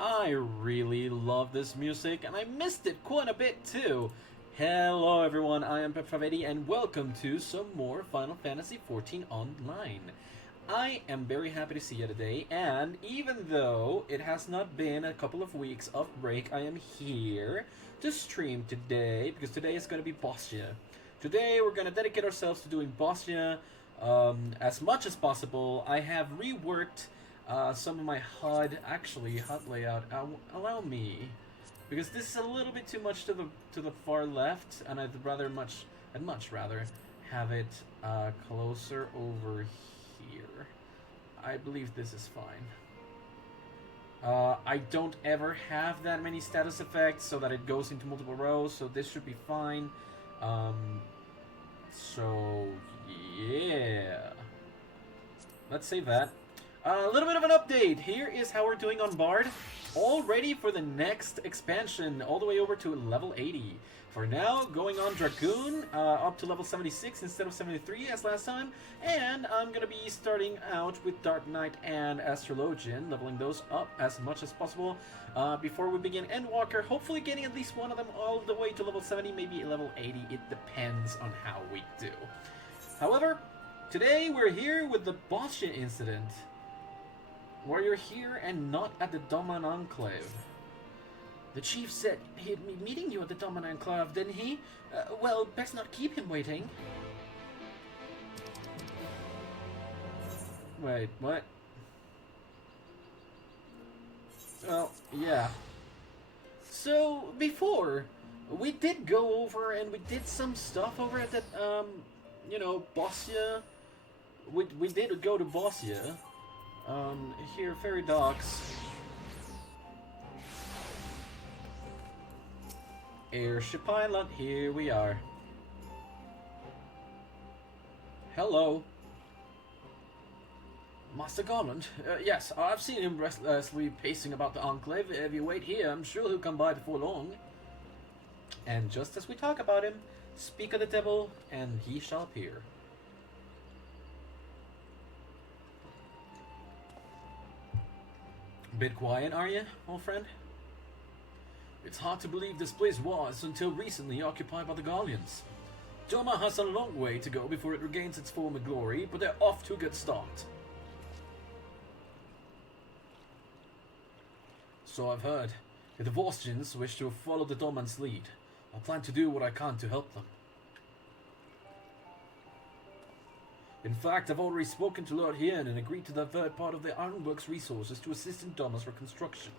I really love this music, and I missed it quite a bit too. Hello everyone, I am FFXIV, and welcome to some more Final Fantasy XIV Online. I am very happy to see you today, and even though it has not been a couple of weeks of break, I am here to stream today, because today is going to be Bozja. Today we're going to dedicate ourselves to doing Bozja as much as possible. I have reworked some of my HUD layout. Allow me, because this is a little bit too much to the far left, and I'd much rather have it closer over here. I believe this is fine. I don't ever have that many status effects so that it goes into multiple rows, so this should be fine. So yeah, let's save that. A little bit of an update. Here is how we're doing on Bard. All ready for the next expansion, all the way over to level 80. For now, going on Dragoon, up to level 76 instead of 73 as last time. And I'm going to be starting out with Dark Knight and Astrologian, leveling those up as much as possible before we begin Endwalker. Hopefully getting at least one of them all the way to level 70, maybe level 80. It depends on how we do. However, today we're here with the Bozja incident, where you're here and not at the Doman Enclave. The chief said he'd be meeting you at the Doman Enclave, didn't he? Well, best not keep him waiting. Wait, what? Well, yeah. So, before, we did go over and we did some stuff over at that, Bozja. We did go to Bozja. Here, Fairy Docks. Airship Island, here we are. Hello. Master Garland? Yes, I've seen him restlessly pacing about the Enclave. If you wait here, I'm sure he'll come by before long. And just as we talk about him, speak of the devil, and he shall appear. Bit quiet, are you, old friend? It's hard to believe this place was, until recently, occupied by the Gallians. Doma has a long way to go before it regains its former glory, but they're off to a good start. So I've heard. The Dvorstians wish to follow the Doman's lead. I plan to do what I can to help them. In fact, I've already spoken to Lord Hien and agreed to divert part of the Ironworks resources to assist in Doma's reconstruction.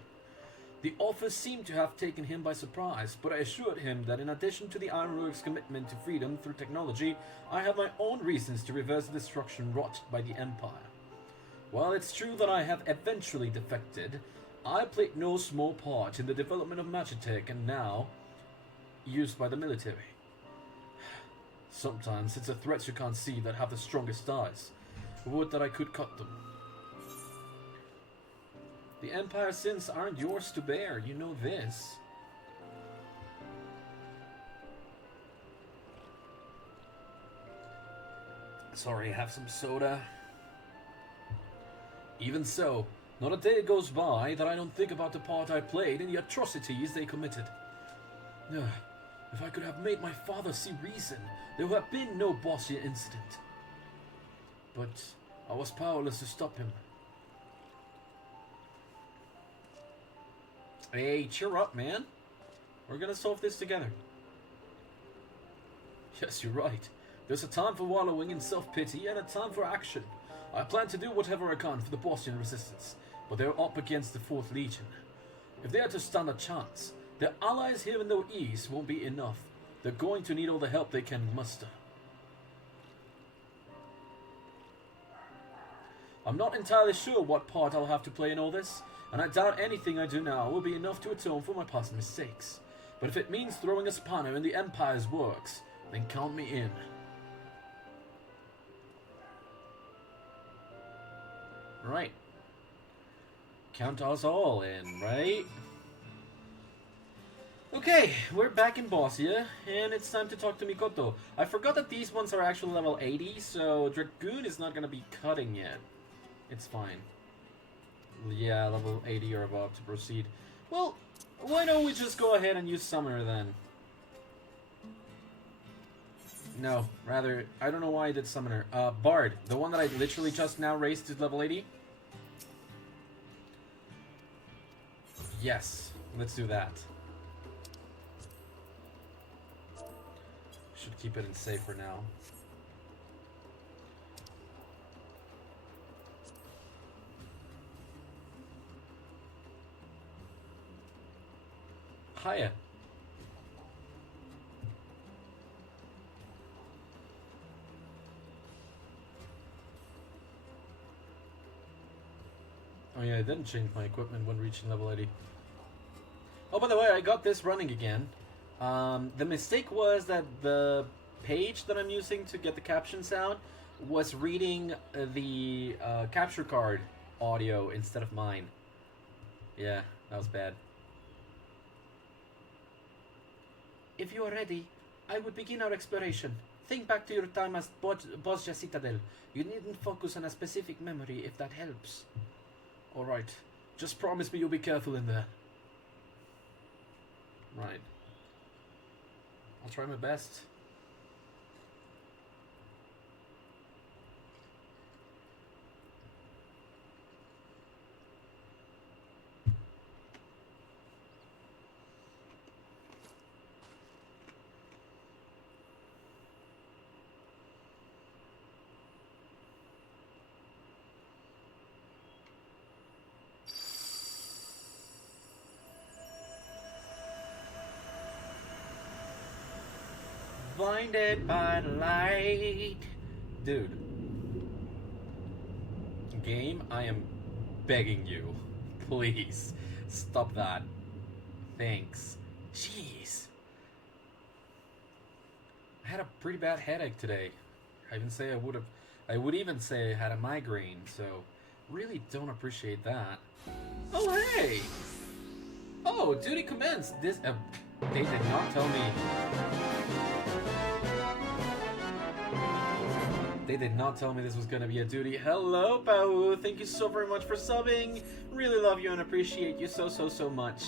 The offer seemed to have taken him by surprise, but I assured him that in addition to the Ironworks' commitment to freedom through technology, I have my own reasons to reverse the destruction wrought by the Empire. While it's true that I have eventually defected, I played no small part in the development of Magitech and now used by the military. Sometimes it's the threats you can't see that have the strongest ties. Would that I could cut them. The Empire's sins aren't yours to bear, you know this. Sorry, have some soda. Even so, not a day goes by that I don't think about the part I played in the atrocities they committed. If I could have made my father see reason, there would have been no Bozja incident. But I was powerless to stop him. Hey, cheer up, man. We're gonna solve this together. Yes, you're right. There's a time for wallowing in self-pity and a time for action. I plan to do whatever I can for the Bozjan resistance, but they're up against the 4th Legion. If they are to stand a chance, their allies here in the east won't be enough. They're going to need all the help they can muster. I'm not entirely sure what part I'll have to play in all this, and I doubt anything I do now will be enough to atone for my past mistakes. But if it means throwing a spanner in the Empire's works, then count me in. Right. Count us all in, right? Okay, we're back in Bozja, and it's time to talk to Mikoto. I forgot that these ones are actually level 80, so Dragoon is not going to be cutting yet. It's fine. Yeah, level 80 or above to proceed. Well, why don't we just go ahead and use Summoner then? No, rather, I don't know why I did Summoner. Bard, the one that I literally just now raised to level 80? Yes, let's do that. Should keep it in safe for now. Hiya. Oh yeah, I didn't change my equipment when reaching level 80. Oh, by the way, I got this running again. The mistake was that the page that I'm using to get the caption sound was reading the capture card audio instead of mine. Yeah, that was bad. If you are ready, I would begin our exploration. Think back to your time as Bozja Citadel. You needn't focus on a specific memory if that helps. Alright, just promise me you'll be careful in there. Right. I'll try my best. Blinded by the light. Dude. Game, I am begging you. Please. Stop that. Thanks. Jeez. I had a pretty bad headache today. I would even say I had a migraine, so really don't appreciate that. Oh hey! Oh, duty commenced. This they did not tell me. They did not tell me this was gonna be a duty. Hello, Pau. Thank you so very much for subbing. Really love you and appreciate you so much.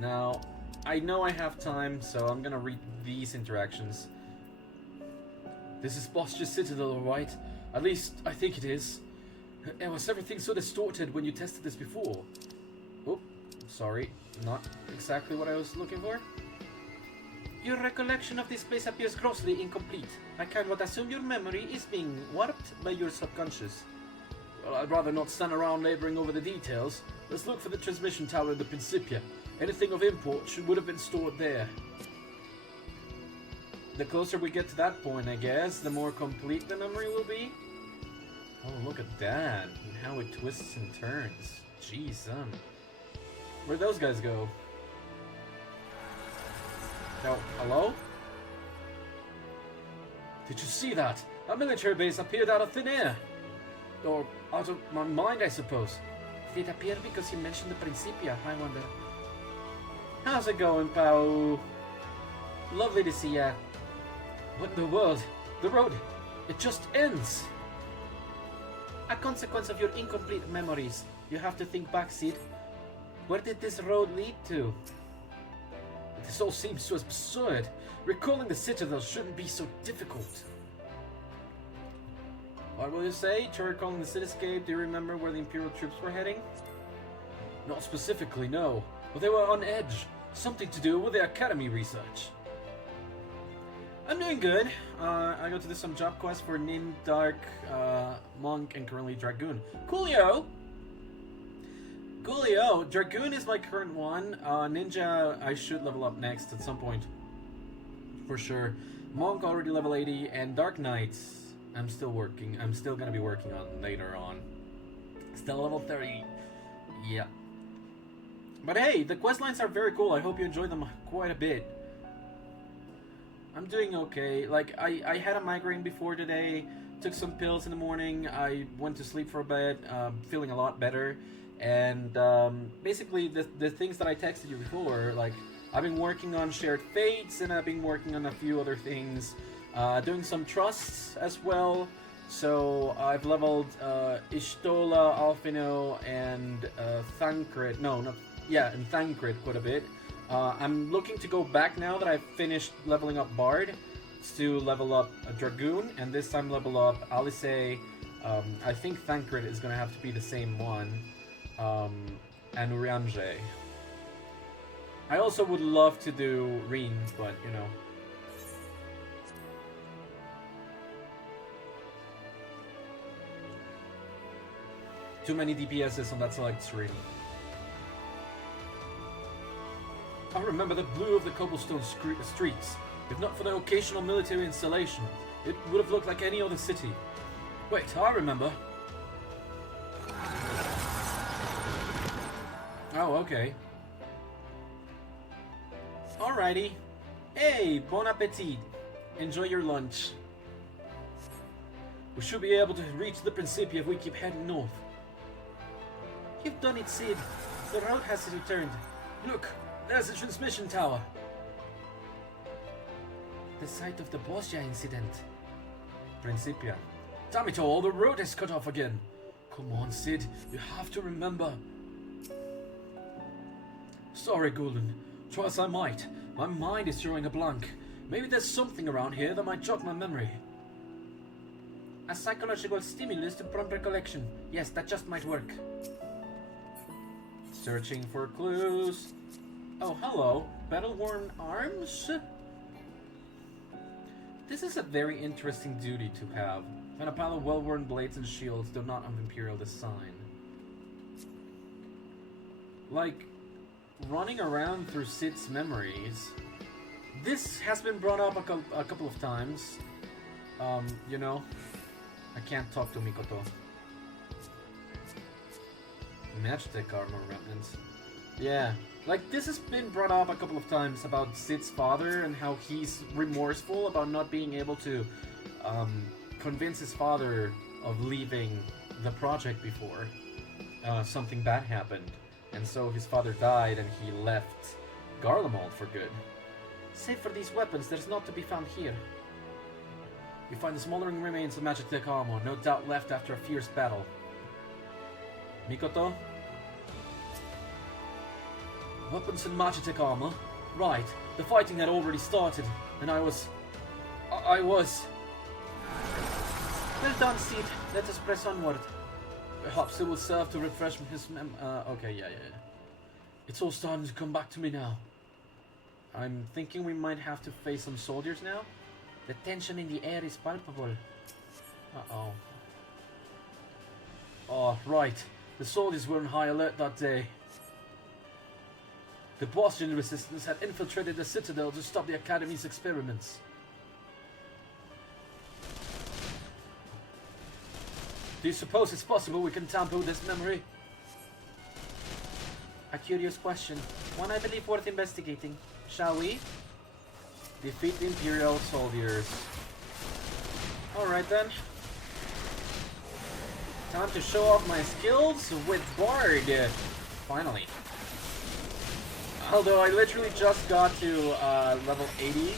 Now, I know I have time, so I'm gonna read these interactions. This is Bozja Citadel, alright? At least, I think it is. Was everything so distorted when you tested this before? Oh, sorry. Not exactly what I was looking for. Your recollection of this place appears grossly incomplete. I cannot assume your memory is being warped by your subconscious. Well, I'd rather not stand around laboring over the details. Let's look for the transmission tower in the Principia. Anything of import would have been stored there. The closer we get to that point, I guess, the more complete the memory will be. Oh, look at that. And how it twists and turns. Jeez, where'd those guys go? Oh, hello? Did you see that? A military base appeared out of thin air. Or out of my mind, I suppose. Did it appear because you mentioned the Principia, I wonder? How's it going, Pau? Lovely to see ya. What in the world? The road, it just ends. A consequence of your incomplete memories. You have to think back, Sid. Where did this road lead to? This all seems so absurd. Recalling the Citadel shouldn't be so difficult. What will you say? To recalling the cityscape, do you remember where the Imperial troops were heading? Not specifically, no. But they were on edge. Something to do with the Academy research. I'm doing good. I got to do some job quests for Nin, Dark, Monk, and currently Dragoon. Coolio! Coolio! Dragoon is my current one. Ninja, I should level up next at some point. For sure. Monk already level 80, and Dark Knights, I'm still gonna be working on later on. Still level 30. Yeah. But hey, the quest lines are very cool. I hope you enjoy them quite a bit. I'm doing okay. Like, I had a migraine before today, took some pills in the morning, I went to sleep for a bit, feeling a lot better, and basically the things that I texted you before, like, I've been working on Shared Fates, and I've been working on a few other things, doing some trusts as well, So I've leveled Ishtola, Alfino, and Thancred. No, not yeah, and Thancred quite a bit. I'm looking to go back now that I've finished leveling up Bard to level up a Dragoon, and this time level up Alice. I think Thancred is gonna have to be the same one, and Uriange. I also would love to do Reen, but you know. Too many DPSs on that select screen. I remember the blue of the cobblestone streets. If not for the occasional military installation, it would have looked like any other city. Wait, I remember. Oh, okay. Alrighty. Hey, bon appetit. Enjoy your lunch. We should be able to reach the Principia if we keep heading north. You've done it, Sid. The road has returned. Look, there's the transmission tower. The site of the Bozja incident. Principia. Damn it all, the road is cut off again. Come on, Sid, you have to remember. Sorry, Gulden. Try as I might, my mind is drawing a blank. Maybe there's something around here that might jog my memory. A psychological stimulus to prompt recollection. Yes, that just might work. Searching for clues. Oh, hello. Battle-worn arms? This is a very interesting duty to have. Find a pile of well-worn blades and shields, though not of Imperial design. Like, running around through Sid's memories. This has been brought up a couple of times. You know, I can't talk to Mikoto. Magitech armor remnants. Yeah, like this has been brought up a couple of times about Sid's father and how he's remorseful about not being able to convince his father of leaving the project before something bad happened. And so his father died and he left Garlemald for good. Save for these weapons, there's not to be found here. You find the smoldering remains of Magitech armor, no doubt left after a fierce battle. Mikoto? Weapons and Magitech armor? Right, the fighting had already started, and I was... Well done, Sid. Let us press onward. Perhaps it will serve to refresh his okay, yeah. It's all starting to come back to me now. I'm thinking we might have to face some soldiers now. The tension in the air is palpable. Uh-oh. Oh, right. The soldiers were on high alert that day. The Boston resistance had infiltrated the citadel to stop the Academy's experiments. Do you suppose it's possible we can tamper with this memory? A curious question. One I believe worth investigating. Shall we? Defeat the Imperial soldiers. Alright then. Time to show off my skills with Bard. Finally. Although I literally just got to level 80.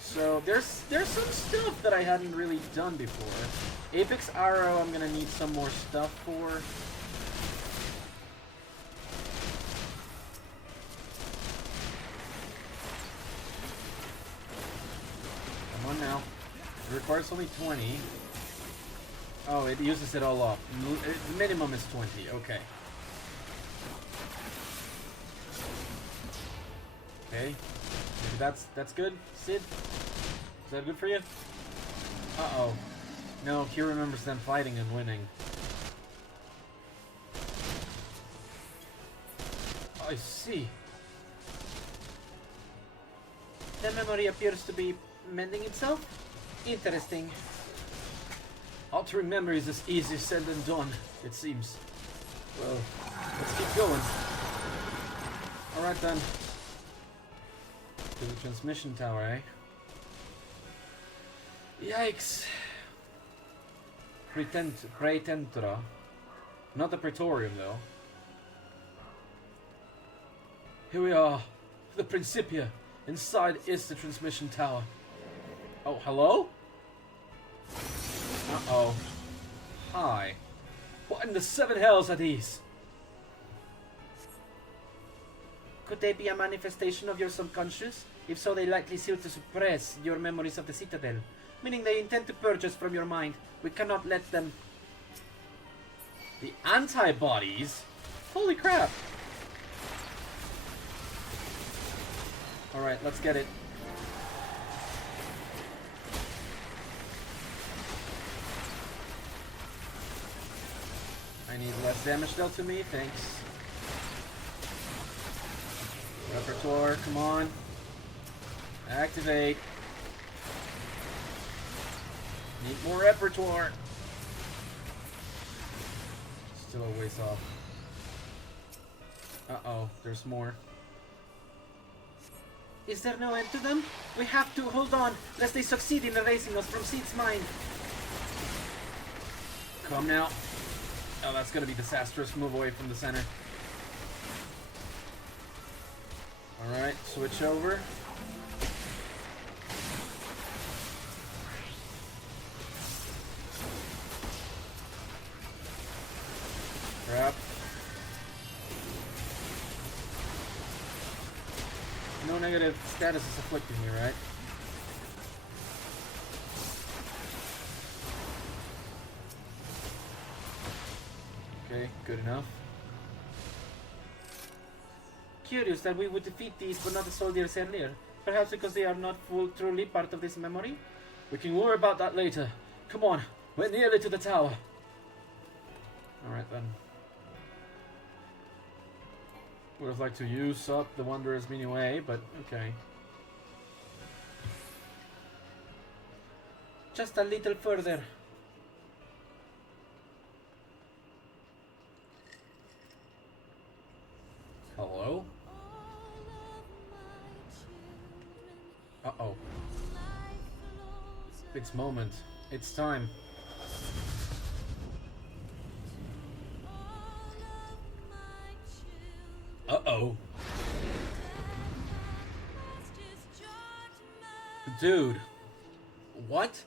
So there's some stuff that I hadn't really done before. Apex Arrow I'm gonna need some more stuff for. Come on now. It requires only 20. Oh, it uses it all up. Minimum is 20, okay. Okay. Maybe that's good, Sid? Is that good for you? Uh-oh. No, he remembers them fighting and winning. I see. The memory appears to be mending itself? Interesting. Altering memories is easier said than done, it seems. Well, let's keep going. Alright then. To the transmission tower, eh? Yikes. Praetentura. Not the Praetorium, though. Here we are. The Principia. Inside is the transmission tower. Oh, hello? Uh-oh. Hi. What in the seven hells are these? Could they be a manifestation of your subconscious? If so, they likely seem to suppress your memories of the Citadel, meaning they intend to purge us from your mind. We cannot let them... The antibodies? Holy crap! Alright, let's get it. I need less damage dealt to me, thanks. Repertoire, come on. Activate. Need more repertoire. Still a ways off. Uh-oh, there's more. Is there no end to them? We have to hold on, lest they succeed in erasing us from Seed's mind. Come now. Oh, that's gonna be disastrous. Move away from the center. Alright, switch over. Crap. No negative status is afflicting me, right? Okay, good enough. Curious that we would defeat these but not the soldiers earlier. Perhaps because they are not truly part of this memory? We can worry about that later. Come on, we're nearly to the tower. Alright then. Would have liked to use up the Wanderer's Mini Way, but okay. Just a little further. Hello? Uh-oh. It's moment. It's time. Uh-oh. Dude. What?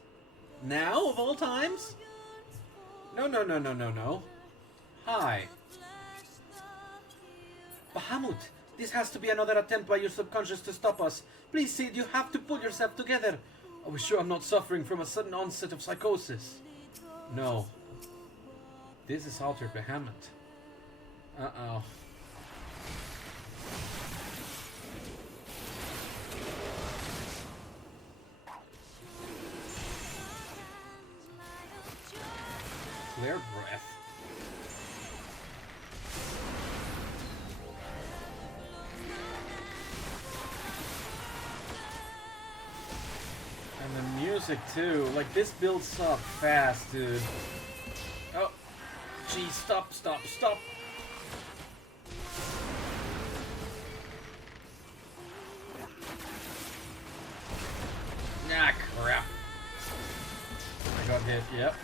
Now, of all times? No, no, no, no, no, no. Hi. Bahamut, this has to be another attempt by your subconscious to stop us. Please, Sid, you have to pull yourself together. Are we sure I'm not suffering from a sudden onset of psychosis? No. This is Altered Bahamut. Uh-oh. Flare breath. And the music too. Like, this builds up fast, dude. Oh. Geez, stop, stop, stop. Ah, crap. I got hit, yep.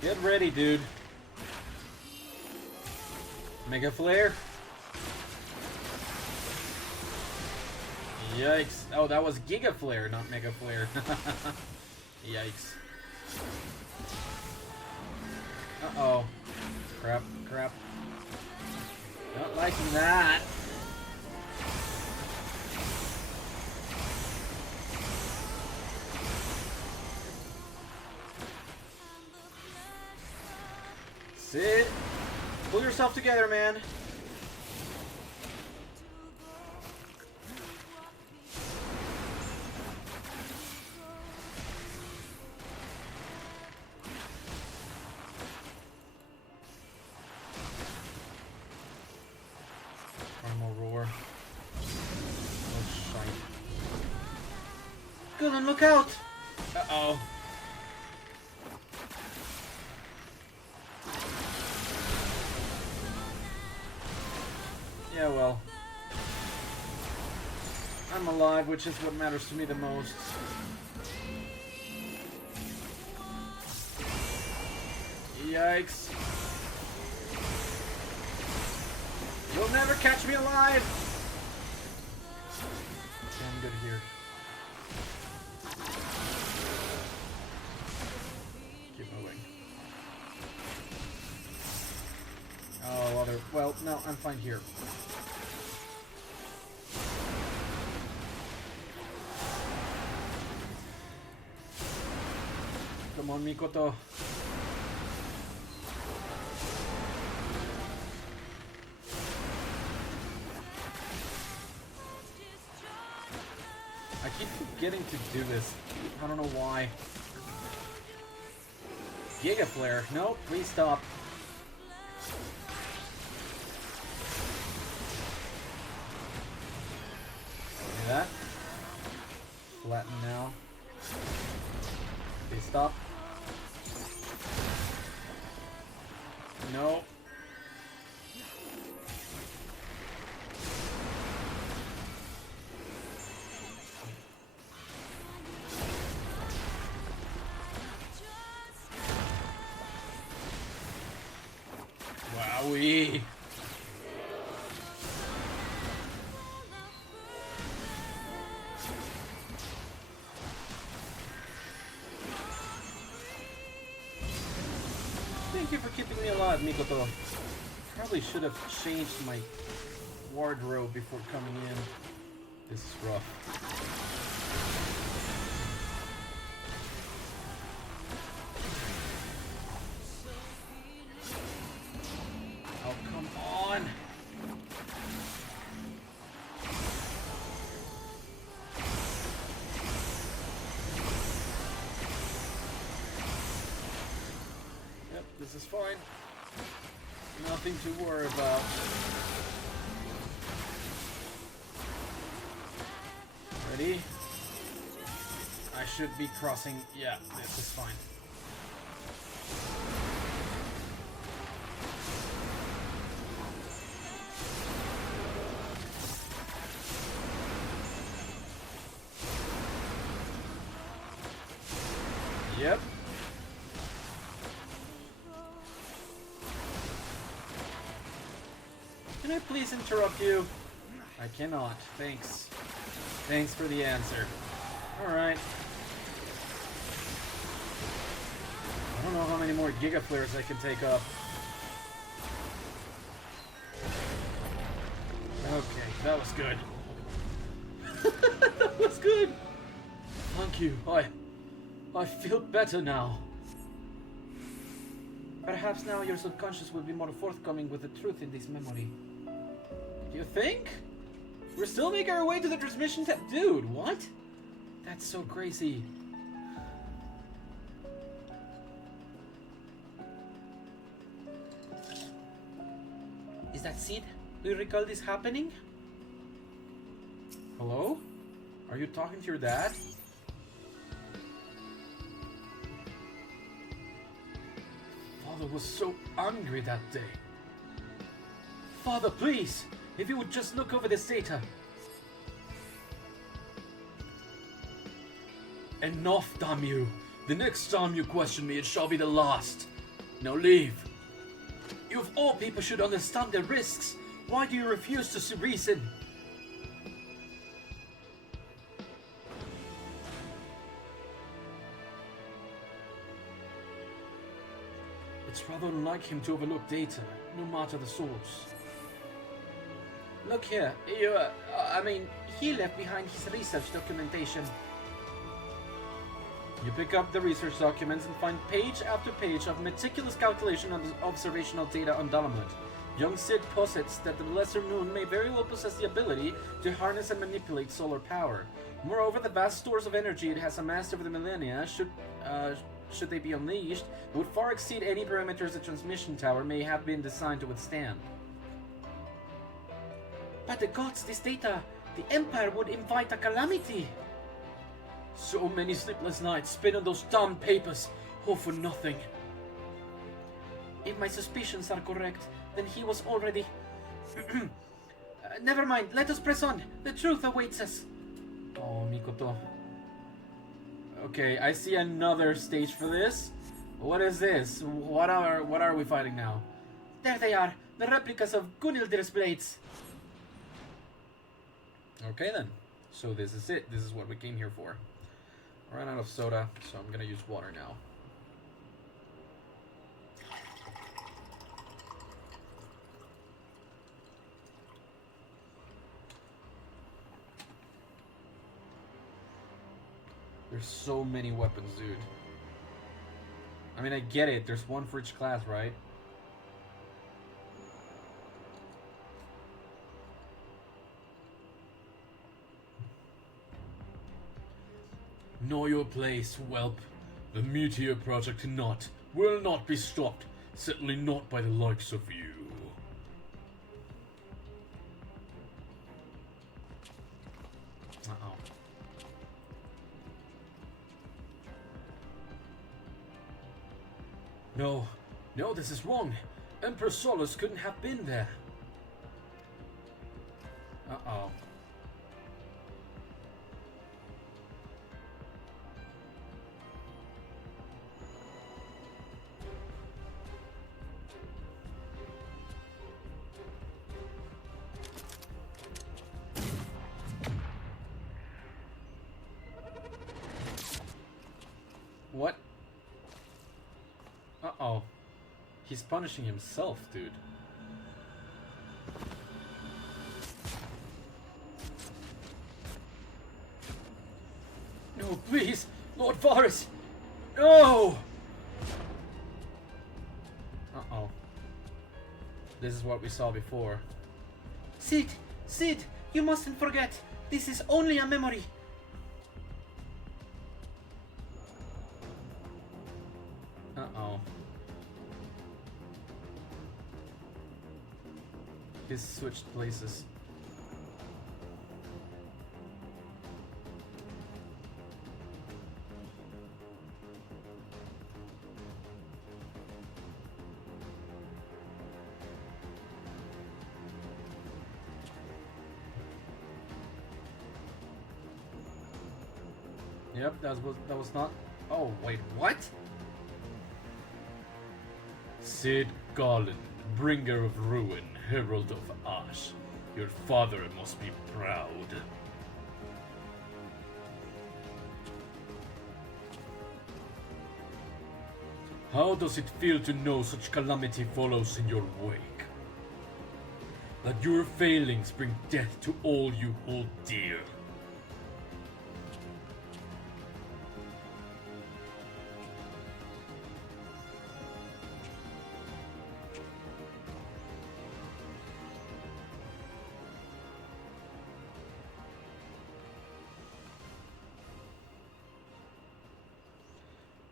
Get ready, dude. Mega Flare. Yikes. Oh, that was Giga Flare, not Mega Flare. Yikes. Uh-oh. Crap, crap. Not liking that. Sid, pull yourself together, man. Primal roar. Oh, shite. Good, and look out! Uh-oh. Yeah, well. I'm alive, which is what matters to me the most. Yikes. You'll never catch me alive! Damn looking good here. Keep moving. Oh, other. Well, no, I'm fine here. Come on, Mikoto. I keep forgetting to do this. I don't know why. Giga Flare. No, please stop. See that? Flatten now. Please stop. No. Wowee. Thank you for keeping me alive, Mikoto. Probably should have changed my wardrobe before coming in. This is rough. Oh, come on! Yep, this is fine. Nothing to worry about. Ready? I should be crossing. Yeah, this is fine. Yep. Can I please interrupt you? I cannot. Thanks. Thanks for the answer. Alright. I don't know how many more Giga Flares I can take up. Okay, that was good. That was good! Thank you. I feel better now. Perhaps now your subconscious will be more forthcoming with the truth in this memory. You think? We're still making our way to the transmission tab. Dude, what? That's so crazy. Is that Sid? Do you recall this happening? Hello? Are you talking to your dad? Father was so angry that day. Father, please! If you would just look over this data. Enough, damn you! The next time you question me, it shall be the last. Now leave. You of all people should understand the risks. Why do you refuse to see reason? It's rather unlike him to overlook data, no matter the source. Look here, he left behind his research documentation. You pick up the research documents and find page after page of meticulous calculation on the observational data on Dalamud. Young Sid posits that the Lesser Moon may very well possess the ability to harness and manipulate solar power. Moreover, the vast stores of energy it has amassed over the millennia, should they be unleashed, would far exceed any parameters the transmission tower may have been designed to withstand. By the gods, this data, the Empire would invite a calamity. So many sleepless nights spent on those damn papers, all for nothing. If my suspicions are correct, then he was already... never mind, let us press on. The truth awaits us. Oh, Mikoto. Okay, I see another stage for this. What is this? What are we fighting now? There they are, the replicas of Gunildir's blades. Okay then. So this is it. This is what we came here for. I ran out of soda, so I'm gonna use water now. There's so many weapons, dude. I mean, I get it. There's one for each class, right? Know your place, whelp. The Meteor Project will not be stopped. Certainly not by the likes of you. Uh-oh. No, this is wrong. Emperor Solus couldn't have been there. Uh-oh. What? Uh-oh. He's punishing himself, dude. No, please! Lord Varus! No! Uh-oh. This is what we saw before. Sid, you mustn't forget. This is only a memory. Uh-oh. He's switched places. Yep, that was not. Oh wait, what? Sid Garland, bringer of ruin, herald of ash. Your father must be proud. How does it feel to know such calamity follows in your wake? That your failings bring death to all you hold dear.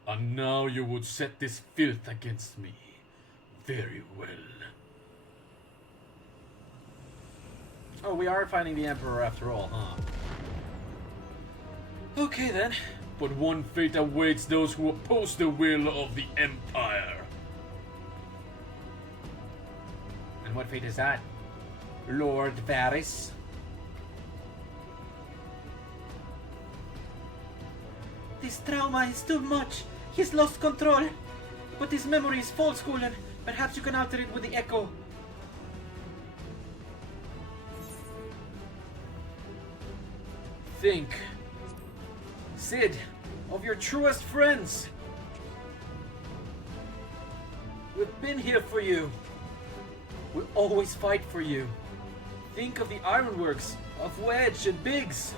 And now you would set this filth against me. Very well. Oh, we are finding the Emperor after all, huh? Okay then. But one fate awaits those who oppose the will of the Empire. And what fate is that? Lord Varys? This trauma is too much. He's lost control. But his memory is false, Gulen. Perhaps you can alter it with the echo. Think, Sid, of your truest friends. We've been here for you. We'll always fight for you. Think of the ironworks, of Wedge and Biggs.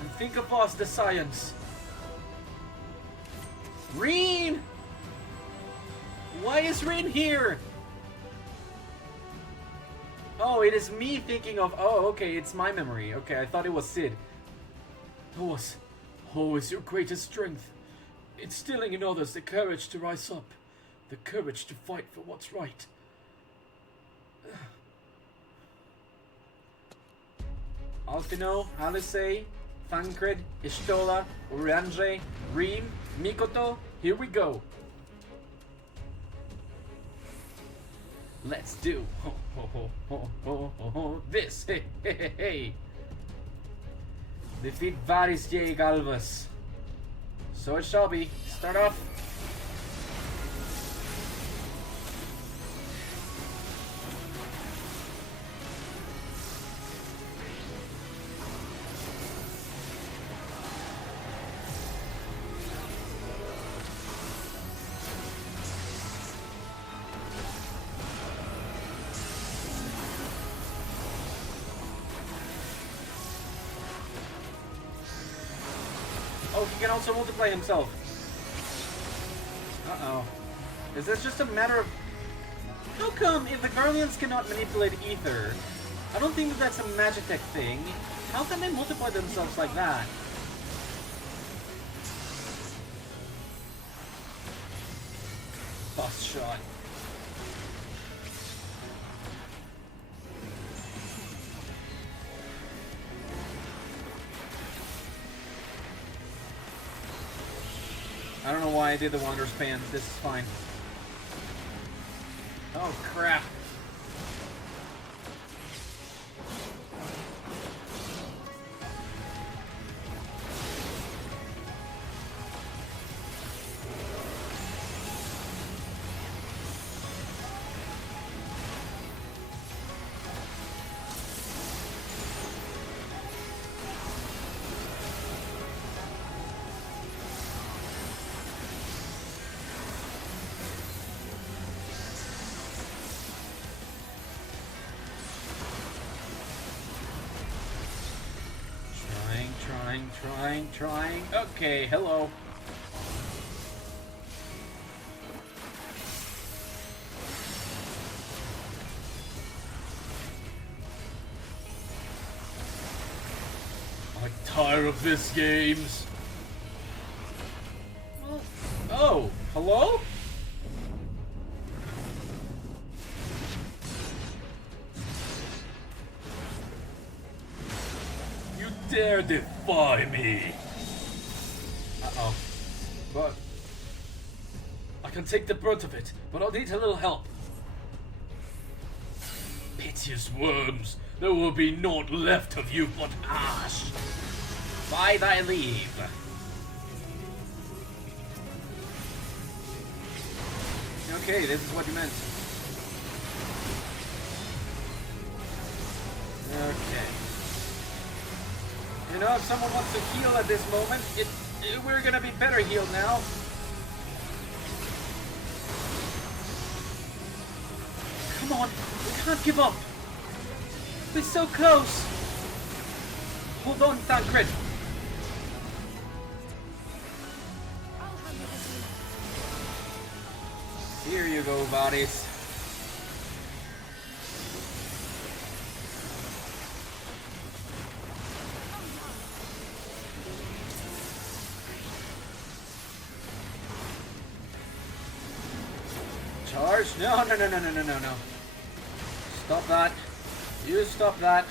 And think of us, the Scions. Reen! Why is Reen here? Oh, it is me thinking of... Oh, okay, it's my memory. Okay, I thought it was Sid. Thoas, always your greatest strength. Instilling in others the courage to rise up. The courage to fight for what's right. Alfino, Alisei, Thancred, Ishtola, Urianger, Reem, Mikoto, here we go. Let's do this. Hey, hey, hey, hey. Defeat Varys J. Galvas. So it shall be. Start off. Oh, he can also multiply himself. Uh-oh. Is this just a matter of... How come if the Guardians cannot manipulate ether? I don't think that that's a Magitech thing. How can they multiply themselves like that? Bust shot. I don't know why I did the Wander Span. This is fine. Oh, crap. Trying. Okay, hello. I'm tired of this games. Oh, hello? You dare defy me? Uh-oh. But I can take the brunt of it, but I'll need a little help. Piteous worms, there will be naught left of you but ash. By thy leave. Okay, this is what you meant. Okay. You know, if someone wants to heal at this moment, we're gonna be better healed now. Come on, we can't give up. We're so close. Hold on, Thancred. Here you go, bodies. Charge? No. Stop that. You stop that.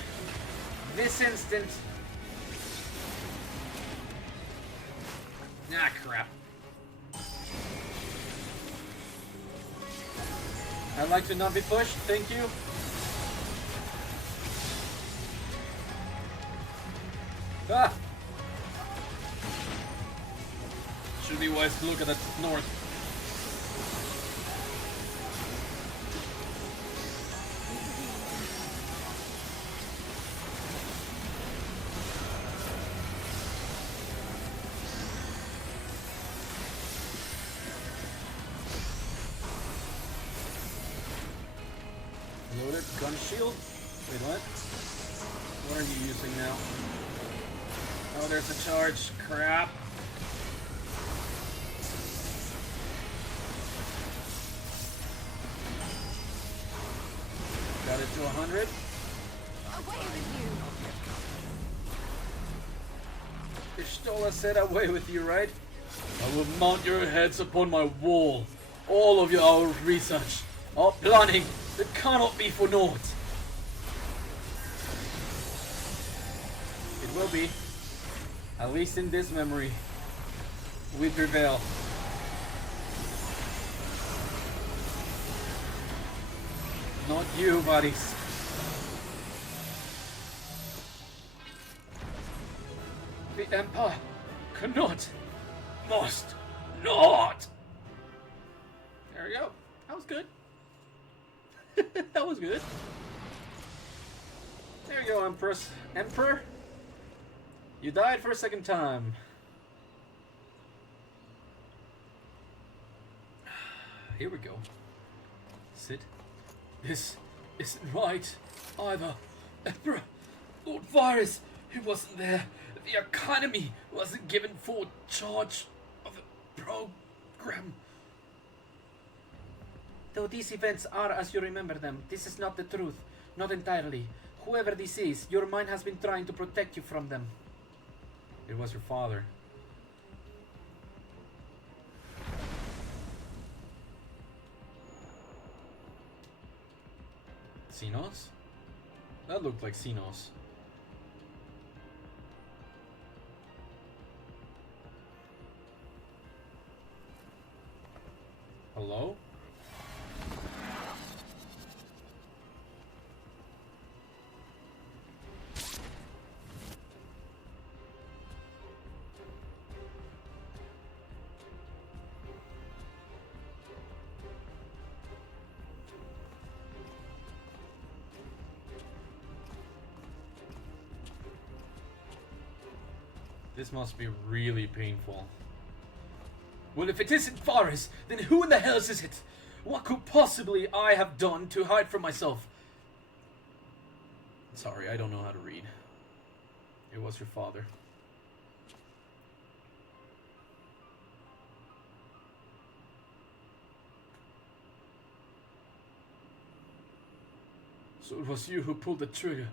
This instant. Ah, crap. I'd like to not be pushed, thank you. Ah! Should be wise to look at the north. Loaded gun shield? Wait, what? What are you using now? Oh, there's a charge. Crap. Got it to 100. Away with you! Ishtola said away with you, right? I will mount your heads upon my wall. All of your research, our planning, it cannot be for naught. It will be. At least in this memory. We prevail. Not you, buddies. The Empire cannot, must not. There we go. That was good. That was good. There you go, Empress. Emperor? You died for a second time. Here we go. Sit. This isn't right either. Emperor, Lord Virus, he wasn't there. The Academy wasn't given full charge of the program. Though these events are as you remember them, this is not the truth. Not entirely. Whoever this is, your mind has been trying to protect you from them. It was your father. Xenos? That looked like Xenos. Hello? This must be really painful. Well, if it isn't Faris, then who in the hell is it? What could possibly I have done to hide from myself? Sorry, I don't know how to read. It was your father. So it was you who pulled the trigger,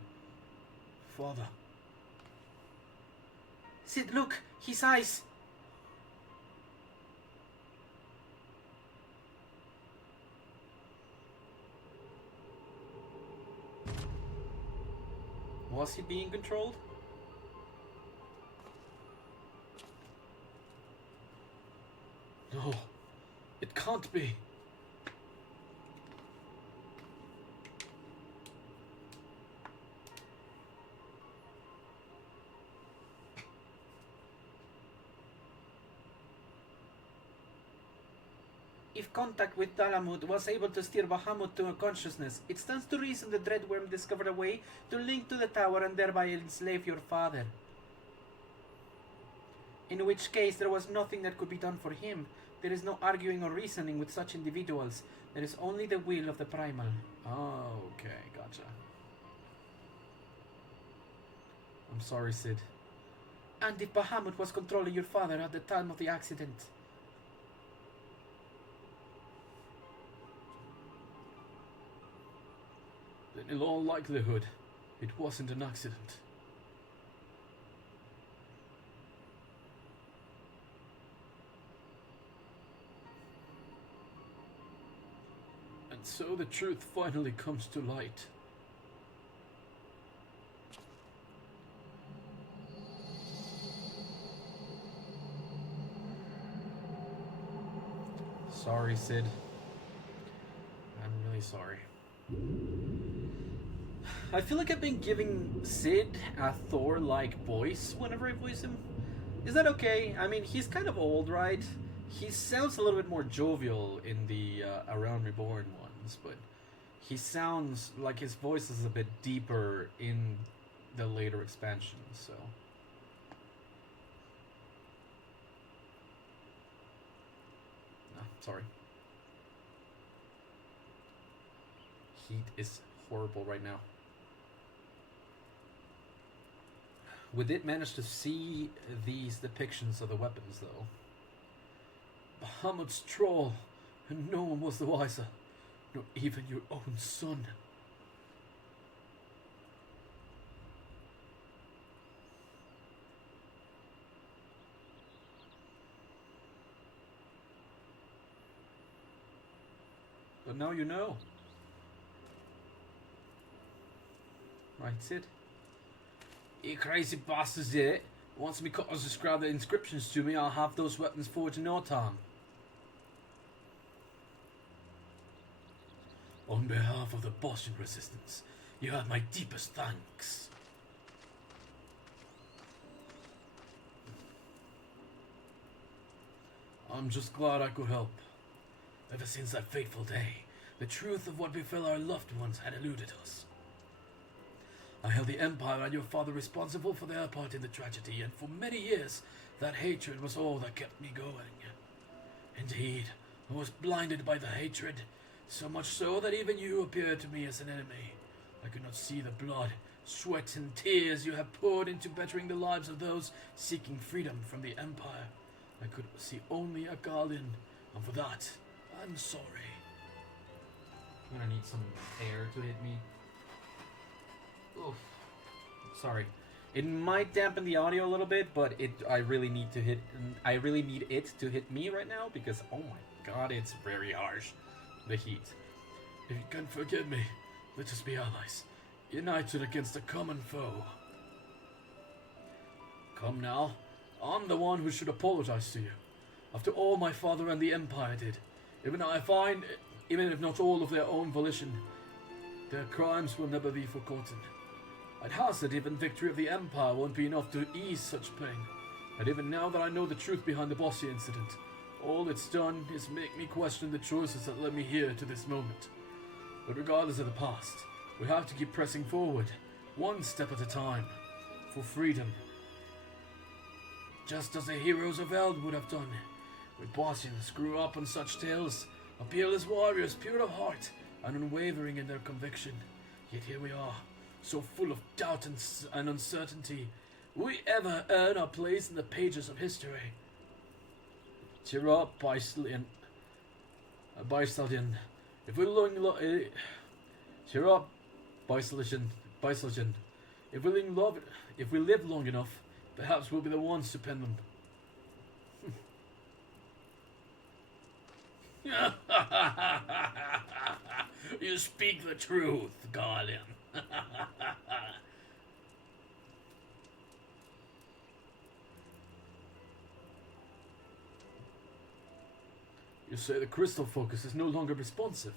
Father. Sid, look! His eyes! Was he being controlled? No, it can't be. If contact with Dalamud was able to steer Bahamut to consciousness, it stands to reason the Dreadworm discovered a way to link to the tower and thereby enslave your father. In which case, there was nothing that could be done for him. There is no arguing or reasoning with such individuals. There is only the will of the Primal. Oh, okay, gotcha. I'm sorry, Sid. And if Bahamut was controlling your father at the time of the accident, then in all likelihood, it wasn't an accident. And so the truth finally comes to light. Sorry, Sid. I'm really sorry. I feel like I've been giving Sid a Thor-like voice whenever I voice him. Is that okay? I mean, he's kind of old, right? He sounds a little bit more jovial in the Around Reborn ones, but he sounds like his voice is a bit deeper in the later expansions, so... No, sorry. Heat is horrible right now. We did manage to see these depictions of the weapons, though. Bahamut's troll, and no one was the wiser, not even your own son. But now you know. Right, Sid? You crazy bastards did it. Once me cutters describe the inscriptions to me, I'll have those weapons forged in no time. On behalf of the Bozjan resistance, you have my deepest thanks. I'm just glad I could help. Ever since that fateful day, the truth of what befell our loved ones had eluded us. I held the Empire and your father responsible for their part in the tragedy, and for many years, that hatred was all that kept me going. Indeed, I was blinded by the hatred, so much so that even you appeared to me as an enemy. I could not see the blood Sweat and tears you have poured into bettering the lives of those seeking freedom from the Empire. I could see only a guardian, and for that, I'm sorry. I'm gonna need some air to hit me. Oof. Sorry. It might dampen the audio a little bit, but I really need it to hit me right now because oh my god, it's very harsh. The heat. If you can forgive me, let us be allies, united against a common foe. Come now, I'm the one who should apologize to you. After all my father and the Empire did, even if not all of their own volition, their crimes will never be forgotten. I'd hazard even victory of the Empire won't be enough to ease such pain. And even now that I know the truth behind the Bozja incident, all it's done is make me question the choices that led me here to this moment. But regardless of the past, we have to keep pressing forward, one step at a time, for freedom. Just as the heroes of Eld would have done. We Bozjans grew up on such tales, a peerless warriors, pure of heart, and unwavering in their conviction. Yet here we are, so full of doubt and uncertainty. Will we ever earn our place in the pages of history? Cheer up, Bystalion. If we cheer up, Bystalion. If we live long enough, perhaps we'll be the ones to pen them. You speak the truth, Guardian. You say the crystal focus is no longer responsive.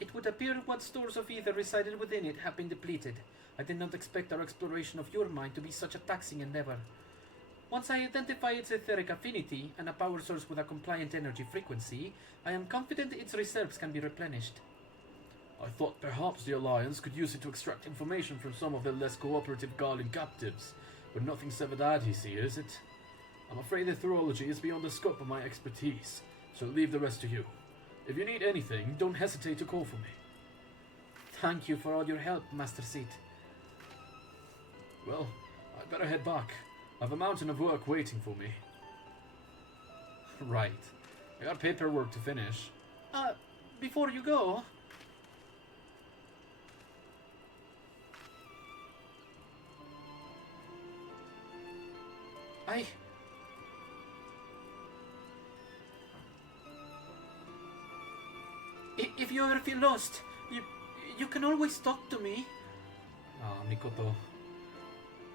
It would appear what stores of ether resided within it have been depleted. I did not expect our exploration of your mind to be such a taxing endeavor. Once I identify its etheric affinity and a power source with a compliant energy frequency, I am confident its reserves can be replenished. I thought perhaps the Alliance could use it to extract information from some of the less cooperative Guardian captives, but nothing's ever that easy, is it? I'm afraid etheriology is beyond the scope of my expertise, so I'll leave the rest to you. If you need anything, don't hesitate to call for me. Thank you for all your help, Master Seat. Well, I'd better head back. I have a mountain of work waiting for me. Right. I got paperwork to finish. Before you go... If you ever feel lost, you can always talk to me. Mikoto.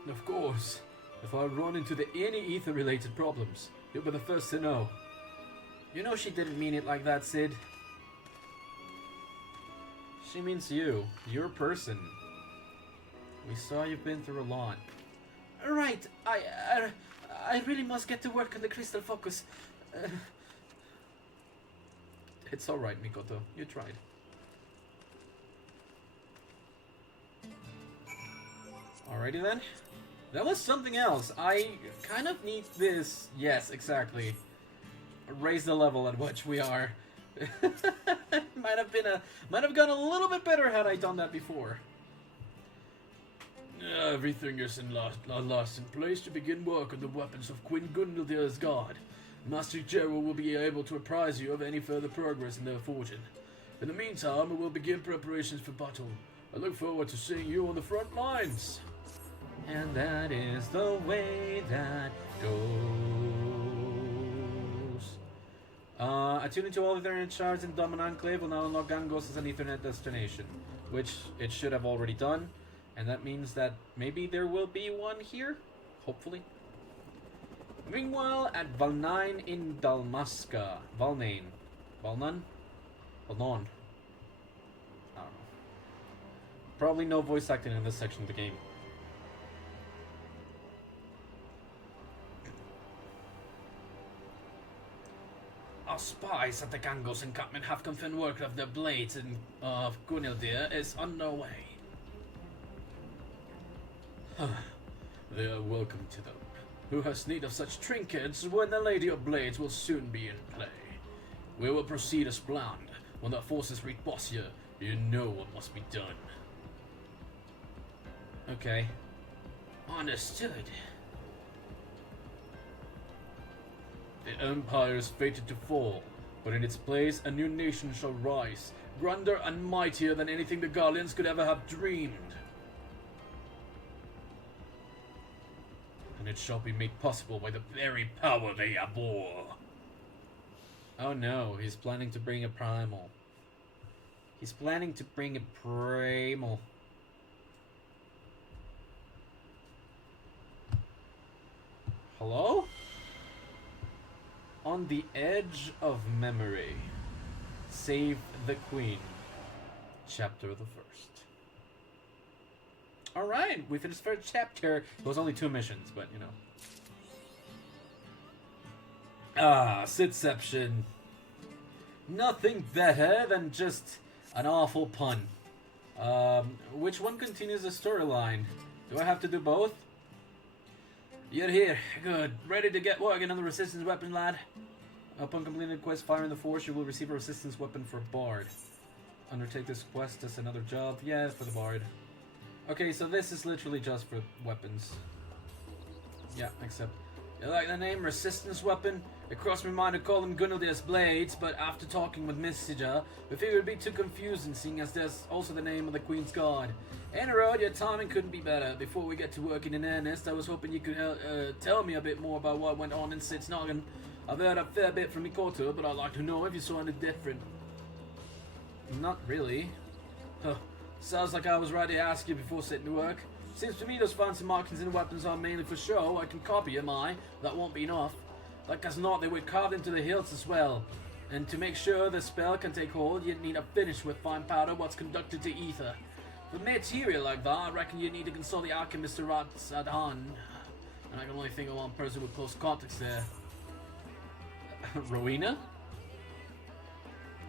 Of course. If I run into any ether-related problems, you'll be the first to know. You know she didn't mean it like that, Sid. She means you. Your person. We saw you've been through a lot. Right. I really must get to work on the crystal focus. It's alright, Mikoto. You tried. Alrighty then. That was something else. I kind of need this. Yes, exactly. Raise the level at which we are. might have gone a little bit better had I done that before. Everything is last in place to begin work on the weapons of Queen Gunildir's guard. Master Gerald will be able to apprise you of any further progress in their forging. In the meantime, we will begin preparations for battle. I look forward to seeing you on the front lines. And that is the way that goes. Attuning to all Ethernet shards in Domin Enclave will now unlock Gangos as an Ethernet destination, which it should have already done. And that means that maybe there will be one here, hopefully. Meanwhile, at Valnine in Dalmasca. Valnane. Valnon? Valnon. I don't know. Probably no voice acting in this section of the game. Our spies at the Gangos encampment have confirmed work of the blades of Gunildir is underway. They are welcome to them. Who has need of such trinkets when the Lady of Blades will soon be in play? We will proceed as planned. When the forces reach Bozja, you know what must be done. Okay. Understood. The Empire is fated to fall, but in its place a new nation shall rise, grander and mightier than anything the Guardians could ever have dreamed. And it shall be made possible by the very power they abhor. Oh no, he's planning to bring a primal. He's planning to bring a primal. Hello? On the edge of memory. Save the Queen. Chapter the first. Alright, we finished the first chapter. It was only 2 missions, but you know. Ah, Sidception. Nothing better than just an awful pun. Which one continues the storyline? Do I have to do both? You're here. Good. Ready to get working on the resistance weapon, lad? Upon completing the quest Fire in the Force, you will receive a resistance weapon for Bard. Undertake this quest as another job. Yeah, for the Bard. Okay, so this is literally just for weapons. Yeah, except... You like the name Resistance Weapon? It crossed my mind to call them Gunneldir's Blades, but after talking with Messenger, we figured it would be too confusing, seeing as there's also the name of the Queen's Guard. In a road, your timing couldn't be better. Before we get to working in earnest, I was hoping you could tell me a bit more about what went on in Sid's noggin. I've heard a fair bit from Mikoto, but I'd like to know if you saw anything different. Not really. Huh. Sounds like I was right to ask you before setting to work. Seems to me those fancy markings and weapons are mainly for show. I can copy them, that won't be enough. Like as not, they were carved into the hilts as well. And to make sure the spell can take hold, you'd need a finish with fine powder what's conducted to ether. For material like that, I reckon you need to consult the alchemist Rats at hand. And I can only think of one person with close contacts there. Rowena?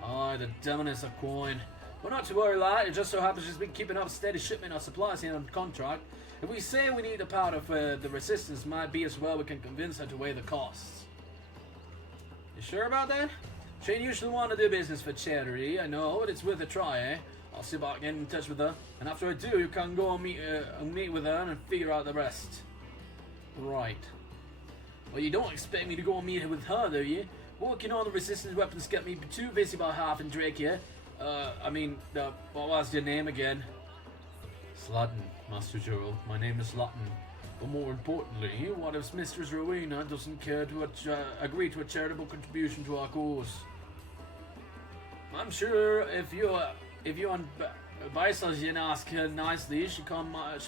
Oh, the demoness of coin. But not to worry, lad. It just so happens she's been keeping up a steady shipment of supplies here on contract. If we say we need the powder for the resistance, might be as well we can convince her to weigh the costs. You sure about that? She ain't usually want to do business for charity, I know, but it's worth a try, eh? I'll see about getting in touch with her, and after I do, you can go and meet with her and figure out the rest. Right. Well, you don't expect me to go and meet her with her, do you? Working on the resistance weapons get me too busy about half and Drake here. What was your name again? Slutton, Master Gerald. My name is Slutton. But more importantly, what if Mistress Rowena doesn't care to agree to a charitable contribution to our cause? I'm sure if you advise us and ask her nicely, she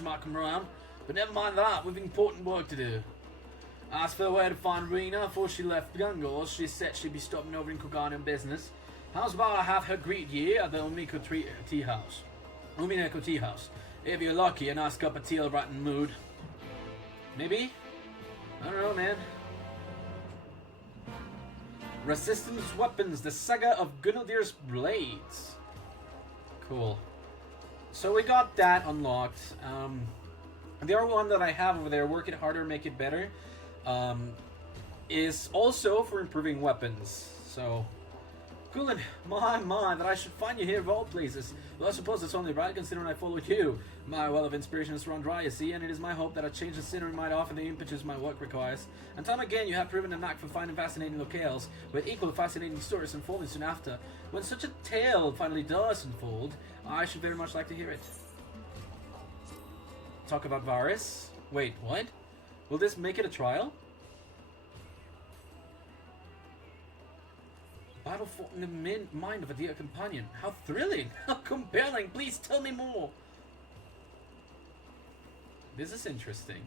might come around. But never mind that, we've important work to do. Asked for where to find Rena before she left Gungors. She said she'd be stopping over in Kogan on business. How's about I have her greet ye at the Umiko Tea House? Umiko Tea House. If you're lucky and ask up a teal rotten mood. Maybe? I don't know, man. Resistance Weapons, the Saga of Gunneldir's Blades. Cool. So we got that unlocked. The other one that I have over there, Work It Harder, Make It Better, is also for improving weapons. So, cool, and my, that I should find you here of all places. Well, I suppose it's only right considering I followed you. My well of inspiration is run dry, you see, and it is my hope that a change of scenery might offer the impetus my work requires. And time again, you have proven a knack for finding fascinating locales, with equal fascinating stories unfolding soon after. When such a tale finally does unfold, I should very much like to hear it. Talk about Varus? Wait, what? Will this make it a trial? Battle fought in the mind of a dear companion. How thrilling! How compelling! Please tell me more! This is interesting.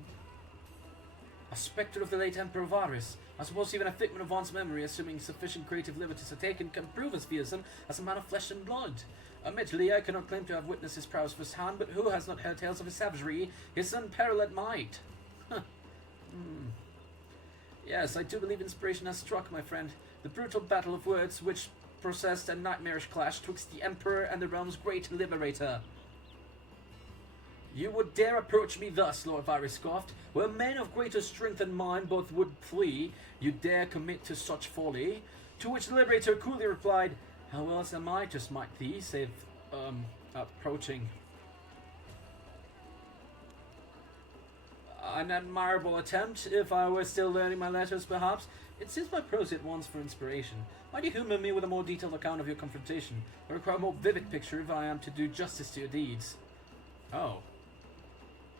A spectre of the late Emperor Varus. I suppose even a figment of one's memory, assuming sufficient creative liberties are taken, can prove as fearsome as a man of flesh and blood. Admittedly, I cannot claim to have witnessed his prowess firsthand, but who has not heard tales of his savagery, his unparalleled might? Yes, I do believe inspiration has struck, my friend. The brutal battle of words which processed a nightmarish clash twixt the Emperor and the realm's great liberator. You would dare approach me thus, Lord Varus scoffed. Where men of greater strength than mine both would flee, you dare commit to such folly? To which the liberator coolly replied, how else am I to smite thee, save, approaching? An admirable attempt, if I were still learning my letters, perhaps. It seems my prose at once for inspiration. Might you humor me with a more detailed account of your confrontation? I require a more vivid picture if I am to do justice to your deeds. Oh.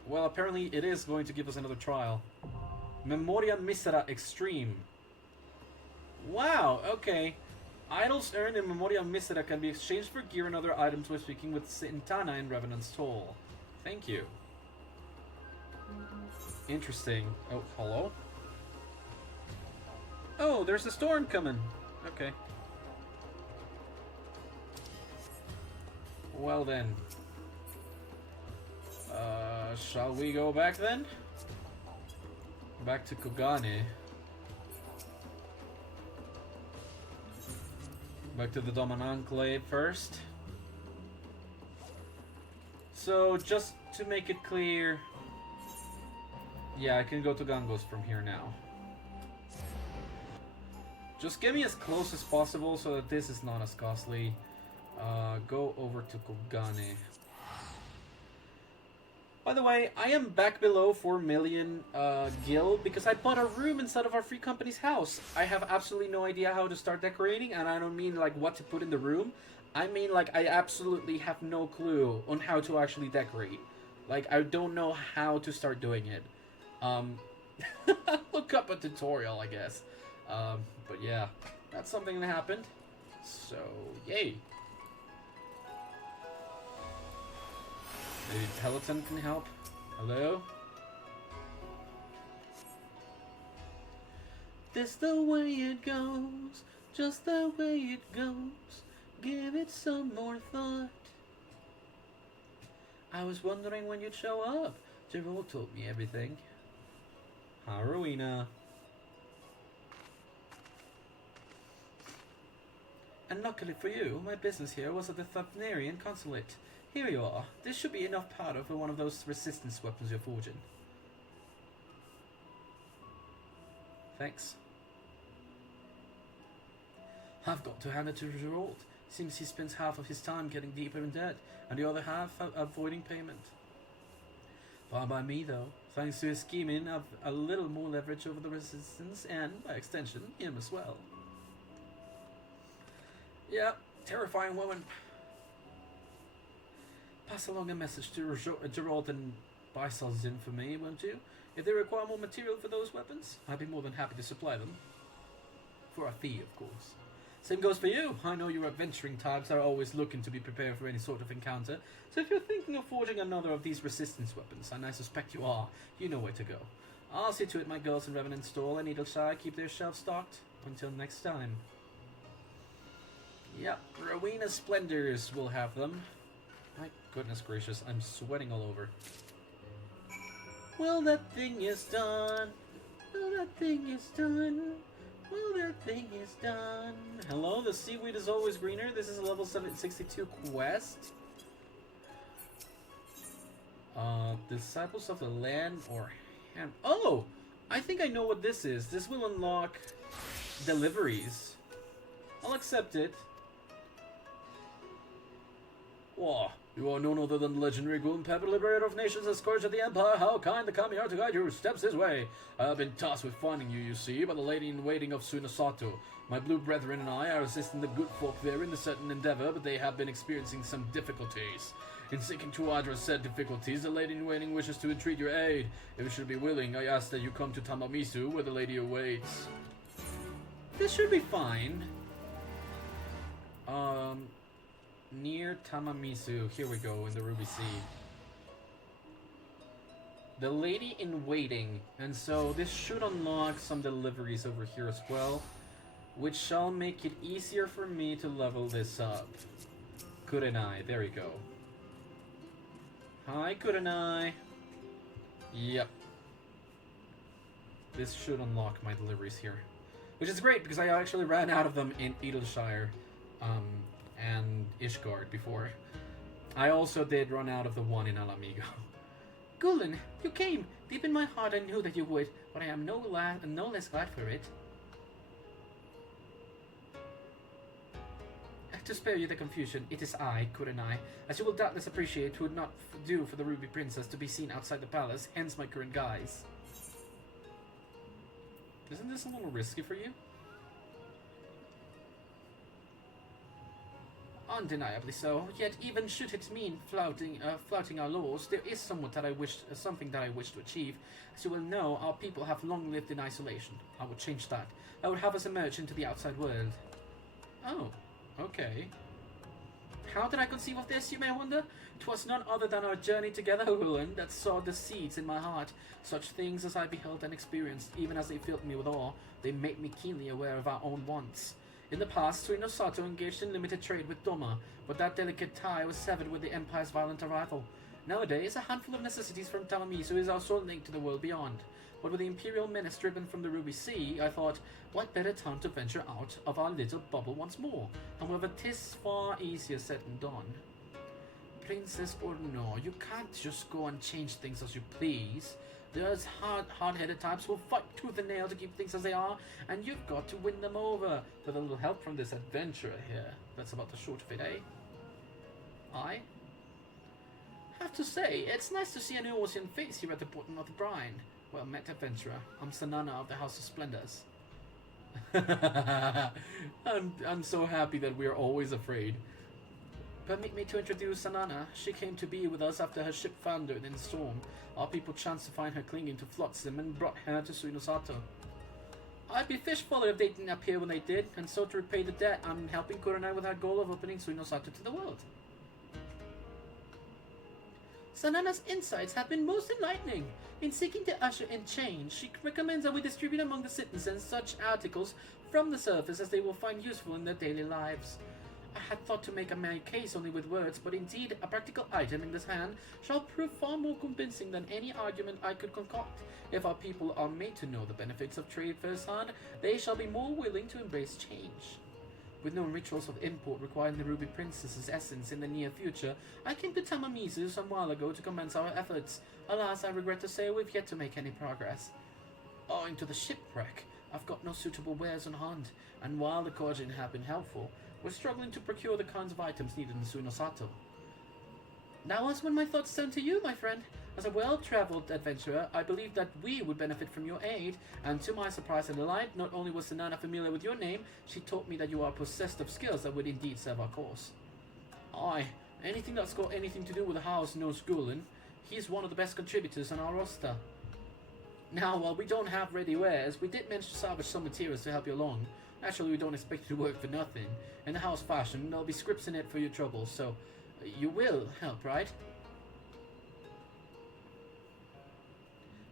Well, apparently it is going to give us another trial. Memoria Misera Extreme. Wow, okay. Idols earned in Memoria Misera can be exchanged for gear and other items when speaking with Sintana in Revenant's Toll. Thank you. Interesting. Oh, hello? Oh, there's a storm coming. Okay. Well then. Shall we go back then? Back to Kogane. Back to the Doman Enclave first. So, just to make it clear... Yeah, I can go to Gangos from here now. Just get me as close as possible so that this is not as costly. Go over to Kogane. By the way, I am back below 4 million gil because I bought a room inside of our free company's house. I have absolutely no idea how to start decorating, and I don't mean like what to put in the room. I mean like I absolutely have no clue on how to actually decorate. Like I don't know how to start doing it. Look up a tutorial, I guess. But yeah, that's something that happened. So, yay. Maybe Peloton can help? Hello? This the way it goes, just the way it goes. Give it some more thought. I was wondering when you'd show up. Gerald told me everything. Haruina. And luckily for you, my business here was at the Thapnarian consulate. Here you are. This should be enough powder for one of those resistance weapons you're forging. Thanks. I've got to hand it to Gerald. Seems he spends half of his time getting deeper in debt, and the other half avoiding payment. Fine by me, though. Thanks to his scheming, I've a little more leverage over the resistance, and, by extension, him as well. Yeah, terrifying woman. Pass along a message to Gerald and Baisalzin for me, won't you? If they require more material for those weapons, I'd be more than happy to supply them. For a fee, of course. Same goes for you. I know your adventuring types are always looking to be prepared for any sort of encounter, so if you're thinking of forging another of these resistance weapons, and I suspect you are, you know where to go. I'll see to it my girls in Revenant Stall and Needleshy keep their shelves stocked. Until next time. Yep, Rowena Splendors will have them. My goodness gracious, I'm sweating all over. Well, that thing is done. Well, that thing is done. Well, that thing is done. Hello, the seaweed is always greener. This is a level 762 quest. Disciples of the Land or Ham. Oh! I think I know what this is. This will unlock deliveries. I'll accept it. Whoa. You are none other than the legendary Gloom Pepper, liberator of nations and scourge of the Empire. How kind the kami are to guide your steps this way. I have been tasked with finding you, you see, by the lady-in-waiting of Sunasato. My blue brethren and I are assisting the good folk there in the certain endeavor, but they have been experiencing some difficulties. In seeking to address said difficulties, the lady-in-waiting wishes to entreat your aid. If you should be willing, I ask that you come to Tamamisu, where the lady awaits. This should be fine. Near Tamamisu. Here we go, in the Ruby Sea. The lady in waiting. And so this should unlock some deliveries over here as well, which shall make it easier for me to level this up. Kurenai. There you go. Hi, Kurenai. Yep. This should unlock my deliveries here. Which is great, because I actually ran out of them in Edelshire. And Ishgard before. I also did run out of the one in Alamigo. Gulen, you came. Deep in my heart I knew that you would, but I am no less glad for it. to spare you the confusion, it is I, Kurenai. As you will doubtless appreciate, it would not do for the Ruby Princess to be seen outside the palace, hence my current guise. Isn't this a little risky for you? Undeniably so. Yet, even should it mean flouting our laws, there is something that I wish to achieve. As you will know, our people have long lived in isolation. I would change that. I would have us emerge into the outside world. Oh, okay. How did I conceive of this, you may wonder? 'Twas none other than our journey together, Huluan, that sowed the seeds in my heart. Such things as I beheld and experienced, even as they filled me with awe, they made me keenly aware of our own wants. In the past, Suino Sato engaged in limited trade with Doma, but that delicate tie was severed with the Empire's violent arrival. Nowadays, a handful of necessities from Talamisu is our sole link to the world beyond. But with the Imperial menace driven from the Ruby Sea, I thought, what better time to venture out of our little bubble once more? However, 'tis far easier said than done. Princess or no, you can't just go and change things as you please. There's hard-headed types who'll fight tooth and nail to keep things as they are, and you've got to win them over, with a little help from this adventurer here. That's about the short of it, eh? I have to say, it's nice to see a new Ocean face here at the bottom of the brine. Well met, adventurer. I'm Sanana of the House of Splendors. I'm so happy that we're always afraid. Permit me to introduce Sanana. She came to be with us after her ship foundered in the storm. Our people chanced to find her clinging to flotsam and brought her to Suino Sato. I'd be fishfuller if they didn't appear when they did, and so to repay the debt, I'm helping Kurenai with her goal of opening Suino Sato to the world. Sanana's insights have been most enlightening. In seeking to usher in change, she recommends that we distribute among the citizens such articles from the surface as they will find useful in their daily lives. I had thought to make a merry case only with words, but indeed a practical item in this hand shall prove far more convincing than any argument I could concoct. If our people are made to know the benefits of trade firsthand, they shall be more willing to embrace change. With no rituals of import requiring the Ruby Princess's essence in the near future, I came to Tamamizu some while ago to commence our efforts. Alas, I regret to say we've yet to make any progress. Owing to the shipwreck, I've got no suitable wares on hand, and while the Kojin have been helpful, we're struggling to procure the kinds of items needed in Suino Sato. Now is when my thoughts turn to you, my friend. As a well-traveled adventurer, I believe that we would benefit from your aid, and to my surprise and delight, not only was Sanana familiar with your name, she taught me that you are possessed of skills that would indeed serve our cause. Aye, anything that's got anything to do with the house knows Gulen. He's one of the best contributors on our roster. Now, while we don't have ready wares, we did manage to salvage some materials to help you along. Naturally, we don't expect you to work for nothing. In the house fashion, there'll be scripts in it for your troubles, so you will help, right?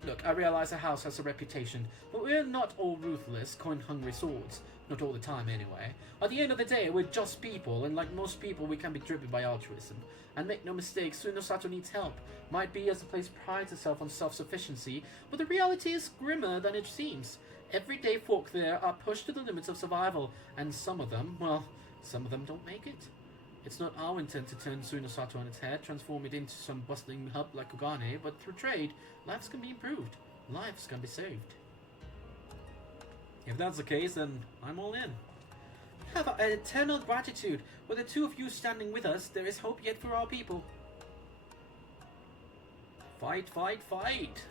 Look, I realize the house has a reputation, but we're not all ruthless, coin-hungry swords. Not all the time, anyway. At the end of the day, we're just people, and like most people, we can be driven by altruism. And make no mistake, Suino Sato needs help. Might be as the place prides itself on self-sufficiency, but the reality is grimmer than it seems. Everyday folk there are pushed to the limits of survival, and some of them don't make it. It's not our intent to turn Suino Sato on its head, transform it into some bustling hub like Kogane, but through trade, lives can be improved, lives can be saved. If that's the case, then I'm all in. Have an eternal gratitude. With the two of you standing with us, there is hope yet for our people. Fight, fight, fight!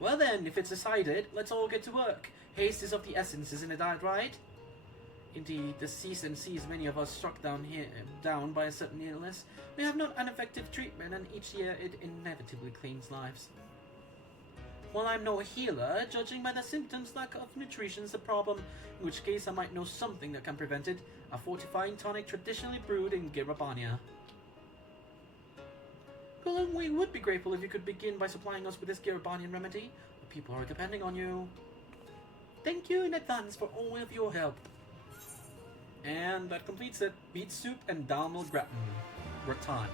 Well then, if it's decided, let's all get to work. Haste is of the essence, isn't it right? Indeed, the season sees many of us struck down by a certain illness. We have not an effective treatment, and each year it inevitably claims lives. While I'm no healer, judging by the symptoms, lack of nutrition's a problem, in which case I might know something that can prevent it. A fortifying tonic traditionally brewed in Girabania. Well, we would be grateful if you could begin by supplying us with this Girabanian remedy. The people are depending on you. Thank you in advance for all of your help. And that completes it. Beet soup and Dalmal gratin.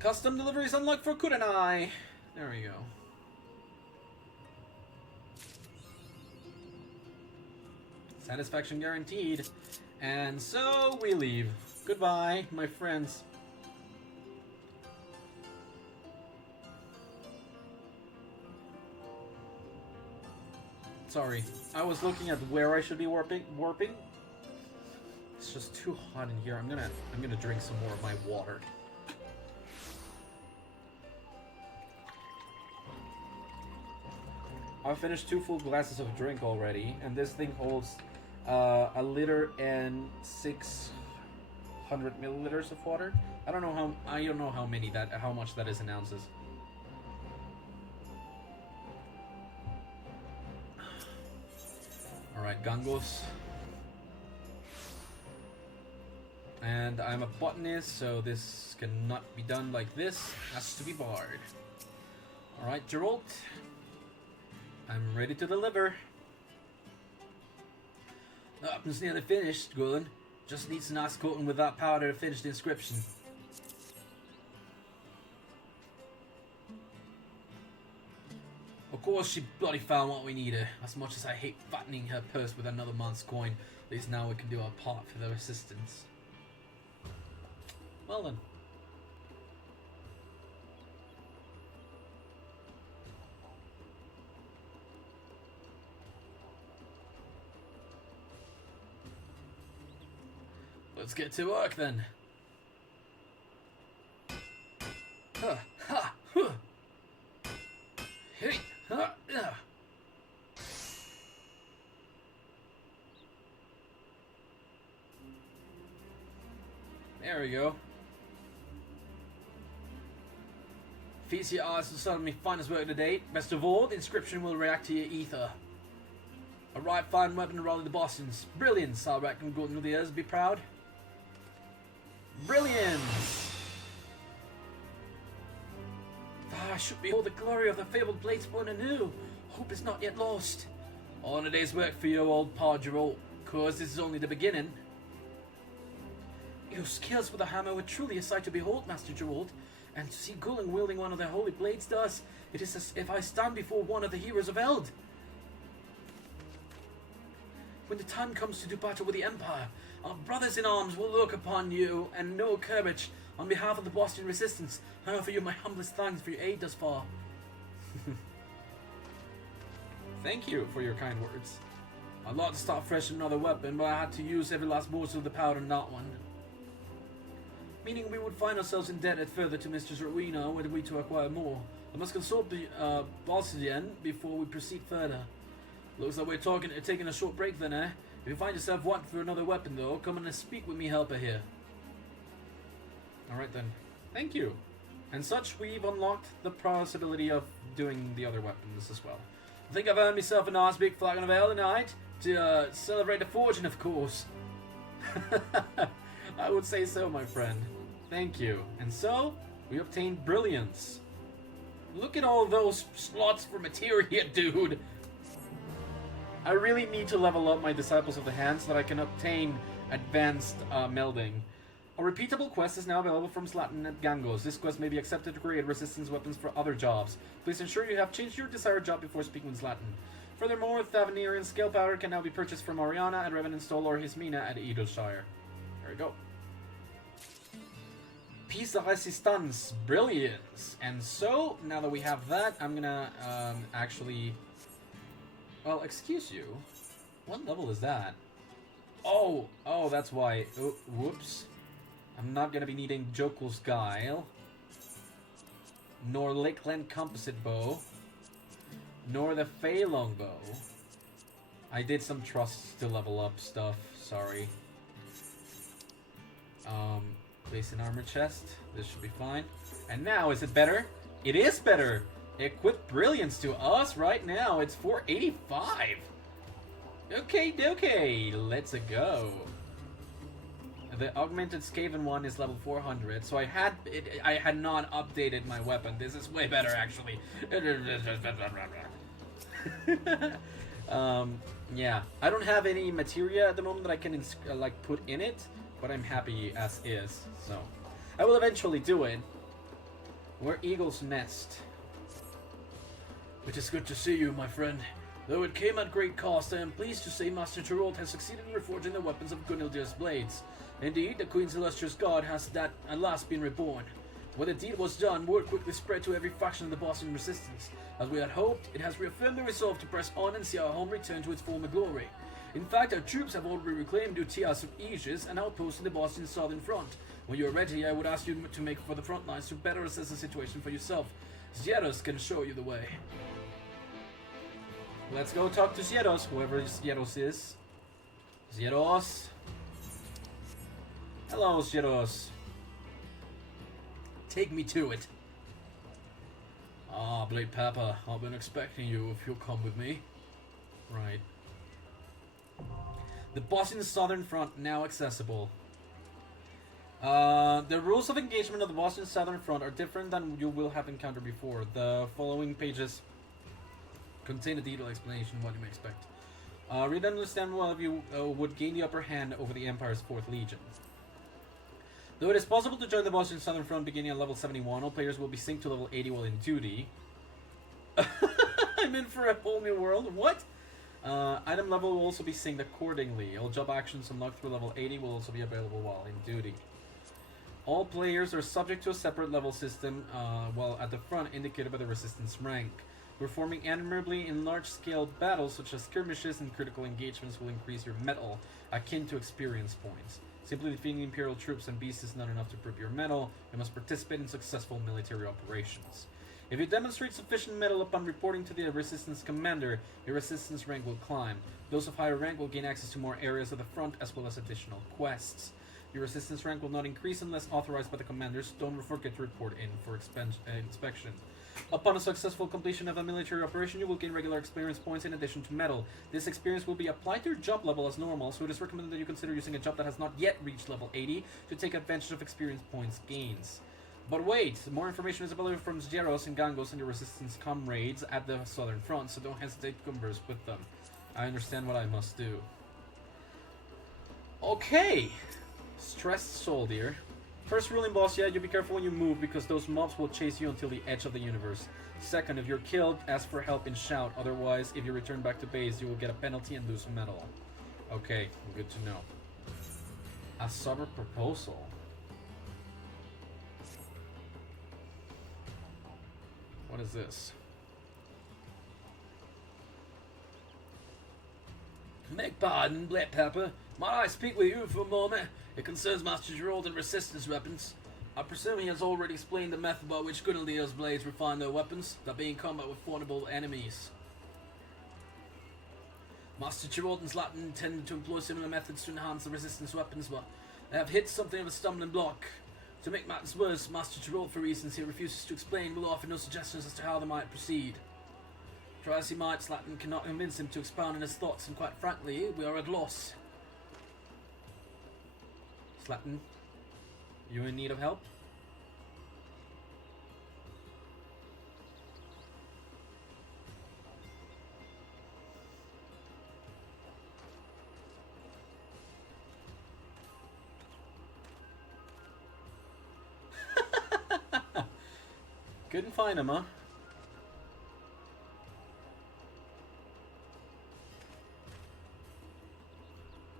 Custom deliveries unlocked for Kurenai. There we go. Satisfaction guaranteed. And so we leave. Goodbye, my friends. Sorry, I was looking at where I should be warping. It's just too hot in here. I'm gonna drink some more of my water. I've finished 2 full glasses of drink already, and this thing holds a liter and 600 milliliters of water. I don't know how much that is in ounces. All right, Gangos. And I'm a botanist, so this cannot be done like this. Has to be barred. All right, Geralt. I'm ready to deliver. The weapon's nearly finished, Gulen. Just needs a nice coating with that powder to finish the inscription. Of course she bloody found what we needed. As much as I hate fattening her purse with another month's coin, at least now we can do our part for the resistance. Well then. Let's get to work then. Ha, ha, huh. Hey, ha, yeah. There we go. Feast your eyes on some of my finest work to date. Best of all, the inscription will react to your ether. A right fine weapon to rally the Boston's. Brilliance, I reckon Gordon with the ears be proud. Brilliance! I should behold the glory of the fabled blades born anew. Hope is not yet lost. All in a day's work for you, old Pa Geralt, cause this is only the beginning. Your skills with the hammer were truly a sight to behold, Master Geralt, and to see Gulen wielding one of their holy blades thus, it is as if I stand before one of the heroes of Eld. When the time comes to do battle with the Empire, our brothers in arms will look upon you and know courage. On behalf of the Boston Resistance, I offer you my humblest thanks for your aid thus far. Thank you for your kind words. I'd like to start fresh with another weapon, but I had to use every last morsel of the powder in that one. Meaning we would find ourselves indebted further to Mistress Rowena were we to acquire more. I must consult the Bozja before we proceed further. Looks like we're taking a short break then, eh? If you find yourself wanting for another weapon though, come and speak with me helper here. Alright then. Thank you. And such, we've unlocked the possibility of doing the other weapons as well. I think I've earned myself a nice big flagon of ale tonight to celebrate the fortune, of course. I would say so, my friend. Thank you. And so, we obtained Brilliance. Look at all those slots for materia, dude. I really need to level up my Disciples of the Hand so that I can obtain advanced melding. A repeatable quest is now available from Zlatan at Gangos. This quest may be accepted to create resistance weapons for other jobs. Please ensure you have changed your desired job before speaking with Zlatan. Furthermore, Thavanirian scale powder can now be purchased from Ariana at Revenant Stall or his mina at Edelshire. There we go. Piece de Resistance. Brilliance. And so, now that we have that, I'm gonna actually... Well, excuse you. What level is that? Oh, that's why. Oh, whoops. I'm not gonna be needing Jokul's Guile, nor Lakeland Composite Bow, nor the Fey Longbow. I did some trusts to level up stuff, sorry. Place an armor chest. This should be fine. And now, is it better? It is better! Equip Brilliance to us right now. It's 485. Okay, let's go. The augmented Skaven one is level 400, so I had not updated my weapon. This is way better, actually. Yeah, I don't have any materia at the moment that I can like put in it, but I'm happy as is. So I will eventually do it. We're Eagle's Nest. It is good to see you, my friend. Though it came at great cost, I am pleased to say Master Geralt has succeeded in reforging the weapons of Gunnhildir's blades. Indeed, the Queen's illustrious god has at last been reborn. When the deed was done, word quickly spread to every faction of the Boston resistance. As we had hoped, it has reaffirmed the resolve to press on and see our home return to its former glory. In fact, our troops have already reclaimed Utias of Aegis, an outpost in the Boston southern front. When you are ready, I would ask you to make for the front lines to better assess the situation for yourself. Zieros can show you the way. Let's go talk to Zieros, whoever Zieros is. Zieros. Hello, Zieros. Take me to it. Ah, Blade Papa, I've been expecting you if you'll come with me. Right. The Boston Southern Front now accessible. The rules of engagement of the Boston Southern Front are different than you will have encountered before. The following pages contain a detailed explanation of what you may expect. Read and understand one of you would gain the upper hand over the Empire's 4th Legion. Though it is possible to join the Boston Southern Front beginning at level 71, all players will be synced to level 80 while in duty. I'm in for a whole new world. What? Item level will also be synced accordingly. All job actions unlocked through level 80 will also be available while in duty. All players are subject to a separate level system, while at the front indicated by the resistance rank. Performing admirably in large-scale battles such as skirmishes and critical engagements will increase your mettle, akin to experience points. Simply defeating Imperial troops and beasts is not enough to prove your mettle. You must participate in successful military operations. If you demonstrate sufficient mettle upon reporting to the Resistance Commander, your Resistance rank will climb. Those of higher rank will gain access to more areas of the front as well as additional quests. Your Resistance rank will not increase unless authorized by the Commanders. Don't forget to report in for inspection. Upon a successful completion of a military operation, you will gain regular experience points in addition to mettle. This experience will be applied to your job level as normal, so it is recommended that you consider using a job that has not yet reached level 80 to take advantage of experience points gains. But wait, more information is available from Zieros and Gangos and your Resistance comrades at the Southern Front, so don't hesitate to converse with them. I understand what I must do. Okay! Stressed soldier. First rule in Bozja, you be careful when you move because those mobs will chase you until the edge of the universe. Second, if you're killed, ask for help and shout. Otherwise, if you return back to base, you will get a penalty and lose metal. Okay, good to know. A sober proposal. What is this? Beg pardon, Black Pepper. Might I speak with you for a moment? It concerns Master Gerald and resistance weapons. I presume he has already explained the method by which Grenadier's blades refine their weapons, that being combat with formidable enemies. Master Gerald and Slatin intended to employ similar methods to enhance the resistance weapons, but they have hit something of a stumbling block. To make matters worse, Master Gerald, for reasons he refuses to explain, will offer no suggestions as to how they might proceed. Try as he might, Slatin cannot convince him to expound on his thoughts, and quite frankly, we are at loss. Slatin, you in need of help? Couldn't find him, huh?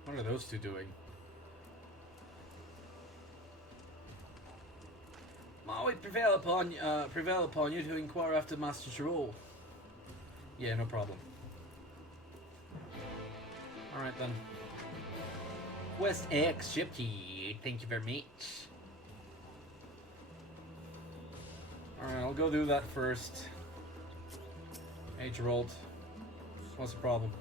What are those two doing? Might we prevail upon you to inquire after Master Gerald? Yeah, no problem. Alright then. Quest accepted. Thank you very much. Alright, I'll go do that first. Hey Gerald, what's the problem?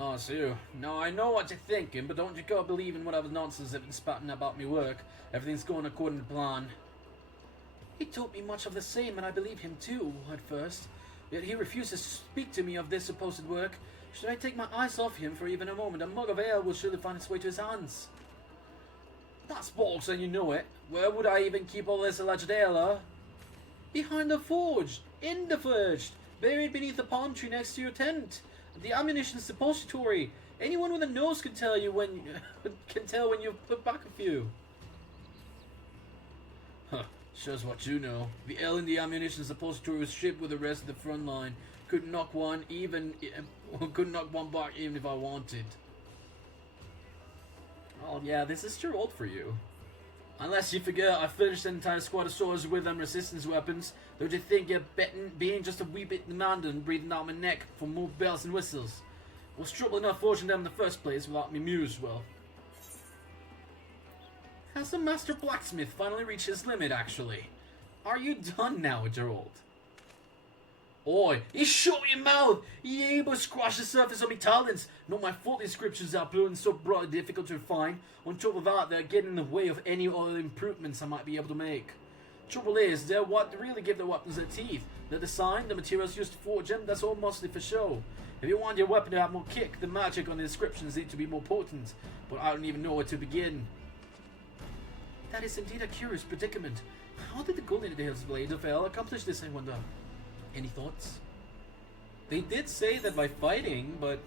Oh, it's you. No, I know what you're thinking, but don't you go believing whatever nonsense they've been spouting about me work. Everything's going according to plan. He told me much of the same, and I believe him too, at first. Yet he refuses to speak to me of this supposed work. Should I take my eyes off him for even a moment, a mug of ale will surely find its way to his hands. That's balks, and you know it. Where would I even keep all this alleged ale, huh? Behind the forge, in the forge, buried beneath the palm tree next to your tent. The ammunition suppository. Anyone with a nose can tell you when you've put back a few. Huh, shows what you know. The ale in the ammunition suppository was shipped with the rest of the front line. Couldn't knock one, even I couldn't knock one back even if I wanted. Oh yeah, this is too old for you. Unless you forget, I finished an entire squad of swords with them resistance weapons. Don't you think you're betting being just a wee bit demanding and breathing down my neck for more bells and whistles? I was trouble enough forging them in the first place without me muse, well. Has the master blacksmith finally reached his limit, actually? Are you done now, Gerald? Oi, he shut your mouth! He ain't able to squash the surface of me talents. Not my fault the inscriptions are blue and so broad difficult to find. On top of that, they're getting in the way of any other improvements I might be able to make. Trouble is, they're what really give the weapons their teeth. The design, the materials used to forge them, that's all mostly for show. If you want your weapon to have more kick, the magic on the inscriptions need to be more potent. But I don't even know where to begin. That is indeed a curious predicament. How did the Golden Hills Blade of Hell accomplish this, I wonder? Any thoughts? They did say that by fighting, but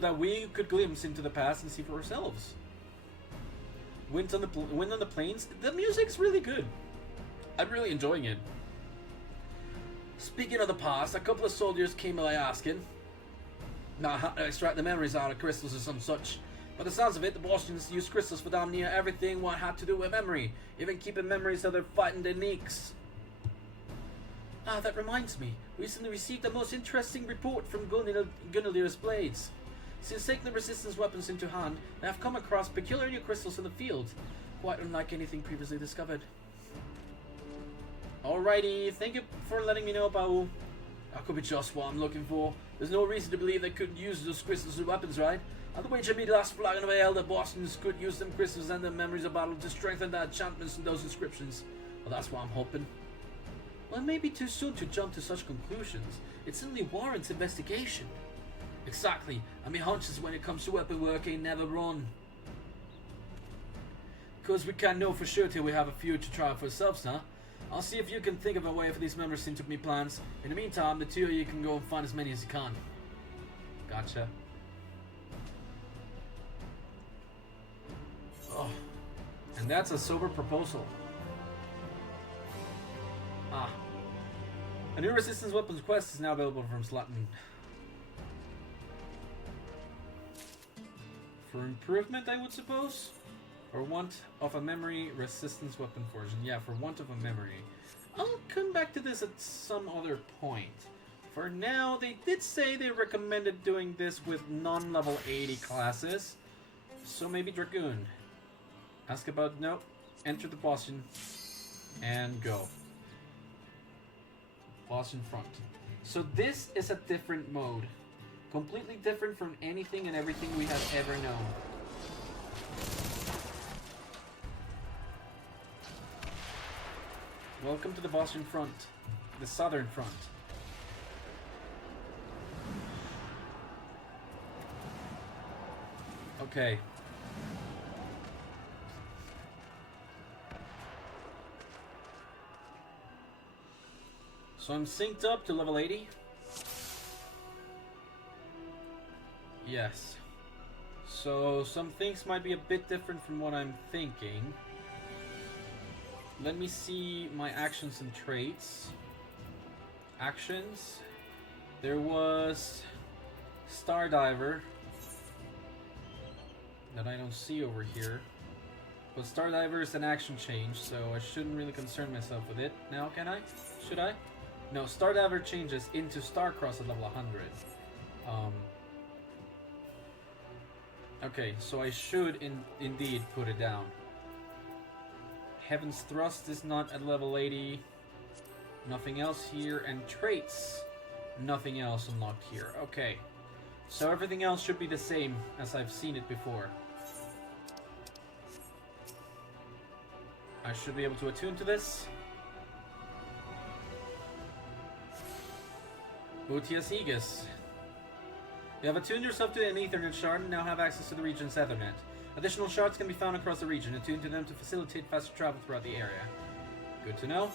that we could glimpse into the past and see for ourselves. Wind on the Plains. The music's really good. I'm really enjoying it. Speaking of the past, a couple of soldiers came by asking. Now, how to extract the memories out of crystals or some such. By the sounds of it, the Bosnians used crystals for damn near everything what had to do with memory, even keeping memories of their fighting techniques. Ah, that reminds me. We recently received a most interesting report from Gunnar's Blades. Since taking the resistance weapons into hand, they have come across peculiar new crystals in the field, quite unlike anything previously discovered. Alrighty, thank you for letting me know, Bao. That could be just what I'm looking for. There's no reason to believe they couldn't use those crystals as weapons, right? I'll wager me the last flag of hell that Boston's could use them crystals and the memories of battle to strengthen their enchantments in those inscriptions. Well, that's what I'm hoping. Well, it may be too soon to jump to such conclusions. It certainly warrants investigation. Exactly, and my hunches when it comes to weapon work ain't never wrong. Because we can't know for sure till we have a few to try for ourselves, huh? I'll see if you can think of a way for these memories into me plans. In the meantime, the two of you can go and find as many as you can. Gotcha. Oh, and that's a sober proposal. Ah. A new resistance weapons quest is now available from Slutton. For improvement, I would suppose? For want of a memory, resistance weapon forging. Yeah, for want of a memory. I'll come back to this at some other point. For now, they did say they recommended doing this with non-level 80 classes. So maybe Dragoon. Ask about... Nope. Enter the Boston. And go. Boston front. So this is a different mode. Completely different from anything and everything we have ever known. Welcome to the Boston front. The southern front. Okay. So I'm synced up to level 80. Yes. So some things might be a bit different from what I'm thinking. Let me see my actions and traits. Actions. There was Stardiver that I don't see over here. But Stardiver is an action change, so I shouldn't really concern myself with it. Now, can I? Should I? No, Stardiver changes into Starcross at level 100. Okay, so I should indeed put it down. Heaven's Thrust is not at level 80. Nothing else here. And traits, nothing else unlocked here. Okay, so everything else should be the same as I've seen it before. I should be able to attune to this. Butias Aegis. You have attuned yourself to an Ethernet shard and now have access to the region's Ethernet. Additional shards can be found across the region. Attune to them to facilitate faster travel throughout the area. Good to know.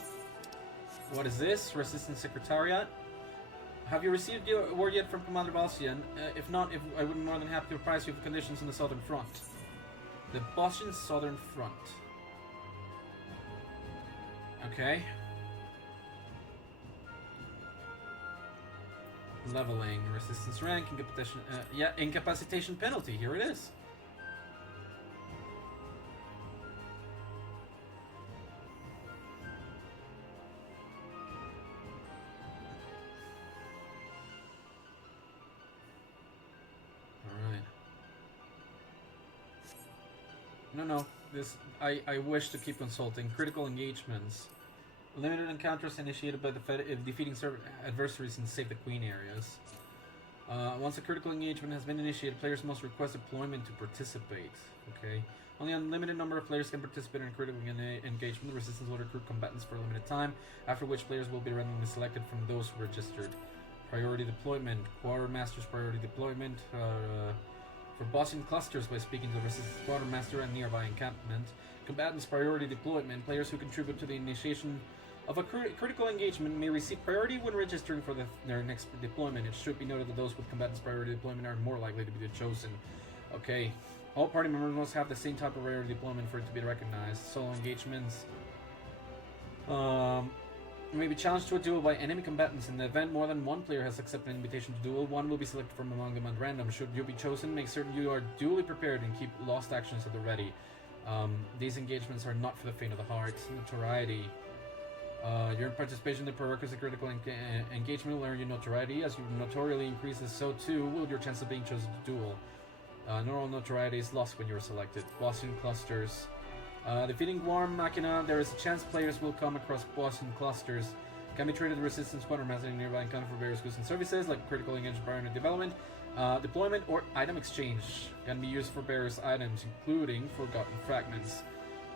What is this? Resistance Secretariat. Have you received your word yet from Commander Bozja? If not, I would be more than happy to apprise you of the conditions on the southern front. The Bosnian southern front. Okay. Leveling, resistance rank, incapacitation penalty. Here it is. Alright. No. I wish to keep consulting. Critical engagements. Limited encounters initiated by defeating adversaries in Save the Queen areas. Once a critical engagement has been initiated, players must request deployment to participate. Okay. Only a limited number of players can participate in a critical engagement. The Resistance will recruit combatants for a limited time, after which players will be randomly selected from those who registered. Priority deployment. Quartermaster's priority deployment. For Bozjan clusters by speaking to the Resistance Quartermaster and nearby encampment. Combatants priority deployment. Players who contribute to the initiation of a critical engagement may receive priority when registering for their next deployment. It should be noted that those with combatants priority deployment are more likely to be the chosen. Okay. All party members must have the same type of priority deployment for it to be recognized. Solo engagements may be challenged to a duel by enemy combatants. In the event more than one player has accepted an invitation to duel, one will be selected from among them at random. Should you be chosen, make certain you are duly prepared and keep lost actions at the ready. These engagements are not for the faint of the heart. Notoriety. Your participation in the prerequisite critical engagement will earn you notoriety. As your notoriety increases, so too will your chance of being chosen to duel. Normal notoriety is lost when you are selected. Bozjan clusters. Defeating Warm Machina, there is a chance players will come across Bozjan clusters. Can be traded Resistance Quartermaster in nearby encounter for various goods and services, like critical engagement, environment development, deployment, or item exchange. Can be used for various items, including Forgotten Fragments.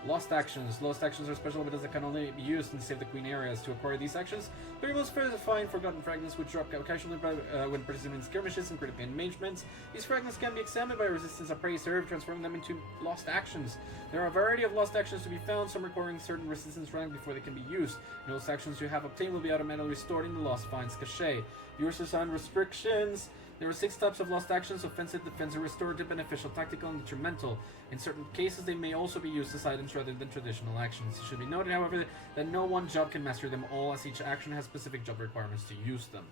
Lost actions. Lost actions are special abilities that can only be used in Save the Queen areas. To acquire these actions, player must find Forgotten Fragments, which drop occasionally when participating in skirmishes and critical engagements. These fragments can be examined by a Resistance Appraiser, transforming them into lost actions. There are a variety of lost actions to be found, some requiring certain Resistance rank before they can be used. And those actions you have obtained will be automatically restored in the Lost Finds cache. Viewers assign restrictions. There are 6 types of lost actions: offensive, defensive, restorative, beneficial, tactical, and detrimental. In certain cases, they may also be used as items rather than traditional actions. It should be noted, however, that no one job can master them all, as each action has specific job requirements to use them.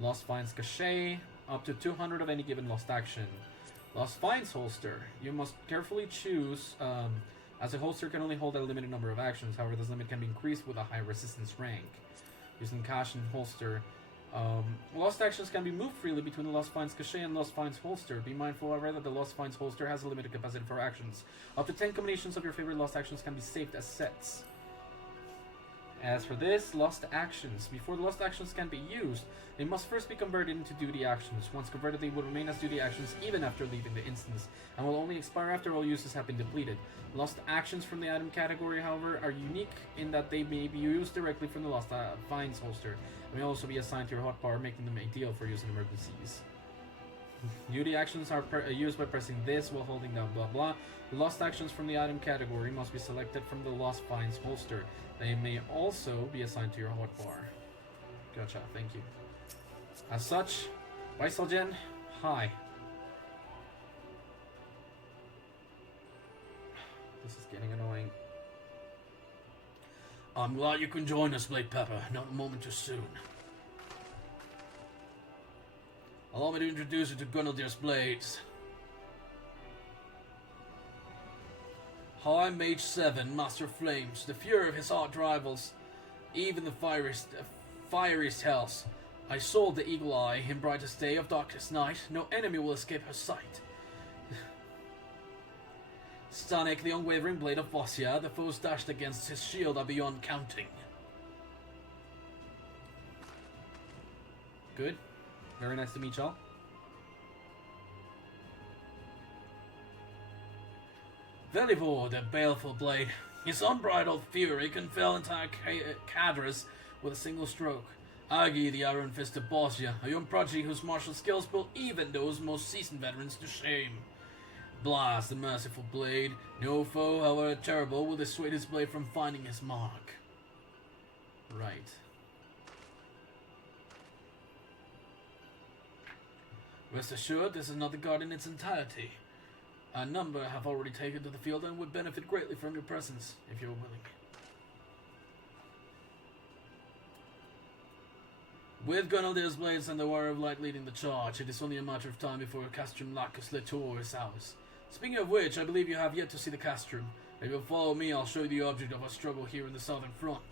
Lost Finds cache, up to 200 of any given lost action. Lost Finds holster. You must carefully choose, as a holster can only hold a limited number of actions. However, this limit can be increased with a high resistance rank. Using cache and holster. Lost actions can be moved freely between the Lost Finds cache and Lost Finds holster. Be mindful, however, that the Lost Finds holster has a limited capacity for actions. Up to 10 combinations of your favorite lost actions can be saved as sets. As for this, lost actions. Before the lost actions can be used, they must first be converted into duty actions. Once converted, they will remain as duty actions even after leaving the instance, and will only expire after all uses have been depleted. Lost actions from the item category, however, are unique in that they may be used directly from the Lost Finds holster, and may also be assigned to your hotbar, making them ideal for use in emergencies. Duty actions are used by pressing this while holding down blah blah. Lost actions from the item category must be selected from the Lost Finds holster. They may also be assigned to your hotbar. Gotcha, thank you. As such, Baisalgen, hi. This is getting annoying. I'm glad you can join us, Blade Pepper. Not a moment too soon. Allow me to introduce you to Gunneldir's Blades. High Mage 7, Master of Flames, the fury of his arch rivals, even the fieriest hells. I sold the Eagle Eye in brightest day of darkest night. No enemy will escape her sight. Stanek, the unwavering blade of Bozja, the foes dashed against his shield are beyond counting. Good. Very nice to meet y'all. Velivor, the baleful blade. His unbridled fury can fell entire cadres with a single stroke. Agi, the iron fist of Bozja, a young prodigy whose martial skills put even those most seasoned veterans to shame. Blast, the merciful blade. No foe, however terrible, will dissuade his blade from finding his mark. Right. Rest assured, this is not the guard in its entirety. A number have already taken to the field and would benefit greatly from your presence, if you're willing. With Gunaldir's blades and the Wire of Light leading the charge, it is only a matter of time before Castrum Lacus Letor is ours. Speaking of which, I believe you have yet to see the Castrum. If you'll follow me, I'll show you the object of our struggle here in the southern front.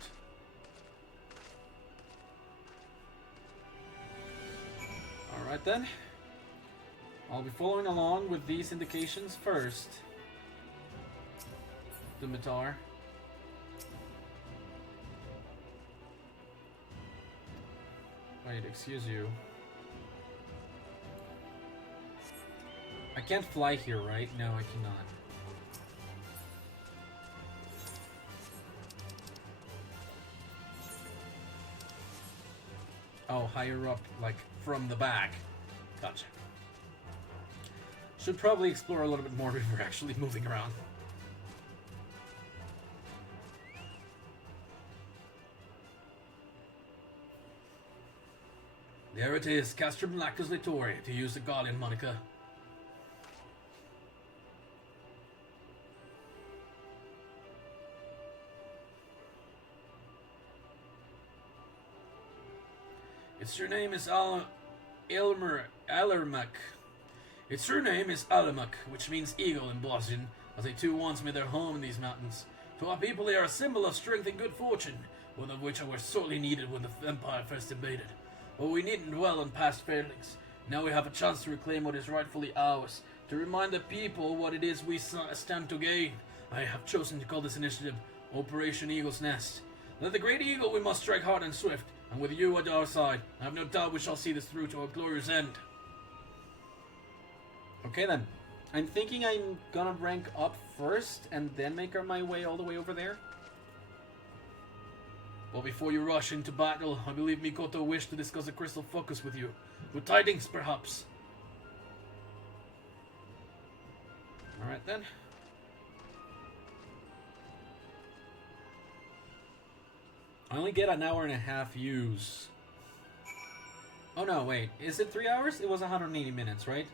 Alright then. I'll be following along with these indications first. Dimitar. Wait, excuse you. I can't fly here, right? No, I cannot. Oh, higher up, like, from the back. Gotcha. Should probably explore a little bit more before actually moving around. There it is, Castrum Lacus Letor, to use the Guardian moniker. Its true name is Alarmak. Its true name is Alamak, which means eagle in Bozjan, as they too once made their home in these mountains. To our people, they are a symbol of strength and good fortune, one of which were sorely needed when the Empire first invaded. But we needn't dwell on past failings. Now we have a chance to reclaim what is rightfully ours, to remind the people what it is we stand to gain. I have chosen to call this initiative Operation Eagle's Nest. Like the great eagle, we must strike hard and swift, and with you at our side, I have no doubt we shall see this through to a glorious end. Okay then. I'm thinking I'm gonna rank up first and then make my way all the way over there. But before you rush into battle, I believe Mikoto wished to discuss a crystal focus with you. Good tidings, perhaps. Alright then. I only get an hour and a half use. Oh no, wait. Is it 3 hours? It was 180 minutes, right?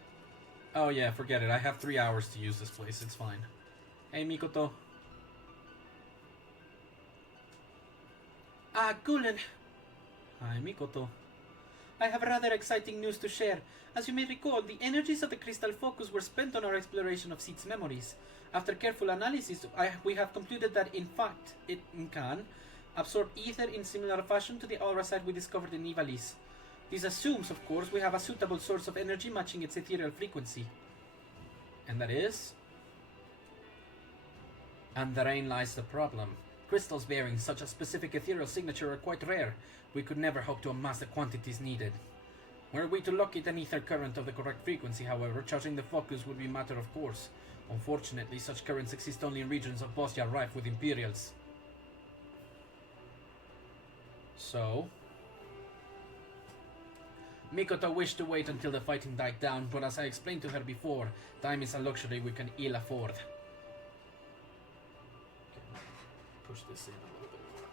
Oh yeah, forget it. I have 3 hours to use this place. It's fine. Hey, Mikoto. Ah, Gulen. Hi, Mikoto. I have rather exciting news to share. As you may recall, the energies of the crystal focus were spent on our exploration of Seed's memories. After careful analysis, we have concluded that, in fact, it can absorb ether in similar fashion to the aura site we discovered in Ivalice. This assumes, of course, we have a suitable source of energy matching its ethereal frequency. And that is? And therein lies the problem. Crystals bearing such a specific ethereal signature are quite rare. We could never hope to amass the quantities needed. Were we to locate an ether current of the correct frequency, however, charging the focus would be a matter of course. Unfortunately, such currents exist only in regions of Bozja rife with Imperials. So? Mikoto wished to wait until the fighting died down, but as I explained to her before, time is a luxury we can ill afford. Push this in a little bit more.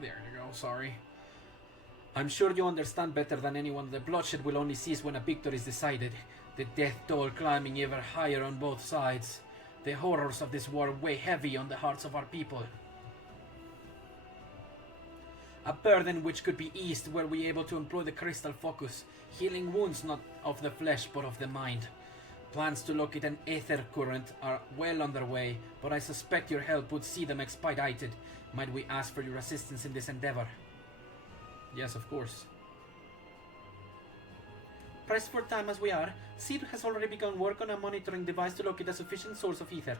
There you go, sorry. I'm sure you understand better than anyone that the bloodshed will only cease when a victory is decided. The death toll climbing ever higher on both sides. The horrors of this war weigh heavy on the hearts of our people. A burden which could be eased were we able to employ the crystal focus, healing wounds not of the flesh but of the mind. Plans to locate an ether current are well underway, but I suspect your help would see them expedited. Might we ask for your assistance in this endeavor? Yes, of course. Pressed for time as we are, Seed has already begun work on a monitoring device to locate a sufficient source of ether.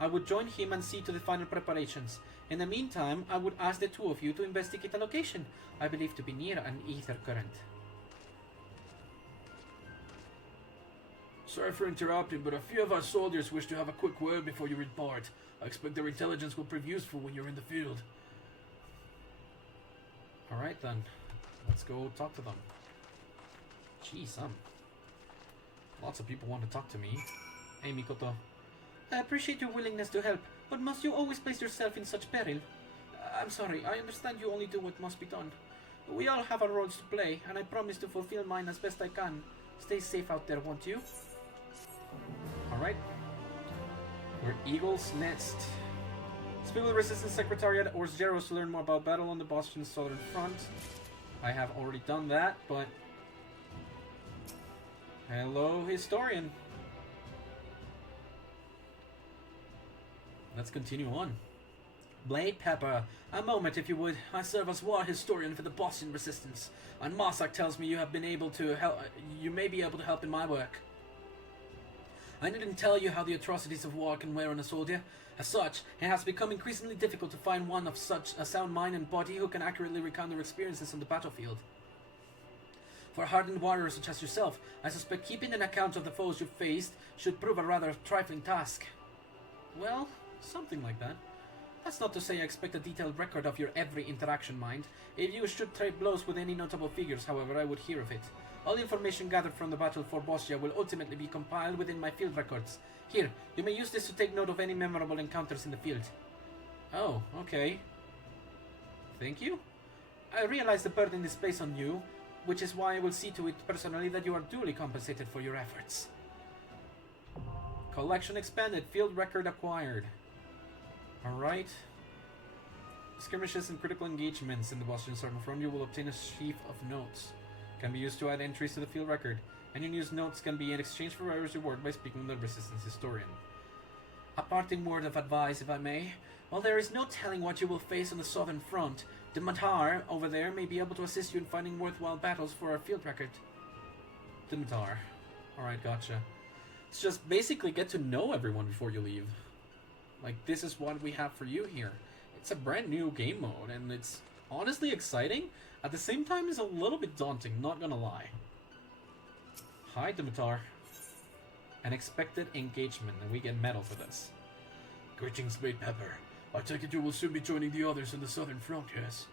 I would join him and see to the final preparations. In the meantime, I would ask the two of you to investigate a location I believe to be near an ether current. Sorry for interrupting, but a few of our soldiers wish to have a quick word before you depart. I expect their intelligence will prove useful when you're in the field. Alright then. Let's go talk to them. Jeez, lots of people want to talk to me. Hey, Mikoto. I appreciate your willingness to help, but must you always place yourself in such peril? I'm sorry, I understand you only do what must be done. We all have our roles to play, and I promise to fulfill mine as best I can. Stay safe out there, won't you? Alright. We're Eagle's Nest. Speak with Resistance Secretariat or Zeros to learn more about battle on the Boston Southern Front. I have already done that, but... Hello, historian. Let's continue on. Blade Pepper, a moment if you would. I serve as war historian for the Boston Resistance, and Marsak tells me you have been able to help. You may be able to help in my work. I needn't tell you how the atrocities of war can wear on a soldier. As such, it has become increasingly difficult to find one of such a sound mind and body who can accurately recount their experiences on the battlefield. For a hardened warrior such as yourself, I suspect keeping an account of the foes you've faced should prove a rather trifling task. Well, something like that. That's not to say I expect a detailed record of your every interaction, mind. If you should trade blows with any notable figures, however, I would hear of it. All information gathered from the battle for Bozja will ultimately be compiled within my field records. Here, you may use this to take note of any memorable encounters in the field. Oh, okay. Thank you. I realize the burden is placed on you, which is why I will see to it personally that you are duly compensated for your efforts. Collection expanded, field record acquired. Alright. Skirmishes and critical engagements in the Boston Servant Front, you will obtain a sheaf of notes. Can be used to add entries to the field record. Any unused notes can be in exchange for various reward by speaking with the Resistance historian. A parting word of advice, if I may. While there is no telling what you will face on the Southern Front, the Matar over there may be able to assist you in finding worthwhile battles for our field record. The Matar. Alright, gotcha. It's just basically get to know everyone before you leave. Like, this is what we have for you here. It's a brand new game mode, and it's honestly exciting. At the same time, it's a little bit daunting, not gonna lie. Hi, Dimitar. An expected engagement, and we get medal for this. Greetings, Blade Pepper. I take it you will soon be joining the others in the Southern Front, yes?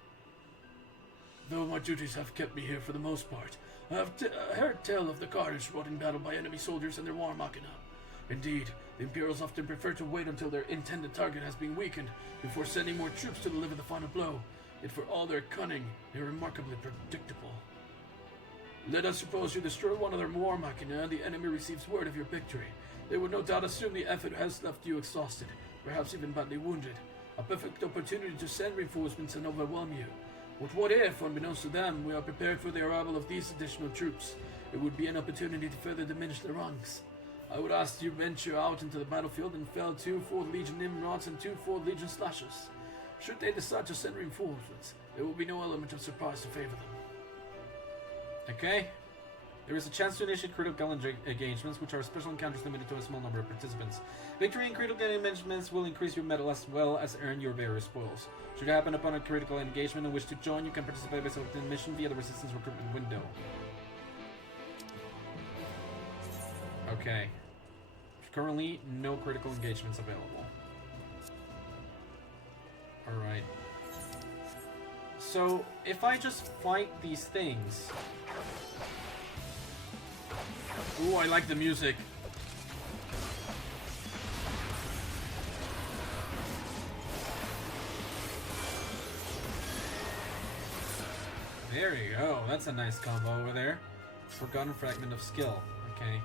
Though my duties have kept me here for the most part, I have heard tell of the carnage wrought in battle by enemy soldiers and their war machina. Indeed, the Imperials often prefer to wait until their intended target has been weakened before sending more troops to deliver the final blow. Yet for all their cunning, they are remarkably predictable. Let us suppose you destroy one of their war machina and the enemy receives word of your victory. They would no doubt assume the effort has left you exhausted, perhaps even badly wounded. A perfect opportunity to send reinforcements and overwhelm you. But what if, unbeknownst to them, we are prepared for the arrival of these additional troops? It would be an opportunity to further diminish their ranks. I would ask you venture out into the battlefield and fell 2 4th Legion Nimrods and 2 4th Legion Slashers. Should they decide to send reinforcements, there will be no element of surprise to favor them. Okay. There is a chance to initiate critical engagements, which are special encounters limited to a small number of participants. Victory in critical engagements will increase your medal as well as earn your various spoils. Should it happen upon a critical engagement and wish to join, you can participate by selecting mission via the Resistance recruitment window. Okay. Currently, no critical engagements available. Alright. So, if I just fight these things... Ooh, I like the music. There you go. That's a nice combo over there. Forgotten Fragment of Skill. Okay.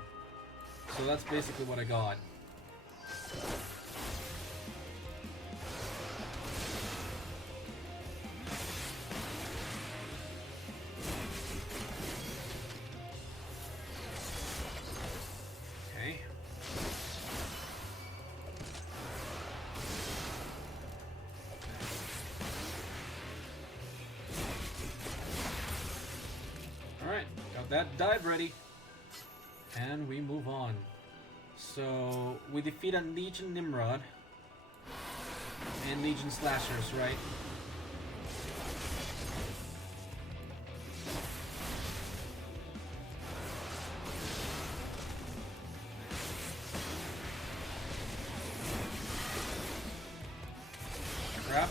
So that's basically what I got. Okay. Alright, got that dive ready. And we move on. So, we defeat a Legion Nimrod. And Legion Slashers, right? Crap.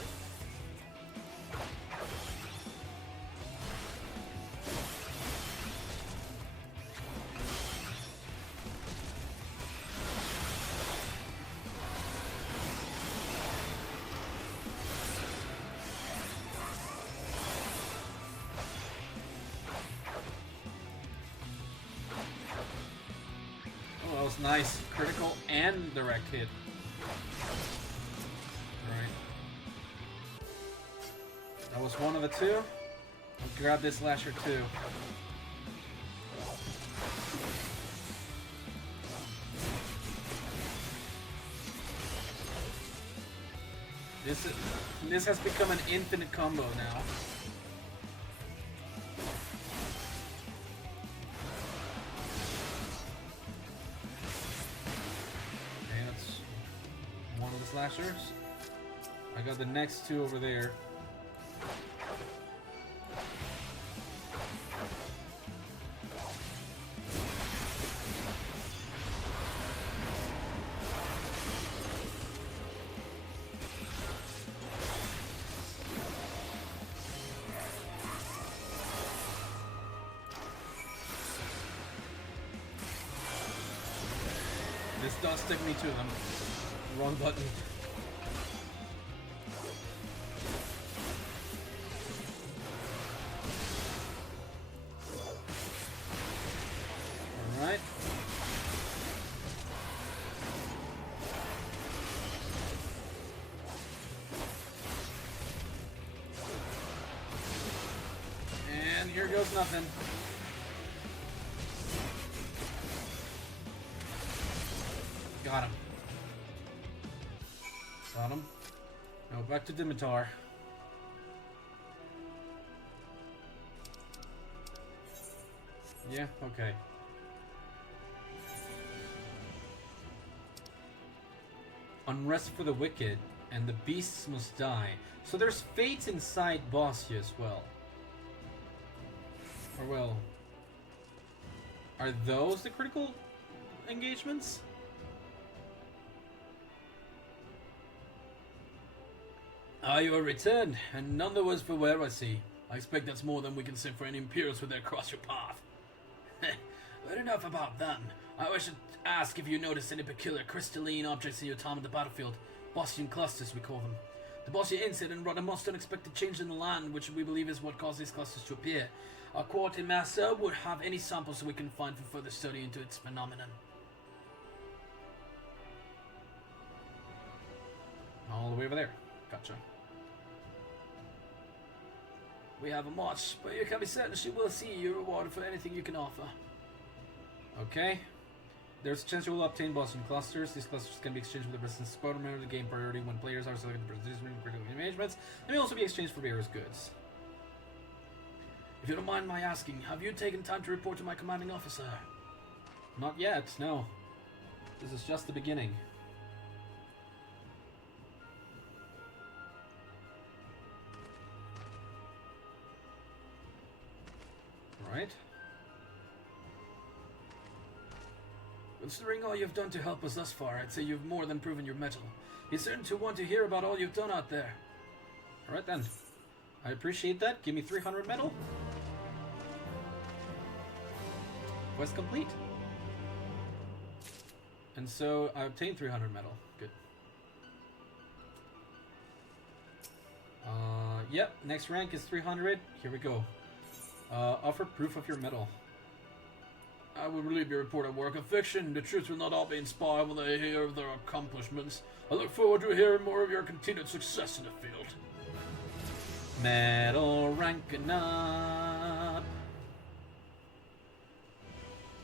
Oh, that was nice. Critical and direct hit. Right. That was one of the two. I'll grab this slasher too. This has become an infinite combo now. Okay, that's one of the slashers. I got the next two over there. This does stick me to them. Wrong button. Alright. And here goes nothing. Got him. Got him. Now back to Dimitar. Yeah, okay. Unrest for the wicked, and the beasts must die. So there's fates inside Bozja as well. Or well... Are those the critical engagements? Ah, you are returned, and none the worse for wear, I see. I expect that's more than we can say for any Imperials with their cross your path. But enough about them. I wish to ask if you noticed any peculiar crystalline objects in your time on the battlefield. Bosnian clusters, we call them. The Bosnia incident brought a most unexpected change in the land, which we believe is what caused these clusters to appear. Our quartermaster would have any samples we can find for further study into its phenomenon. All the way over there. Gotcha. We have a march, but you can be certain she will see you rewarded for anything you can offer. Okay. There's a chance you will obtain Boston clusters. These clusters can be exchanged with the person's squad member to gain priority when players are selected to participate in critical engagements. They may also be exchanged for bearer's goods. If you don't mind my asking, have you taken time to report to my commanding officer? Not yet, no. This is just the beginning. Right. Considering all you've done to help us thus far, I'd say you've more than proven your mettle. He's certain to want to hear about all you've done out there. Alright then. I appreciate that. Give me 300 metal. Quest complete. And so I obtained 300 metal. Good. Yep, next rank is 300. Here we go. Offer proof of your metal. I will believe your report of work of fiction. The troops will not all be inspired when they hear of their accomplishments. I look forward to hearing more of your continued success in the field. Metal ranking up.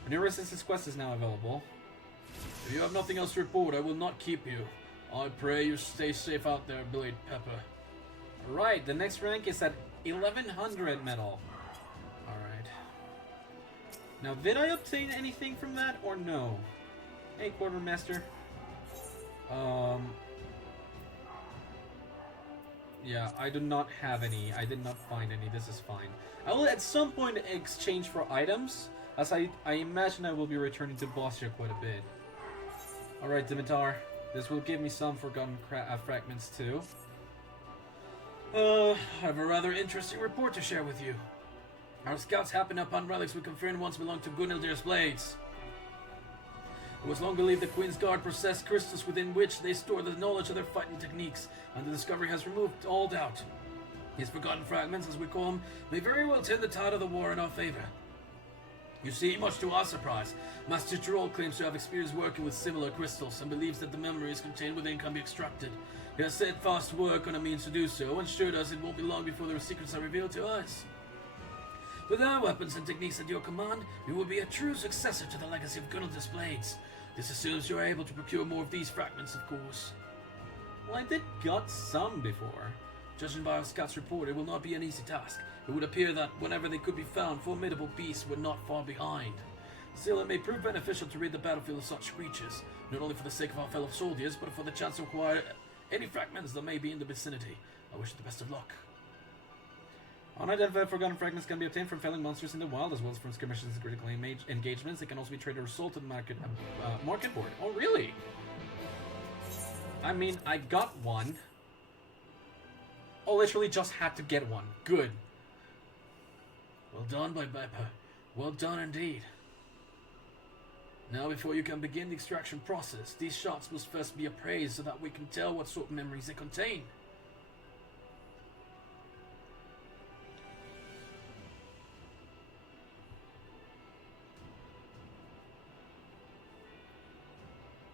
A new resistance quest is now available. If you have nothing else to report, I will not keep you. I pray you stay safe out there, Blade Pepper. Right, the next rank is at 1100 metal. Alright. Now, did I obtain anything from that or no? Hey, Quartermaster. Yeah, I do not have any. I did not find any. This is fine. I will at some point exchange for items, as I imagine I will be returning to Bozja quite a bit. Alright, Dimitar. This will give me some forgotten fragments too. I have a rather interesting report to share with you. Our scouts happened upon relics we confirmed once belonged to Gunildir's blades. It was long believed the Queen's Guard possessed crystals within which they store the knowledge of their fighting techniques, and the discovery has removed all doubt. These forgotten fragments, as we call them, may very well turn the tide of the war in our favor. You see, much to our surprise, Master Troll claims to have experience working with similar crystals and believes that the memories contained within can be extracted. He has set fast work on a means to do so, and assured us it won't be long before their secrets are revealed to us. With our weapons and techniques at your command, you will be a true successor to the legacy of Gunilda's blades. This assumes you are able to procure more of these fragments, of course. Well, I did got some before. Judging by our scout's report, it will not be an easy task. It would appear that whenever they could be found, formidable beasts were not far behind. Still, it may prove beneficial to rid the battlefield of such creatures, not only for the sake of our fellow soldiers, but for the chance to acquire any fragments that may be in the vicinity. I wish you the best of luck. Unidentified forgotten fragments can be obtained from failing monsters in the wild, as well as from skirmishes and critical engagements. They can also be traded or sold to the market board. Oh, really? I mean, I got one. Oh, literally just had to get one. Good. Well done, my Viper. Well done indeed. Now, before you can begin the extraction process, these shards must first be appraised so that we can tell what sort of memories they contain.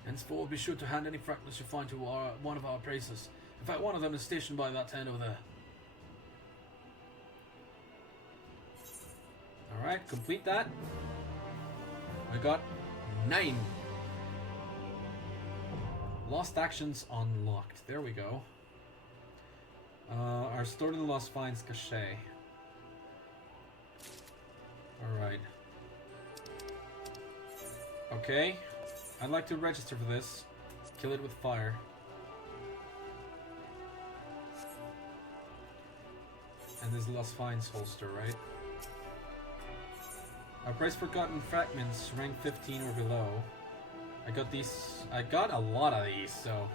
Henceforth, be sure to hand any fragments you find to one of our appraisers. In fact, one of them is stationed by that tent over there. Alright, complete that. I got 9. Lost actions unlocked. There we go. Our stored in the lost finds cache. Alright. Okay. I'd like to register for this. Kill it with fire. And this lost finds holster, right? Our price forgotten fragments, rank 15 or below. I got these. I got a lot of these, so.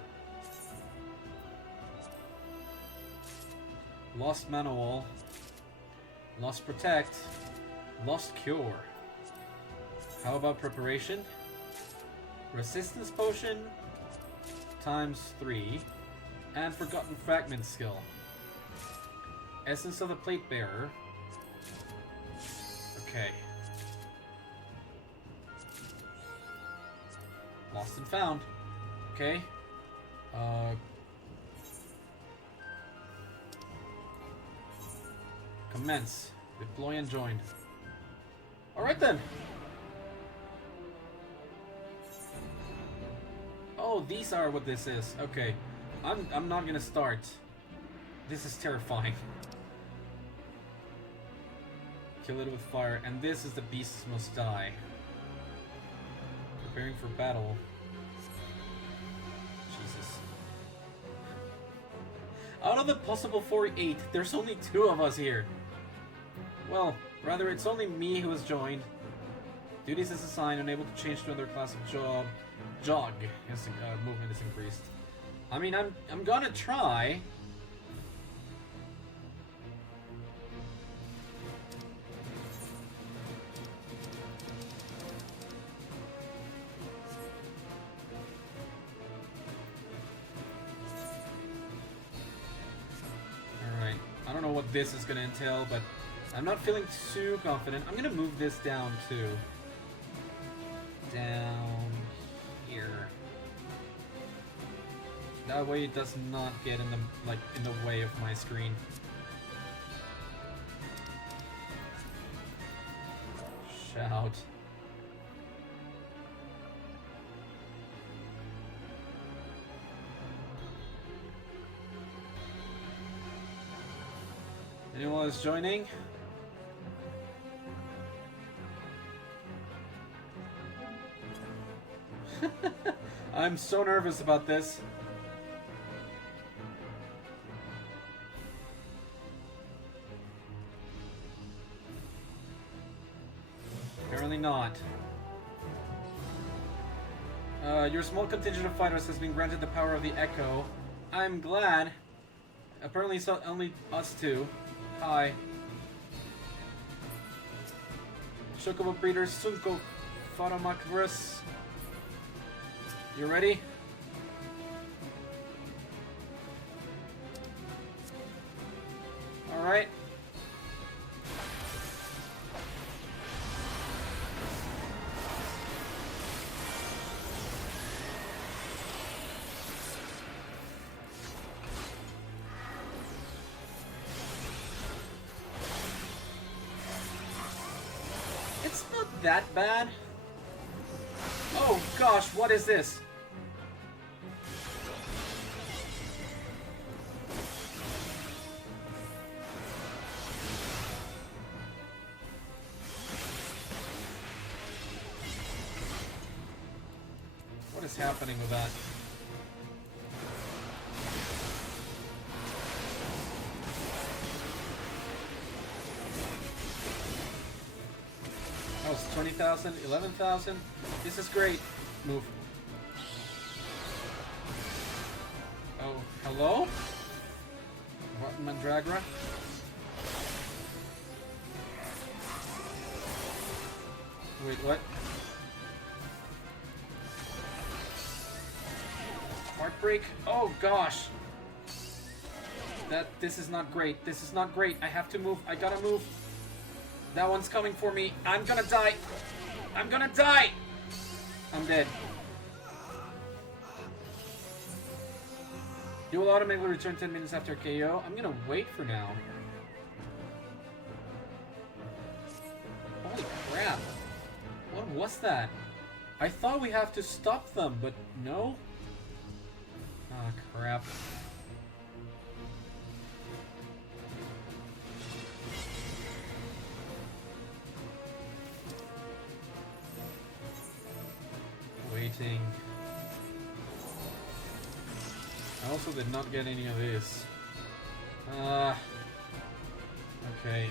Lost manual. Lost protect. Lost cure. How about preparation? Resistance potion times 3. And forgotten fragment skill. Essence of the plate bearer. Okay. Lost and found. Okay. Commence. Deploy and join. Alright then. Oh, these are what this is. Okay. I'm not gonna start. This is terrifying. Kill it with fire. And this is the beasts must die. Preparing for battle. Jesus. Out of the possible 48, there's only 2 of us here. Well, rather, it's only me who has joined. Duties is assigned, unable to change to another class of job. Jog. His movement is increased. I mean, I'm gonna try. Alright. I don't know what this is gonna entail, but I'm not feeling too confident. I'm gonna move this down too. Down here. That way it does not get in the way of my screen. Shout. Anyone else joining? I'm so nervous about this. Apparently not. Your small contingent of fighters has been granted the power of the Echo. I'm glad. Apparently it's not only us two. Hi. Chocobo breeder Sunko Pharomakrus. You ready? Alright. that bad. Oh gosh, what is this? What is happening with that? Oh, it's 20,000, 11,000. This is great. Move. Oh, hello? What, Mandragora? Wait, what? Heartbreak? Oh gosh! This is not great. This is not great. I have to move. I gotta move. That one's coming for me. I'm gonna die. I'm gonna die! I'm dead. You will automatically return 10 minutes after KO. I'm gonna wait for now. Holy crap. What was that? I thought we have to stop them, but no? Ah, crap. Waiting. I also did not get any of this. Okay.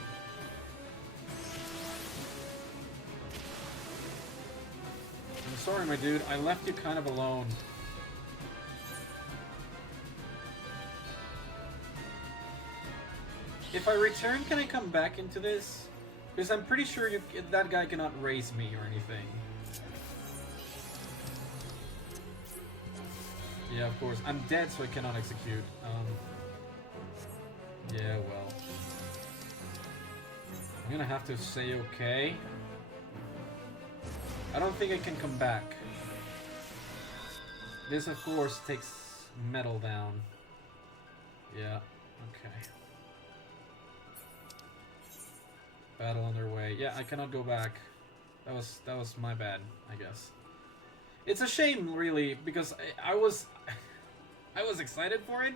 I'm sorry, my dude. I left you kind of alone. If I return, can I come back into this? Because I'm pretty sure that guy cannot raise me or anything. Yeah, of course. I'm dead, so I cannot execute. Yeah, well. I'm gonna have to say okay. I don't think I can come back. This, of course, takes metal down. Yeah, okay. Battle underway. Yeah, I cannot go back. That was my bad, I guess. It's a shame, really, because I was excited for it.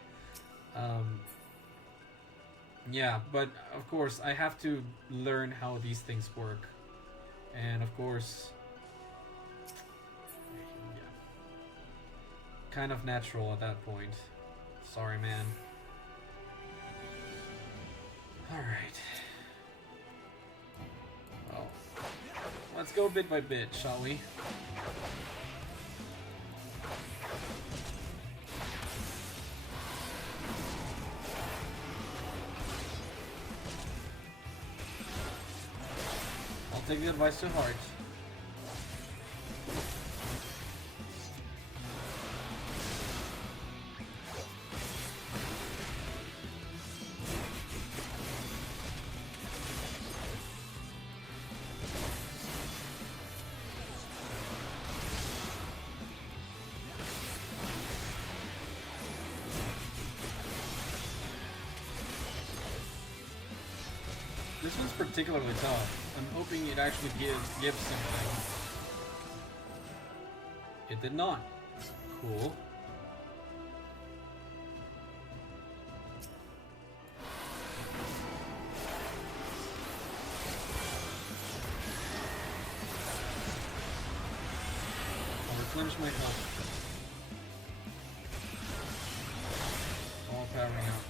Yeah, but of course I have to learn how these things work, and of course, yeah, kind of natural at that point. Sorry, man. All right. Well, let's go bit by bit, shall we? Take the advice to heart. This one's particularly tough. I'm hoping it actually gives something. It did not. Cool. I'll replenish my health. All powering up.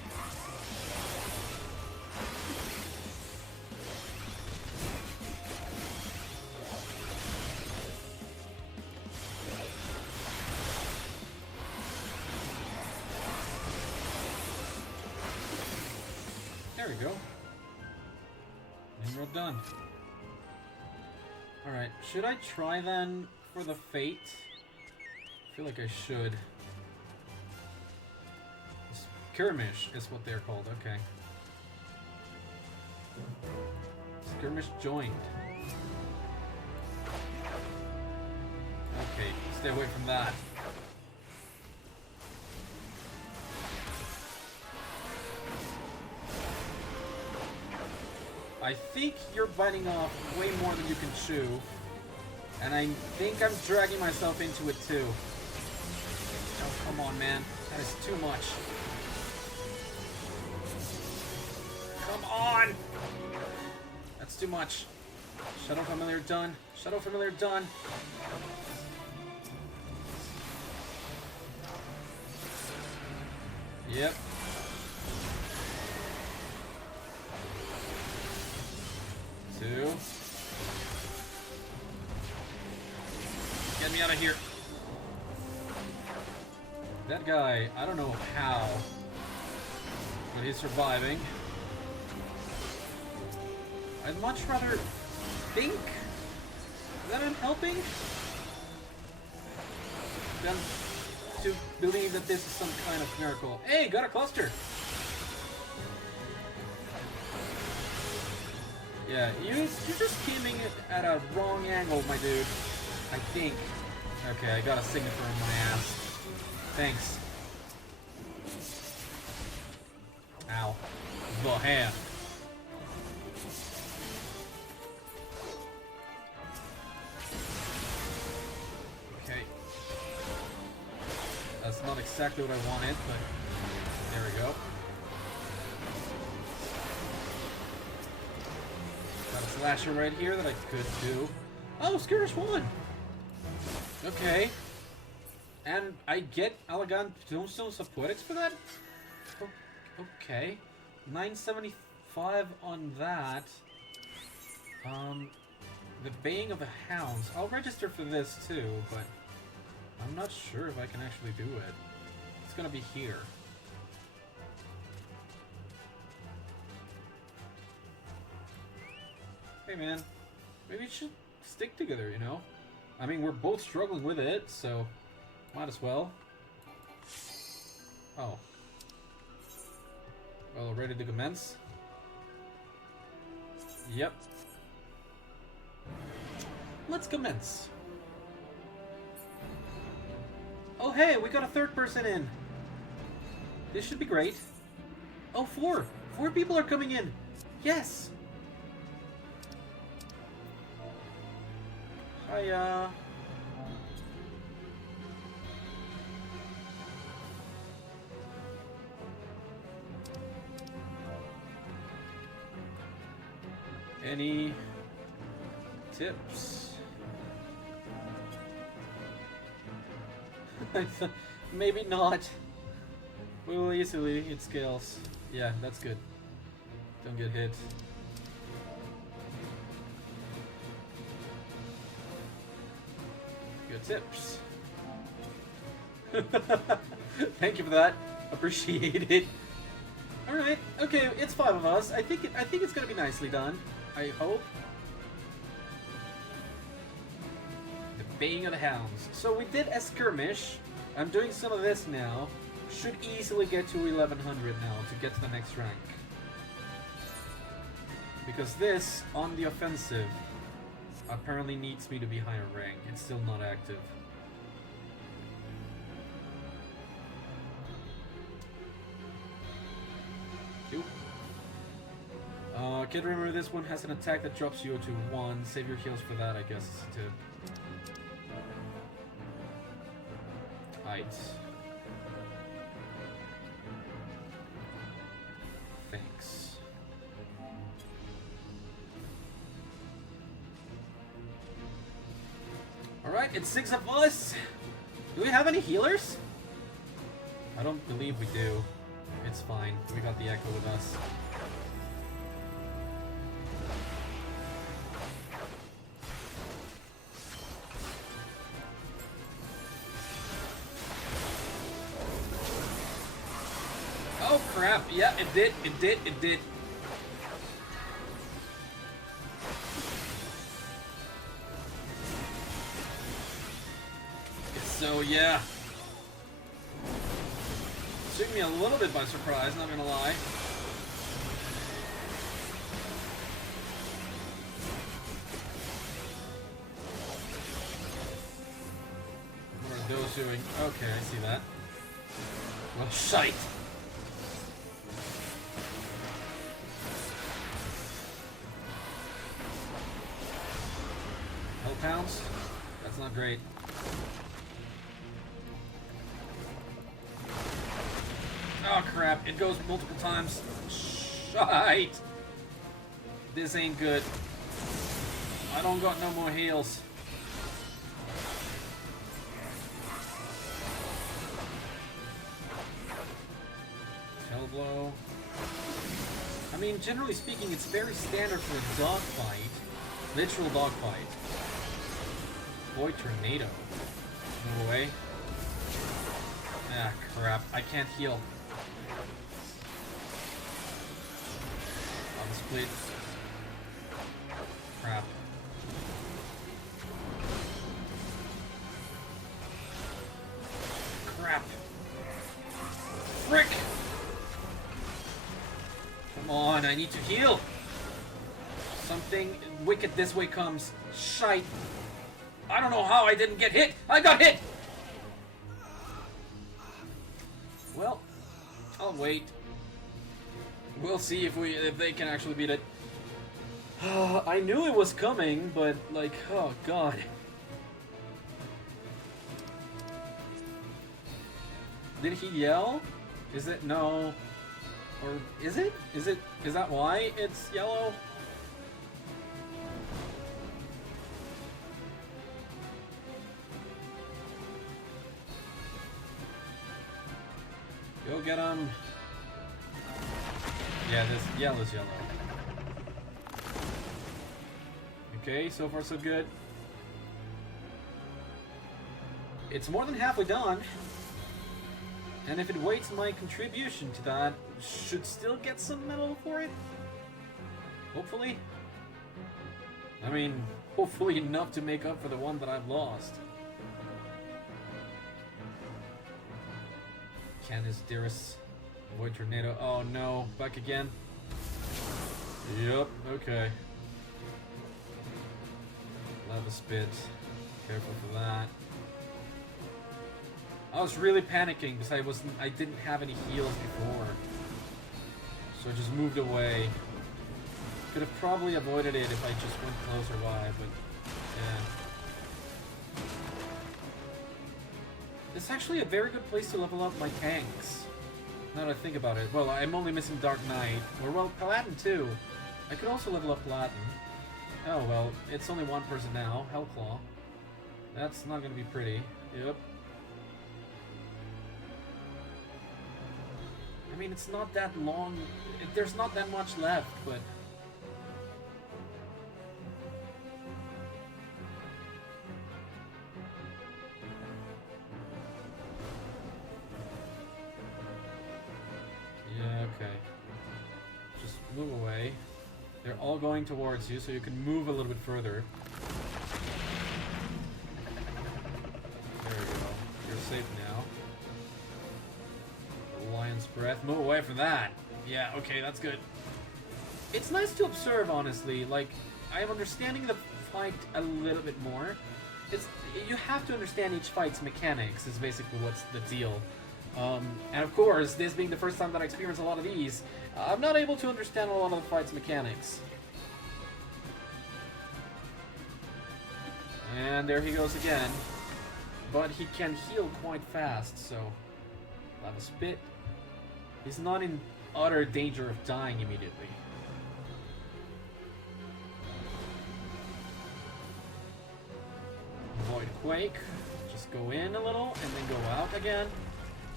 There we go. And we're done. Alright, should I try then for the fate? I feel like I should. Skirmish is what they're called, okay. Skirmish joined. Okay, stay away from that. I think you're biting off way more than you can chew. And I think I'm dragging myself into it too. Oh, come on, man. That is too much. Come on! That's too much. Shadow Familiar done. Shadow Familiar done. Yep. Two. Get me out of here. That guy, I don't know how, but he's surviving. I'd much rather think that I'm helping than to believe that this is some kind of miracle. Hey, got a cluster! Yeah, you're just aiming it at a wrong angle, my dude. I think. Okay, I got a signature on my ass. Thanks. Ow. The hand. Okay. That's not exactly what I wanted, but there we go. Got a slasher right here that I could do. Oh, Skirmish 1! Okay. And I get Elegant Tombstones of Poetics for that? Okay. 975 on that. The Baying of the Hounds. I'll register for this too, but I'm not sure if I can actually do it. It's gonna be here. Hey man, maybe we should stick together, you know? I mean, we're both struggling with it, so might as well. Oh. Well, ready to commence? Yep. Let's commence. Oh hey, we got a third person in. This should be great. Oh, 4! 4 people are coming in! Yes! Hiya! Any tips? Maybe not. We'll easily hit scales. Yeah, that's good. Don't get hit. Good tips. Thank you for that. Appreciate it. All right. Okay, it's 5 of us. I think it's gonna be nicely done. I hope. The Baying of the Hounds. So we did a skirmish. I'm doing some of this now. Should easily get to 1100 now to get to the next rank. Because this, on the offensive, apparently needs me to be higher rank. It's still not active. Kid, remember this one has an attack that drops you to 1. Save your heals for that, I guess is a tip. Height. Thanks. Alright, it's 6 of us! Do we have any healers? I don't believe we do. It's fine. We got the Echo with us. Oh crap, yeah, it did. So yeah. Took me a little bit by surprise, not gonna lie. What are those doing? Okay, I see that. Well, shite! Hellpounds? That's not great. Oh crap, it goes multiple times. Shite! This ain't good. I don't got no more heals. Hellblow. I mean, generally speaking, it's very standard for a dogfight. Literal dogfight. Boy, tornado. Move away. Ah, crap. I can't heal. On the split. Crap. Crap. Frick! Come on, I need to heal! Something wicked this way comes. Shite. I don't know how I didn't get hit! I got hit! Well, I'll wait. We'll see if they can actually beat it. I knew it was coming, but like, oh god. Did he yell? Is it no? Or is it? Is that why it's yellow? Go get him. Yeah, this yellow's yellow. Okay, so far so good. It's more than halfway done. And if it weights, my contribution to that should still get some medal for it. Hopefully. I mean, hopefully enough to make up for the one that I've lost. Canis Dirus. Void Tornado. Oh no, back again. Yep, okay. Lava Spit. Careful for that. I was really panicking because I didn't have any heals before. So I just moved away. Could have probably avoided it if I just went closer by, but yeah. It's actually a very good place to level up my tanks. Now that I think about it. Well, I'm only missing Dark Knight. Or well, Paladin too. I could also level up Paladin. Oh well, it's only one person now. Hellclaw. That's not gonna be pretty. Yep. I mean, it's not that long. There's not that much left, but... yeah, okay. Just move away. They're all going towards you, so you can move a little bit further. There we go. You're safe now. Lion's Breath. Move away from that. Yeah, okay, that's good. It's nice to observe, honestly. Like, I am understanding the fight a little bit more. You have to understand each fight's mechanics, is basically what's the deal. And of course, this being the first time that I experience a lot of these, I'm not able to understand a lot of the fight's mechanics. And there he goes again. But he can heal quite fast, so... Lava Spit. He's not in utter danger of dying immediately. Void Quake. Just go in a little and then go out again.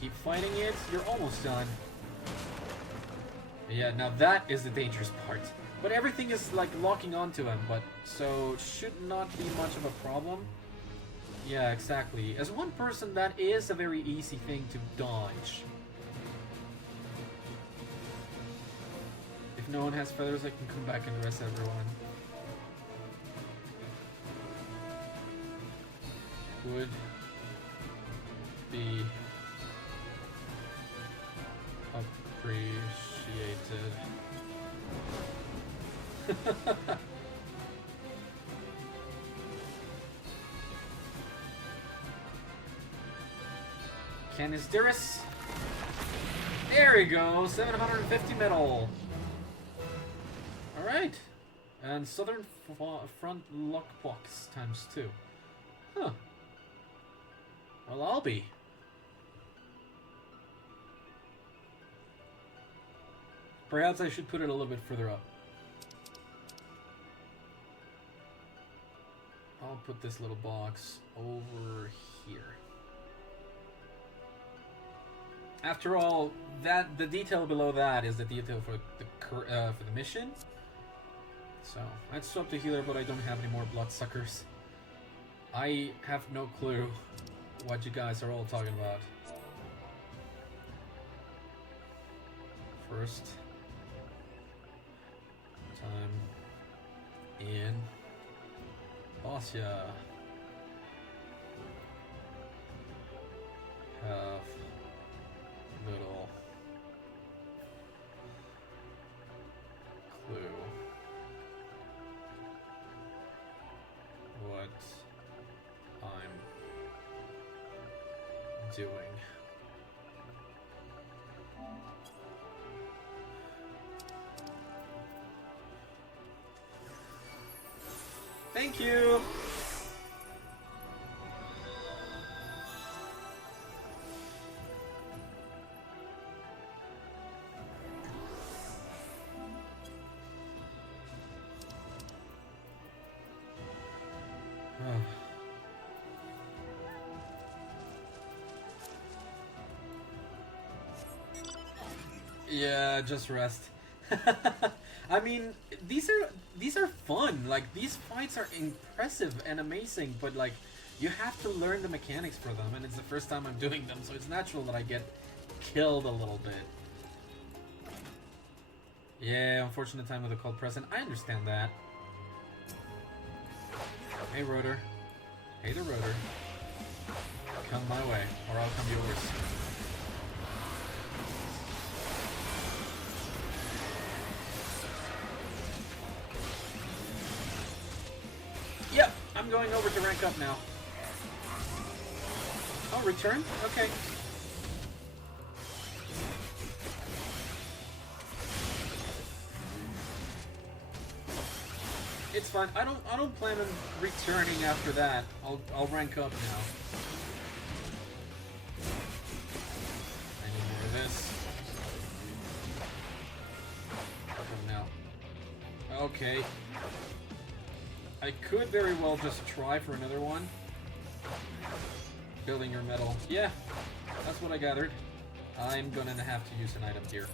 Keep fighting it. You're almost done. Yeah, now that is the dangerous part. But everything is like locking onto him, but so should not be much of a problem. Yeah, exactly. As one person, that is a very easy thing to dodge. If no one has feathers, I can come back and rest everyone. Would be appreciated. Canis Dirus. There we go, 750 metal. Alright. And Southern Front Lockbox ×2. Huh. Well, I'll be. Perhaps I should put it a little bit further up. I'll put this little box over here. After all, the detail below that is the detail for the mission. So I'd swap the healer, but I don't have any more bloodsuckers. I have no clue what you guys are all talking about. First time in Bozja. Have little clue what I'm doing. Thank you. Yeah, just rest. I mean, these are fun. Like, these fights are impressive and amazing, but like, you have to learn the mechanics for them, and it's the first time I'm doing them, so it's natural that I get killed a little bit. Yeah, unfortunate time with the cold present. I understand that. Hey, Rotor. Hey, the Rotor. Come my way, or I'll come yours. Yep, I'm going over to rank up now. Oh, return? Okay. It's fine. I don't plan on returning after that. I'll rank up now. I need more of this. Come now. Okay. I could very well just try for another one. Building your metal. Yeah, that's what I gathered. I'm gonna have to use an item here.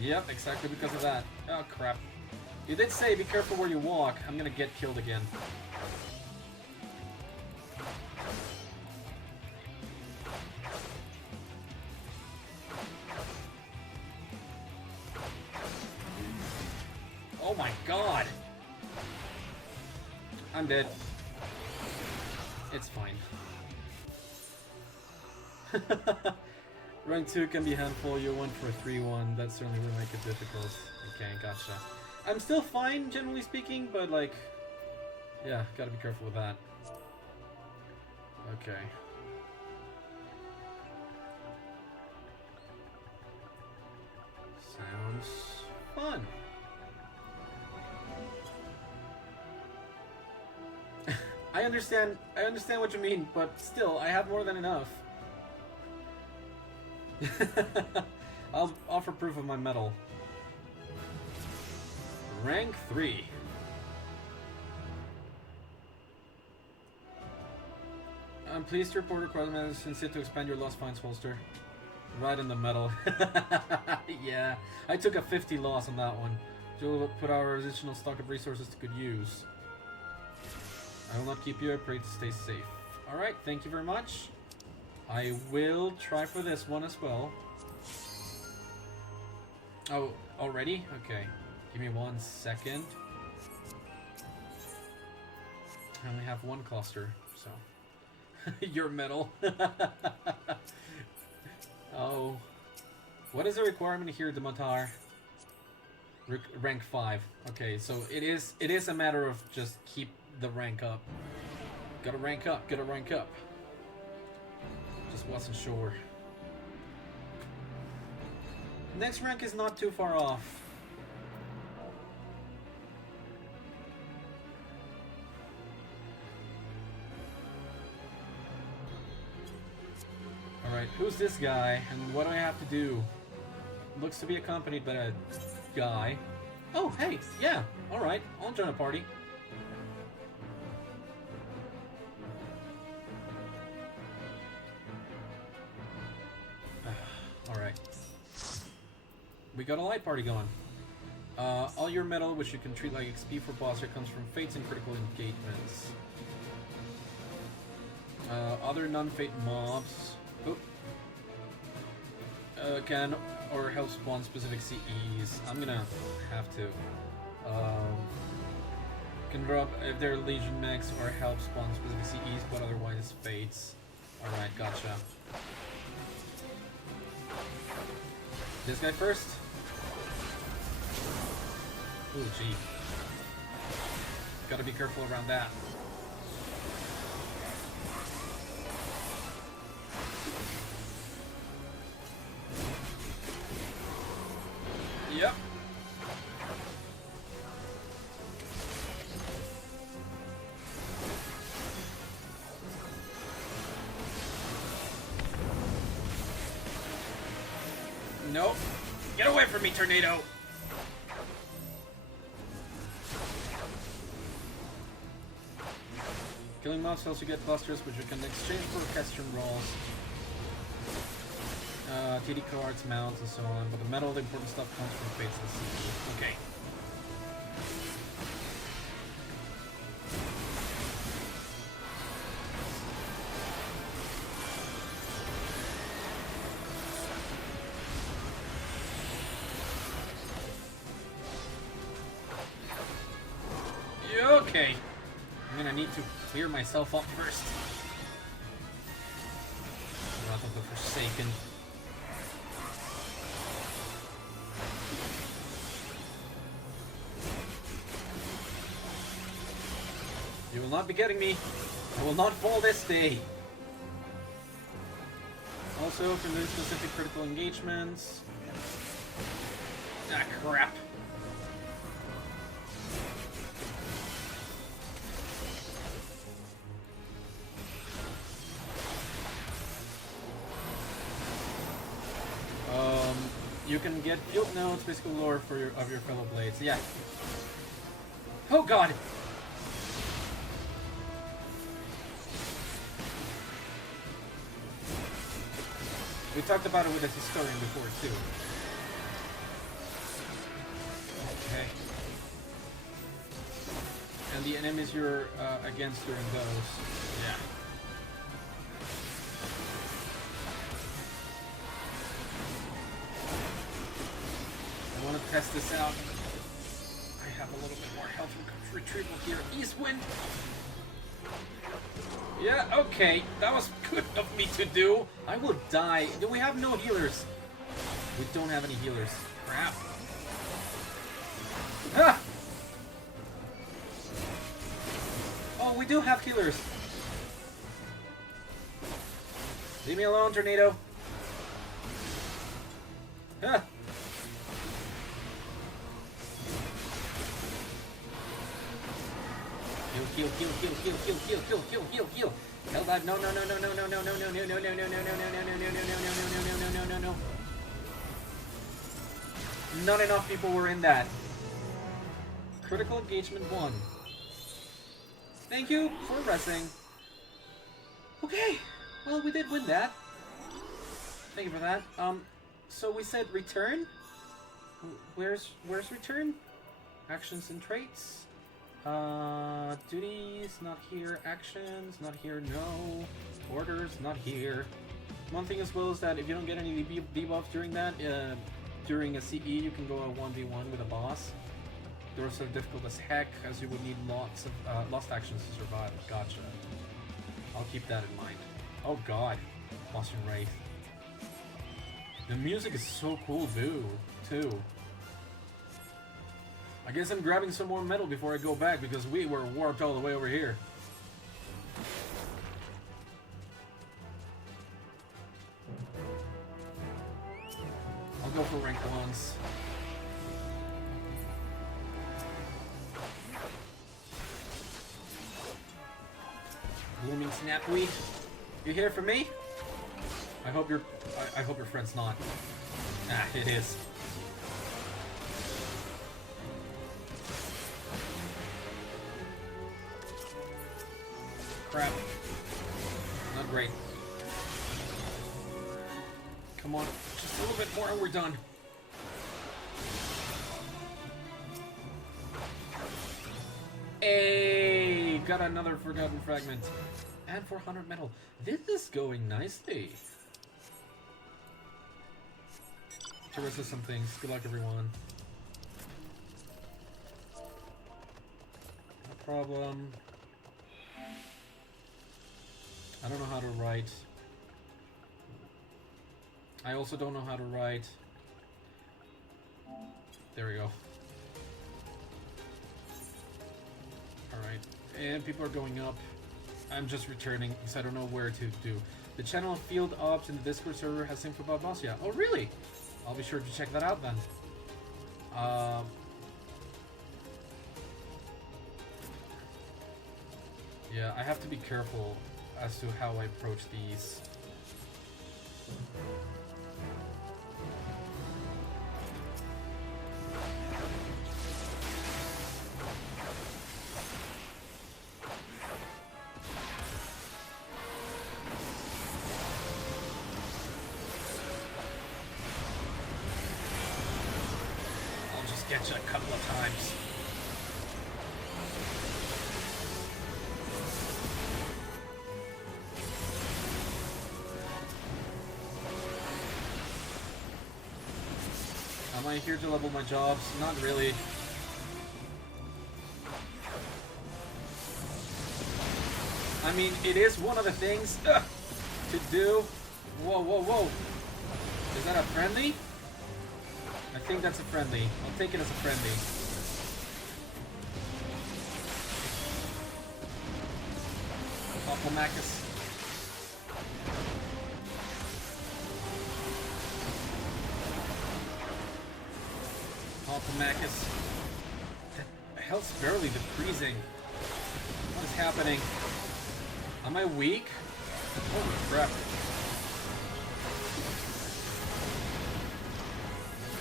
Yep, exactly because of that. Oh, crap. You did say be careful where you walk. I'm gonna get killed again. Oh my god! I'm dead. It's fine. Rank 2 can be handful. You went for a 3-1. That certainly would make it difficult. Okay, gotcha. I'm still fine, generally speaking, but like, yeah, gotta be careful with that. Okay. Sounds fun. I understand what you mean, but still, I have more than enough. I'll offer proof of my medal. Rank 3. I'm pleased to report requirements since it to expand your lost finds holster. Right in the medal. Yeah, I took a 50 loss on that one. You'll put our additional stock of resources to good use. I will not keep you. I pray to stay safe. Alright, thank you very much. I will try for this one as well. Oh, already? Okay. Give me 1 second. I only have one cluster, so... Your medal. Oh. What is the requirement here, Demotar? Rank 5. Okay, so it is a matter of just keep the rank up. Gotta rank up, gotta rank up. Just wasn't sure. Next rank is not too far off. Alright, who's this guy, and what do I have to do? Looks to be accompanied by a guy. Oh, hey, yeah, alright, I'll join a party. Alright. We got a light party going. All your metal, which you can treat like XP for Bozja, comes from fates and critical engagements. Other non-fate mobs can or help spawn specific CEs. I'm gonna have to. Can drop if they're Legion mechs or help spawn specific CEs, but otherwise fates. Alright, gotcha. This guy first? Ooh, gee. Gotta be careful around that. Yep. Nope. Get away from me, tornado! Killing mobs helps you get clusters, which you can exchange for custom rolls. TD cards, mounts, and so on. But the metal, the important stuff comes from fates and CP. Okay. Okay. I'm gonna need to clear myself up first. Wrath of the Forsaken. You will not be getting me. I will not fall this day. Also, for the specific critical engagements. Ah, crap. You can get field notes, physical lore for your fellow blades. Yeah. Oh god. We talked about it with a historian before too. Okay. And the enemies you're against during those. Yeah. I want to test this out. I have a little bit more health retrieval here. Eastwind. Yeah, okay. That was good of me to do. I will die. Do we have no healers? We don't have any healers. Crap. Ah! Oh, we do have healers. Leave me alone, tornado. Ah! Heal. Hell dive. No. Not enough people were in that. Critical engagement 1. Thank you for resting. Okay. Well, we did win that. Thank you for that. So we said return? Where's return? Actions and traits. Duties, not here. Actions, not here. No. Orders, not here. One thing as well is that if you don't get any debuffs during that, during a CE, you can go a 1v1 with a boss. Those are difficult as heck, as you would need lots of lost actions to survive. Gotcha. I'll keep that in mind. Oh god. Boston Wraith. The music is so cool, too. I guess I'm grabbing some more metal before I go back because we were warped all the way over here. I'll go for rank 1s. Blooming Snapweed, you here for me? I hope your friend's not. Ah, it is. Crap. Not great. Come on, just a little bit more and we're done. Hey, got another forgotten fragment. And 400 metal. This is going nicely. To resist some things. Good luck, everyone. No problem. I don't know how to write. I also don't know how to write. There we go. Alright. And people are going up. I'm just returning because I don't know where to do. The channel of Field Ops in the Discord server has info about Bozja. Oh, really? I'll be sure to check that out then. Yeah, I have to be careful as to how I approach these. Get you a couple of times. Am I here to level my jobs? Not really. I mean, it is one of the things to do. Whoa, whoa, whoa. Is that a friendly? I think that's a friendly. I'll take it as a friendly. Macus. Macus. The health's barely decreasing. What is happening? Am I weak? Holy crap.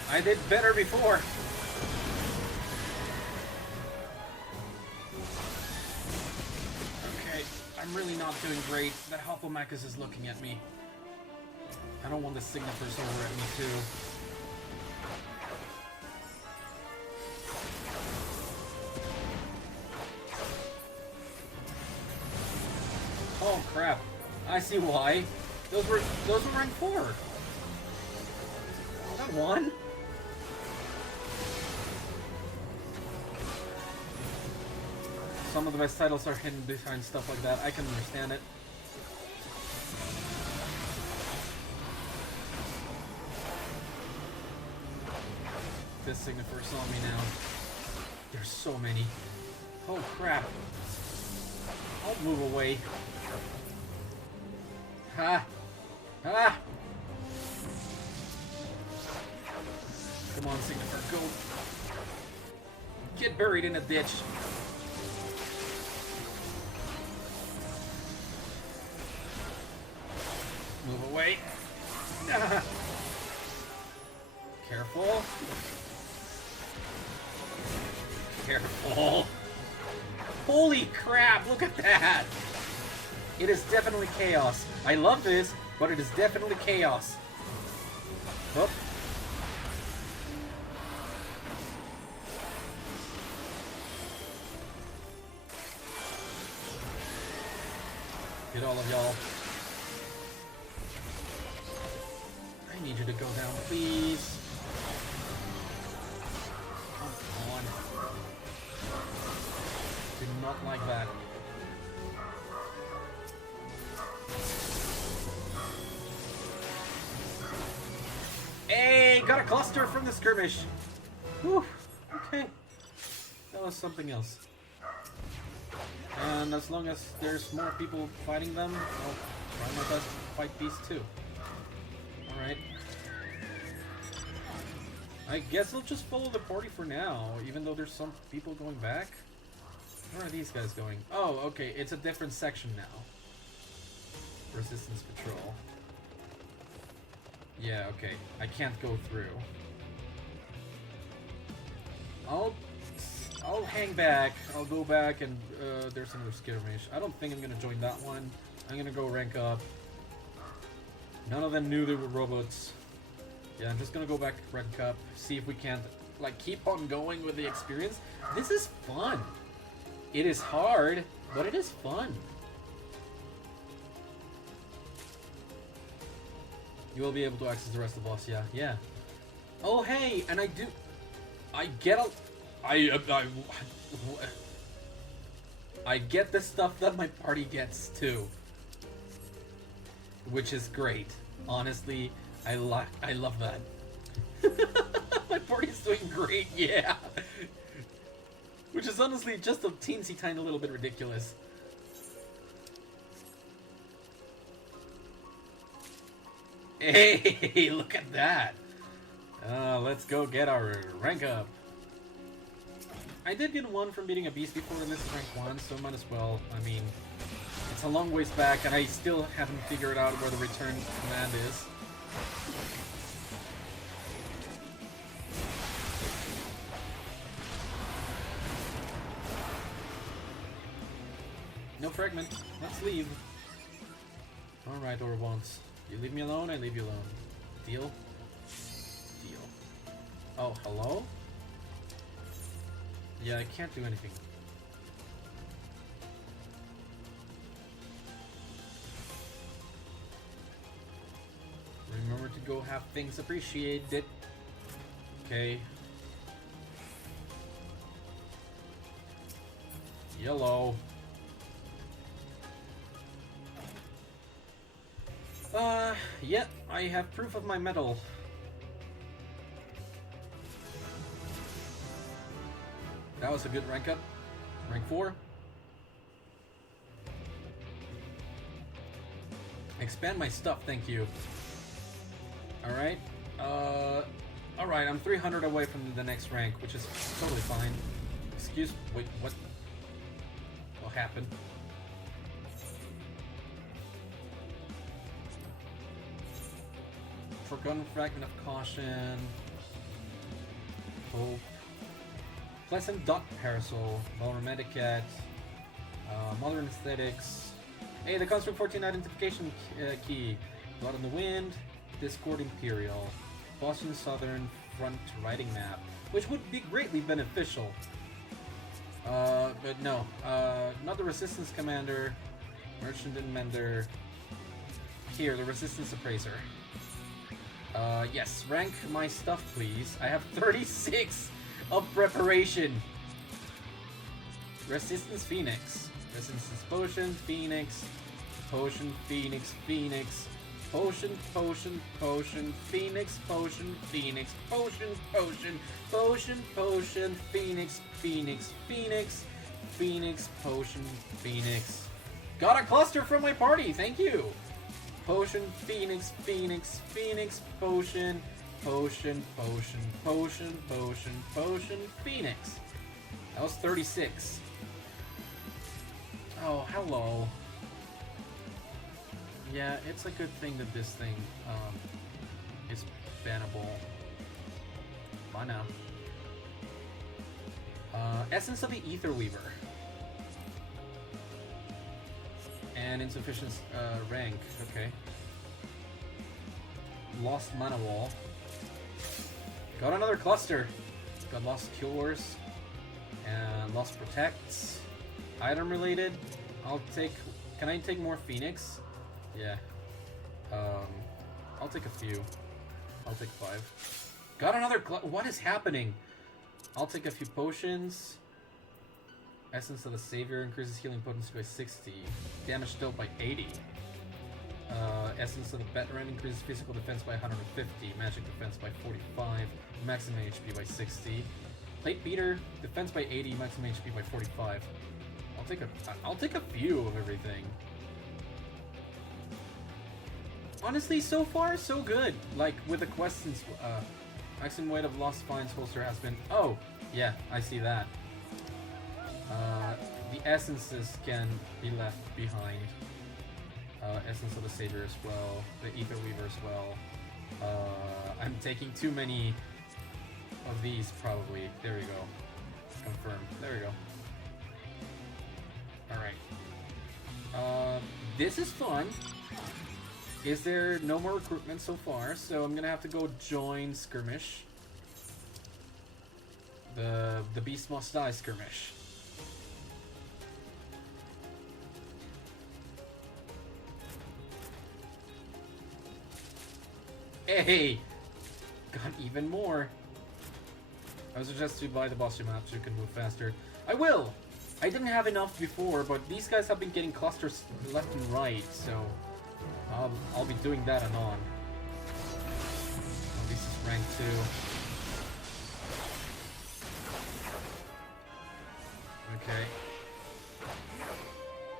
I did better before. Okay, I'm really not doing great. That Macus is looking at me. I don't want the signatures over at me too. Oh crap. I see why. Those were rank 4. That one? Some of the best titles are hidden behind stuff like that. I can understand it. This signifier saw me now. There's so many. Oh crap. I'll move away. Ha! Ha! Come on, signifier, go. Get buried in a ditch. Move away. Careful. Careful. Holy crap, look at that. It is definitely chaos. I love this, but it is definitely chaos. Oh. Get all of y'all. I need you to go down, please. Come on. Did not like that. Hey, got a cluster from the skirmish. Whew. Okay. That was something else. And as long as there's more people fighting them, I'll try my best to fight these too. Alright. I guess I'll just follow the party for now, even though there's some people going back. Where are these guys going? Oh, okay, it's a different section now. Resistance Patrol. Yeah, okay. I can't go through. I'll hang back. I'll go back and there's another skirmish. I don't think I'm gonna join that one. I'm gonna go rank up. None of them knew they were robots. Yeah, I'm just gonna go back rank up. See if we can't like keep on going with the experience. This is fun. It is hard, but it is fun. You will be able to access the rest of Bozja. Yeah. Oh hey, and I get I get the stuff that my party gets too, which is great. Honestly, I love that. My party's doing great, yeah. Which is honestly just a teensy tiny little bit ridiculous. Hey, look at that. Let's go get our rank up. I did get 1 from beating a beast before, and this is rank 1, so might as well. I mean, it's a long ways back, and I still haven't figured out where the return command is. No fragment. Let's leave. Alright, or once. You leave me alone, I leave you alone. Deal? Deal. Oh, hello? Yeah, I can't do anything. Remember to go have things appreciated. Okay. Yellow. Yeah, I have proof of my medal. That was a good rank up. Rank 4. Expand my stuff, thank you. Alright. Alright, I'm 300 away from the next rank, which is totally fine. Wait, what? What happened? Forgotten Fragment of Caution. Hope. Pleasant Dot Parasol. Valor Cat. Modern Aesthetics. Hey, the Construct 14 Identification Key. Blood on the Wind. Discord Imperial. Boston Southern Front Riding Map. Which would be greatly beneficial. But no. Not the Resistance Commander. Merchant and Mender. Here, the Resistance Appraiser. Yes, rank my stuff, please. I have 36 of preparation. Resistance Phoenix. Resistance Potion, Phoenix. Potion, Phoenix, Phoenix. Potion, Potion, Potion, Phoenix, Potion, Phoenix, Potion, Potion, Potion, Potion, Phoenix, Phoenix, Phoenix, Phoenix, Potion, Phoenix. Got a cluster from my party, thank you! Potion, Phoenix, Phoenix, Phoenix, Potion, Potion, Potion, Potion, Potion, Potion, Phoenix. That was 36. Oh, hello. Yeah, it's a good thing that this thing is bannable. Bye now. Essence of the Ether Weaver. And insufficient rank. Okay. Lost Mana Wall. Got another cluster. Got Lost Cures. And Lost Protects. Item related. I'll take... Can I take more Phoenix? Yeah. I'll take a few. I'll take 5. Got another... What is happening? I'll take a few potions. Essence of the Savior increases healing potency by 60. Damage dealt by 80. Essence of the Veteran increases physical defense by 150. Magic defense by 45. Maximum HP by 60. Plate Beater, defense by 80. Maximum HP by 45. I'll take a few of everything. Honestly, so far, so good. Like, with the questions, maximum weight of Lost Finds holster has been... Oh, yeah, I see that. The essences can be left behind. Essence of the Savior as well. The Ether Weaver as well. I'm taking too many of these, probably. There we go. Confirm. There we go. Alright. This is fun. Is there no more recruitment so far? So I'm gonna have to go join Skirmish. The Beast Must Die Skirmish. Hey! Got even more. I would suggest you buy the Bozja map so you can move faster. I will! I didn't have enough before, but these guys have been getting clusters left and right, so I'll be doing that anon. Oh, this is rank 2. Okay.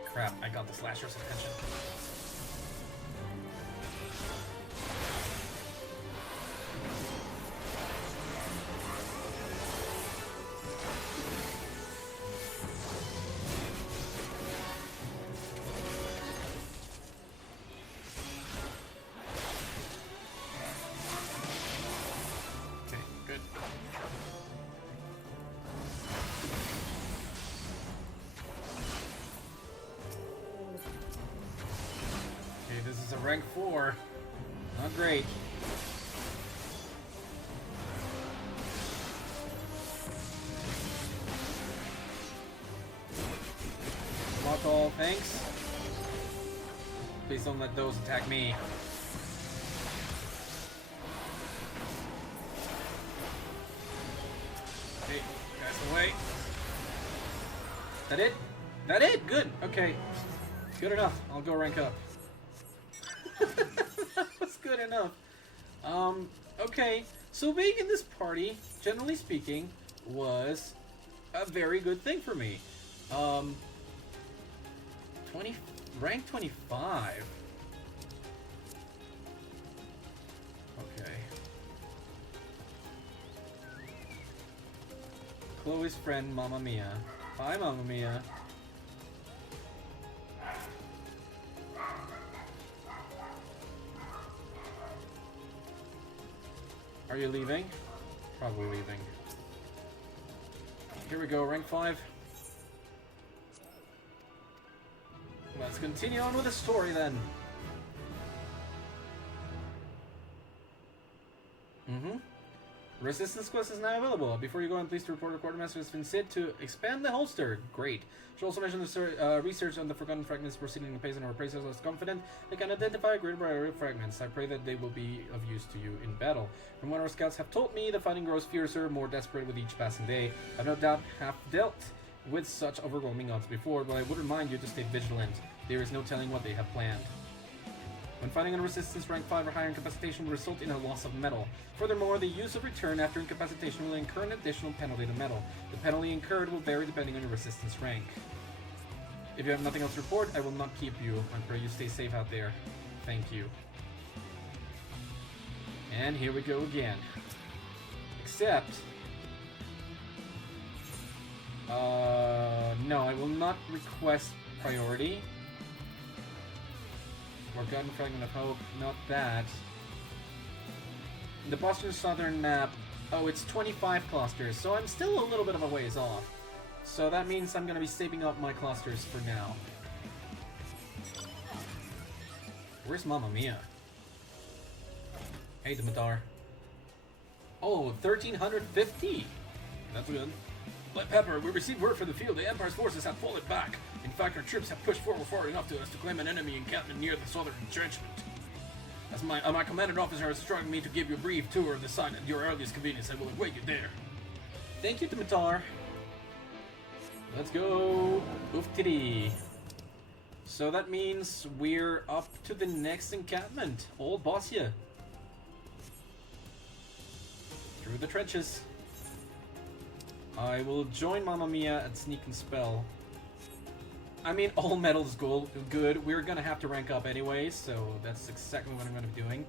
Crap, I got the slasher's attention. Rank 4. Not great. Not all, thanks. Please don't let those attack me. Okay, guys away. That it? That it? Good. Okay. Good enough. I'll go rank up. That was good enough. Okay, so being in this party, generally speaking, was a very good thing for me. 20, rank 25. Okay. Chloe's friend, Mamma Mia. Hi, Mamma Mia. Are you leaving? Probably leaving. Here we go, rank 5. Let's continue on with the story then. Resistance quest is now available. Before you go on, please report the quartermaster has been said to expand the holster. Great. Should also mention the research on the forgotten fragments proceeding in pace, and our appraisers are confident they can identify a greater variety of fragments. I pray that they will be of use to you in battle. From what our scouts have told me, the fighting grows fiercer, more desperate with each passing day. I've no doubt have dealt with such overwhelming odds before, but I would remind you to stay vigilant. There is no telling what they have planned. When fighting on resistance rank 5 or higher, incapacitation will result in a loss of metal. Furthermore, the use of return after incapacitation will incur an additional penalty to metal. The penalty incurred will vary depending on your resistance rank. If you have nothing else to report, I will not keep you. I pray you stay safe out there. Thank you. And here we go again. Except... no, I will not request priority. Forgotten Fragment of Hope, not that. The Boston Southern map, oh, it's 25 clusters, so I'm still a little bit of a ways off. So that means I'm going to be saving up my clusters for now. Where's Mamma Mia? Hey, Dimitar. Oh, 1,350! That's good. But Pepper, we received word from the field the Empire's forces have fallen back. In fact, our troops have pushed forward far enough to us to claim an enemy encampment near the southern entrenchment. As my commanding officer has instructed me to give you a brief tour of the site at your earliest convenience, I will await you there. Thank you, Dimitar. Let's go. Oof-titty. So that means we're up to the next encampment. Old Bozja. Through the trenches. I will join Mamma Mia at Sneak and Spell. I mean, all metals good. We're gonna have to rank up anyway, so that's exactly what I'm gonna be doing.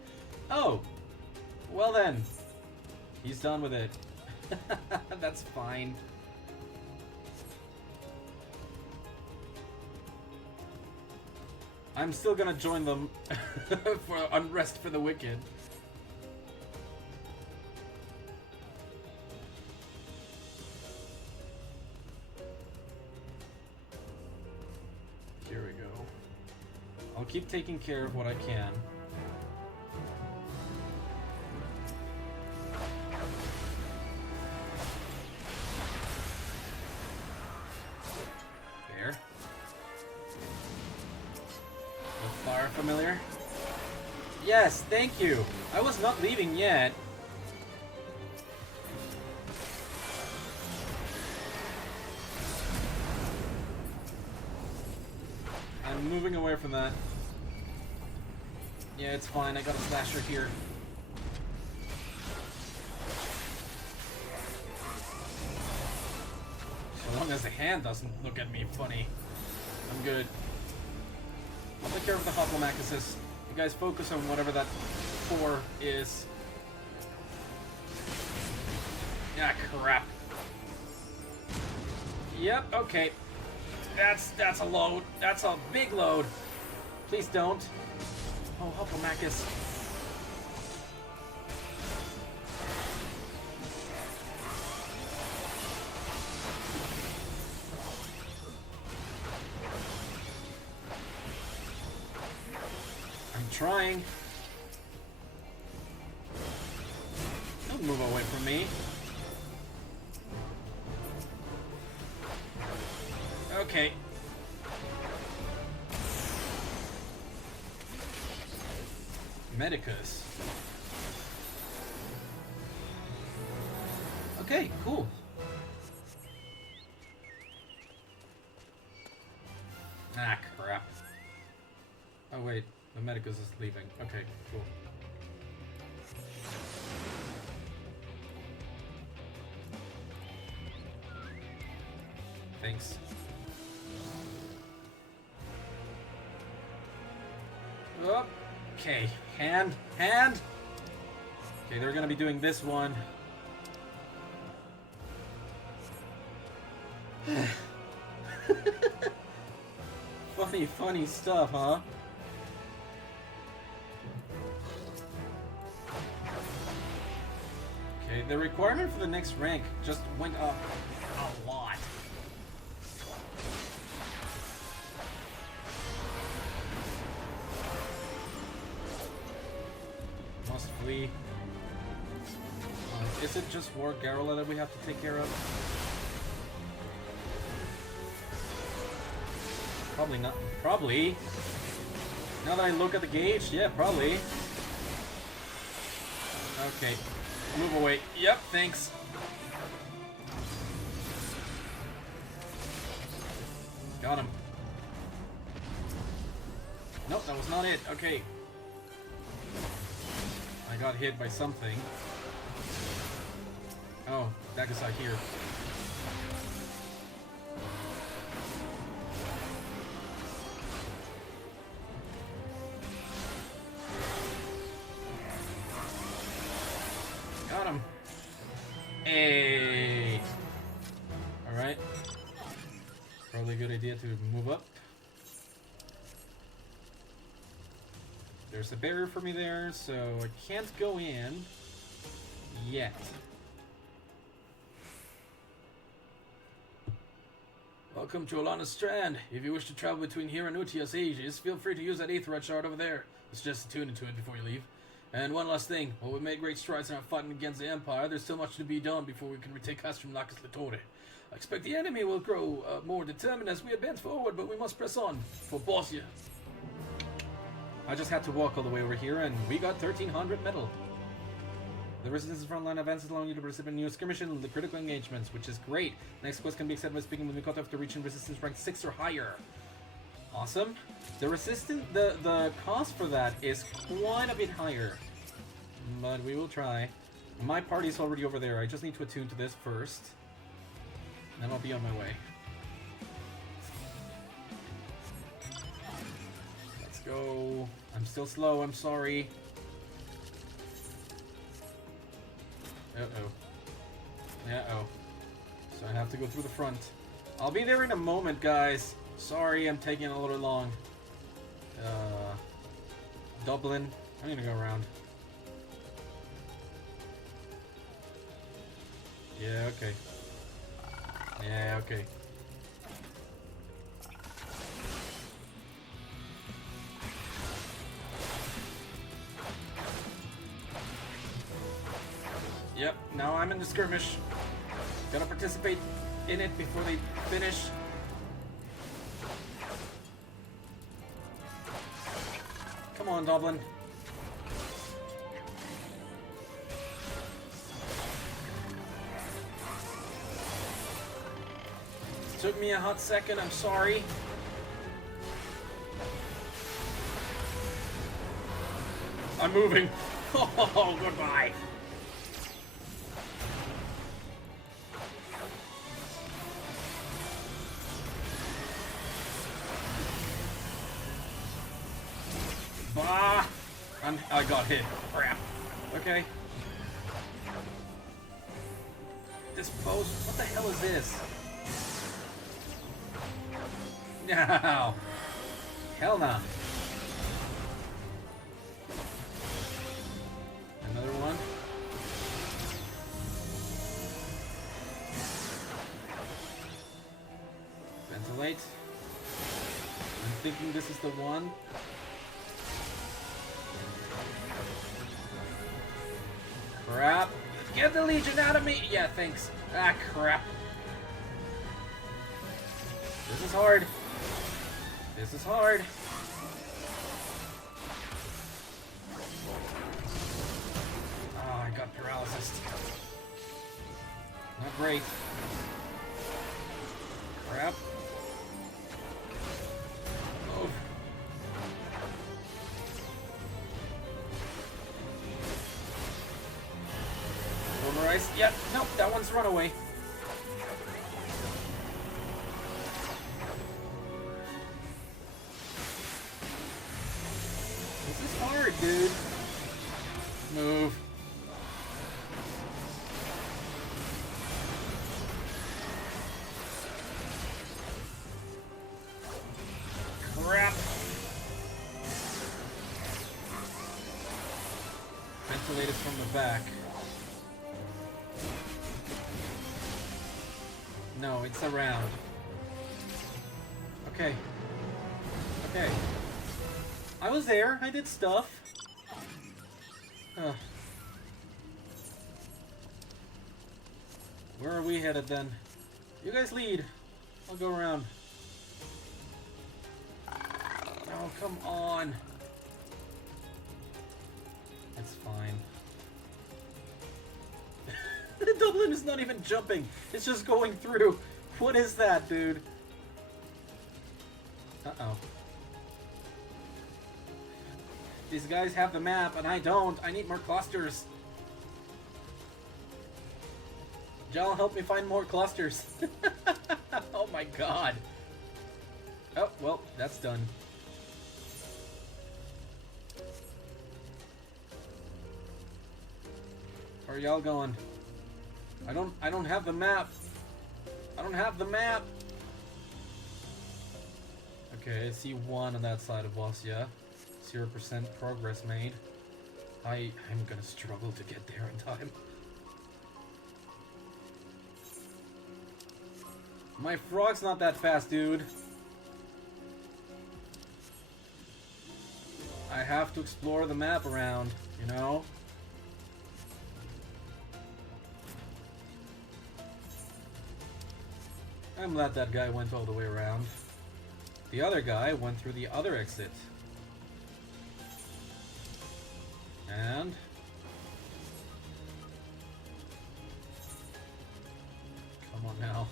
Oh! Well then. He's done with it. That's fine. I'm still gonna join them for Unrest for the Wicked. keep taking care of what I can. There. The fire familiar. Yes, thank you. I was not leaving yet. I'm moving away from that. Yeah, it's fine. I got a slasher here. So long as the hand doesn't look at me funny, I'm good. I'll take care of the Hoplomachus. You guys focus on whatever that 4 is. Ah, crap. Yep, okay. That's a load. That's a big load. Please don't. Oh, Hoplomachus. I'm trying. Don't move away from me. Okay. Medicus. Okay, cool. Ah, crap. Oh, wait. The Medicus is leaving. Okay, cool. Thanks. Okay, hand. Okay, they're gonna be doing this one. Funny stuff, huh? Okay, the requirement for the next rank just went up a lot. Must flee. Is it just War Garrula that we have to take care of? Probably not. Probably. Now that I look at the gauge, yeah, probably. Okay. Move away. Yep, thanks. Got him. Nope, that was not it. Okay. I got hit by something. Oh, that guy's out here. Got him. Hey. All right. Probably a good idea to move up. There's a barrier for me there, so I can't go in yet. Welcome to Alana Strand. If you wish to travel between here and Utias Aegis, feel free to use that Aetheryte shard over there. It's just tune into it before you leave. And one last thing, while we made great strides in our fighting against the Empire, there's still much to be done before we can retake Castrum Lacus Latore. I expect the enemy will grow more determined as we advance forward, but we must press on for Bozja. I just had to walk all the way over here, and we got 1300 metal. The Resistance's frontline advances allowing you to participate in new skirmish and the critical engagements, which is great. Next quest can be accepted by speaking with Mikoto after reaching Resistance rank 6 or higher. Awesome. The cost for that is quite a bit higher, but we will try. My party's already over there. I just need to attune to this first, then I'll be on my way. Let's go. I'm still slow. I'm sorry. Uh-oh. Uh-oh. So I have to go through the front. I'll be there in a moment, guys. Sorry, I'm taking a little long. Dublin. I'm gonna go around. Yeah, okay. Yeah, okay. Yep, now I'm in the skirmish. Gotta participate in it before they finish. Come on, Dublin. Took me a hot second, I'm sorry. I'm moving. Oh, goodbye. Bah! I got hit. Crap. Okay. This pose. What the hell is this? No. Hell no. Another one. Ventilate. I'm thinking this is the one. Crap. Get the Legion out of me! Yeah, thanks. Ah, crap. This is hard. This is hard. Oh, I got paralysis. Not great. Crap. Oh. Ice. Yep. Nope. That one's runaway. This is hard, dude. Move. Crap. Ventilated from the back. No, it's around. Okay. Okay. I was there. I did stuff. Where are we headed then? You guys lead. I'll go around. Oh, come on. It's fine. Dublin is not even jumping. It's just going through. What is that, dude? Uh-oh. These guys have the map, and I don't. I need more clusters. Jal, help me find more clusters. Oh my god. Oh, well, that's done. Where are y'all going? I don't have the map. I don't have the map. Okay, I see one on that side of Bozja. 0% progress made. I'm gonna struggle to get there in time. My frog's not that fast, dude. I have to explore the map around, you know? I'm glad that guy went all the way around. The other guy went through the other exit. And... come on now.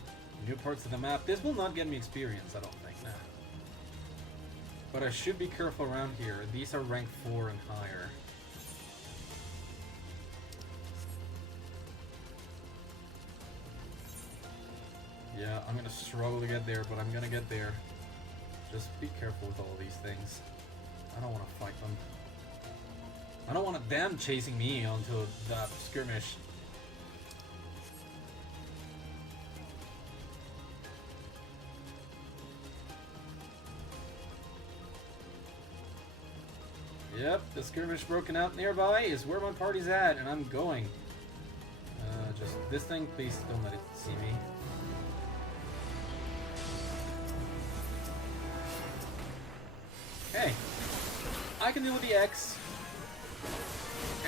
New parts of the map. This will not get me experience, I don't think. Nah. But I should be careful around here. These are rank 4 and higher. Yeah, I'm gonna struggle to get there, but I'm gonna get there. Just be careful with all these things. I don't want to fight them. I don't want them chasing me onto that skirmish. Yep, the skirmish broken out nearby is where my party's at, and I'm going. Just this thing, please don't let it see me. Okay. I can deal with the X.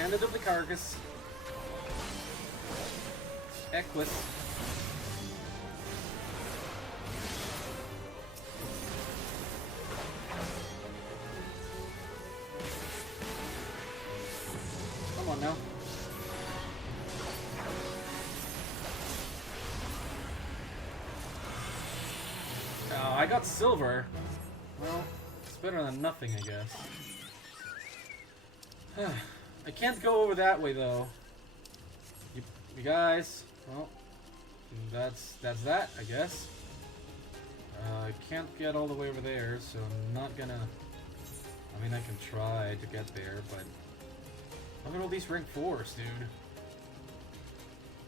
And the duplicate carcass. Equus. Come on now. Oh, I got silver. Well, it's better than nothing, I guess. I can't go over that way, though. You guys, well, that's that, I guess. I can't get all the way over there, so I'm not gonna... I mean, I can try to get there, but... Look at all these rank 4s, dude.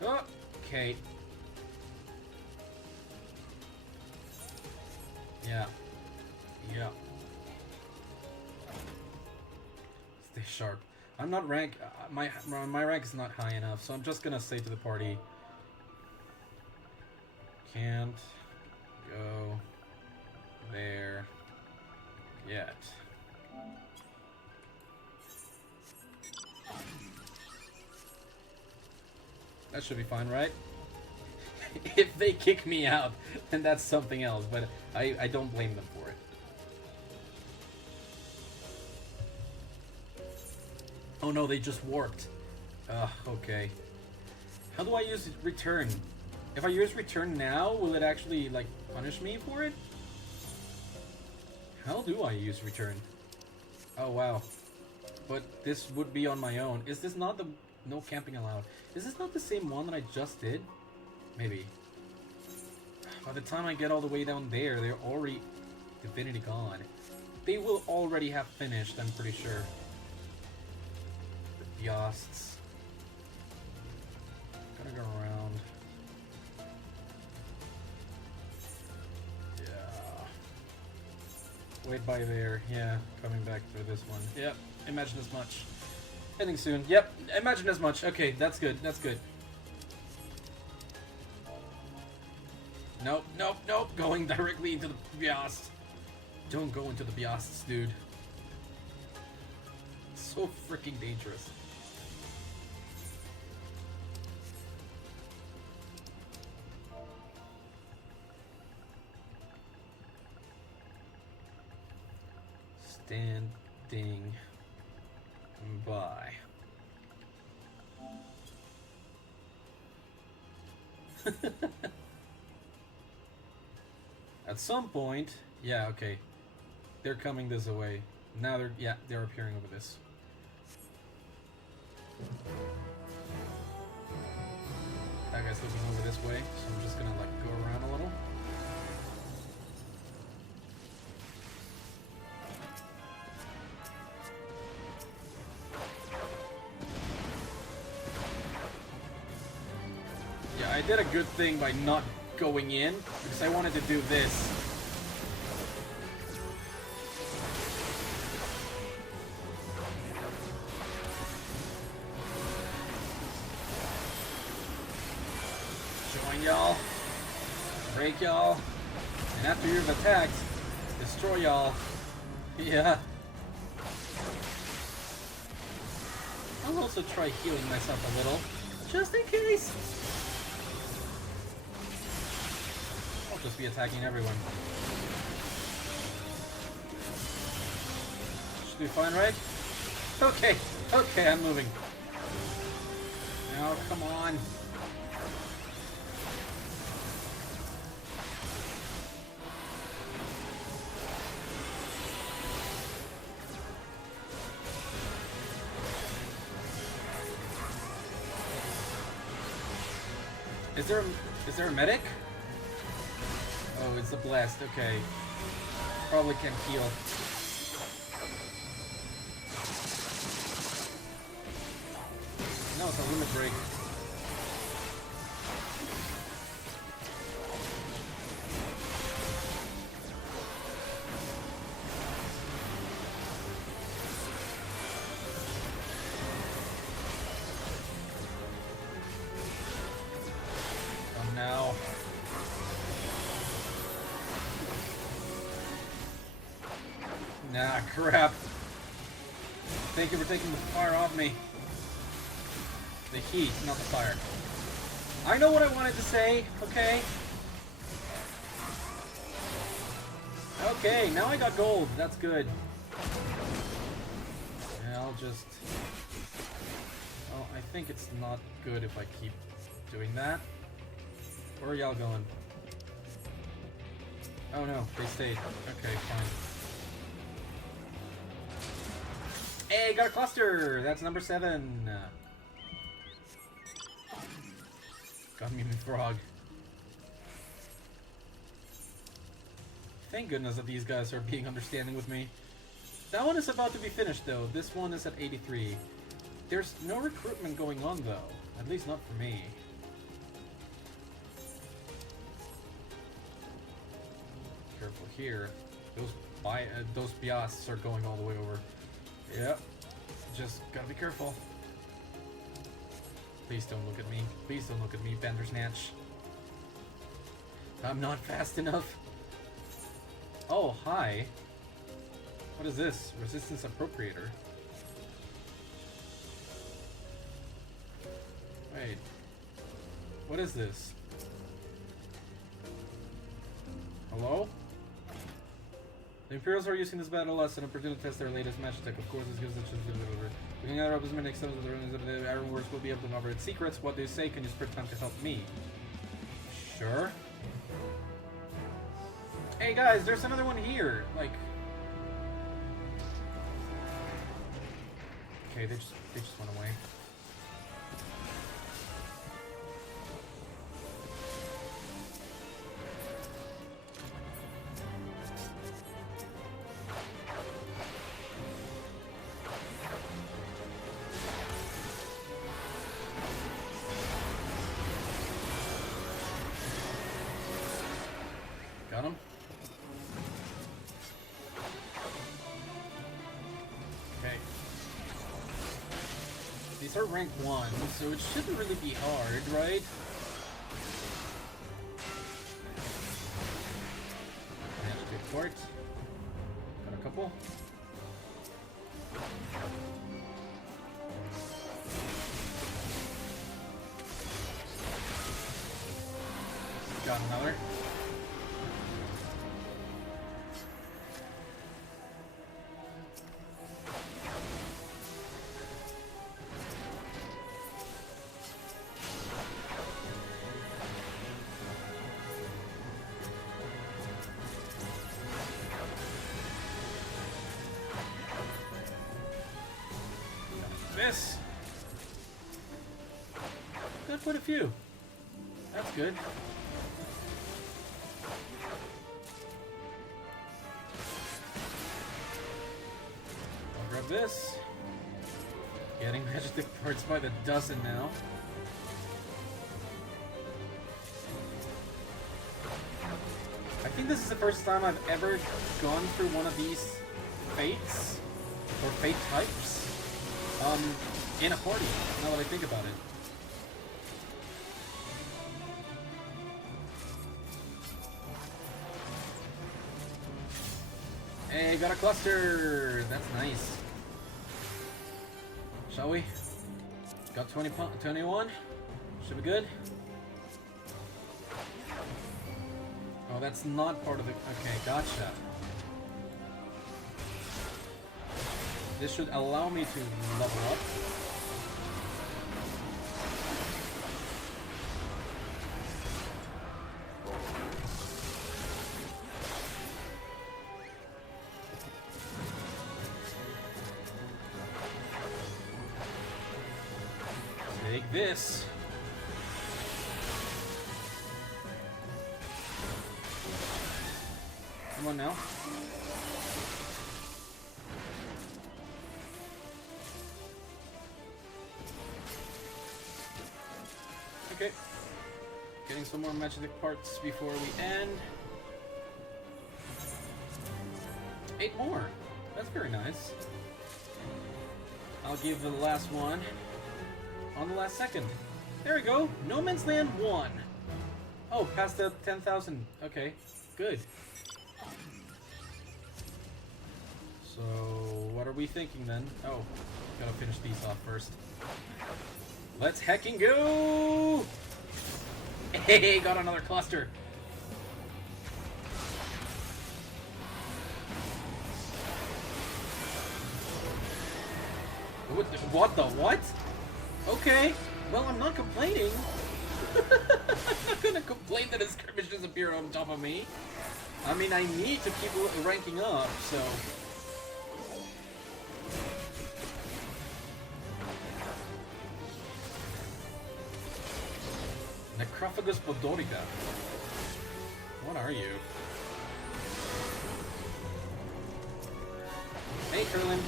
Oh, okay. Yeah. Yeah. Stay sharp. I'm not rank. My rank is not high enough, so I'm just gonna say to the party. Can't go there yet. That should be fine, right? If they kick me out, then that's something else, but I don't blame them for it. Oh no, they just warped. Okay. How do I use return? If I use return now, will it actually, like, punish me for it? How do I use return? Oh wow. But this would be on my own. Is this not the... No camping allowed. Is this not the same one that I just did? Maybe. By the time I get all the way down there, they're already divinity gone. They will already have finished, I'm pretty sure. The Biosts. Gotta go around. Yeah. Wait by there. Yeah, coming back through this one. Yep, imagine as much. Ending soon. Yep, imagine as much. Okay, that's good. That's good. Nope, nope, nope. Going directly into the Biost. Don't go into the Biosts, dude. So freaking dangerous. Standing by. At some point, yeah, okay. They're coming this way. Now they're appearing over this. That guy's looking over this way, so I'm just gonna like go around a little. Yeah, I did a good thing by not going in, because I wanted to do this. Join y'all, break y'all, and after you've attacked, destroy y'all. Yeah. I'll also try healing myself a little, just in case. I'll just be attacking everyone. Should be fine, right? Okay, okay, I'm moving. Now, come on. Is there a medic? Oh, it's a blast. Okay. Probably can heal. No, it's a limit break. Now. Nah, crap. Thank you for taking the fire off me. The heat, not the fire. I know what I wanted to say, okay? Okay, now I got gold. That's good. Yeah, I'll just... Oh, I think it's not good if I keep doing that. Where are y'all going? Oh no, they stayed. Okay, fine. Hey, got a cluster! That's number 7. Got me a frog. Thank goodness that these guys are being understanding with me. That one is about to be finished though. This one is at 83. There's no recruitment going on though. At least not for me. Careful here. Those biasts are going all the way over. Yep. Just gotta be careful. Please don't look at me. Please don't look at me, Bandersnatch. I'm not fast enough. Oh, hi. What is this? Resistance Appropriator. Wait. What is this? Hello? The Imperials are using this battle as an opportunity to test their latest magic tech. Of course, this gives it we can gather up as many extents of the Ironworks will be able to uncover its secrets. What do you say? Can you spare time to help me? Sure. Hey guys, there's another one here. Like, okay, they just went away. Got him. Okay. These are rank 1, so it shouldn't really be hard, right? Magic port. Got a couple. Got another. This. Got quite a few. That's good. I'll grab this. Getting magic parts by the dozen now. I think this is the first time I've ever gone through one of these fates or fate types. In a party, now that I think about it. Hey, got a cluster! That's nice. Shall we? Got 21. Should be good. Oh, that's not part of the... Okay, gotcha. This should allow me to level up. Take this. Come on now. Okay. Getting some more magic parts before we end. 8 more. That's very nice. I'll give the last one on the last second. There we go. No Man's Land 1. Oh, past the 10,000. Okay, good. So, what are we thinking then? Oh, gotta finish these off first. Let's hecking go! Hey, got another cluster. What the what? Okay, well, I'm not complaining. I'm not gonna complain that his skirmishes appear on top of me. I mean, I need to keep ranking up, so... Necrophagus Podorica. What are you? Hey, Curlin.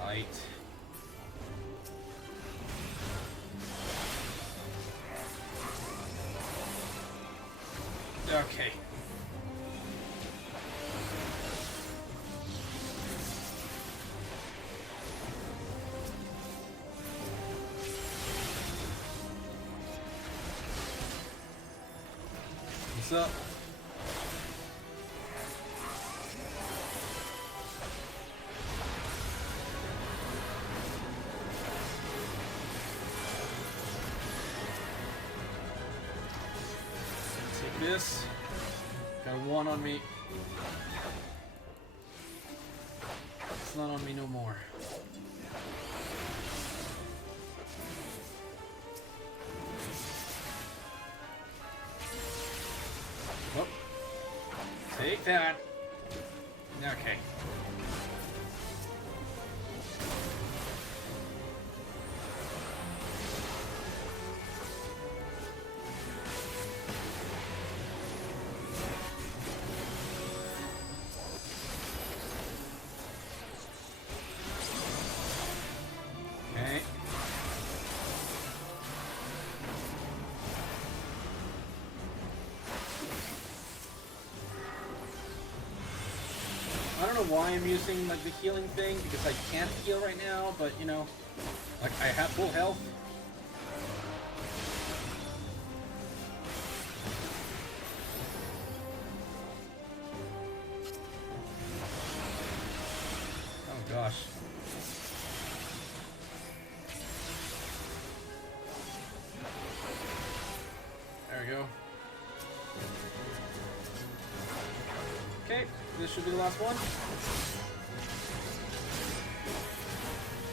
Right. Okay. What's up? Take this. Got one on me. It's not on me no more. Oh. Take that. Okay. Okay. I don't know why I'm using like the healing thing because I can't heal right now, but you know, like I have full health. Oh gosh. There we go. Okay, this should be the last one.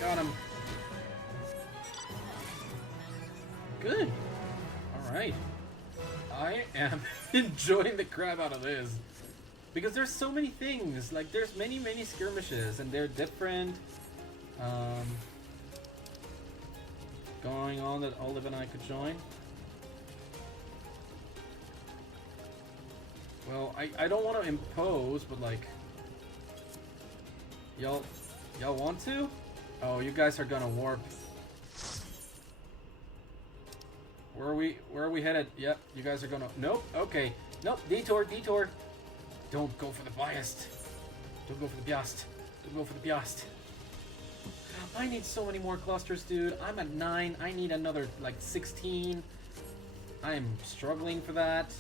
Got him. Good. Alright. I am enjoying the crap out of this. Because there's so many things. Like, there's many skirmishes, and they're different. Going on that Olive and I could join. Well, I don't want to impose, but like, y'all want to? Oh, you guys are gonna warp. Where are we headed? Yep, you guys are gonna. Nope. Okay. Nope. Detour. Don't go for the biased. Don't go for the biased. Don't go for the biased. I need so many more clusters, dude. I'm at 9. I need another like 16. I am struggling for that.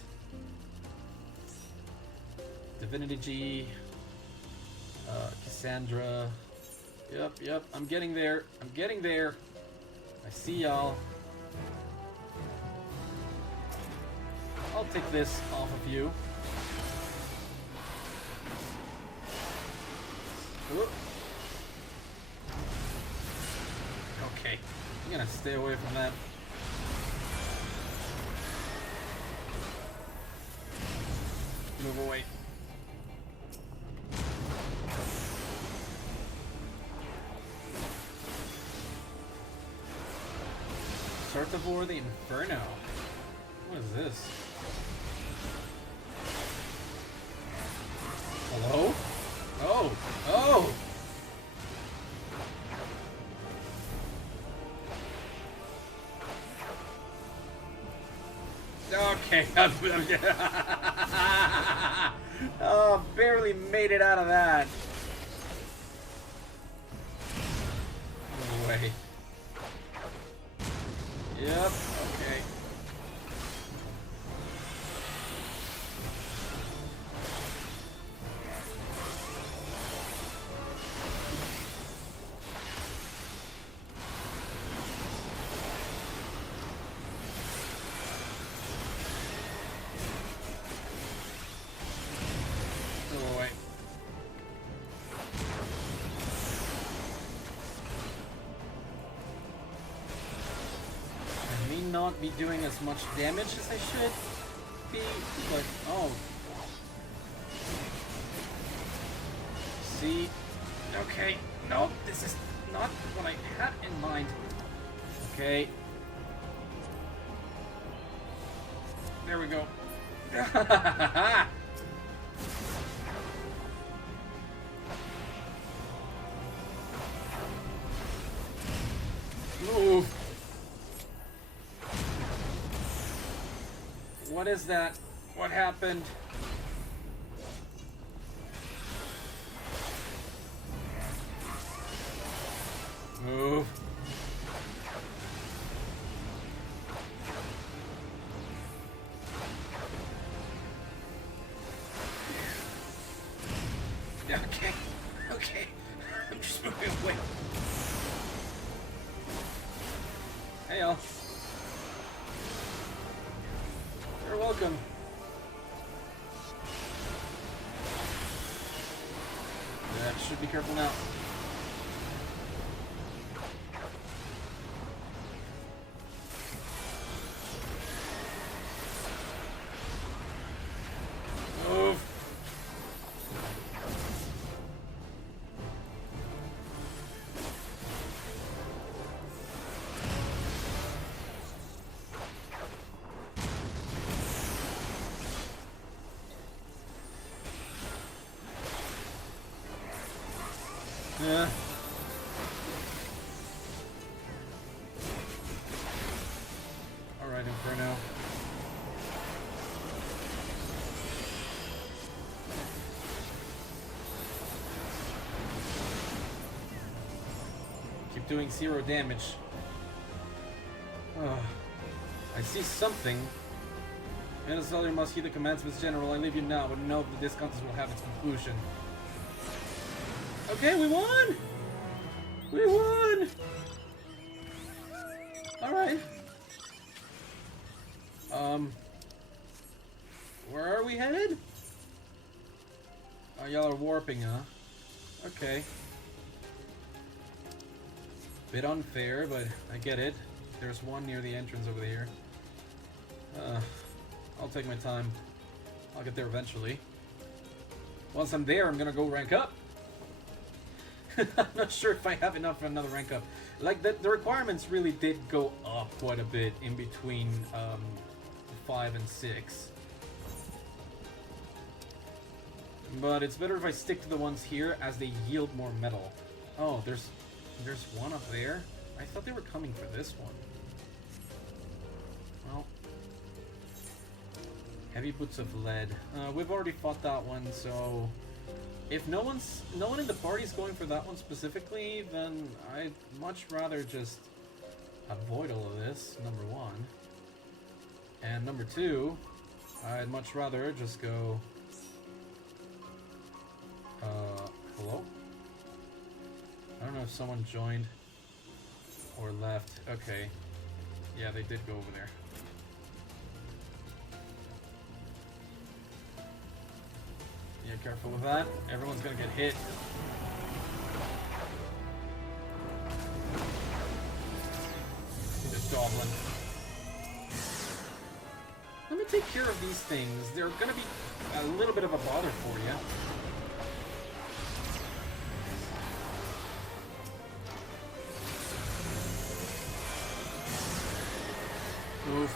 Divinity G, Cassandra. Yep, I'm getting there. I see y'all. I'll take this off of you. Ooh. Okay, I'm gonna stay away from that. Move away. Sartavor the Inferno. What is this? Hello? Oh! Okay, oh, barely made it out of that. No way. Yep, okay. not be doing as much damage as I should be, but oh. See? Okay, no, this is not what I had in mind. Okay. There we go. Move. What is that? What happened? Move. Okay. Okay. I'm just moving away. Hey, y'all. You're welcome. Yeah, should be careful now. Move. Yeah. Alright, Inferno. Keep doing 0 damage. I see something. Interstellar must heed the commands of his general. I leave you now, but know that this contest will have its conclusion. Okay, we won! We won! Alright. Where are we headed? Oh, y'all are warping, huh? Okay. Bit unfair, but I get it. There's one near the entrance over here. I'll take my time. I'll get there eventually. Once I'm there, I'm gonna go rank up. I'm not sure if I have enough for another rank up. Like, the requirements really did go up quite a bit in between 5 and 6. But it's better if I stick to the ones here as they yield more metal. Oh, there's one up there. I thought they were coming for this one. Well, heavy boots of lead. We've already fought that one, so if no one in the party is going for that one specifically, then I'd much rather just avoid all of this. Number one, and number two, I'd much rather just go. Hello? I don't know if someone joined or left. Okay. Yeah, they did go over there. Yeah, careful with that. Everyone's gonna get hit. The goblin. Let me take care of these things. They're gonna be a little bit of a bother for you. Move.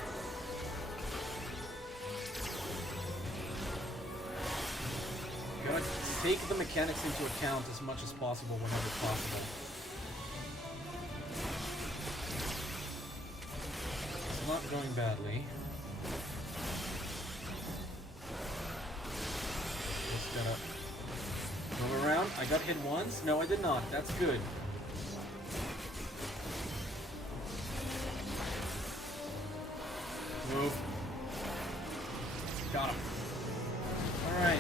Gotta take the mechanics into account as much as possible whenever possible. It's not going badly. Just gotta move around. I got hit once. No, I did not. That's good. Move. Got him. Alright.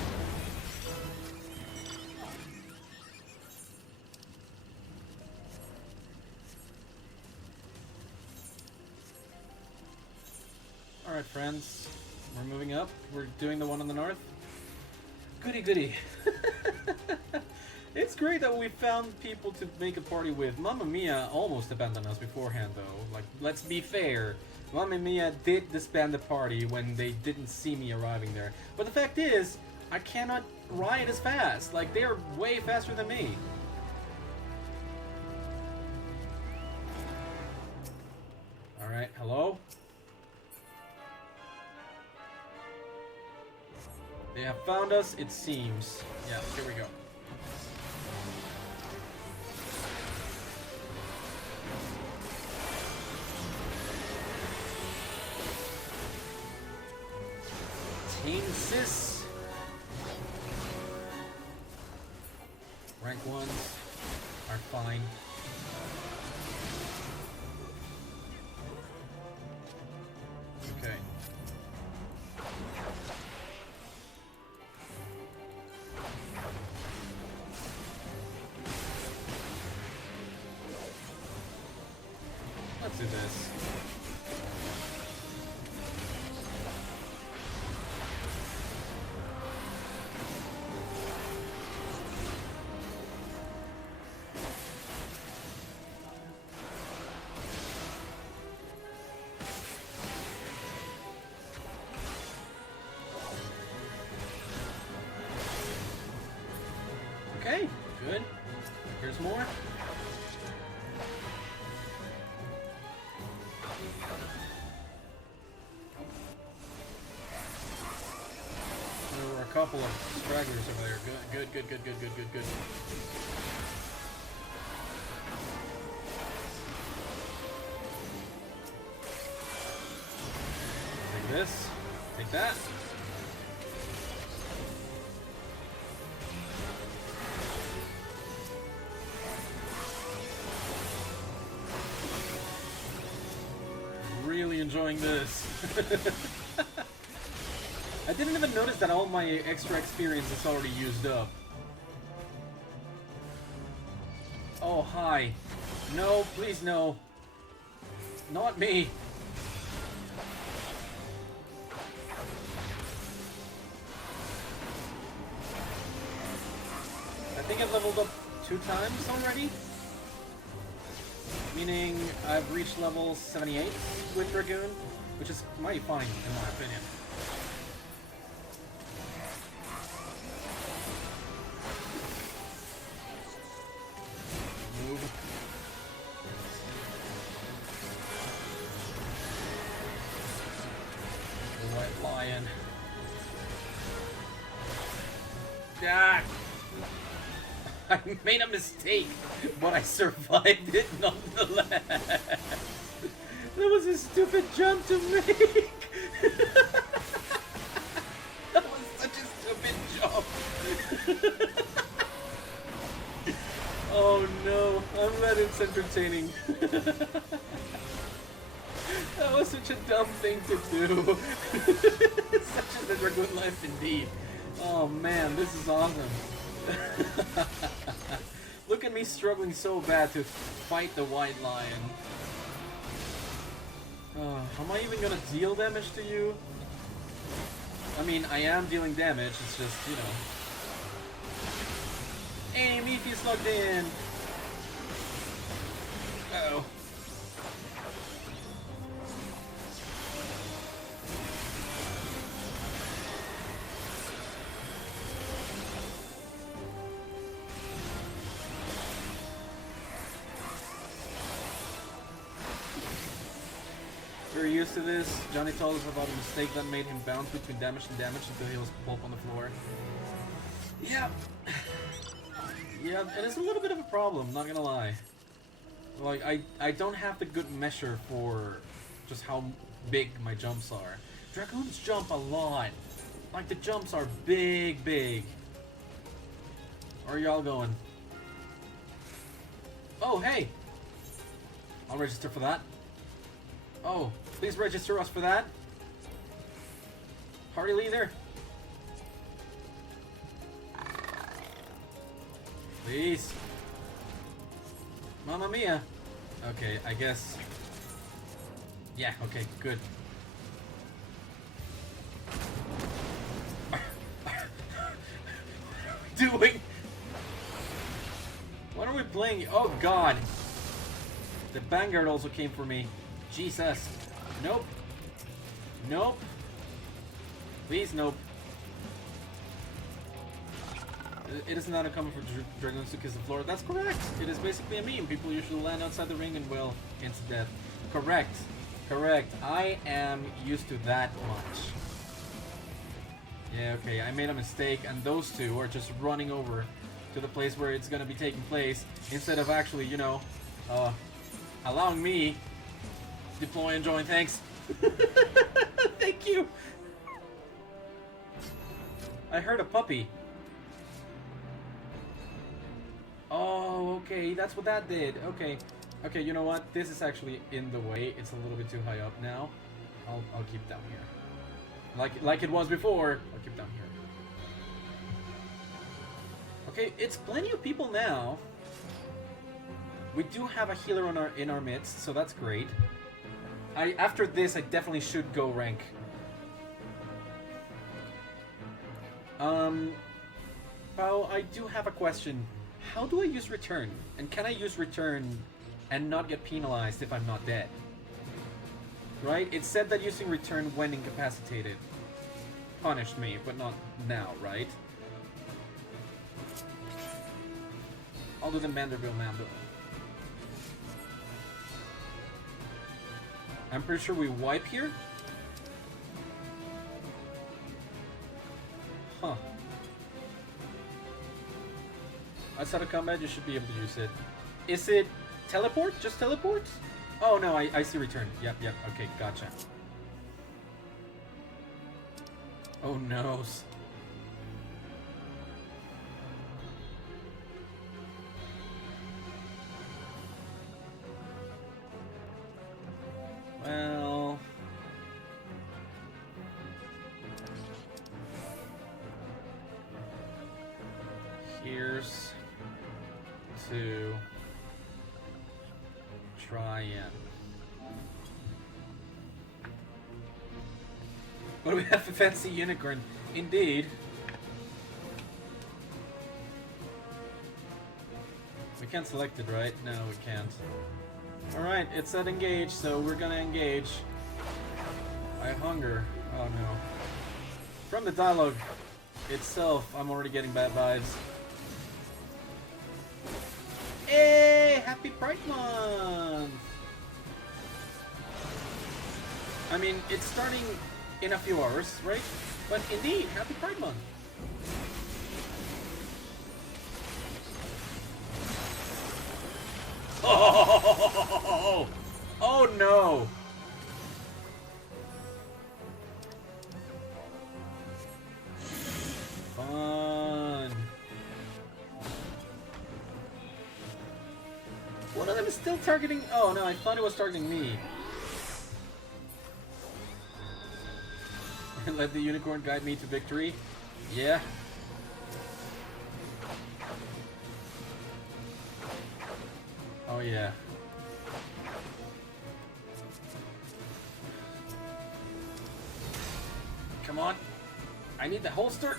Alright, friends. We're moving up. We're doing the one on the north. Goody goody. It's great that we found people to make a party with. Mamma Mia almost abandoned us beforehand, though. Like, let's be fair. Mamma Mia did disband the party when they didn't see me arriving there. But the fact is, I cannot ride as fast. Like, they are way faster than me. Alright, hello? They have found us, it seems. Yeah, here we go. Team Sis. Rank 1s are fine. Okay. Let's do this. Okay, good. Here's more. There were a couple of stragglers over there. Good, good, good, good, good, good, good, good. Take this. Take that. Really enjoying this. I didn't even notice that all my extra experience is already used up. Oh, hi. No, please no. Not me. I think I've leveled up 2 times already. Meaning I've reached level 78 with Dragoon, which is mighty fine in my opinion. Move. The White Lion. Ah! I made a mistake, but I survived it nonetheless. That was a stupid jump to make. That was such a stupid jump. Oh no, I'm glad it's entertaining. That was such a dumb thing to do. Such is the Dragoon life indeed. Oh man, this is awesome. Look at me struggling so bad to fight the White Lion. Am I even gonna deal damage to you? I mean, I am dealing damage, it's just, you know. Hey, Meepy's logged in! Uh-oh. We're used to this. Johnny told us about a mistake that made him bounce between damage and damage until he was pulp on the floor. Yeah. Yeah, and it's a little bit of a problem, not gonna lie. Like, I don't have the good measure for just how big my jumps are. Dragoons jump a lot. Like, the jumps are big, big. Where are y'all going? Oh, hey! I'll register for that. Oh, please register us for that. Party leader. Please. Mamma Mia. Okay, I guess. Yeah, okay, good. Doing? What are we playing? Oh god. The Vanguard also came for me. Jesus. Nope. Nope. Please, nope. It is not uncommon for Dragoons to kiss the floor. That's correct. It is basically a meme. People usually land outside the ring and, well, into death. Correct. Correct. I am used to that much. Yeah, okay. I made a mistake, and those two are just running over to the place where it's going to be taking place instead of actually, you know, allowing me to deploy and join. Thanks. Thank you. I heard a puppy. Oh, okay, that's what that did. Okay, okay. You know what? This is actually in the way. It's a little bit too high up now. I'll keep down here, like it was before. I'll keep down here. Okay, it's plenty of people now. We do have a healer in our midst, so that's great. After this, I definitely should go rank. Well, I do have a question. How do I use return? And can I use return and not get penalized if I'm not dead? Right? It said that using return when incapacitated punished me, but not now, right? I'll do the Manderville Mando. I'm pretty sure we wipe here. Huh. Outside of combat, you should be able to use it. Is it teleport? Just teleport? Oh no, I see return. Yep, yep. Okay, gotcha. Oh no. Well... Here's to try and... What do we have for fancy unicorn? Indeed. We can't select it, right? No, we can't. Alright, it said engage, so we're gonna engage. I hunger. Oh no. From the dialogue itself, I'm already getting bad vibes. Hey! Happy Pride Month! I mean, it's starting in a few hours, right? But indeed, Happy Pride Month! Oh! Oh no! Fun. One of them is still targeting. Oh no, I thought it was targeting me. Let the unicorn guide me to victory. Yeah. Oh yeah. Come on. I need the holster.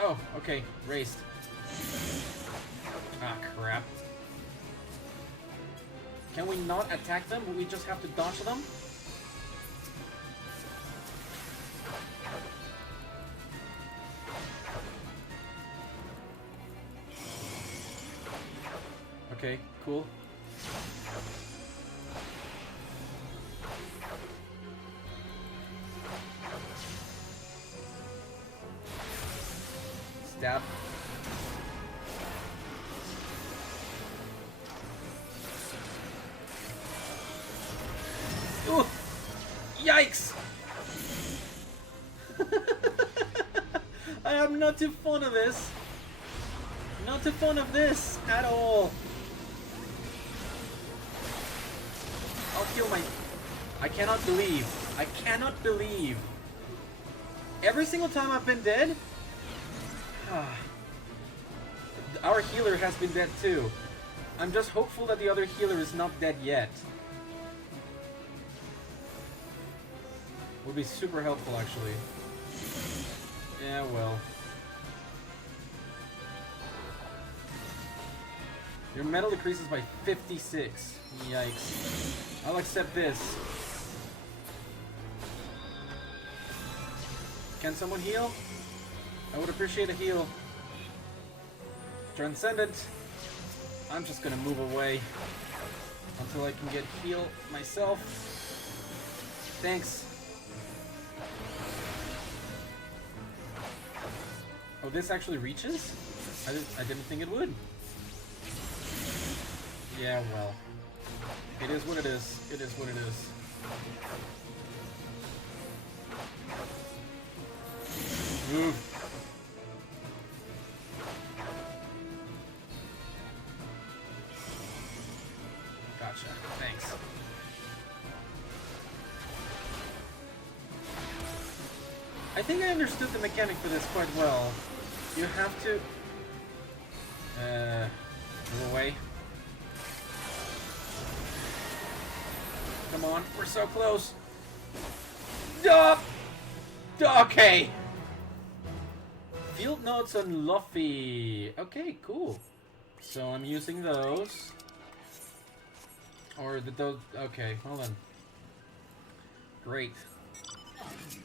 Oh, okay. Raced. Ah, crap. Can we not attack them? We just have to dodge them? Okay, cool. Stab. Ooh! Yikes! I am not too fond of this. Not too fond of this at all. I'll kill my... I cannot believe. I cannot believe. Every single time I've been dead... Our healer has been dead too. I'm just hopeful that the other healer is not dead yet. Would be super helpful actually. Yeah, well. Your metal decreases by 56. Yikes. I'll accept this. Can someone heal? I would appreciate a heal. Transcendent. I'm just gonna move away until I can get heal myself. Thanks. Oh, this actually reaches? I didn't think it would. Yeah, well. It is what it is. It is what it is. Move. Gotcha. Thanks. I think I understood the mechanic for this quite well. You have to... move away. Come on, we're so close. Yup! Okay. Field notes on Luffy. Okay, cool. So I'm using those. Or those. Okay, hold on. Great.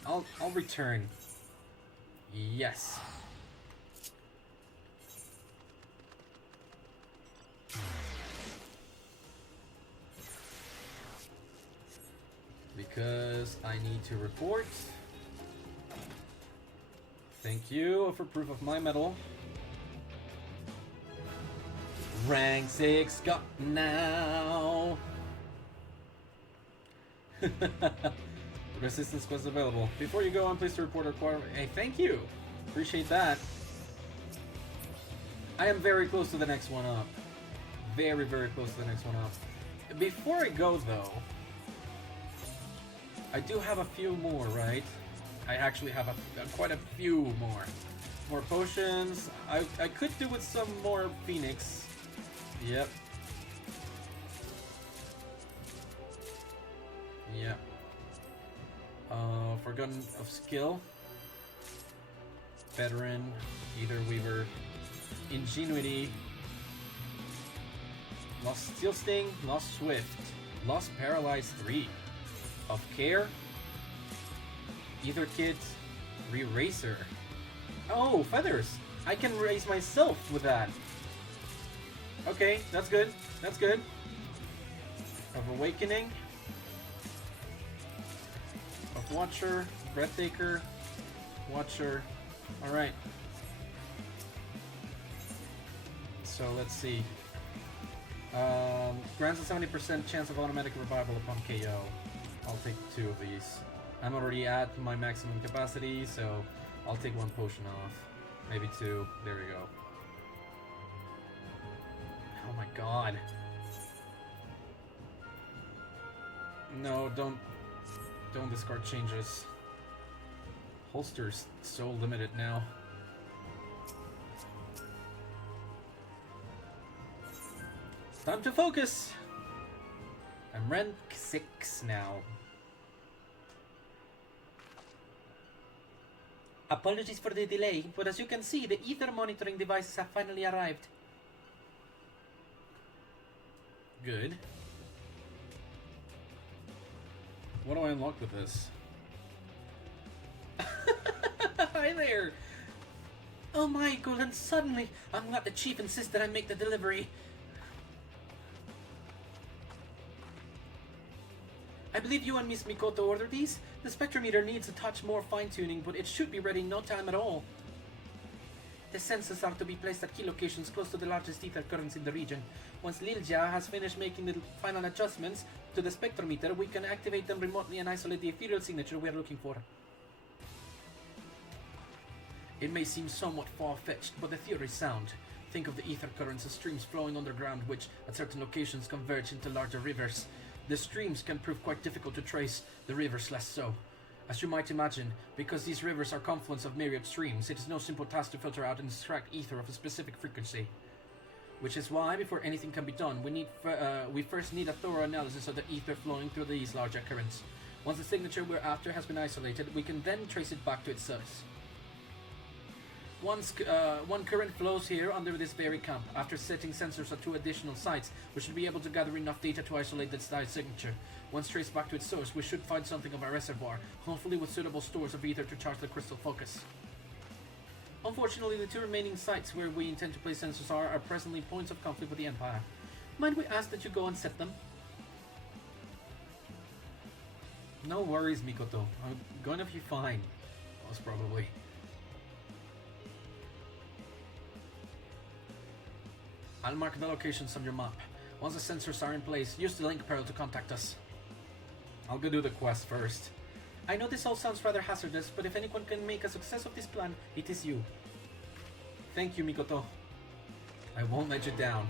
I'll return. Yes. Because I need to report. Thank you for proof of my medal. Rank 6 got now. Resistance quest available. Before you go on, please to report acquire. Hey, thank you. Appreciate that. I am very close to the next one up. Very, very close to the next one up. Before I go, though, I do have a few more, right? I actually have quite a few more. More potions. I could do with some more Phoenix. Yep. Yep. Forgotten of Skill. Veteran. Either Weaver. Ingenuity. Lost Steel Sting. Lost Swift. Lost Paralyze 3. Of Care. Ether Kit. Re-Racer. Oh, feathers! I can raise myself with that. Okay, that's good. That's good. Of Awakening. Of Watcher. Breathtaker. Watcher. Alright. So let's see. Grants a 70% chance of automatic revival upon KO. I'll take 2 of these. I'm already at my maximum capacity, so I'll take 1 potion off. Maybe 2. There we go. Oh my god. No, don't discard changes. Holster's so limited now. Time to focus! I'm rank 6 now. Apologies for the delay, but as you can see, the ether monitoring devices have finally arrived. Good. What do I unlock with this? Hi there! Oh Michael, and suddenly, I'm glad the chief insisted I make the delivery. I believe you and Miss Mikoto ordered these? The spectrometer needs a touch more fine-tuning, but it should be ready in no time at all. The sensors are to be placed at key locations close to the largest ether currents in the region. Once Liljia has finished making the final adjustments to the spectrometer, we can activate them remotely and isolate the ethereal signature we are looking for. It may seem somewhat far-fetched, but the theory is sound. Think of the ether currents as streams flowing underground which, at certain locations, converge into larger rivers. The streams can prove quite difficult to trace, the rivers less so. As you might imagine, because these rivers are confluence of myriad streams, it is no simple task to filter out and extract ether of a specific frequency. Which is why, before anything can be done, we first need a thorough analysis of the ether flowing through these larger currents. Once the signature we're after has been isolated, we can then trace it back to its source. One current flows here under this very camp. After setting sensors at 2 additional sites, we should be able to gather enough data to isolate the dye signature. Once traced back to its source, we should find something of a reservoir, hopefully with suitable stores of ether to charge the crystal focus. Unfortunately, the 2 remaining sites where we intend to place sensors are presently points of conflict with the Empire. Mind we ask that you go and set them? No worries, Mikoto. I'm gonna be fine. Most probably. I'll mark the locations on your map. Once the sensors are in place, use the link pearl to contact us. I'll go do the quest first. I know this all sounds rather hazardous, but if anyone can make a success of this plan, it is you. Thank you, Mikoto. I won't let you down.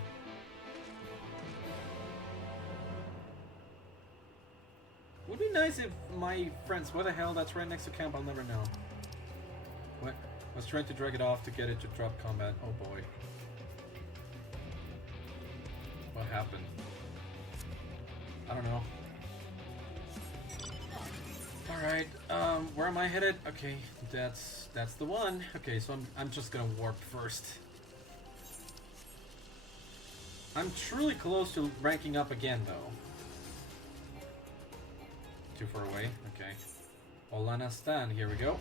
Would be nice if my friends... What the hell? That's right next to camp. I'll never know. What? I was trying to drag it off to get it to drop combat. Oh boy. What happened? I don't know. Alright, where am I headed? Okay, that's the one. Okay, so I'm just gonna warp first. I'm truly close to ranking up again, though. Too far away? Okay. Olana Stan, here we go.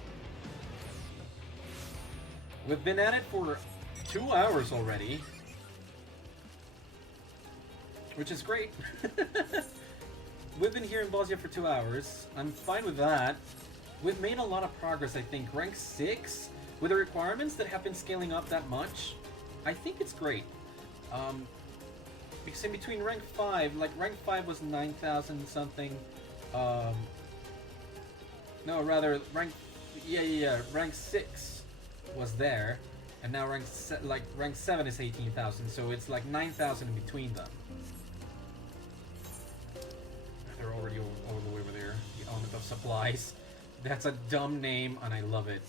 We've been at it for 2 hours already. Which is great. We've been here in Bozja for 2 hours. I'm fine with that. We've made a lot of progress, I think. Rank 6, with the requirements that have been scaling up that much, I think it's great. Because in between rank 5, like rank 5 was 9,000 something. No, rather, rank 6 was there. And now rank 7 is 18,000, so it's like 9,000 in between them. They're already all the way over there. The element of supplies. That's a dumb name, and I love it.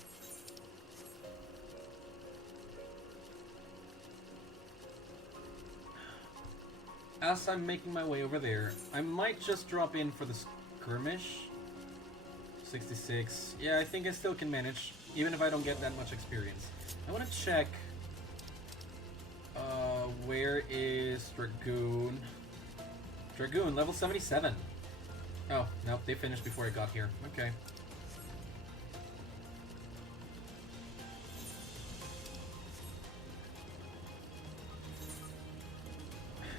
As I'm making my way over there, I might just drop in for the skirmish. 66. Yeah, I think I still can manage, even if I don't get that much experience. I want to check... where is Dragoon? Dragoon, level 77. Oh, nope, they finished before I got here. Okay.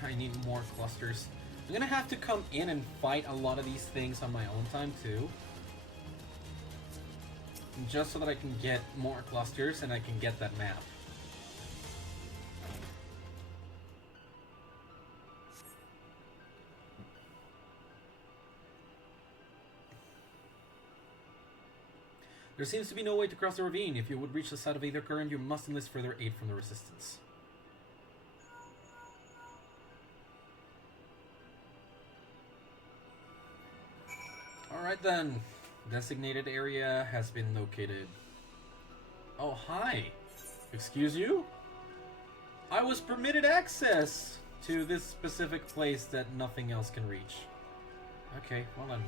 I need more clusters. I'm gonna have to come in and fight a lot of these things on my own time, too. Just so that I can get more clusters and I can get that map. There seems to be no way to cross the ravine. If you would reach the side of either current, you must enlist further aid from the resistance. Alright then. Designated area has been located. Oh, hi. Excuse you? I was permitted access to this specific place that nothing else can reach. Okay, well then.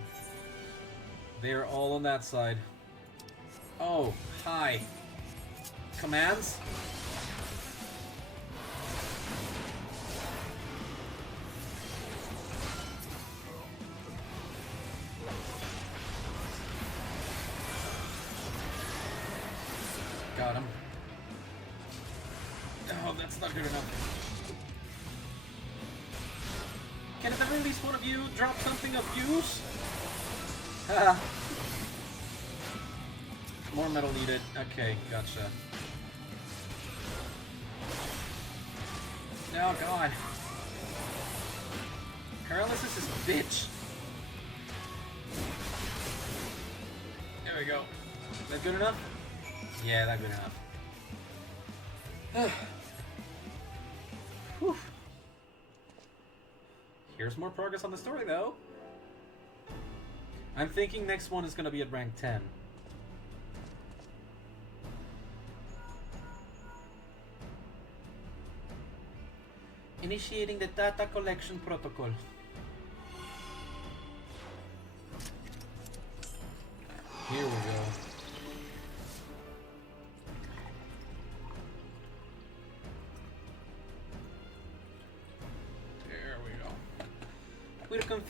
They're all on that side. Oh, hi. Commands? Got him. Oh, that's not good enough. Can at the very least one of you drop something of use? Haha. More metal needed. Okay, gotcha. Oh god. Paralysis is a bitch. There we go. That good enough? Yeah, that good enough. Whew. Here's more progress on the story, though. I'm thinking next one is going to be at rank 10. Initiating the data collection protocol. Here we go.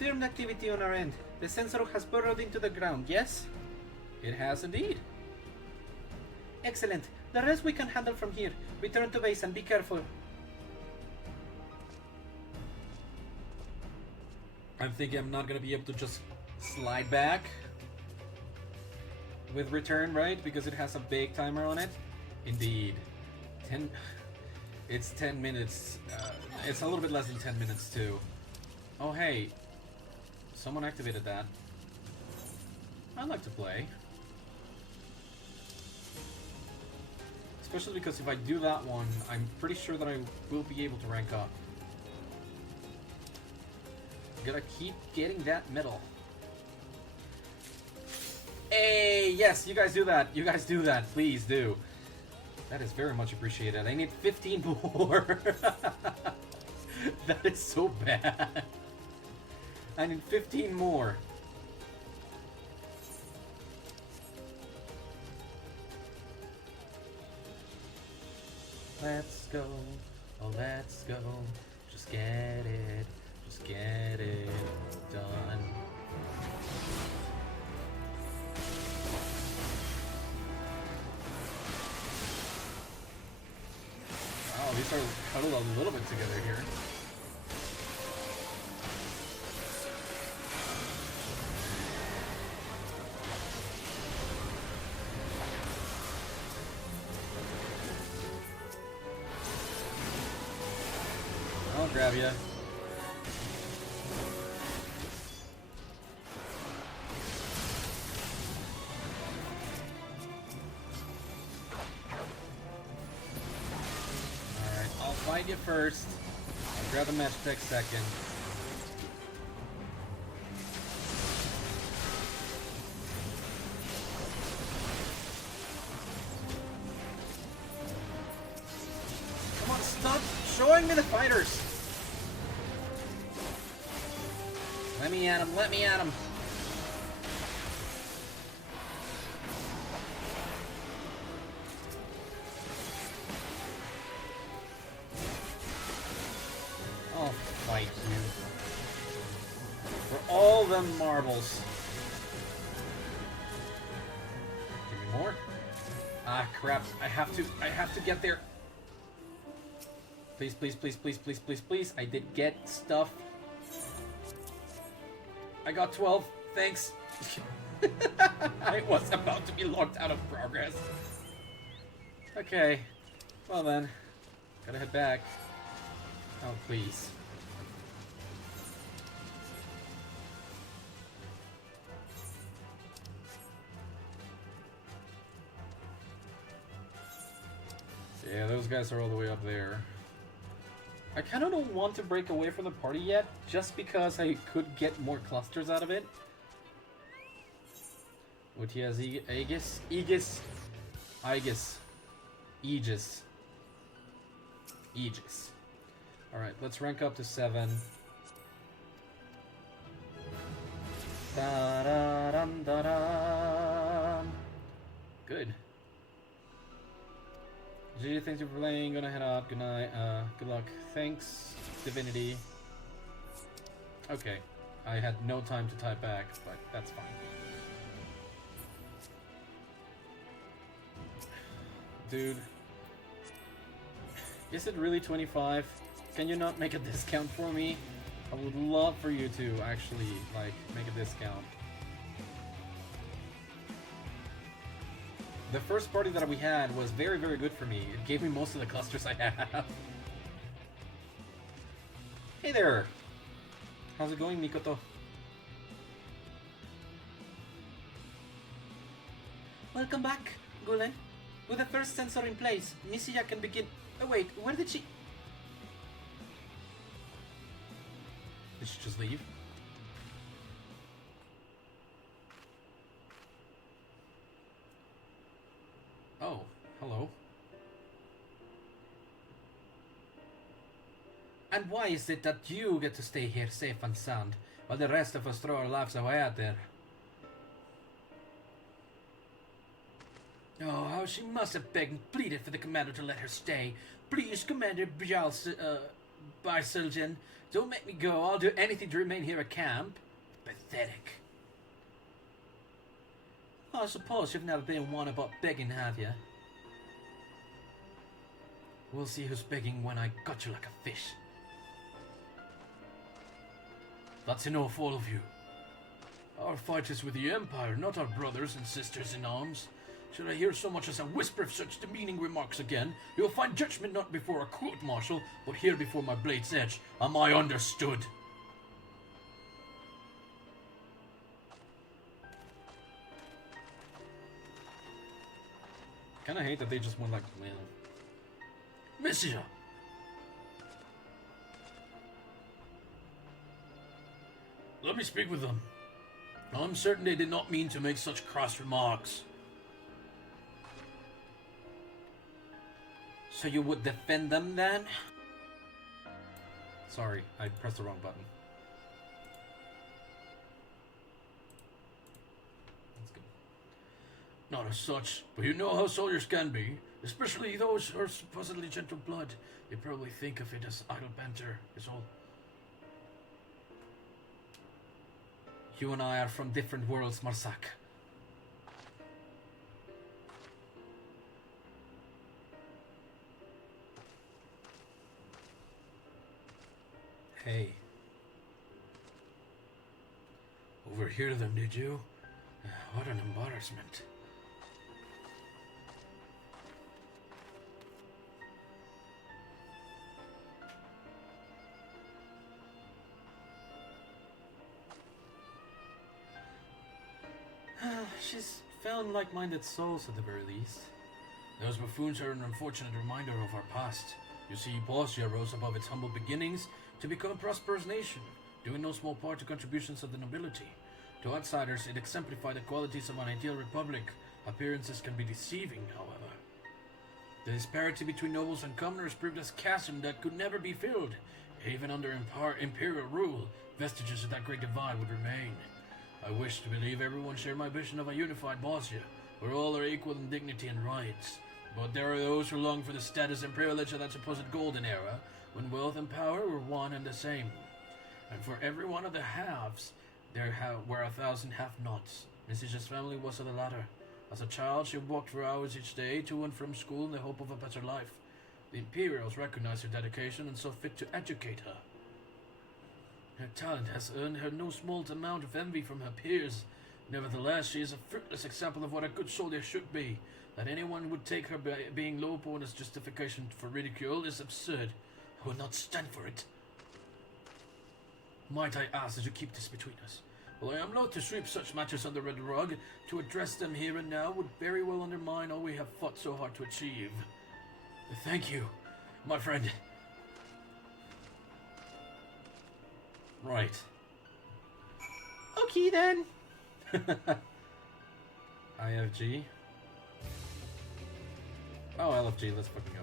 confirmed activity on our end. The sensor has burrowed into the ground, yes? It has indeed. Excellent. The rest we can handle from here. Return to base and be careful. I'm thinking I'm not gonna be able to just slide back with return, right? Because it has a big timer on it. Indeed. 10... It's 10 minutes. It's a little bit less than 10 minutes, too. Oh, hey. Someone activated that. I'd like to play. Especially because if I do that one, I'm pretty sure that I will be able to rank up. Gotta keep getting that medal. Hey, yes, you guys do that. You guys do that. Please do. That is very much appreciated. I need 15 more. That is so bad. I need 15 more. Let's go. Oh, let's go. Just get it. Just get it done. Wow, these are huddled a little bit together here. I'll grab you. Fight you first. I'll grab the match tech second. Come on, stop showing me the fighters! Let me at him, let me at him! I'll fight you. For all them marbles. Give me more. Ah, crap. I have to get there. Please, please, please, please, please, please, please. I did get stuff. I got 12. Thanks. I was about to be locked out of progress. Okay. Well then. Gotta head back. Oh, please. Yeah, those guys are all the way up there. I kind of don't want to break away from the party yet, just because I could get more clusters out of it. What he has, Aegis? Aegis. Aegis. Alright, let's rank up to 7. Da-da-dum-da-dum. Good. GG, thanks for playing. Gonna head out. Good night. Good luck. Thanks, Divinity. Okay. I had no time to type back, but that's fine. Dude. Is it really 25? Can you not make a discount for me? I would love for you to actually, like, make a discount. The first party that we had was very, very good for me. It gave me most of the clusters I have. Hey there! How's it going, Mikoto? Welcome back, Gulen. With the first sensor in place, Misiya can begin... Oh wait, where did she... Did she just leave? Oh, hello. And why is it that you get to stay here safe and sound, while the rest of us throw our lives away out there? Oh, how she must have begged and pleaded for the commander to let her stay. Please, Commander Barsiljan, Don't make me go. I'll do anything to remain here at camp. Pathetic. Oh, I suppose you've never been one about begging, have you? We'll see who's begging when I got you like a fish. That's enough, all of you. Our fight is with the Empire, not our brothers and sisters in arms. Should I hear so much as a whisper of such demeaning remarks again, you'll find judgment not before a court-martial, but here before my blade's edge. Am I understood? Kinda hate that they just went like, man. Monsieur! Let me speak with them. I'm certain they did not mean to make such crass remarks. So you would defend them then? Sorry, I pressed the wrong button. That's good. Not as such, but you know how soldiers can be, especially those who are supposedly gentle blood. They probably think of it as idle banter, is all. You and I are from different worlds, Marsak. Hey. Overhear them, did you? What an embarrassment. She's found like-minded souls at the very least. Those buffoons are an unfortunate reminder of our past. You see, Bozja rose above its humble beginnings to become a prosperous nation, due in no small part to contributions of the nobility. To outsiders, it exemplified the qualities of an ideal republic. Appearances can be deceiving, however. The disparity between nobles and commoners proved a chasm that could never be filled. Even under imperial rule, vestiges of that great divide would remain. I wish to believe everyone shared my vision of a unified Bozja, where all are equal in dignity and rights. But there are those who long for the status and privilege of that supposed golden era, when wealth and power were one and the same. And for every one of the halves, there were 1,000 have-nots. Mrs.'s family was of the latter. As a child, she walked for hours each day to and from school in the hope of a better life. The Imperials recognized her dedication and saw fit to educate her. Her talent has earned her no small amount of envy from her peers. Nevertheless, she is a fruitless example of what a good soldier should be. That anyone would take her being low-born as justification for ridicule is absurd. I will not stand for it. Might I ask that you keep this between us? Well, I am loath to sweep such matters under the rug. To address them here and now would very well undermine all we have fought so hard to achieve. Thank you, my friend. Right. Okay then. IFG. Oh, LFG, let's fucking go.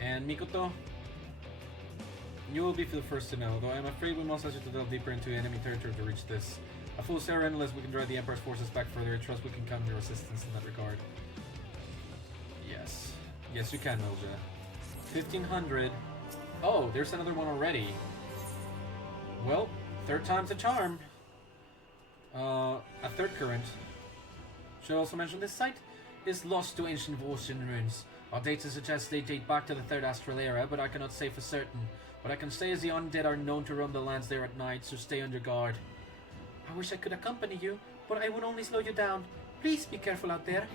And Mikoto, you will be the first to know, though I am afraid we must ask you to delve deeper into enemy territory to reach this. A full Sarah unless we can drive the Empire's forces back further. I trust we can count on your assistance in that regard. Yes. Yes, you can, Milja. 1,500. Oh, there's another one already. Well, third time's a charm. A third current. Should I also mention this site is lost to ancient Bozjan ruins. Our data suggests they date back to the Third Astral Era, but I cannot say for certain. What I can say is the undead are known to roam the lands there at night, so stay on your guard. I wish I could accompany you, but I would only slow you down. Please be careful out there.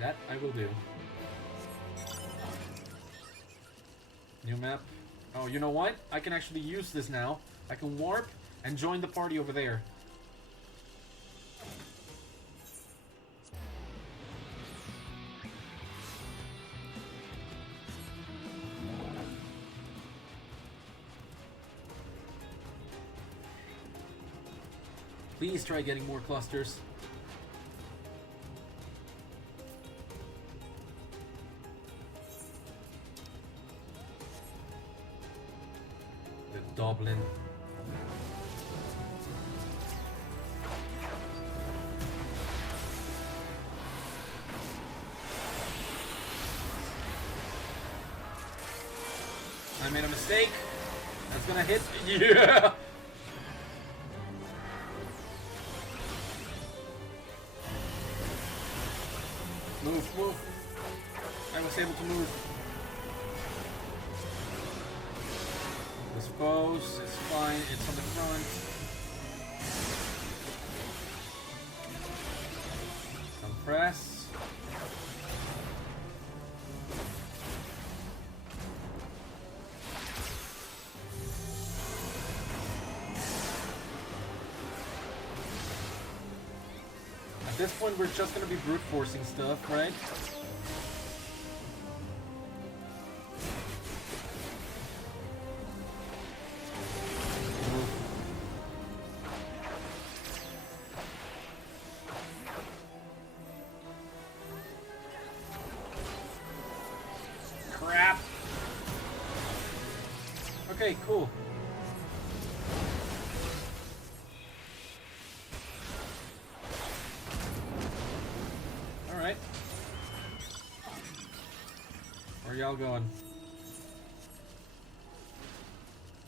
That I will do. New map. Oh, you know what? I can actually use this now. I can warp and join the party over there. Please try getting more clusters. The Dublin. made a mistake. That's gonna hit. Yeah! Move, move. I was able to move. This foes, it's fine, it's on the front. Compress. At this point, we're just gonna be brute forcing stuff, right? Crap. Okay, cool. Alright. Where y'all going?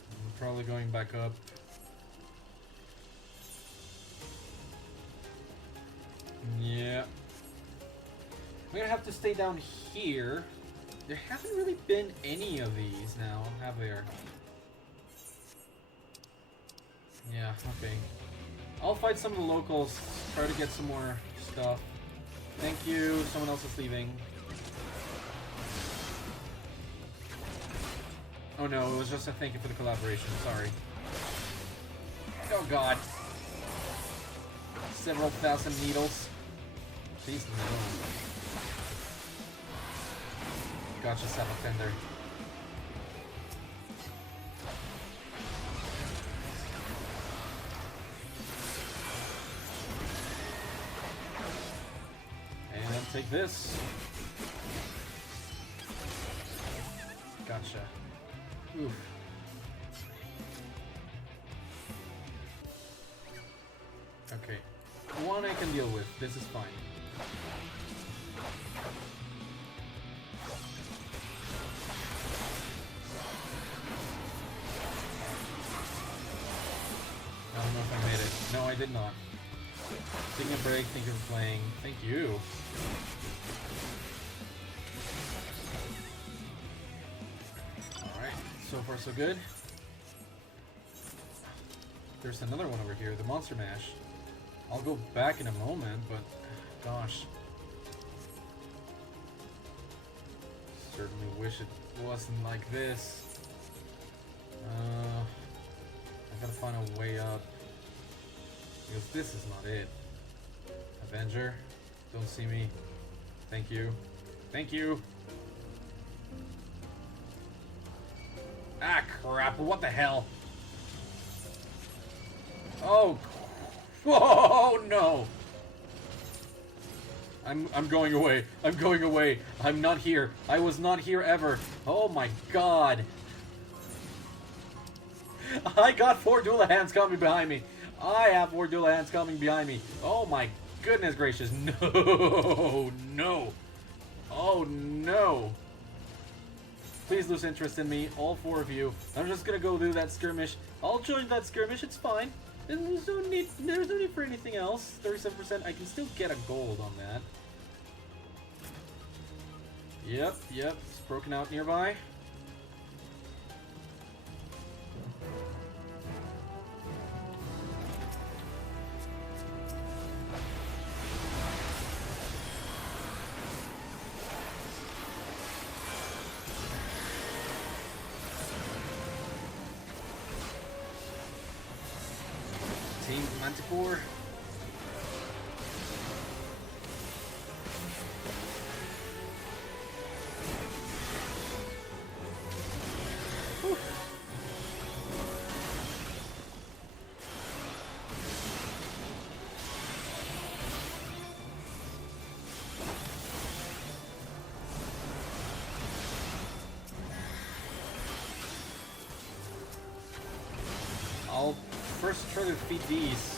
I'm probably going back up. Yeah. We're gonna have to stay down here. There haven't really been any of these now, have there? Yeah, okay. I'll fight some of the locals, try to get some more stuff. Thank you, someone else is leaving. Oh no, it was just a thank you for the collaboration, sorry. Oh god. Several thousand needles. Please no. Gotcha, Saddle Fender. And take this. Gotcha. Oof. Okay. One I can deal with. This is fine. I don't know if I made it. No, I did not. Taking a break, thank you for playing. Thank you. Alright, so far so good. There's another one over here, the Monster Mash. I'll go back in a moment, but gosh. Certainly wish it wasn't like this. I gotta find a way up. Because this is not it. Avenger, don't see me. Thank you. Thank you. Ah, crap. What the hell? Oh. Whoa, no. I'm going away. I'm going away. I'm not here. I was not here ever. Oh my god. I got 4 Dual-Hands coming behind me. I have 4 Dual-Hands coming behind me. Oh my goodness gracious. No. No. Oh no. Please lose interest in me, all 4 of you. I'm just gonna go do that skirmish. I'll join that skirmish, it's fine. There's no need for anything else. 37%, I can still get a gold on that. Yep, it's broken out nearby. Team Manticore. Whew. I'll first try to defeat these.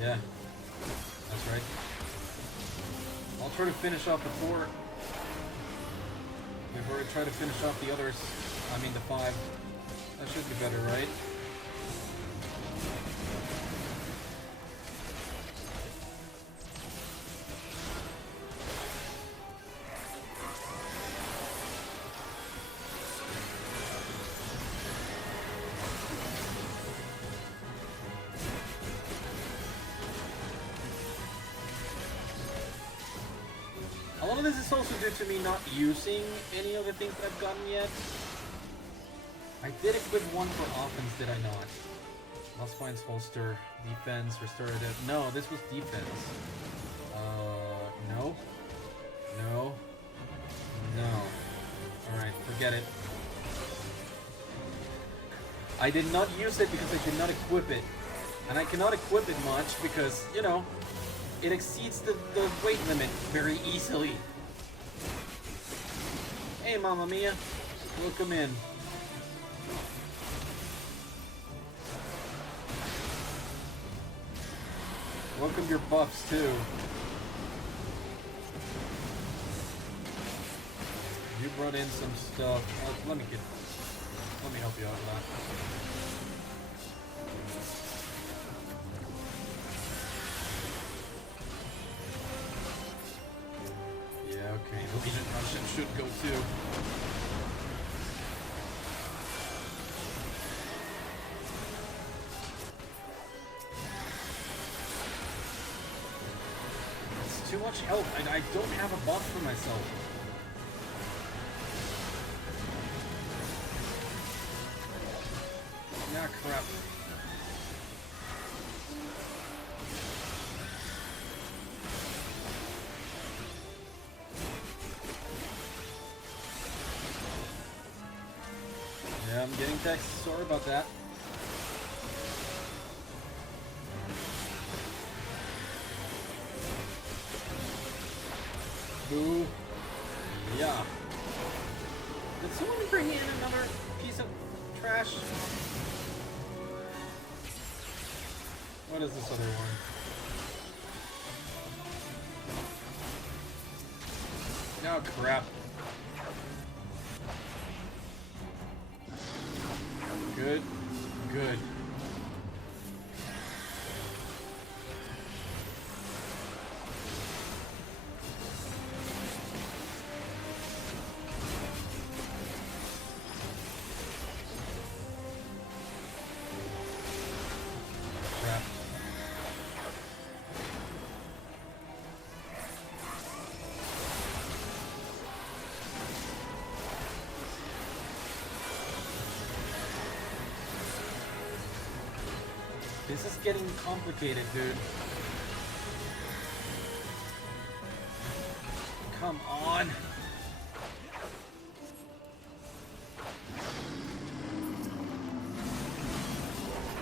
Yeah, that's right. I'll try to finish off the 4 before I try to finish off the others. I mean the 5. That should be better, right? A lot of this is also due to me not using any of the things that I've gotten yet. I did equip one for offense, did I not? Lost Finds holster, defense, restorative. No, this was defense. No. No. No. Alright, forget it. I did not use it because I did not equip it. And I cannot equip it much because, you know, it exceeds the weight limit very easily. Hey, Mamma Mia. Welcome in. Welcome your buffs, too. You brought in some stuff. Let me help you out with that. Okay, the Legion Russian should go too. It's too much health. I don't have a buff for myself. Yeah, crap. Yeah, I'm getting texts. Sorry about that. Boo. Yeah. Did someone bring in another piece of trash? What is this other one? Oh, crap. Good. Good. Crap. This is getting complicated, dude. Come on.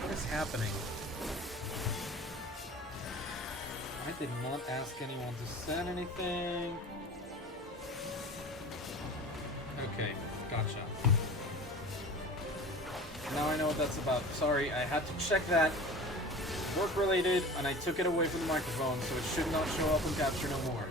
What is happening? I did not ask anyone to send anything. Okay, gotcha. Now I know what that's about. Sorry, I had to check that. Work related, and I took it away from the microphone, so it should not show up on capture no more.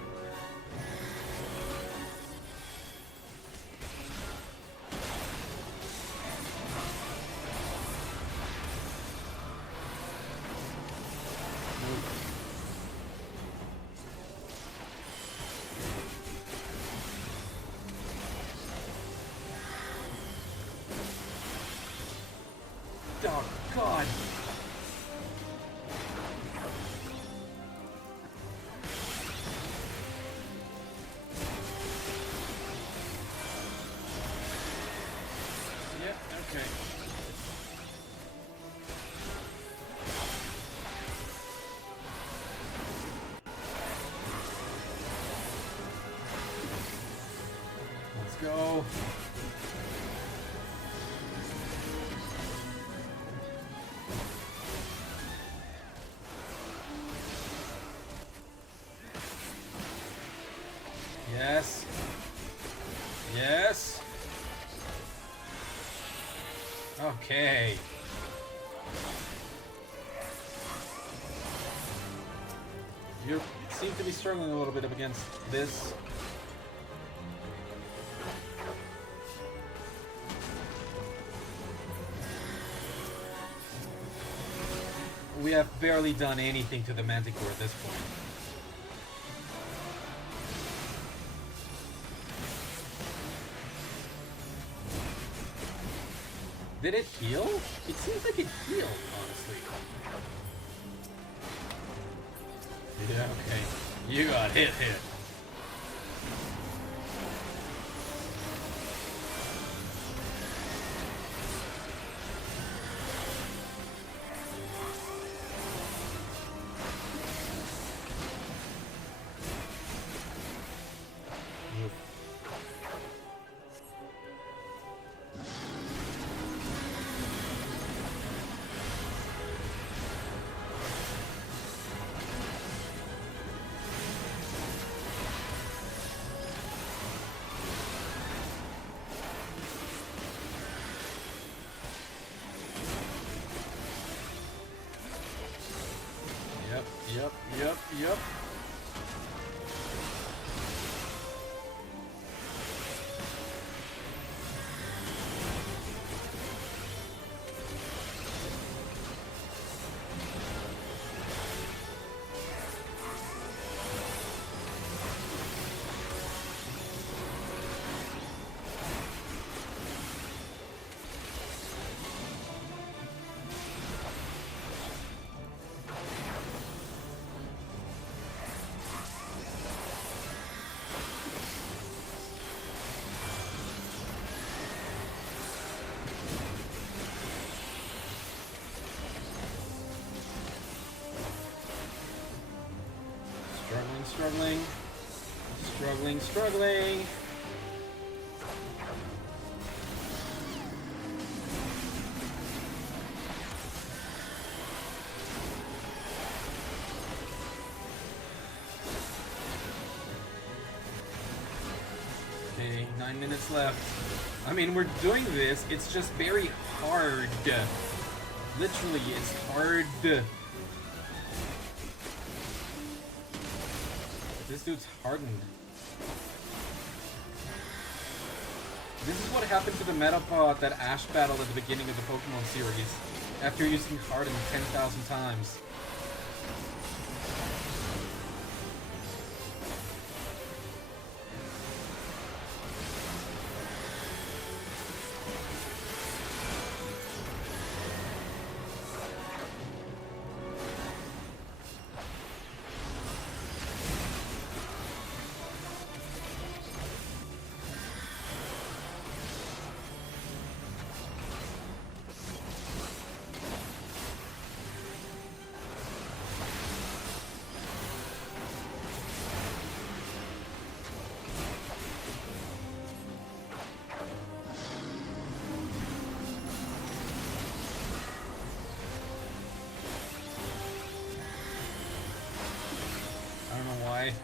Oh, God. Yeah, okay. Let's go. Yes. Yes. Okay. You seem to be struggling a little bit up against this. we have barely done anything to the Manticore at this point. Did it heal? It seems like it healed, honestly. Yeah, okay. You got hit. Yep. Struggling. Okay, 9 minutes left. I mean, we're doing this, it's just very hard. Literally, it's hard. This dude's hardened. This is what happened to the Metapod that Ash battled at the beginning of the Pokemon series, after using Harden 10,000 times.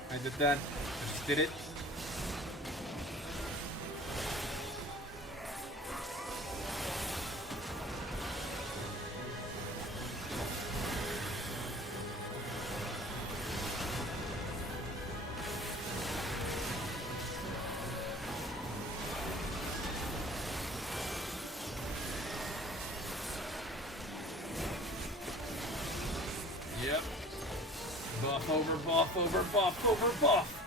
I did that. I just did it. Yep. Buff over buff over buff over buff.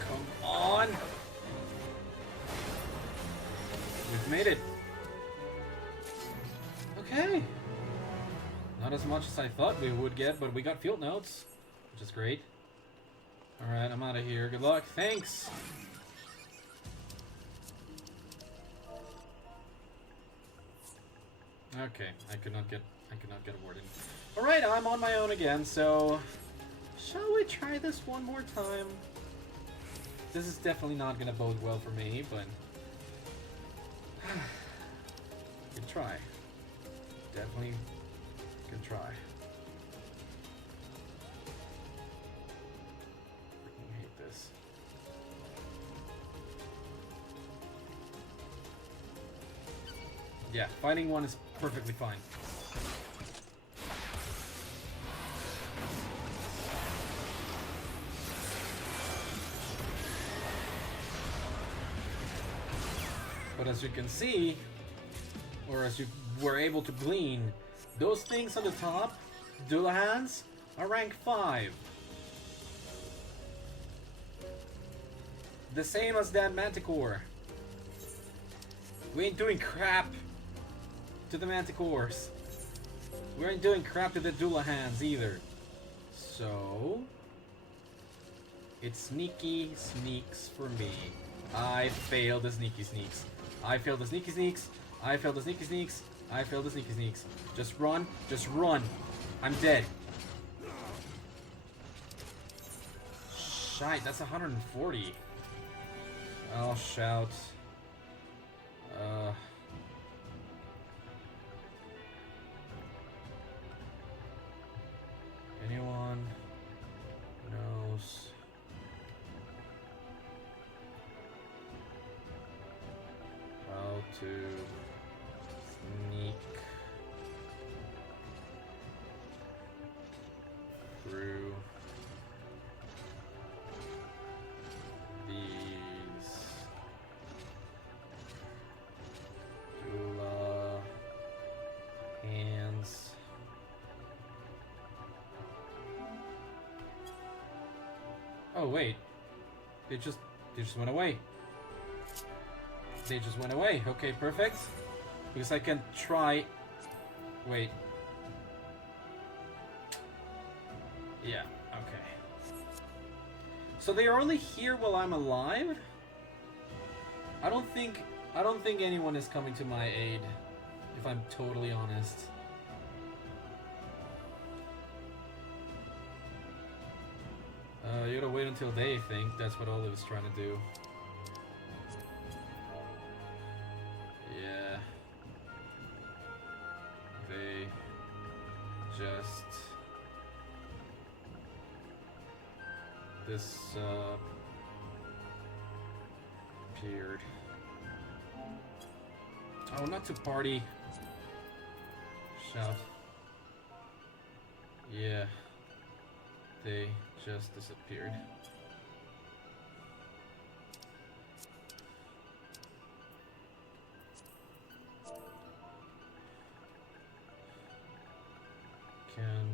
Come on. We've made it. Okay. Not as much as I thought we would get, but we got field notes, which is great. Alright, I'm out of here. Good luck. Thanks. Okay, I could not get awarded. Alright, I'm on my own again, so shall we try this one more time? This is definitely not gonna bode well for me, but good try. Definitely good try. Freaking hate this. Yeah, fighting one is perfectly fine. But as you can see, or as you were able to glean, those things on the top, Dullahans, are rank 5. The same as that Manticore. We ain't doing crap to the Manticores. We ain't doing crap to the Dullahans either. So... it sneaky sneaks for me. I failed the sneaky sneaks. I failed the sneaky sneaks. I failed the sneaky sneaks. I failed the sneaky sneaks. Just run. Just run. I'm dead. Shite, that's 140. I'll shout. Anyone knows how to sneak through these Dula hands? Oh wait, they just went away. They just went away. Okay, perfect. Because I can try. Wait. Yeah. Okay. So they are only here while I'm alive. I don't think anyone is coming to my aid. If I'm totally honest. You gotta wait until they think. That's what Olive is trying to do. Yeah. They just disappeared. Oh, not to party. Shout. Yeah. They just disappeared. Can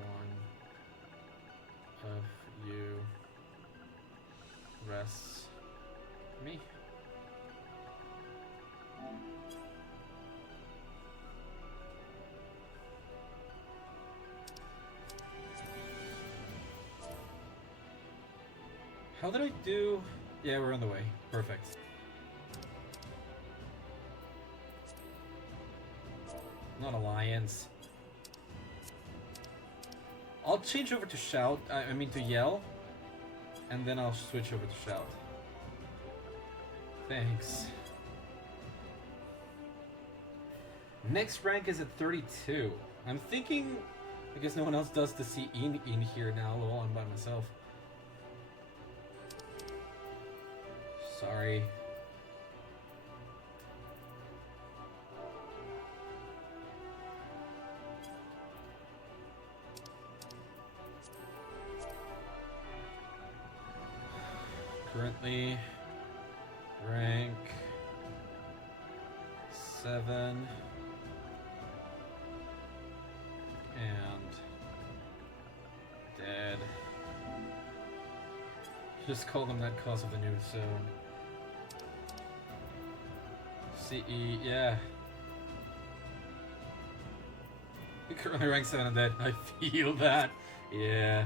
one of you rest me? How did I do? Yeah, we're on the way. Perfect. Not alliance. I'll change over to shout. I mean to yell. And then I'll switch over to shout. Thanks. Next rank is at 32. I'm thinking... I guess no one else does the see in here now. Lol, I'm by myself. Sorry. Currently, rank 7 and dead. Just call them that cause of the new zone. CE, yeah. You're currently rank 7 and dead. I feel that. Yeah.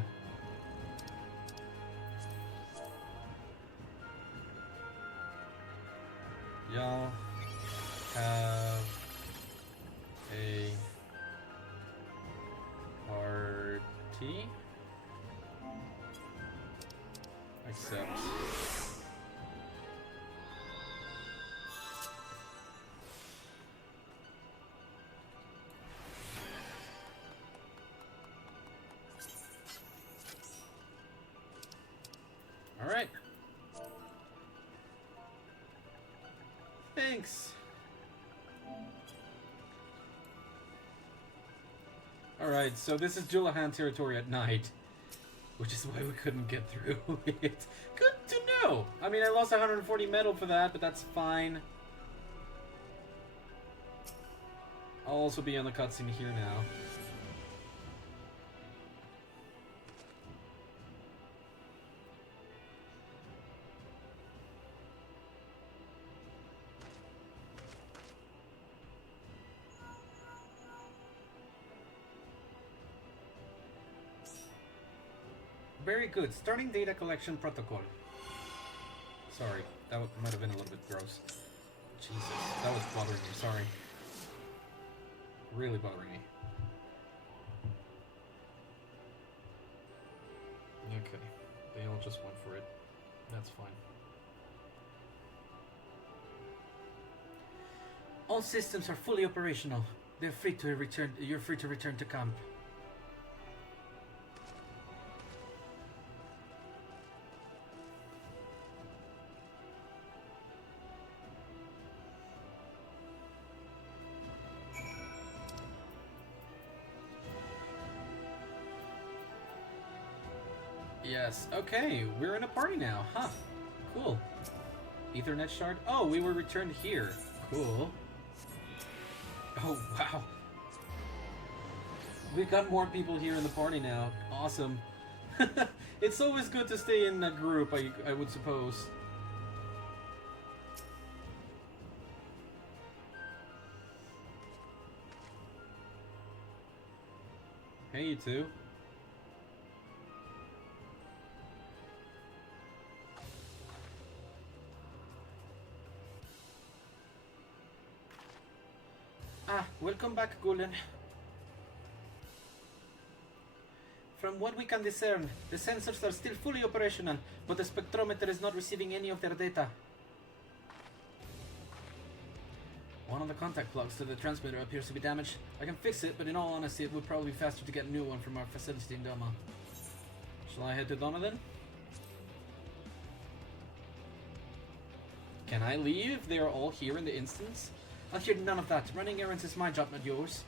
Y'all have a party? Accept. Alright. Thanks. Alright, so this is Dullahan territory at night, which is why we couldn't get through it. Good to know! go. I mean, I lost 140 metal for that, but that's fine. I'll also be on the cutscene here now. Very good. Starting data collection protocol. Sorry, that might have been a little bit gross. Jesus, that was bothering me. Sorry. Really bothering me. Okay, they all just went for it. That's fine. All systems are fully operational. They're free to return. You're free to return to camp. Yes, okay, we're in a party now. Huh, cool. Ethernet shard? Oh, we were returned here. Cool. Oh, wow. We've got more people here in the party now. Awesome. It's always good to stay in a group, I would suppose. Hey, you two. Ah, welcome back, Gulen. From what we can discern, the sensors are still fully operational, but the spectrometer is not receiving any of their data. One of the contact plugs to the transmitter appears to be damaged. I can fix it, but in all honesty, it would probably be faster to get a new one from our facility in Doma. Shall I head to Doma then? Can I leave? They are all here in the instance? I'll hear none of that. Running errands is my job, not yours.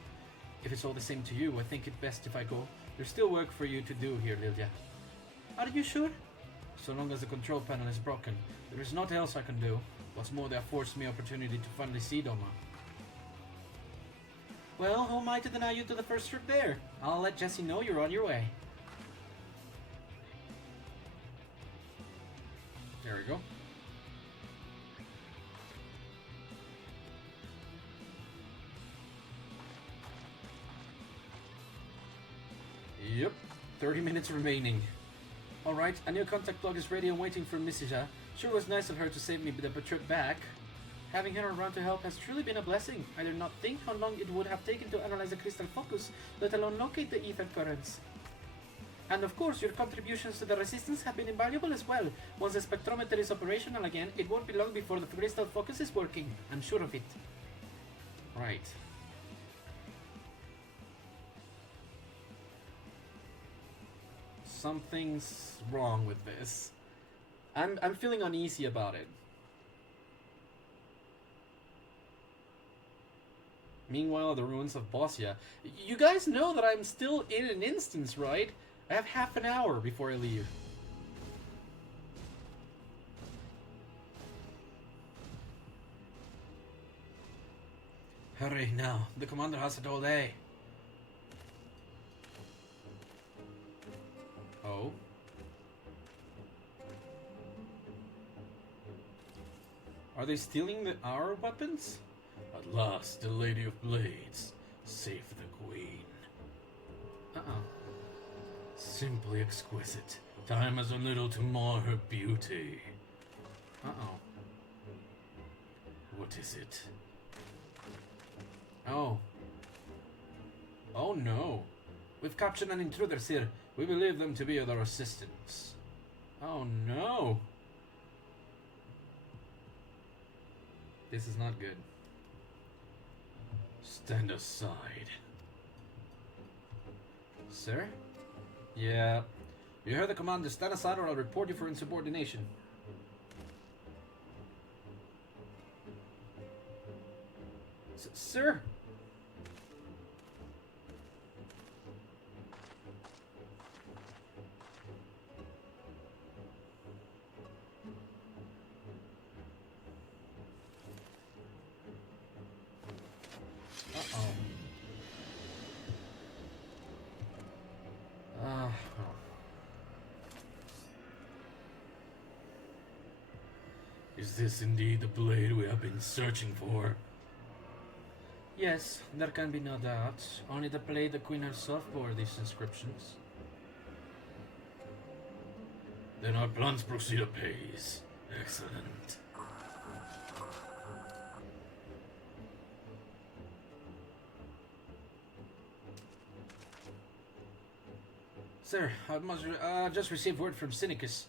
If it's all the same to you, I think it best if I go. There's still work for you to do here, Lilia. Are you sure? So long as the control panel is broken, there is naught else I can do. What's more, they have forced me opportunity to finally see Doma. Well, who am I to deny you to the first trip there? I'll let Jesse know you're on your way. There we go. Yep, 30 minutes remaining. Alright, a new contact plug is ready and waiting for Mrs. Sure was nice of her to save me the trip back. Having her around to help has truly been a blessing. I do not think how long it would have taken to analyze the crystal focus, let alone locate the ether currents. And of course, your contributions to the resistance have been invaluable as well. Once the spectrometer is operational again, it won't be long before the crystal focus is working. I'm sure of it. Right. Something's wrong with this. I'm feeling uneasy about it. Meanwhile, the ruins of Bozja. You guys know that I'm still in an instance, right? I have half an hour before I leave. Hurry now. The commander has it all day. Oh? Are they stealing our weapons? At last, the Lady of Blades. Save the Queen. Uh-oh. Simply exquisite. Time has a little to mar her beauty. Uh-oh. What is it? Oh. Oh no. We've captured an intruder, sir. We believe them to be other assistants. Oh no. This is not good. Stand aside. Sir? Yeah. You heard the commander. Stand aside or I'll report you for insubordination. Sir? Is this indeed the blade we have been searching for? Yes, there can be no doubt. Only the blade the Queen herself bore these inscriptions. Then our plans proceed apace. Excellent. Sir, I just received word from Sisinus.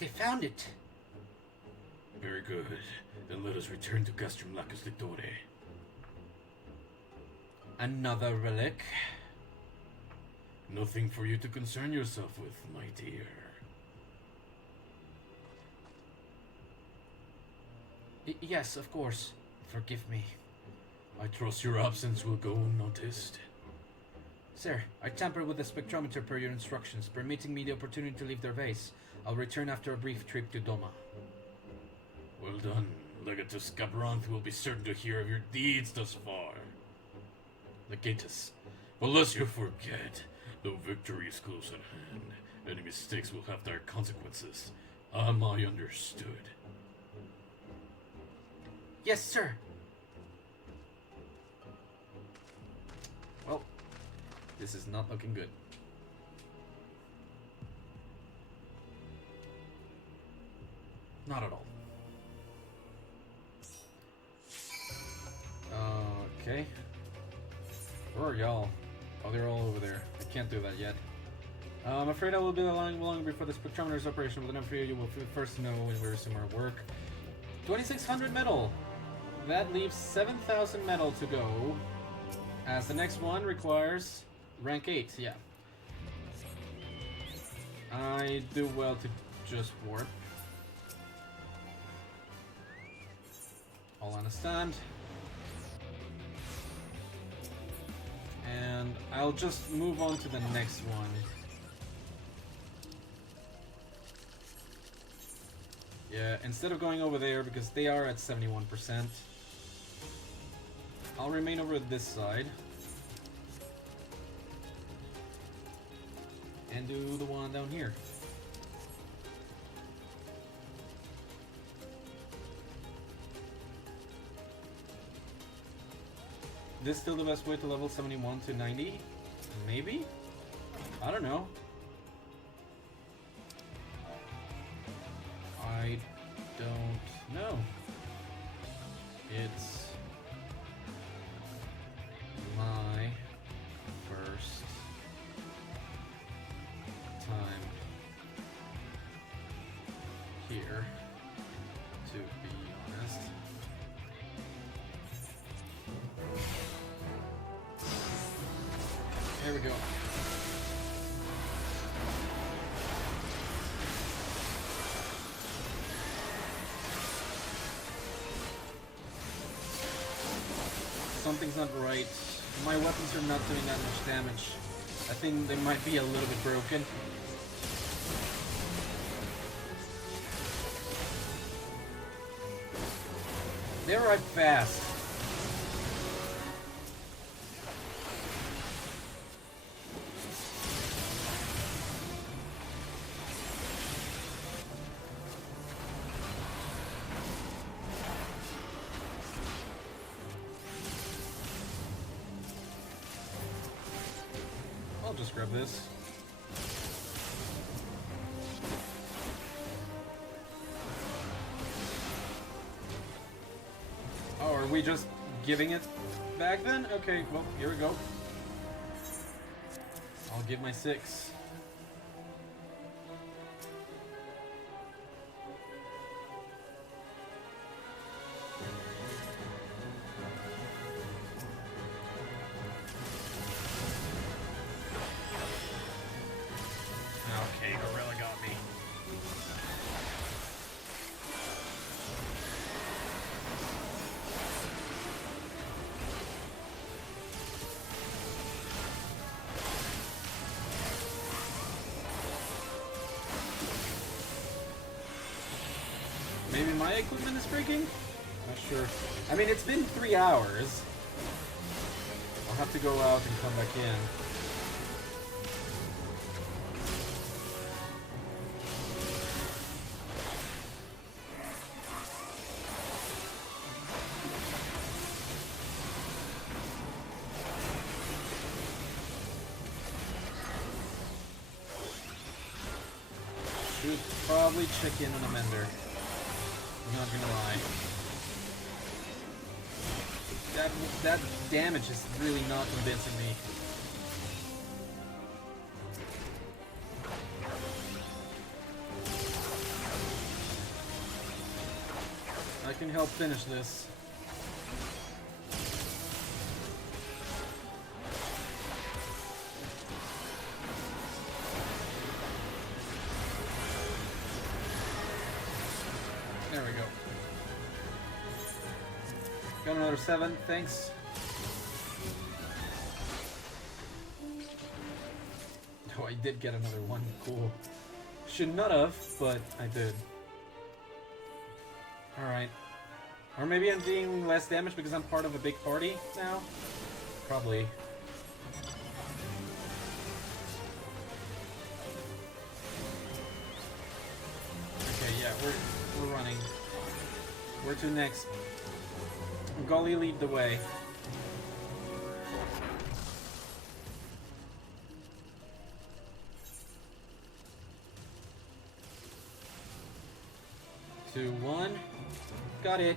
They found it. Very good. Then let us return to Castrum Lacus Littore. Another relic. Nothing for you to concern yourself with, my dear. Yes, of course. Forgive me. I trust your absence will go unnoticed. Sir, I tampered with the spectrometer per your instructions, permitting me the opportunity to leave their base. I'll return after a brief trip to Doma. Well done. Legatus Gabaranth will be certain to hear of your deeds thus far. Legatus, but lest you forget, though victory is close at hand, any mistakes will have their consequences. Am I understood? Yes, sir. Well, this is not looking good. Not at all. Okay. Where are y'all? Oh, they're all over there. I can't do that yet. I'm afraid I will be long before the spectrometer is operational, but then for you will first know when we resume our work. 2,600 metal! That leaves 7,000 metal to go, as the next one requires rank 8, yeah. I do well to just warp. I'll understand. And I'll just move on to the next one. Yeah, instead of going over there, because they are at 71%, I'll remain over this side. And do the one down here. This still the best way to level 71 to 90? Maybe? I don't know. I don't know. It's my first time here, to be honest. There we go. Something's not right. My weapons are not doing that much damage. I think they might be a little bit broken. They arrive fast. I'll just grab this. Oh, are we just giving it back then? Okay, well, here we go. I'll give my 6. Okay, Gorilla got me. Maybe my equipment is breaking? Not sure. I mean, it's been 3 hours. I'll have to go out and come back in. probably check in on a mender. I'm not gonna lie. That damage is really not convincing me. I can help finish this. There we go. Got another 7, thanks. Oh, I did get another 1, cool. Should not have, but I did. Alright. Or maybe I'm doing less damage because I'm part of a big party now? Probably. Okay, yeah, we're running. Where to next? Golly, lead the way. Two, one. Got it.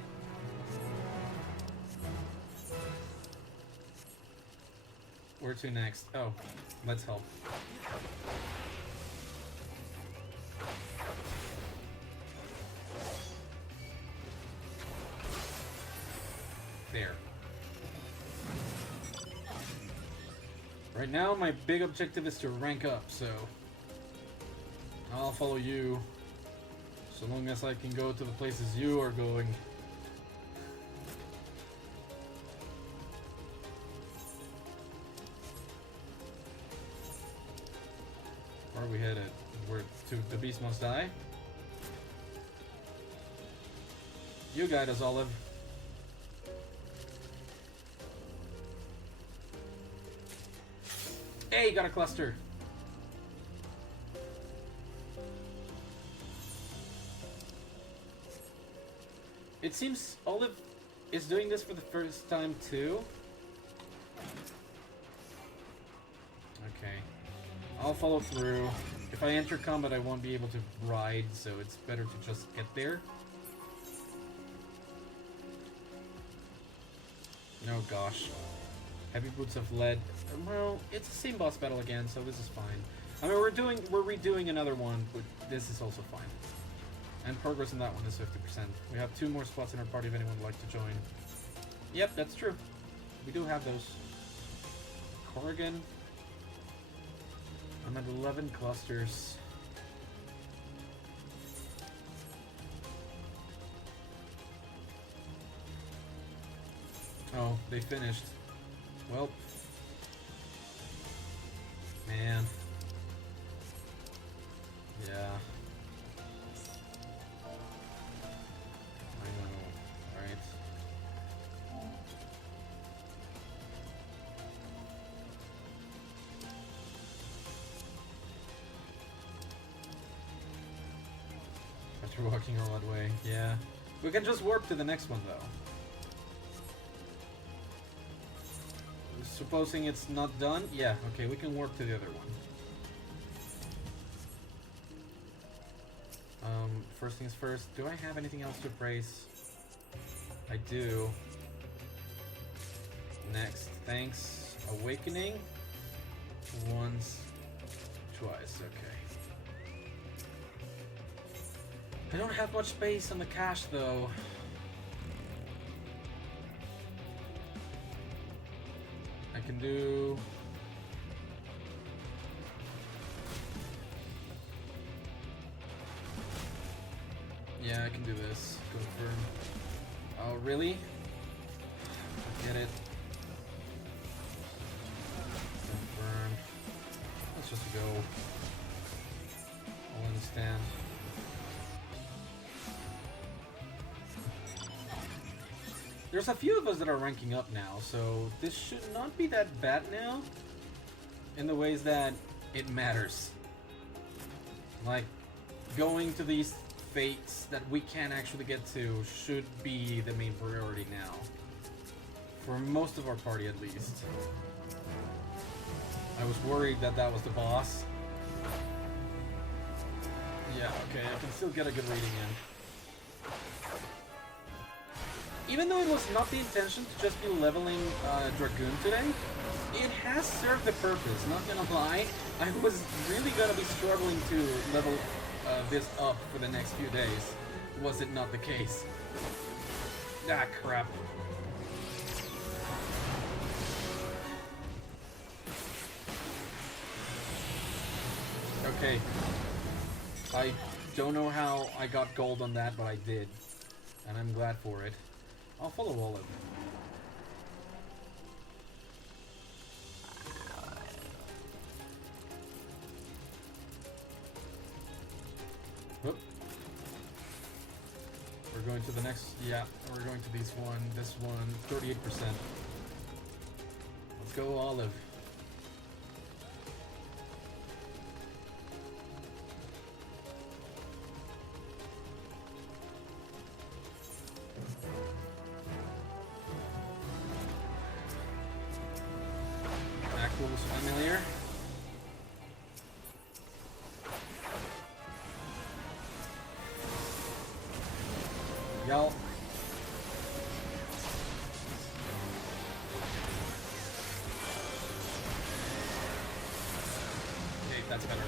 Where to next? Oh, let's help. There. Right now, my big objective is to rank up, so I'll follow you so long as I can go to the places you are going. Where are we headed? We're to the Beast Must Die. You guide us, Olive. Hey, got a cluster. It seems Olive is doing this for the first time too. Okay. I'll follow through. If I enter combat, I won't be able to ride, so it's better to just get there. Oh gosh. Heavy Boots of Lead. Well, it's the same boss battle again, so this is fine. I mean, we're redoing another one, but this is also fine. And progress in that one is 50%. We have 2 more spots in our party if anyone would like to join. Yep, that's true. We do have those. Corrigan. I'm at 11 clusters. Oh, they finished. Well. Man. Yeah. I know. Alright. After walking all that way, yeah. We can just warp to the next one though. Supposing it's not done? Yeah, okay, we can warp to the other one. First things first, do I have anything else to appraise? I do. Next, thanks. Awakening. Once, twice, okay. I don't have much space on the cache though. I can do... Yeah, I can do this. Confirm. Oh, really? Get it. Confirm. Let's just go. I'll understand. There's a few of us that are ranking up now, so this should not be that bad now. In the ways that it matters. Like, going to these fates that we can't actually get to should be the main priority now. For most of our party, at least. I was worried that that was the boss. Yeah, okay, I can still get a good reading in. Even though it was not the intention to just be leveling Dragoon today, it has served the purpose, not gonna lie. I was really gonna be struggling to level this up for the next few days, was it not the case. Ah, crap. Okay. I don't know how I got gold on that, but I did. And I'm glad for it. I'll follow Olive. Whoop. We're going to the next, yeah, we're going to this one, 38%. Let's go, Olive. Aquil's familiar. Y'all. Okay, that's better.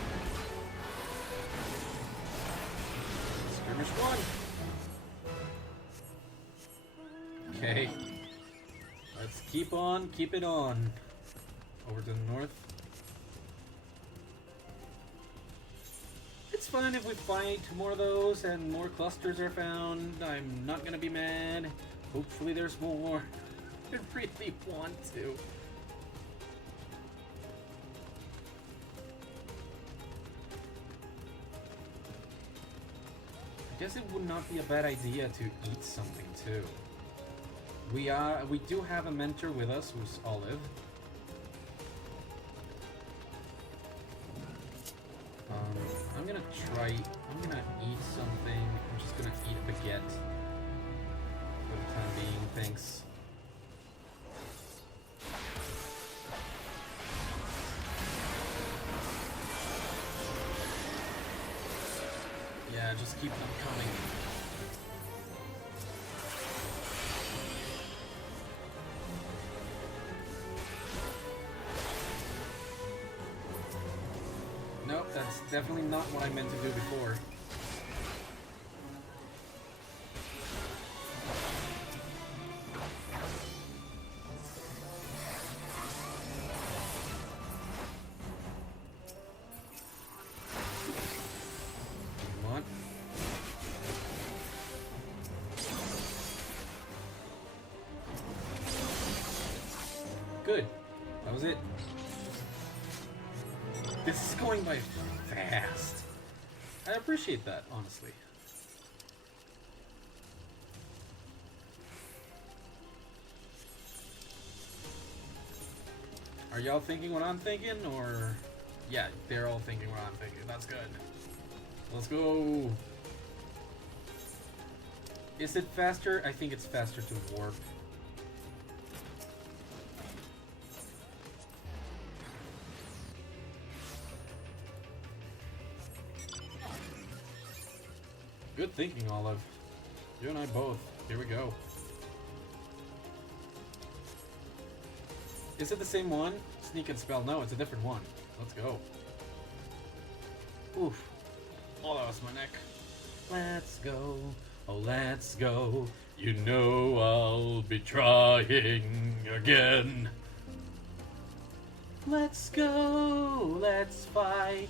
Skirmish 1. Okay. Let's keep it on. Over to the north. It's fine if we fight more of those and more clusters are found. I'm not gonna be mad. Hopefully there's more. I really want to. I guess it would not be a bad idea to eat something too. We do have a mentor with us who's Olive. I'm gonna eat something. I'm just gonna eat a baguette for the time being, thanks. Yeah, just keep them coming. Nope, that's definitely not what I meant to do before. Come on. Good. That was it. This is going by fast. I appreciate that, honestly. Are y'all thinking what I'm thinking, or... Yeah, they're all thinking what I'm thinking. That's good. Let's go. Is it faster? I think it's faster to warp. Good thinking, Olive. You and I both. Here we go. Is it the same one? Sneak and spell. No, it's a different one. Let's go. Oof. Oh, that was my neck. Let's go. Oh, let's go. You know I'll be trying again. Let's go. Let's fight.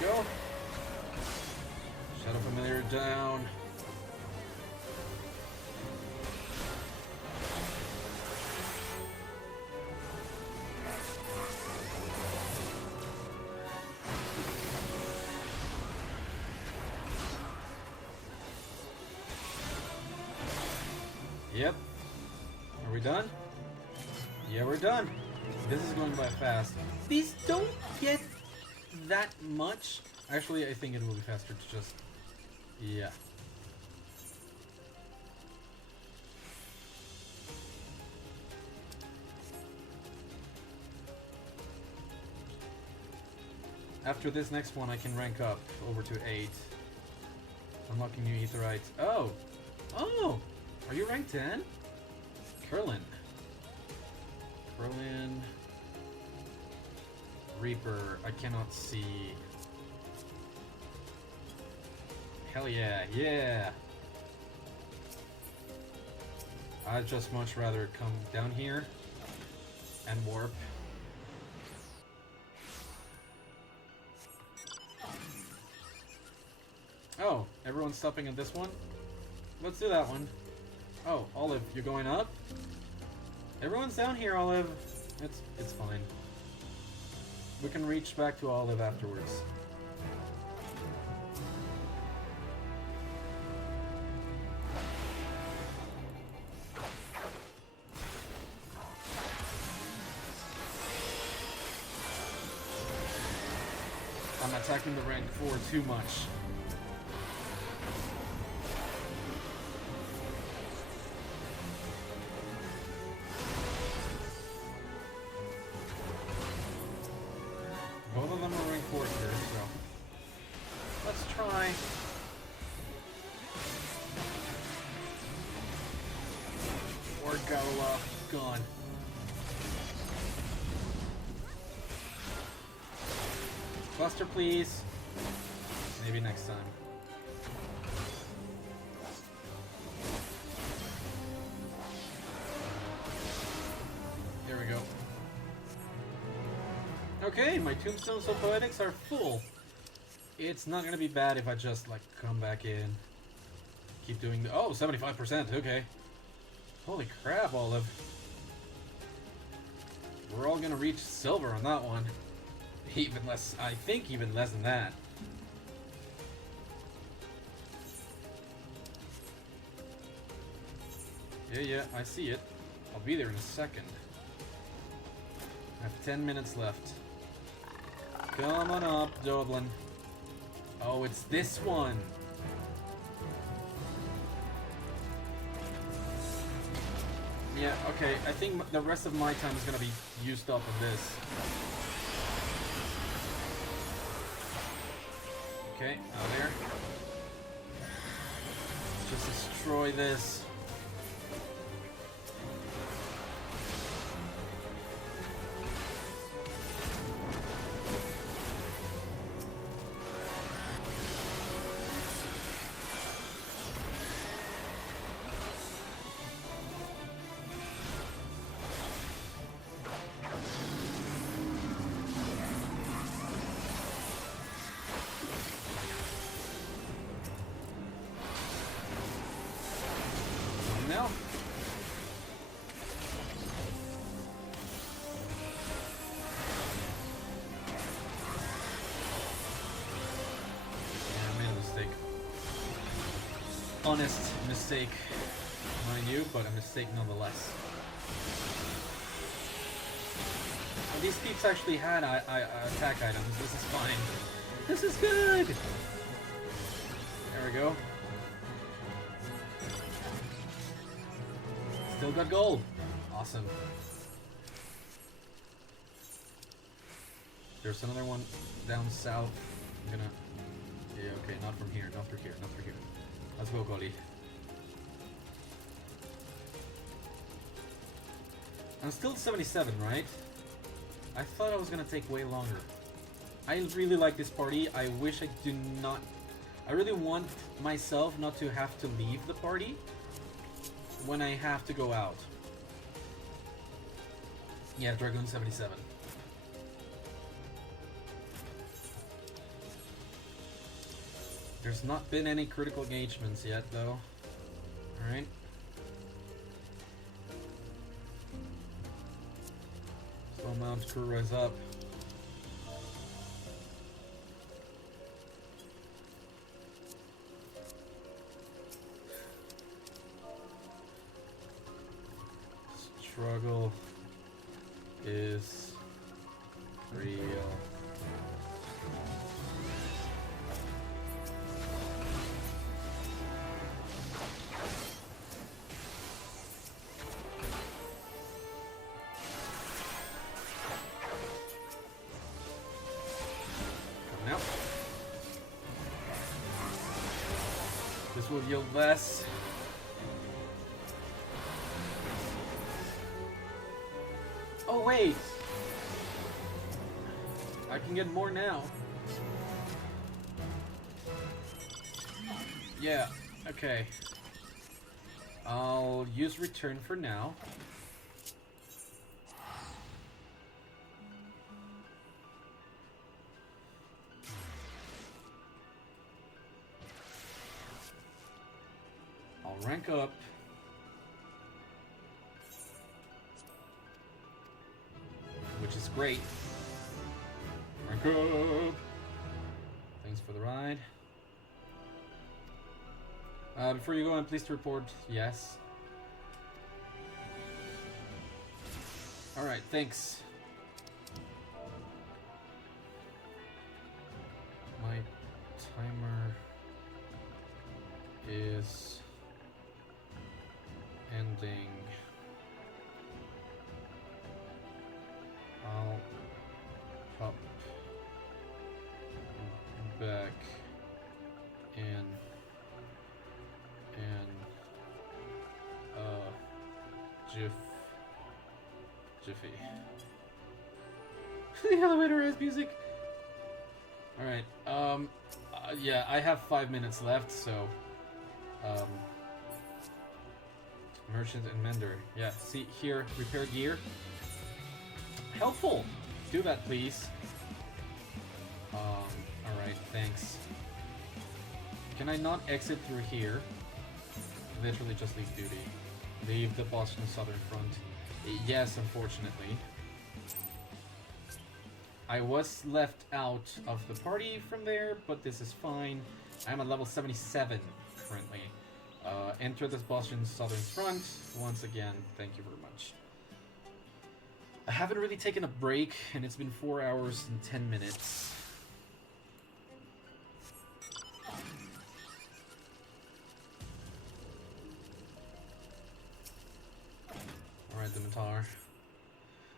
Go. Shadow Familiar down. Yep. Are we done? Yeah, we're done. This is going by fast. These don't get that much. Actually, I think it will be faster to just... Yeah. After this next one, I can rank up over to 8. Unlocking new Aetherites. Oh! Oh! Are you ranked 10? Curlin. Curlin. Reaper. I cannot see. Hell yeah. Yeah! I'd just much rather come down here and warp. Oh, everyone's stopping at this one? Let's do that one. Oh, Olive, you're going up? Everyone's down here, Olive. It's fine. We can reach back to Olive afterwards. I'm attacking the rank 4 too much. Both of them are rank 4 here, so let's try. Or Gola, gone. Cluster, please. Maybe next time. There we go. Okay, my Tombstones of Poetics are full. It's not gonna be bad if I just, like, come back in. Keep doing the... Oh, 75%, okay. Holy crap, Olive. We're all gonna reach silver on that one. Even less, I think even less than that. Yeah, I see it. I'll be there in a second. I have 10 minutes left. Come on up, Dublin. Oh, it's this one. Yeah, okay. I think the rest of my time is gonna be used up on this. Okay, out there. Let's just destroy this. Now. Yeah, I made a mistake. Honest mistake, mind you, but a mistake nonetheless. And these peeps actually had attack items. This is fine. This is good! There we go. Still got gold. Awesome. There's another one down south. I'm gonna... Yeah, okay, not from here, not through here, not through here. Let's go, Goli. I'm still 77, right? I thought I was gonna take way longer. I really like this party. I wish I do not... I really want myself not to have to leave the party when I have to go out. Yeah, Dragoon 77. There's not been any critical engagements yet, though. Alright. Slow mount crew rise up. Struggle is real. This will yield less. Oh wait! I can get more now. Yeah, okay. I'll use return for now. I'll rank up. Which is great. Rank up! Thanks for the ride. Before you go, I'm pleased to report, yes. Alright, thanks. My timer is ending. I'll pop back in Jiffy. The elevator has music. All right. Yeah, I have 5 minutes left, so merchant and mender. Yeah, see here, repair gear. Helpful. Do that, please. All right, thanks. Can I not exit through here? Literally just leave duty. Leave the Boston Southern Front. Yes, unfortunately. I was left out of the party from there, but this is fine. I'm at level 77 currently. Enter this Boston Southern Front. Once again, thank you very much. I haven't really taken a break, and it's been 4 hours and 10 minutes. Alright, Dimitar.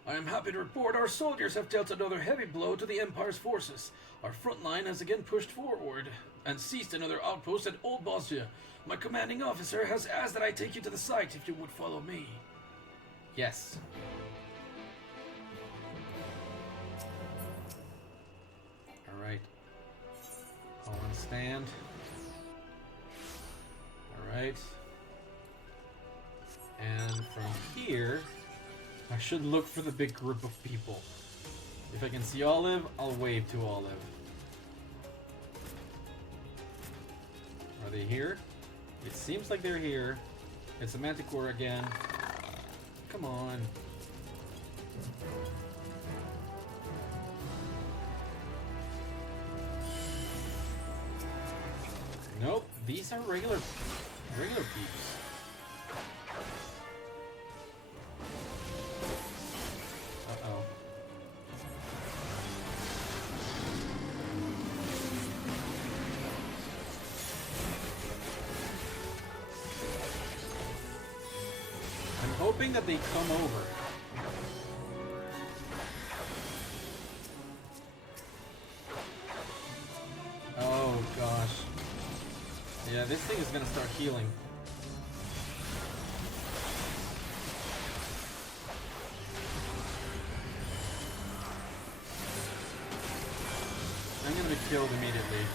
I am happy to report our soldiers have dealt another heavy blow to the Empire's forces. Our front line has again pushed forward and seized another outpost at Old Bozja. My commanding officer has asked that I take you to the site if you would follow me. Yes. Alright. I'll stand. Alright. And from here, I should look for the big group of people. If I can see Olive, I'll wave to Olive. Are they here? It seems like they're here. It's a Manticore again. Come on. Nope, these are regular peeps. Uh-oh. I'm hoping that they come over. Oh gosh. Yeah, this thing is gonna start healing. I'm gonna be killed immediately.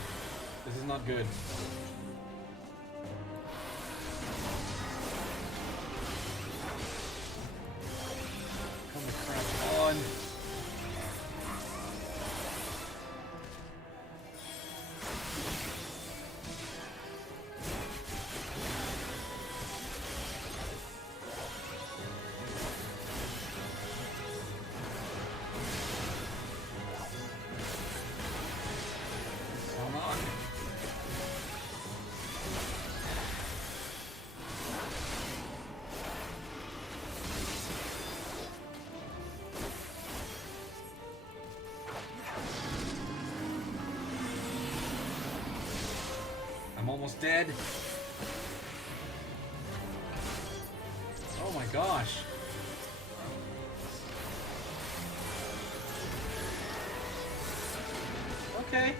This is not good. Come the crap on. Come on. I'm almost dead. Oh my gosh. Okay.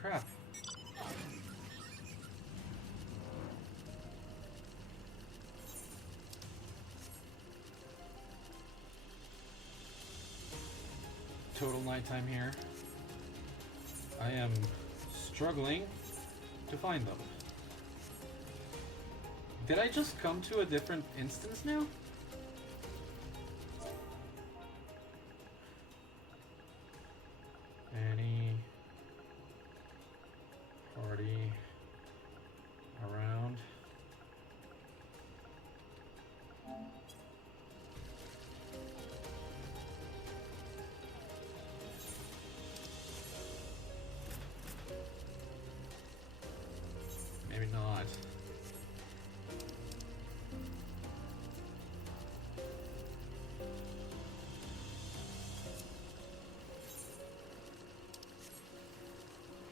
crap. Total nighttime here. I am struggling to find them. Did I just come to a different instance now? Any party around? Maybe not.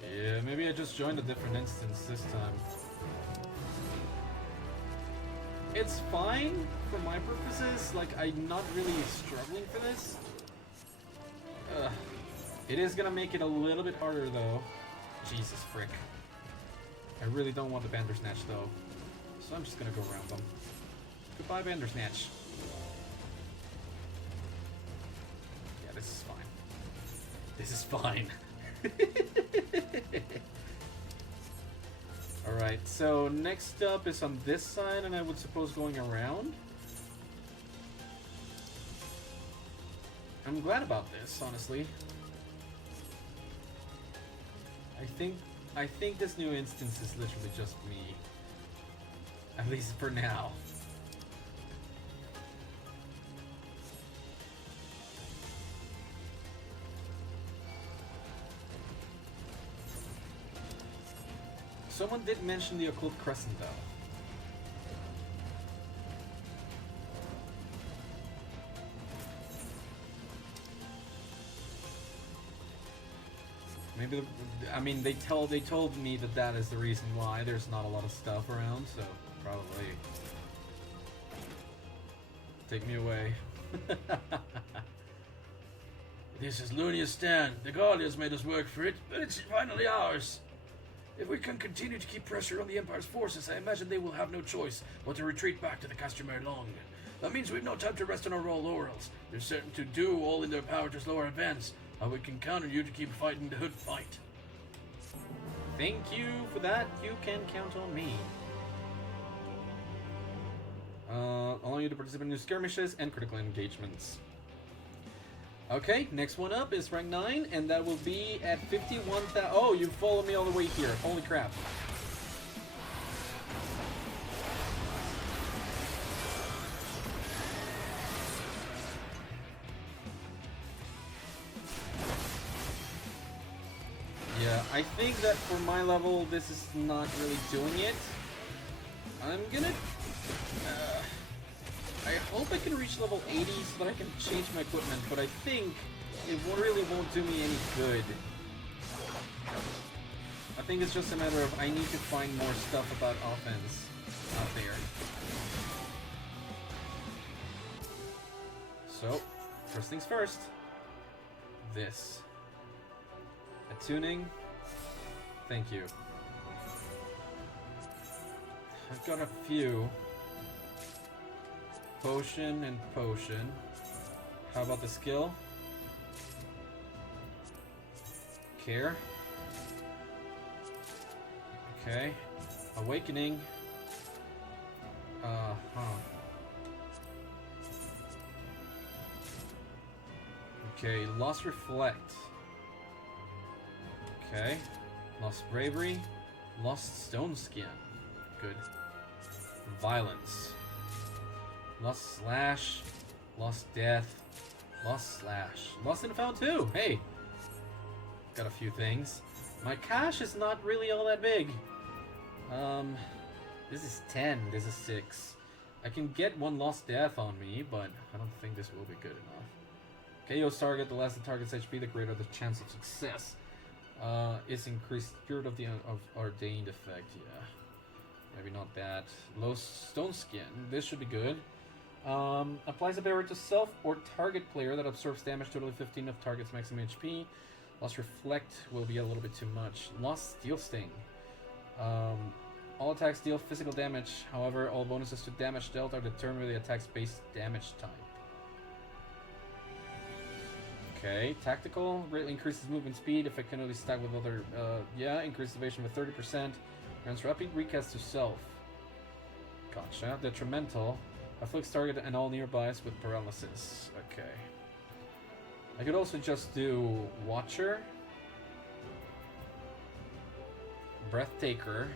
Yeah, maybe I just joined a different instance this time. It's fine for my purposes, like I'm not really struggling for this. It is gonna make it a little bit harder though. Jesus frick. I really don't want the Bandersnatch though, so I'm just gonna go around them. Goodbye Bandersnatch. Yeah, this is fine. This is fine. Alright, so next up is on this side, and I would suppose going around. I'm glad about this, honestly. I think this new instance is literally just me. At least for now. Someone did mention the Occult Crescent, though. Maybe, I mean, they told me that that is the reason why there's not a lot of stuff around, so probably. Take me away. This is Lunia's stand. The Guardians made us work for it, but it's finally ours. If we can continue to keep pressure on the Empire's forces, I imagine they will have no choice but to retreat back to the Castamere Long. That means we've no time to rest on our royal laurels. They're certain to do all in their power to slow our advance. How we can counter you to keep fighting the Hood fight. Thank you for that. You can count on me. Allowing you to participate in new skirmishes and critical engagements. Okay, next one up is rank 9, and that will be at 51,000. Oh, you followed me all the way here. Holy crap. Yeah, I think that for my level, this is not really doing it. I'm gonna... I hope I can reach level 80 so that I can change my equipment, but I think it really won't do me any good. I think it's just a matter of I need to find more stuff about offense out there. So, first things first. This. Attuning. Thank you. I've got a few. Potion and potion. How about the skill? Care. Okay. Awakening. Okay, Lost Reflect. Okay. Lost Bravery. Lost Stone Skin. Good. Violence. Lost Slash. Lost Death. Lost Slash. Lost and Found too! Hey! Got a few things. My cache is not really all that big. This is 10. This is 6. I can get one Lost Death on me, but I don't think this will be good enough. KO's target, the less the target's HP, the greater the chance of success. Is increased Spirit of the Ordained effect, yeah. Maybe not that. Low Stone Skin, this should be good. Applies a barrier to self or target player that absorbs damage totally 15 of target's maximum HP. Lost Reflect will be a little bit too much. Lost Steel Sting. All attacks deal physical damage. However, all bonuses to damage dealt are determined by the attack's base damage type. Okay, Tactical. Greatly increases movement speed if it can only stack with other... yeah, increases evasion by 30%. Grants rapid recast to self. Gotcha. Detrimental. Afflicts target and all nearbys with paralysis. Okay. I could also just do Watcher. Breathtaker.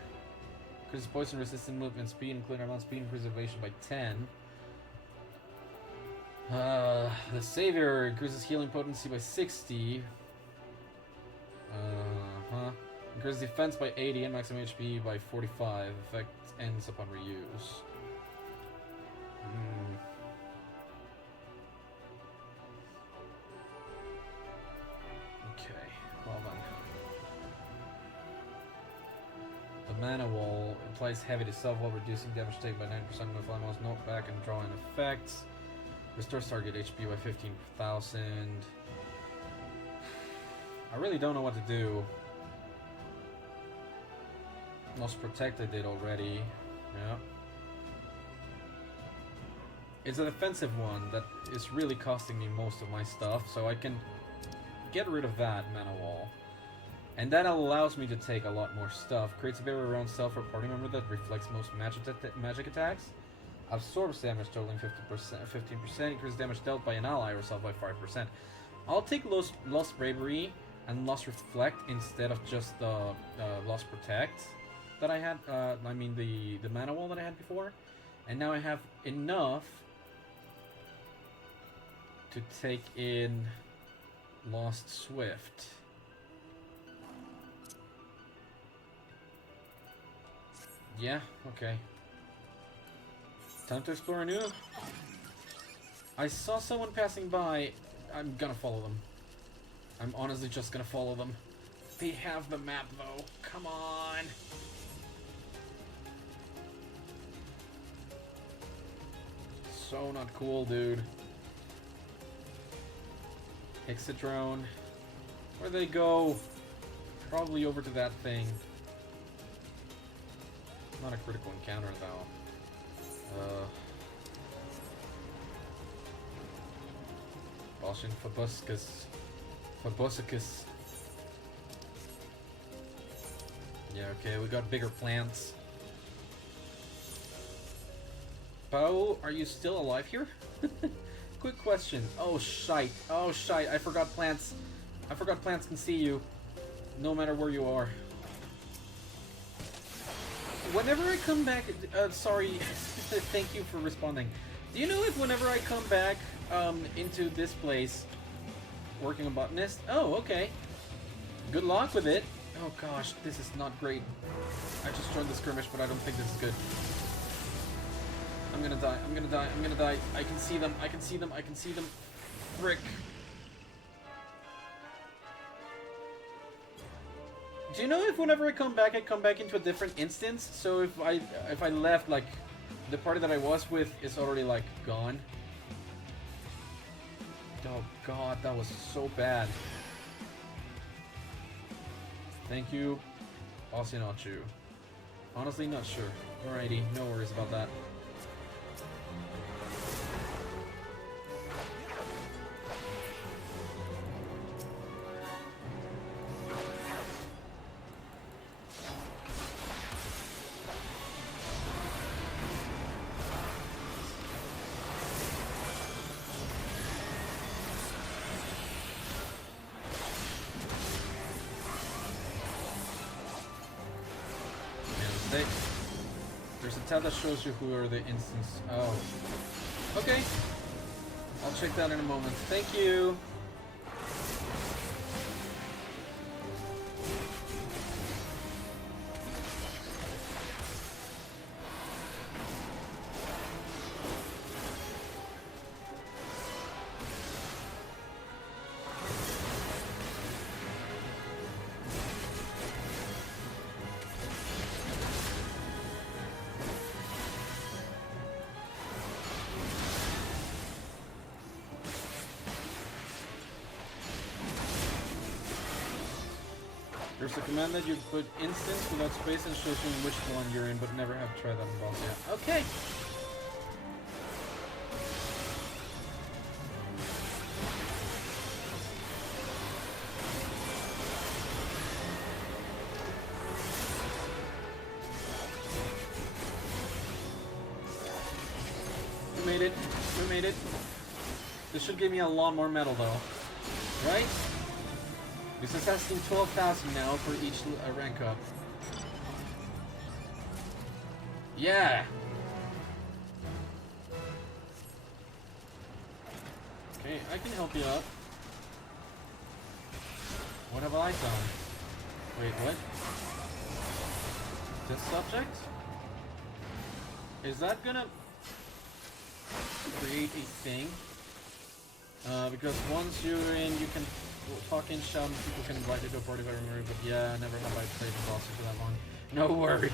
Increases poison resistant movement speed, including amount speed, increases evasion by 10. The Savior increases healing potency by 60. Increases defense by 80 and maximum HP by 45. Effect ends upon reuse. Okay, well then. The mana wall applies heavy to self while reducing damage taken by 9% with almost knock back and draw in effects. Restores target HP by 15,000. I really don't know what to do. Lost Protect I did already. Yeah. It's a defensive one that is really costing me most of my stuff, so I can get rid of that mana wall. And that allows me to take a lot more stuff. Creates a barrier around self or party member that reflects most magic attacks. Absorbs damage totaling 15%. Increases damage dealt by an ally or self by 5%. I'll take Lost Bravery and Lost Reflect instead of just the Lost Protect that I had. I mean the mana wall that I had before. And now I have enough to take in Lost Swift. Yeah, okay. Time to explore anew. I saw someone passing by. I'm gonna follow them. I'm honestly just gonna follow them. They have the map though. Come on. So not cool, dude. Exit drone. Where'd they go? Probably over to that thing. Not a critical encounter though. Boston Phobosicus. Yeah, okay, we got bigger plants. Bo, are you still alive here? Quick question. Oh shite. Oh shite. I forgot plants. I forgot plants can see you. No matter where you are. Whenever I come back, sorry, thank you for responding. Do you know if whenever I come back into this place, working on botanist? Oh, okay. Good luck with it. Oh gosh, this is not great. I just joined the skirmish, but I don't think this is good. I'm gonna die. I'm gonna die. I'm gonna die. I can see them. I can see them. I can see them. Frick. Do you know if whenever I come back into a different instance? So if I left, like, the party that I was with is already, like, gone. Oh god, that was so bad. Thank you. Also not you. Honestly, not sure. Alrighty, no worries about that. There's a tab that shows you who are the instance. Oh. Okay. I'll check that in a moment. Thank you. There's a command that you put instance without space and shows you which one you're in, but never have tried that in Bozja. Okay. We made it. We made it. This should give me a lot more metal, though. Right? This is asking 12,000 now for each rank up. Yeah! Okay, I can help you out. What have I done? Wait, what? This subject? Is that gonna create a thing? Because once you're in, you can talk in, shout, and people can invite you to a party if I remember. But yeah, never have I played the boss for that long. No worries.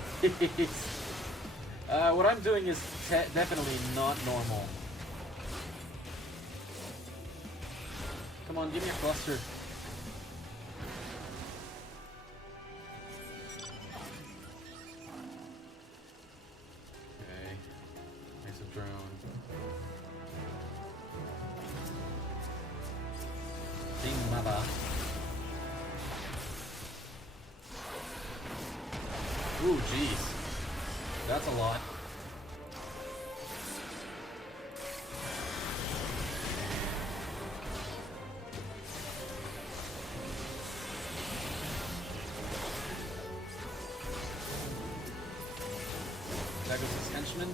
What I'm doing is definitely not normal. Come on, give me a cluster. Okay, nice a drone. Ding mother. Ooh, jeez. That's a lot. That goes his henchman.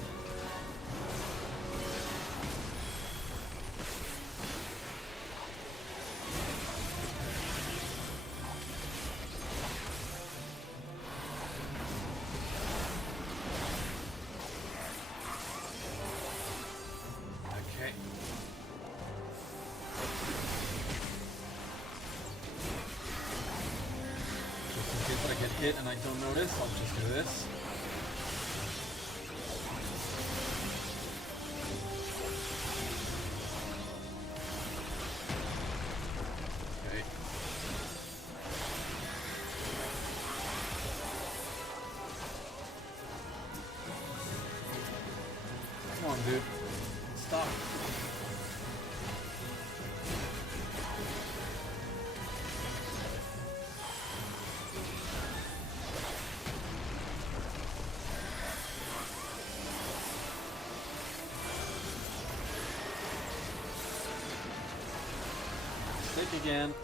Hit and I don't notice, I'll just do this. Okay. Come on, dude. Stop. Again.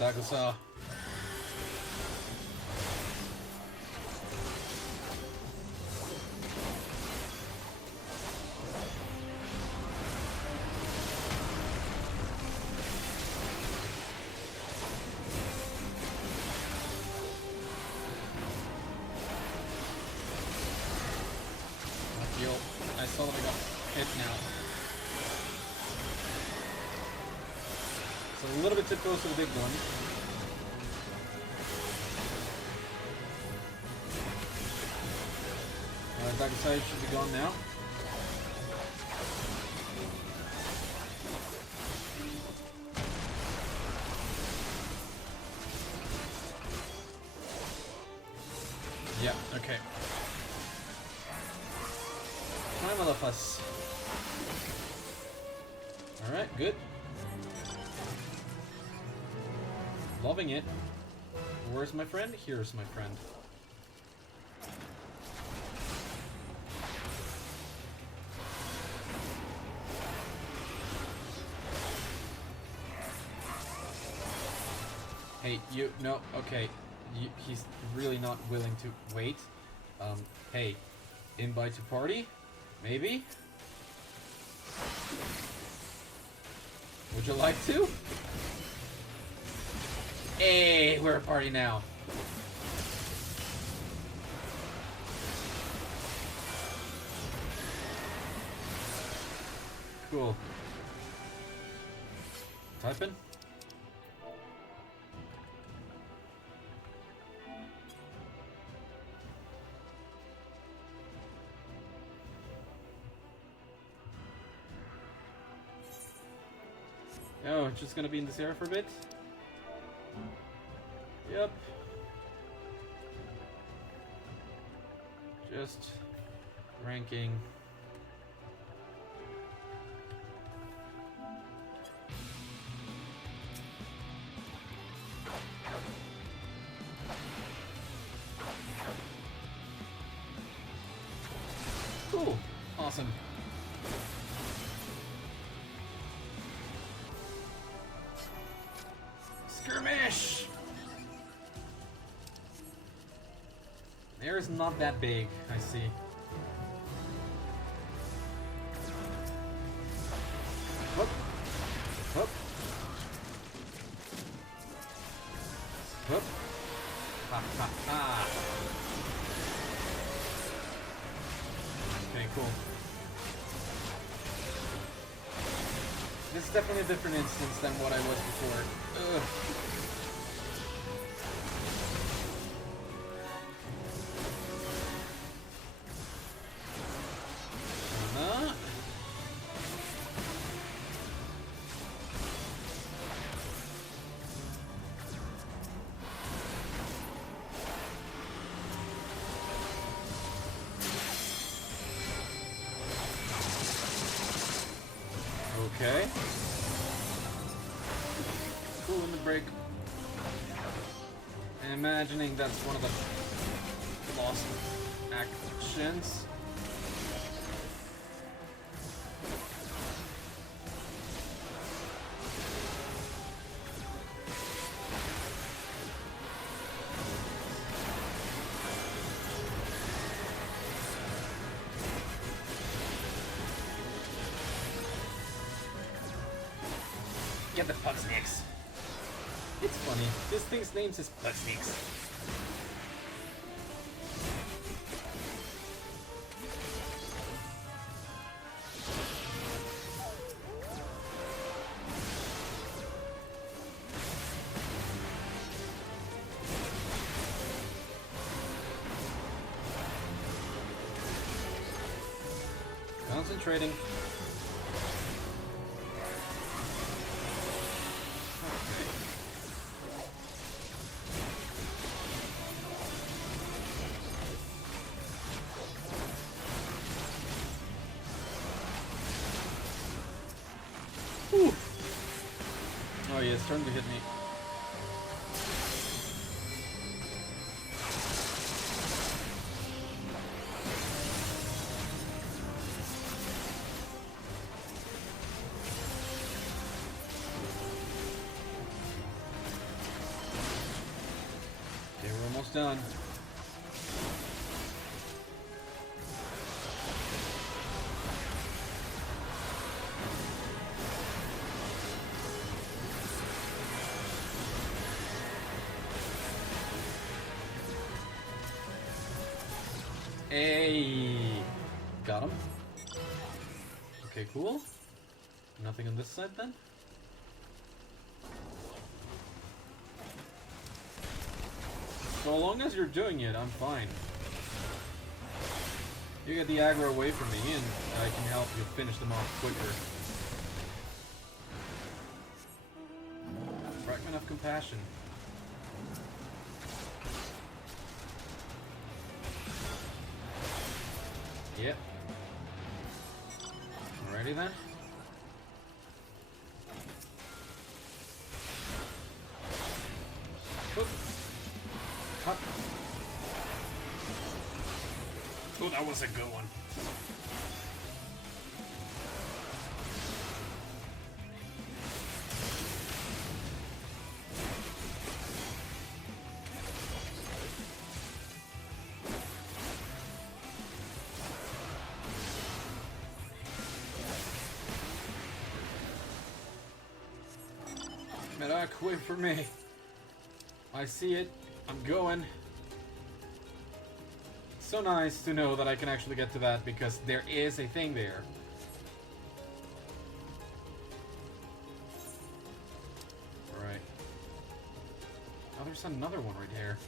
That goes I saw that I got hit now. So a little bit too close to the big one. Dark side should be gone now. Yeah, okay. Time of us. Alright, good. Loving it. Where's my friend? Here's my friend. Hey, you, no, okay. He's really not willing to wait. Hey, invite to party? Maybe? Would you like to? Hey, we're a party now. cool. Typing? Oh, it's just gonna be in this area for a bit? Yep. Just ranking. Cool. Awesome. Skirmish! The air is not that big, I see. Whoop. Whoop. Whoop. Ha ha ha. Okay, cool. This is definitely a different instance than what I was before. Ugh. Okay. Cool in the break. Imagining that's one of the lost actions. Get the pug snakes. It's funny. This thing's name is pug snakes. Concentrating. Oh yeah, it's starting to hit me. Okay, we're almost done. Hey, got him. Okay, cool. Nothing on this side then. So long as you're doing it, I'm fine. You get the aggro away from me and I can help you finish them off quicker. Fragment of compassion. Yep. Alrighty then. Oop. Hop. Oh, that was a good one. Medak, wait for me. I see it. I'm going. So nice to know that I can actually get to that because there is a thing there. there's another one right here.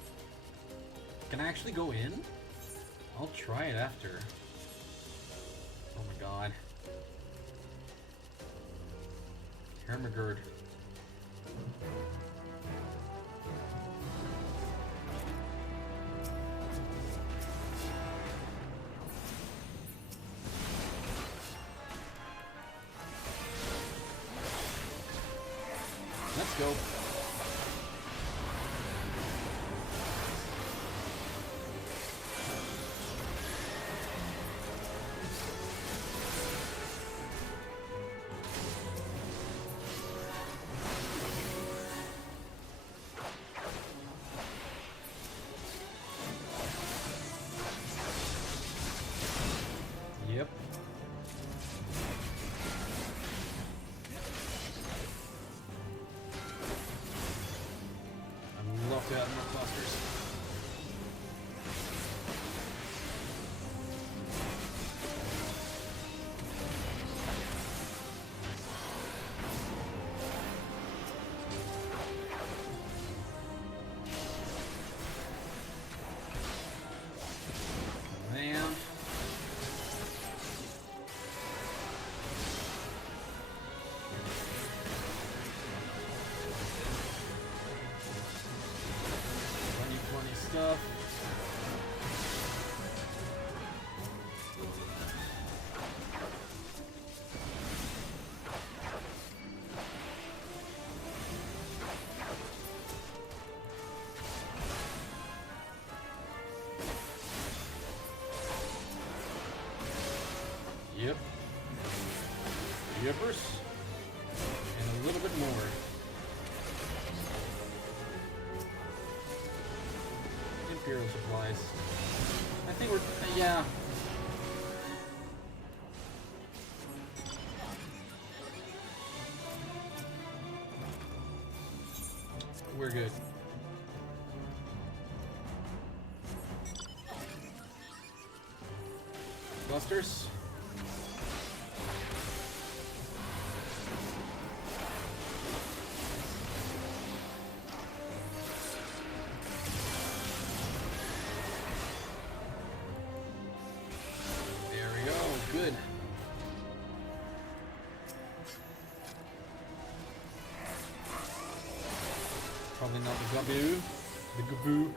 Can I actually go in? I'll try it after. Oh my god. Hermagerd. Let's go. Yep. I'd love to have more clusters. Man. Funny stuff. Yep. Yippers. And a little bit more. Imperial supplies. I think we're... yeah. We're good. Clusters. There we go. Good. Probably not the Gaboo. The Gaboo.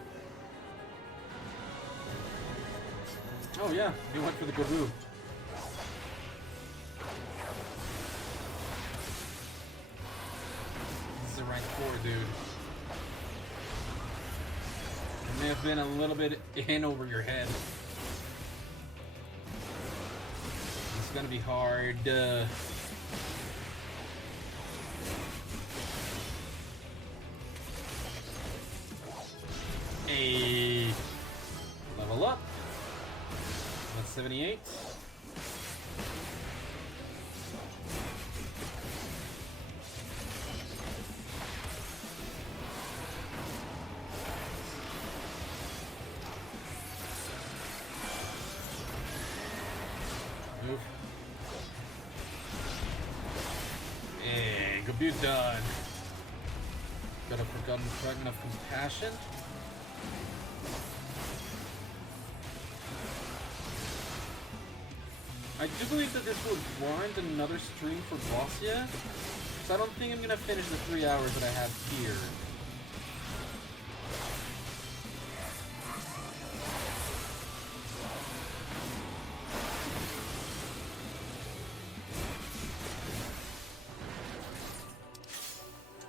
Oh yeah, we went for the Gaboo. This is a rank 4, dude. It may have been a little bit in over your head. It's gonna be hard. Hey, level up. That's 78. Move. Hey, Gaboo done. Got a forgotten fragment of compassion. I do believe that this will warrant another stream for Bozja, so I don't think I'm gonna finish the 3 hours that I have here.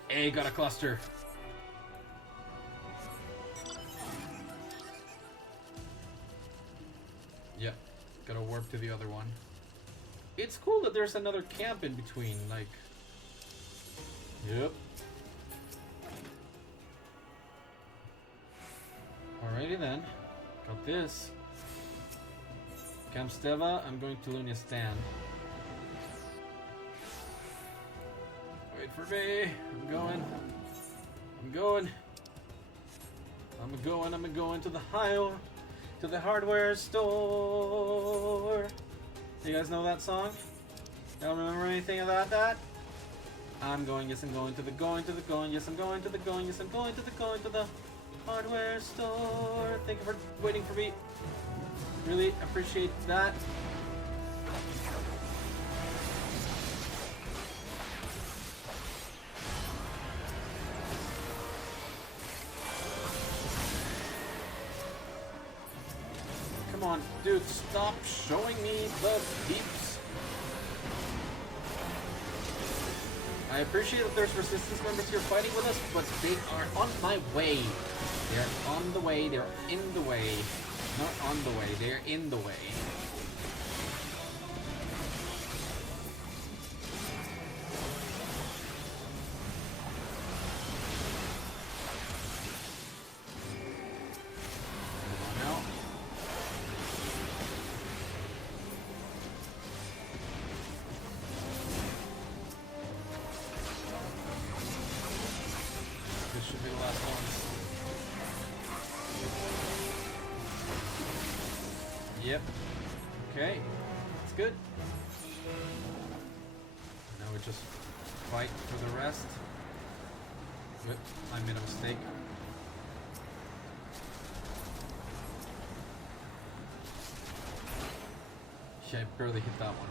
Hey, got a cluster. Yep, gotta warp to the other one. It's cool that there's another camp in between, like... Yep. Alrighty then. Got this. Camp Steva, I'm going to Lunia Stand. Wait for me. I'm going. I'm going. I'm going to the to the hardware store. You guys know that song? Y'all remember anything about that? I'm going, yes, I'm going to the going, to the going, yes, I'm going to the going, yes, I'm going to the going to the hardware store. Thank you for waiting for me. Really appreciate that. Come on, dude, stop showing me the peeps. I appreciate that there's resistance members here fighting with us, but they are on my way. They're on the way, they're in the way. Not on the way, they're in the way. Yep. Okay. It's good. Now we just fight for the rest. Good. I made a mistake. Yeah, I barely hit that one.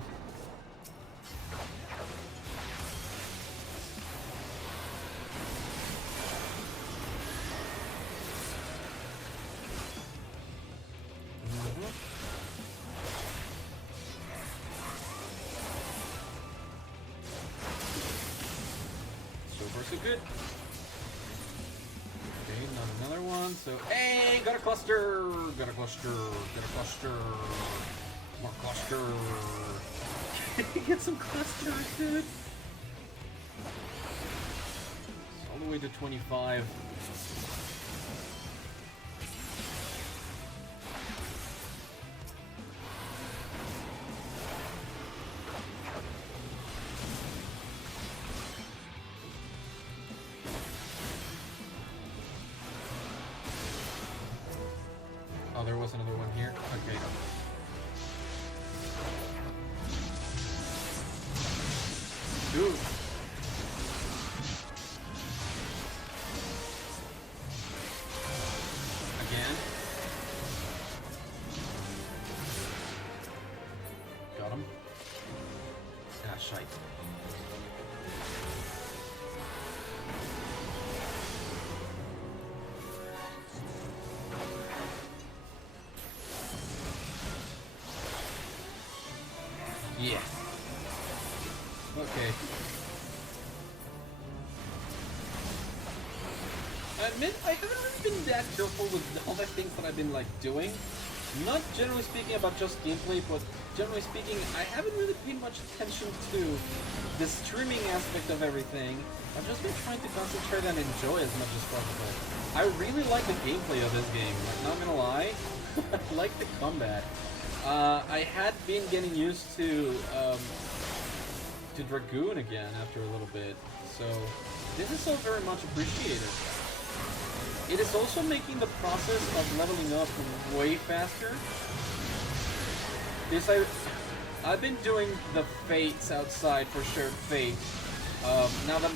So good. Okay, not another one. So, hey, got a cluster. Got a cluster. Got a cluster. More cluster. Get some clusters, dude. It's all the way to 25. Oh, there was another one here. Okay. Dude. Again. Got him. Ah, shite. Yeah. Okay. I admit, I haven't really been that careful with all the things that I've been, like, doing. Not generally speaking about just gameplay, but generally speaking, I haven't really paid much attention to the streaming aspect of everything. I've just been trying to concentrate and enjoy as much as possible. I really like the gameplay of this game, like, not gonna lie. I like the combat. I had been getting used to Dragoon again after a little bit, so this is all very much appreciated. It is also making the process of leveling up way faster. I've been doing the fates outside for Shared Fate. Now that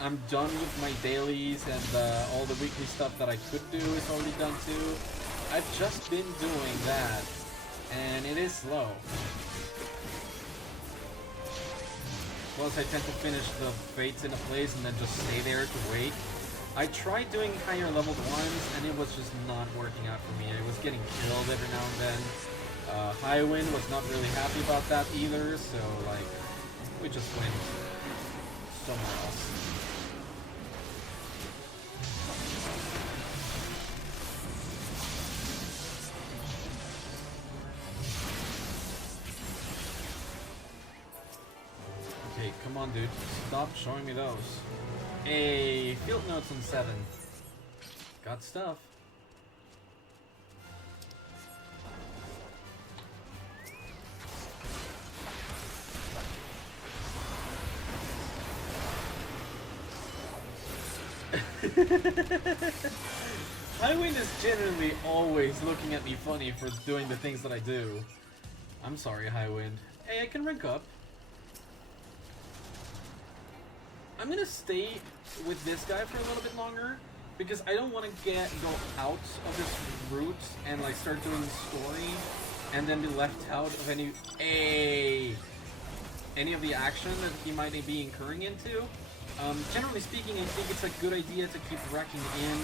I'm done with my dailies and all the weekly stuff that I could do is already done too. I've just been doing that. And it is slow. Plus, I tend to finish the fates in a place and then just stay there to wait. I tried doing higher leveled ones, and it was just not working out for me. I was getting killed every now and then. Highwind was not really happy about that either, so, like, we just went somewhere else. Okay, come on, dude. Stop showing me those. Hey, field notes on 7. Got stuff. Highwind is generally always looking at me funny for doing the things that I do. I'm sorry, Highwind. Hey, I can rank up. I'm gonna stay with this guy for a little bit longer because I don't want to go out of this route and like start doing the story and then be left out of any of the action that he might be incurring into. Generally speaking, I think it's a good idea to keep racking in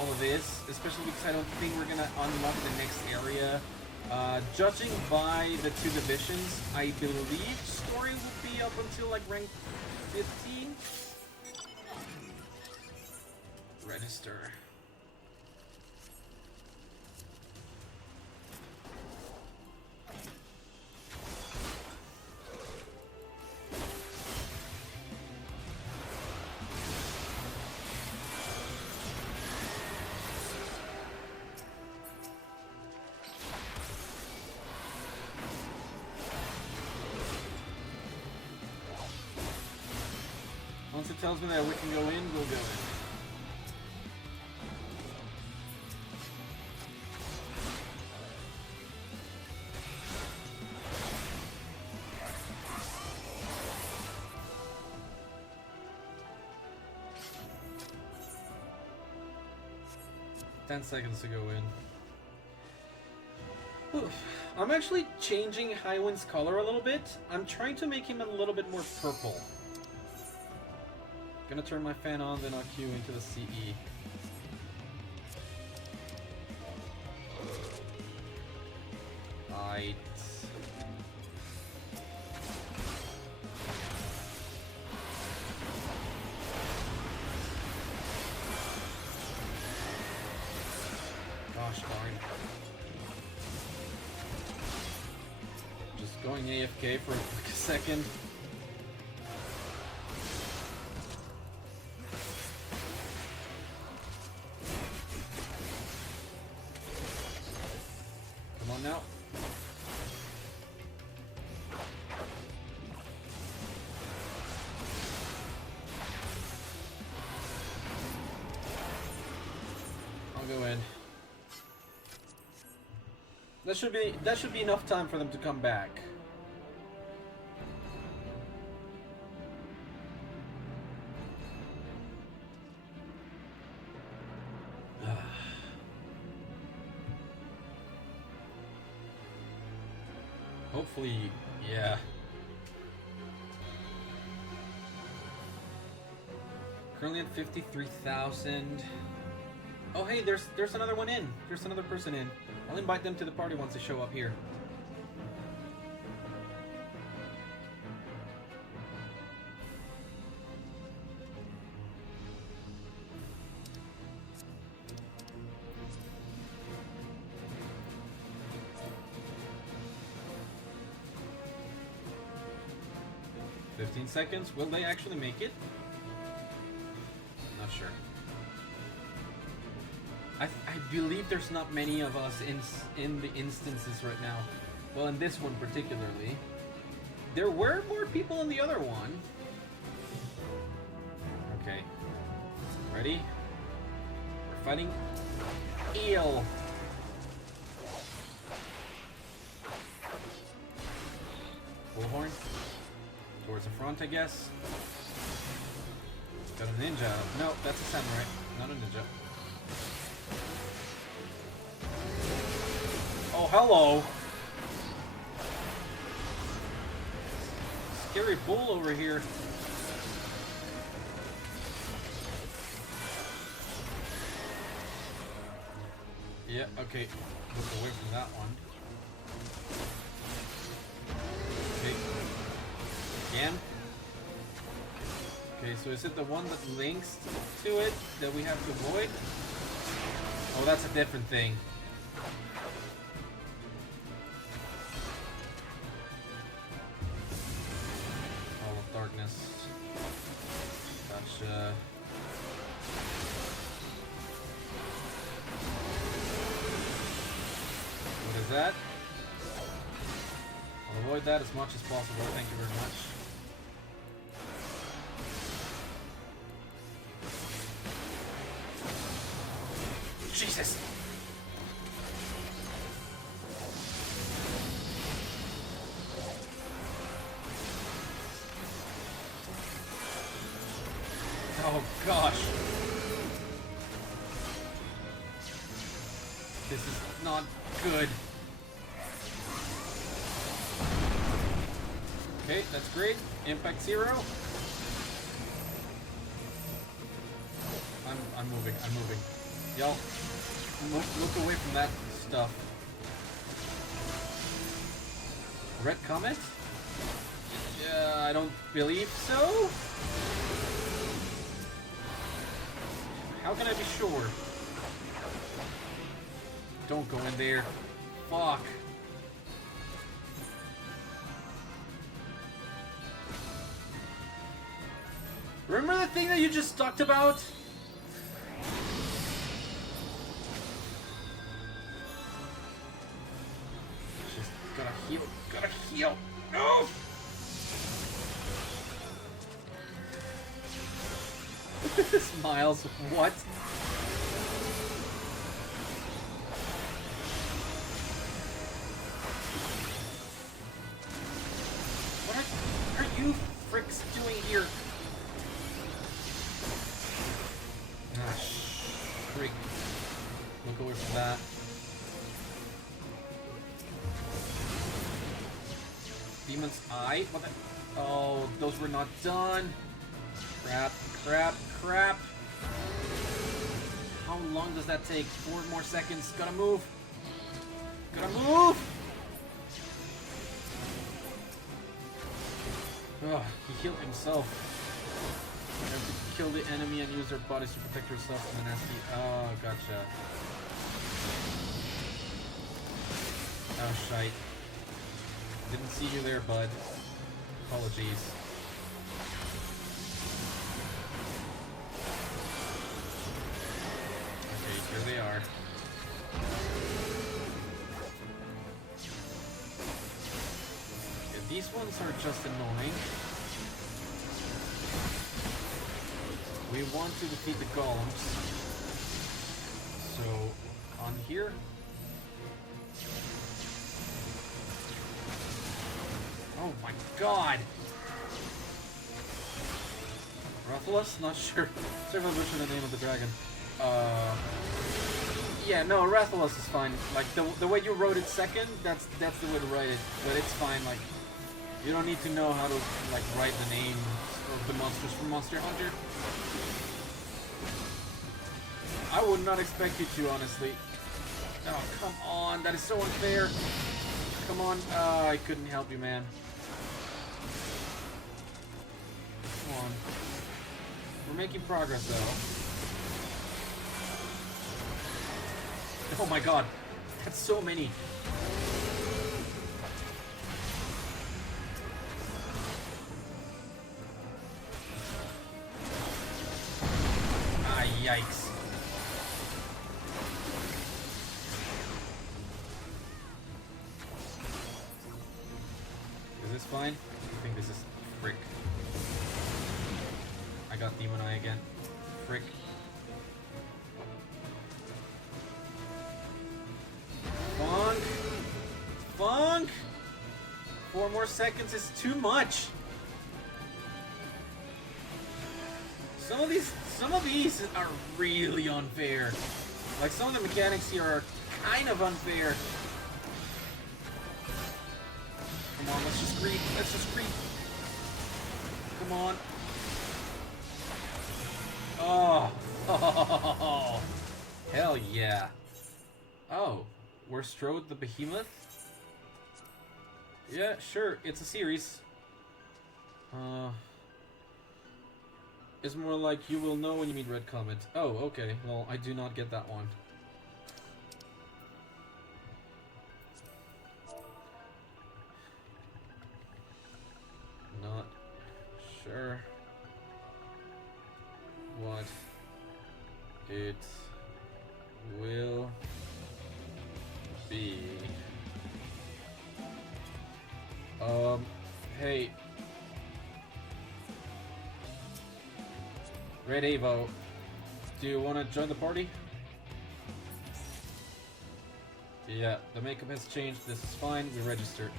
all of this, especially because I don't think we're gonna unlock the next area. Judging by the 2 divisions, I believe story will be up until like rank 15. Register. Once it tells me that we can go in, we'll go in. Seconds to go in. Oof. I'm actually changing Highwind's color a little bit. I'm trying to make him a little bit more purple. Gonna turn my fan on, then I'll queue into the CE. Right. Gosh darn. Just going AFK for like a second. Come on now. I'll go in. That should be enough time for them to come back. Hopefully, yeah. Currently at 53,000. Oh hey, there's another one in. There's another person in. I'll invite them to the party once they show up here. Seconds. Will they actually make it? Not sure. I believe there's not many of us in the instances right now. Well, in this one particularly. There were more people in the other one. Okay. Ready? We're fighting eel. Bullhorn. Towards the front, I guess. Got a ninja. No, that's a samurai, not a ninja. Oh, hello! Scary bull over here. Yeah, okay. Look away from that one. Okay. Again. Okay, so is it the one that links to it that we have to avoid? Oh, that's a different thing. All of darkness. Gotcha. What is that? I'll avoid that as much as possible. Thank you very much. Jesus! Oh gosh. This is not good. Okay, that's great. Impact 0. I'm moving. Y'all, look away from that stuff. Red comment? Yeah, I don't believe so. How can I be sure? Don't go in there. Fuck. Remember the thing that you just talked about? Just gotta heal. Gotta heal. No! Miles, what? What are you fricks doing here? Ah, freak. Look away from that. Demon's Eye? What the? Oh, those were not done. Crap, crap, crap. How long does that take? 4 more seconds. Gotta move. Gotta move! Ugh, he killed himself. You have to kill the enemy and use their bodies to protect yourself from the nasty. Oh, gotcha. Oh, shite. Didn't see you there, bud. Apologies. Okay, here they are. Okay, these ones are just annoying. We want to defeat the golems. So, on here. Oh my god! Rathalos? Not sure. Sorry if I butchered the name of the dragon. Yeah, no, Rathalos is fine. Like, the way you wrote it second, that's the way to write it. But it's fine, like, you don't need to know how to, like, write the name of the monsters from Monster Hunter. I would not expect you to, honestly. Oh, come on, that is so unfair. Come on, I couldn't help you, man. Come on. We're making progress, though. Oh my god, that's so many. Ah, yikes. Is this fine? I think this is frick. I got Demon Eye again. Frick. Funk! Funk! 4 more seconds is too much! Some of these are really unfair. Like, some of the mechanics here are kind of unfair. Come on, let's just creep. Let's just creep. Come on. Oh. Oh. Hell yeah. Oh. We're Strode the Behemoth? Yeah, sure. It's a series. It's more like you will know when you meet Red Comet. Oh, okay. Well, I do not get that one. Not sure what it will be. Hey. Red Avo, do you want to join the party? Yeah, the makeup has changed. This is fine. We registered.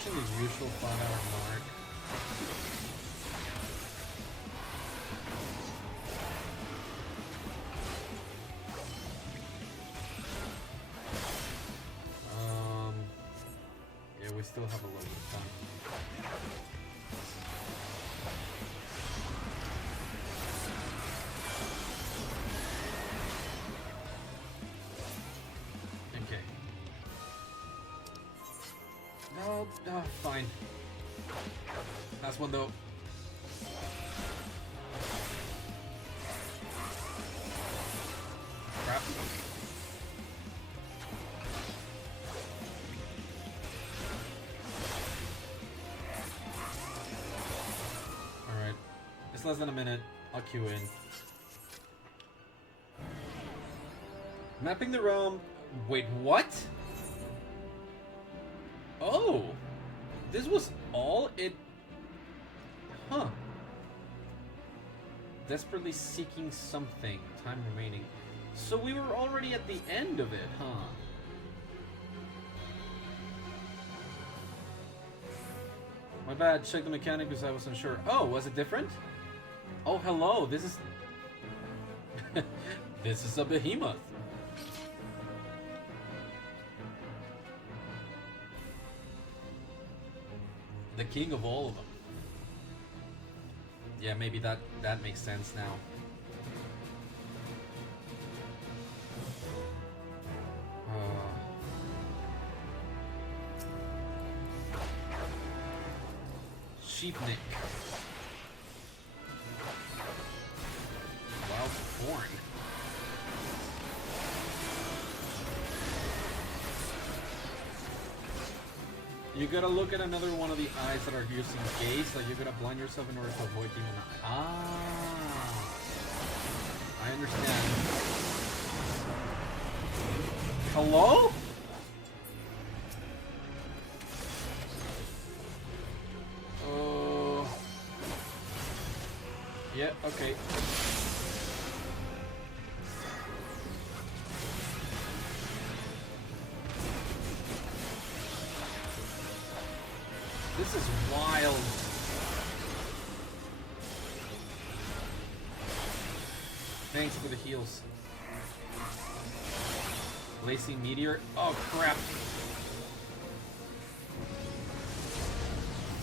approaching the usual 5-hour mark. Yeah, we still have a little bit of time. Okay. No, fine. Last one though. Crap. Alright. It's less than a minute. I'll queue in. Mapping the realm. Wait, what? Oh! This was all it... Huh. Desperately seeking something. Time remaining. So we were already at the end of it, huh? My bad. Check the mechanic because I wasn't sure. Oh, was it different? Oh, hello. This is... This is a behemoth. The king of all of them. Yeah, maybe that makes sense now. Sheepnik. Wild corn. You gotta look at another one of the eyes that are using gaze, like you're gonna blind yourself in order to avoid demon eye. Ah, I understand. Hello? Yeah, okay. This is wild. Thanks for the heals. Lacy meteor. Oh crap.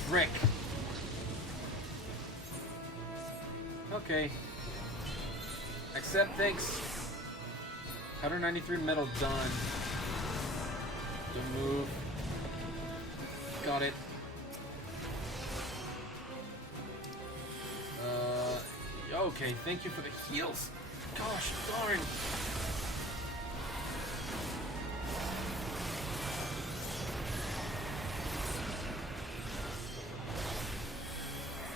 Frick. Okay. Accept, thanks. 193 metal done. Don't move. Got it. Okay, thank you for the heals. Gosh darn.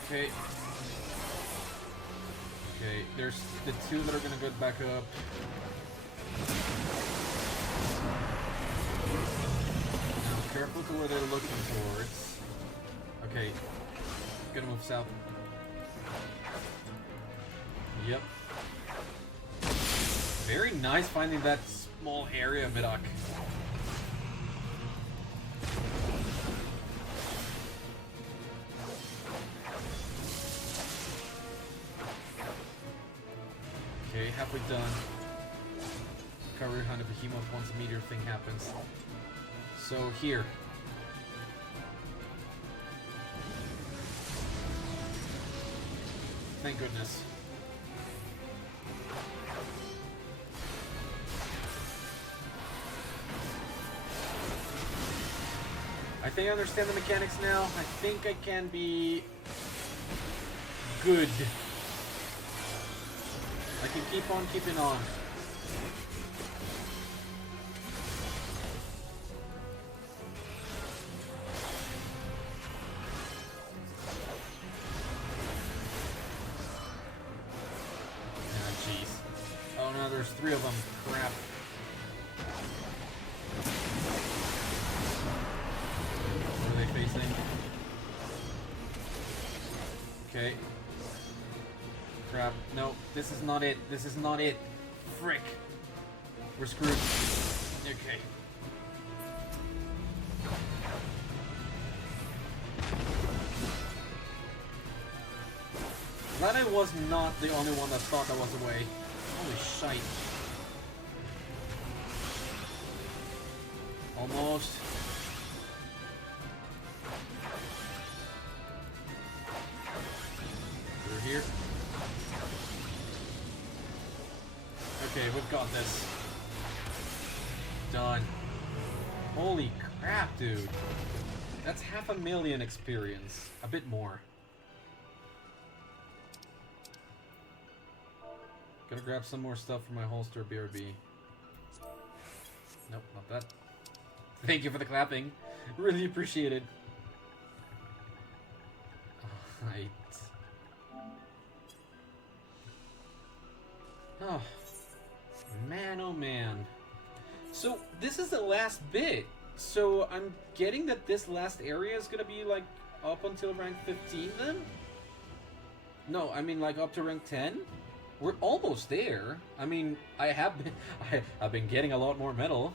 Okay. Okay, there's the two that are gonna go back up. Now, careful to where they're looking towards. Okay, gonna move south. Yep. Very nice finding that small area, Midak. Okay, halfway done. Recovery behind a behemoth once a meteor thing happens. So here. Thank goodness. I think I understand the mechanics now. I think I can be good. I can keep on keeping on. Ah, jeez. Oh no, there's 3 of them. Crap. Facing. Okay. Crap. No, this is not it. This is not it. Frick. We're screwed. Okay. Glad I was not the only one that thought that was a way. Holy shite. Almost. We're here. Okay, we've got this. Done. Holy crap, dude. That's 500,000 experience. A bit more. Gotta grab some more stuff from my holster, BRB. Nope, not that. Thank you for the clapping. Really appreciate it. Alright. Oh. Man, oh man. So, this is the last bit. So, I'm getting that this last area is gonna be, like, up until rank 15 then? No, I mean, like, up to rank 10? We're almost there. I mean, I've been getting a lot more metal.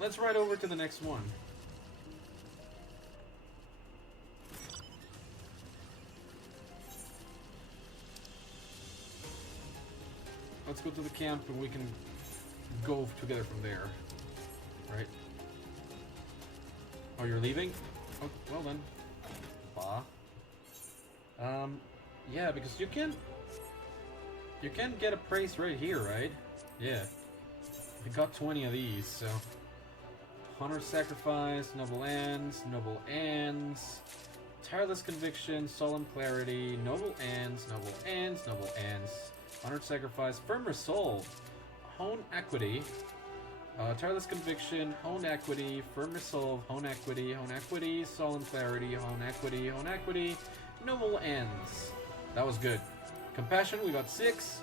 Let's ride over to the next one. Let's go to the camp and we can go together from there. Right? Oh, you're leaving? Oh, well then. Yeah, because you can get a praise right here, right? Yeah. I got 20 of these, so Hunter Sacrifice, Noble Ends, Tireless Conviction, Solemn Clarity, Noble Ends, Honored Sacrifice, Firm Resolve, Hone Equity, Tireless Conviction, Hone Equity, Firm Resolve, Hone Equity, Solemn Clarity, Hone Equity, Noble Ends. That was good. Compassion, we got 6.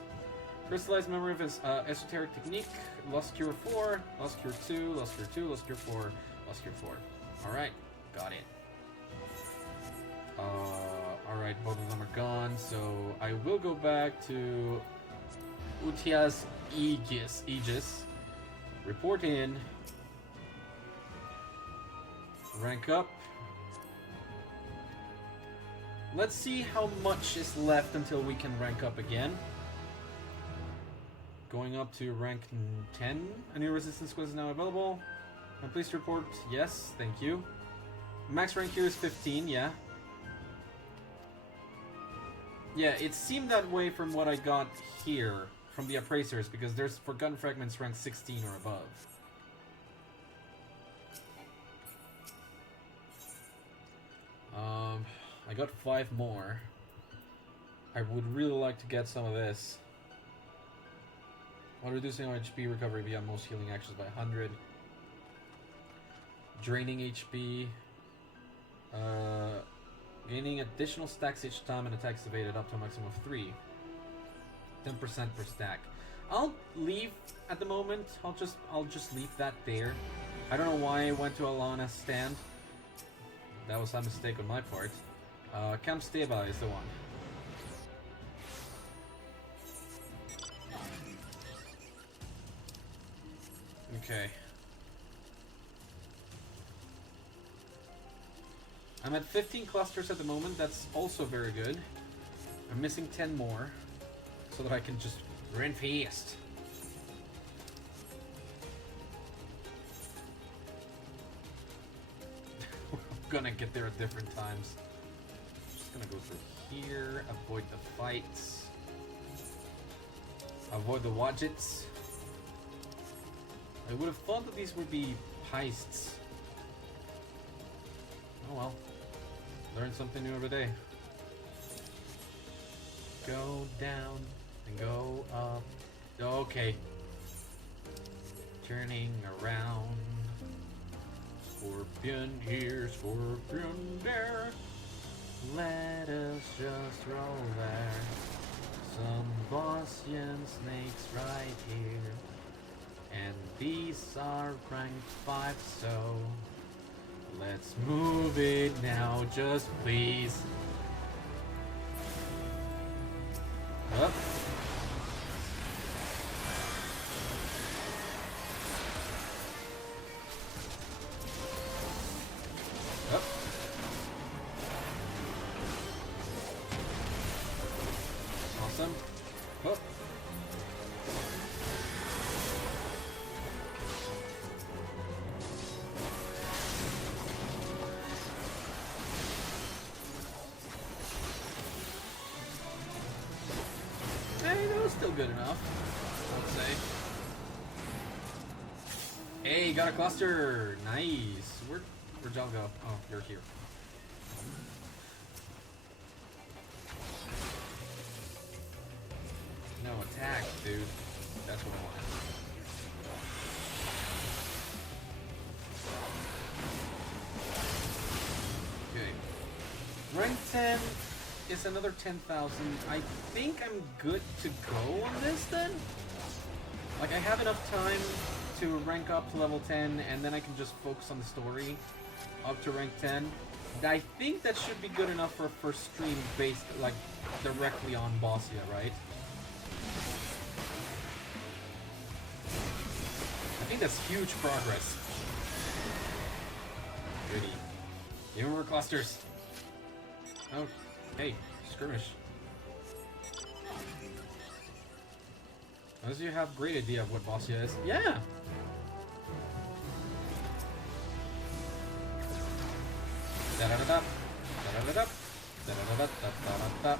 Crystallized Memory of his Esoteric Technique, Lost Cure 4, Lost Cure 2, Lost Cure 2, Lost Cure 4, Lost Cure 4. Alright, got it. Alright, both of them are gone, so I will go back to Utia's Aegis. Report in. Rank up. Let's see how much is left until we can rank up again. Going up to rank 10. A new resistance quiz is now available. And please report. Yes, thank you. Max rank here is 15, yeah. Yeah, it seemed that way from what I got here from the appraisers, because there's for gun fragments rank 16 or above. I got 5 more. I would really like to get some of this. While reducing our HP recovery via most healing actions by 100. Draining HP. Gaining additional stacks each time and attacks evaded up to a maximum of 3. 10% per stack. I'll leave at the moment. I'll just leave that there. I don't know why I went to Alana's stand. That was a mistake on my part. Camp Steba is the one. Okay. I'm at 15 clusters at the moment. That's also very good. I'm missing 10 more so that I can just run fast. I'm gonna get there at different times. Just gonna go through here, avoid the fights, avoid the widgets. I would have thought that these would be heists. Oh well. Learn something new every day. Go down and go up. Okay. Turning around. Scorpion here, scorpion there. Let us just roll there. Some Bozjan snakes right here. And these are ranked 5, so let's move it now, just please. Up. Awesome. Oh. Hey, that was still good enough, I would say. Hey, got a cluster! Nice! Where'd y'all go? Oh, you're here. No attack, dude. That's what I want. Okay. Rank 10 is another 10,000. I think I'm good to go on this then? Like, I have enough time to rank up to level 10, and then I can just focus on the story up to rank 10. I think that should be good enough for a first stream based, like, directly on Bozja, right? I think that's huge progress. Goody. Even more clusters. Oh, hey, skirmish. Unless you have a great idea of what Bozja is. Yeah! Da-da-da-da. Da-da-da-da. Da-da-da-da.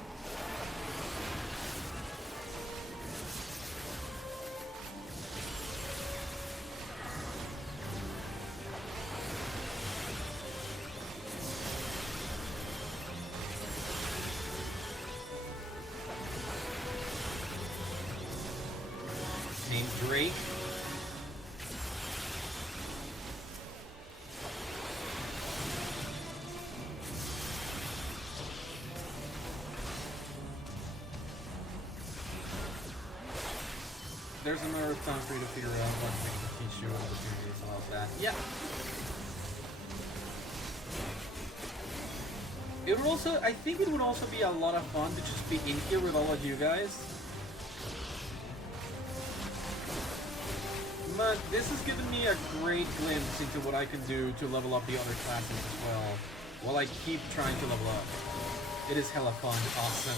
Named Drake. There's another time for you to figure out what to teach you opportunities about that. Yeah. It would also, I think it would also be a lot of fun to just be in here with all of you guys. But this has given me a great glimpse into what I can do to level up the other classes as well, while I keep trying to level up. It is hella fun, awesome.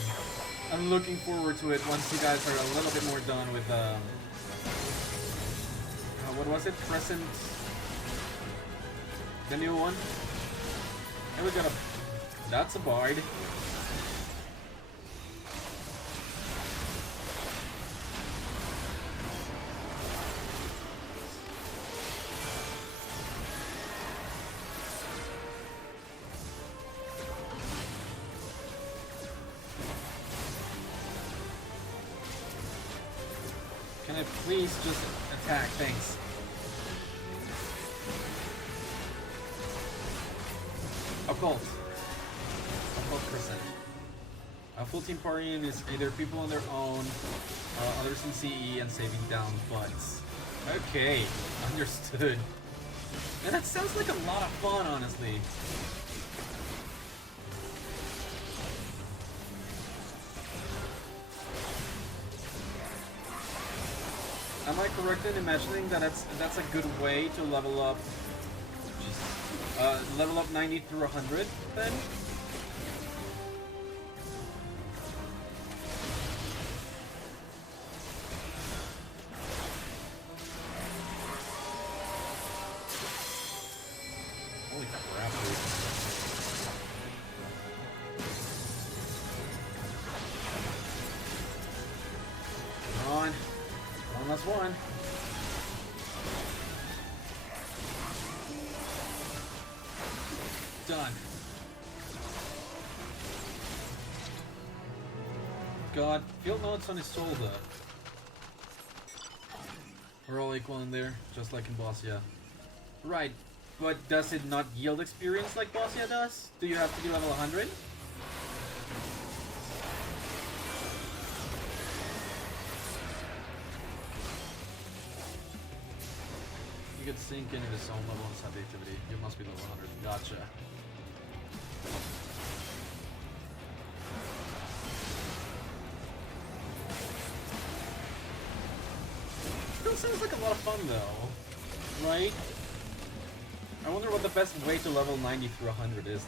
I'm looking forward to it once you guys are a little bit more done with, what was it? Crescent? The new one? And we got a... That's a bard. Can I please just attack? Thanks. Occult. Occult percent. A full team partying is either people on their own, others in CE, and saving down butts. Okay, understood. And that sounds like a lot of fun, honestly. Am I correct in imagining that that's a good way to level up? Level up 90 through 100 then? Holy crap, dude. Come on. One last one. Done. God, field notes on his shoulder. We're all equal in there, just like in Bozja. Right, but does it not yield experience like Bozja does? Do you have to be level 100? You get sink into the zone level and subjectivity. You must be level 100. Gotcha. Still sounds like a lot of fun though, right? I wonder what the best way to level 90 through 100 is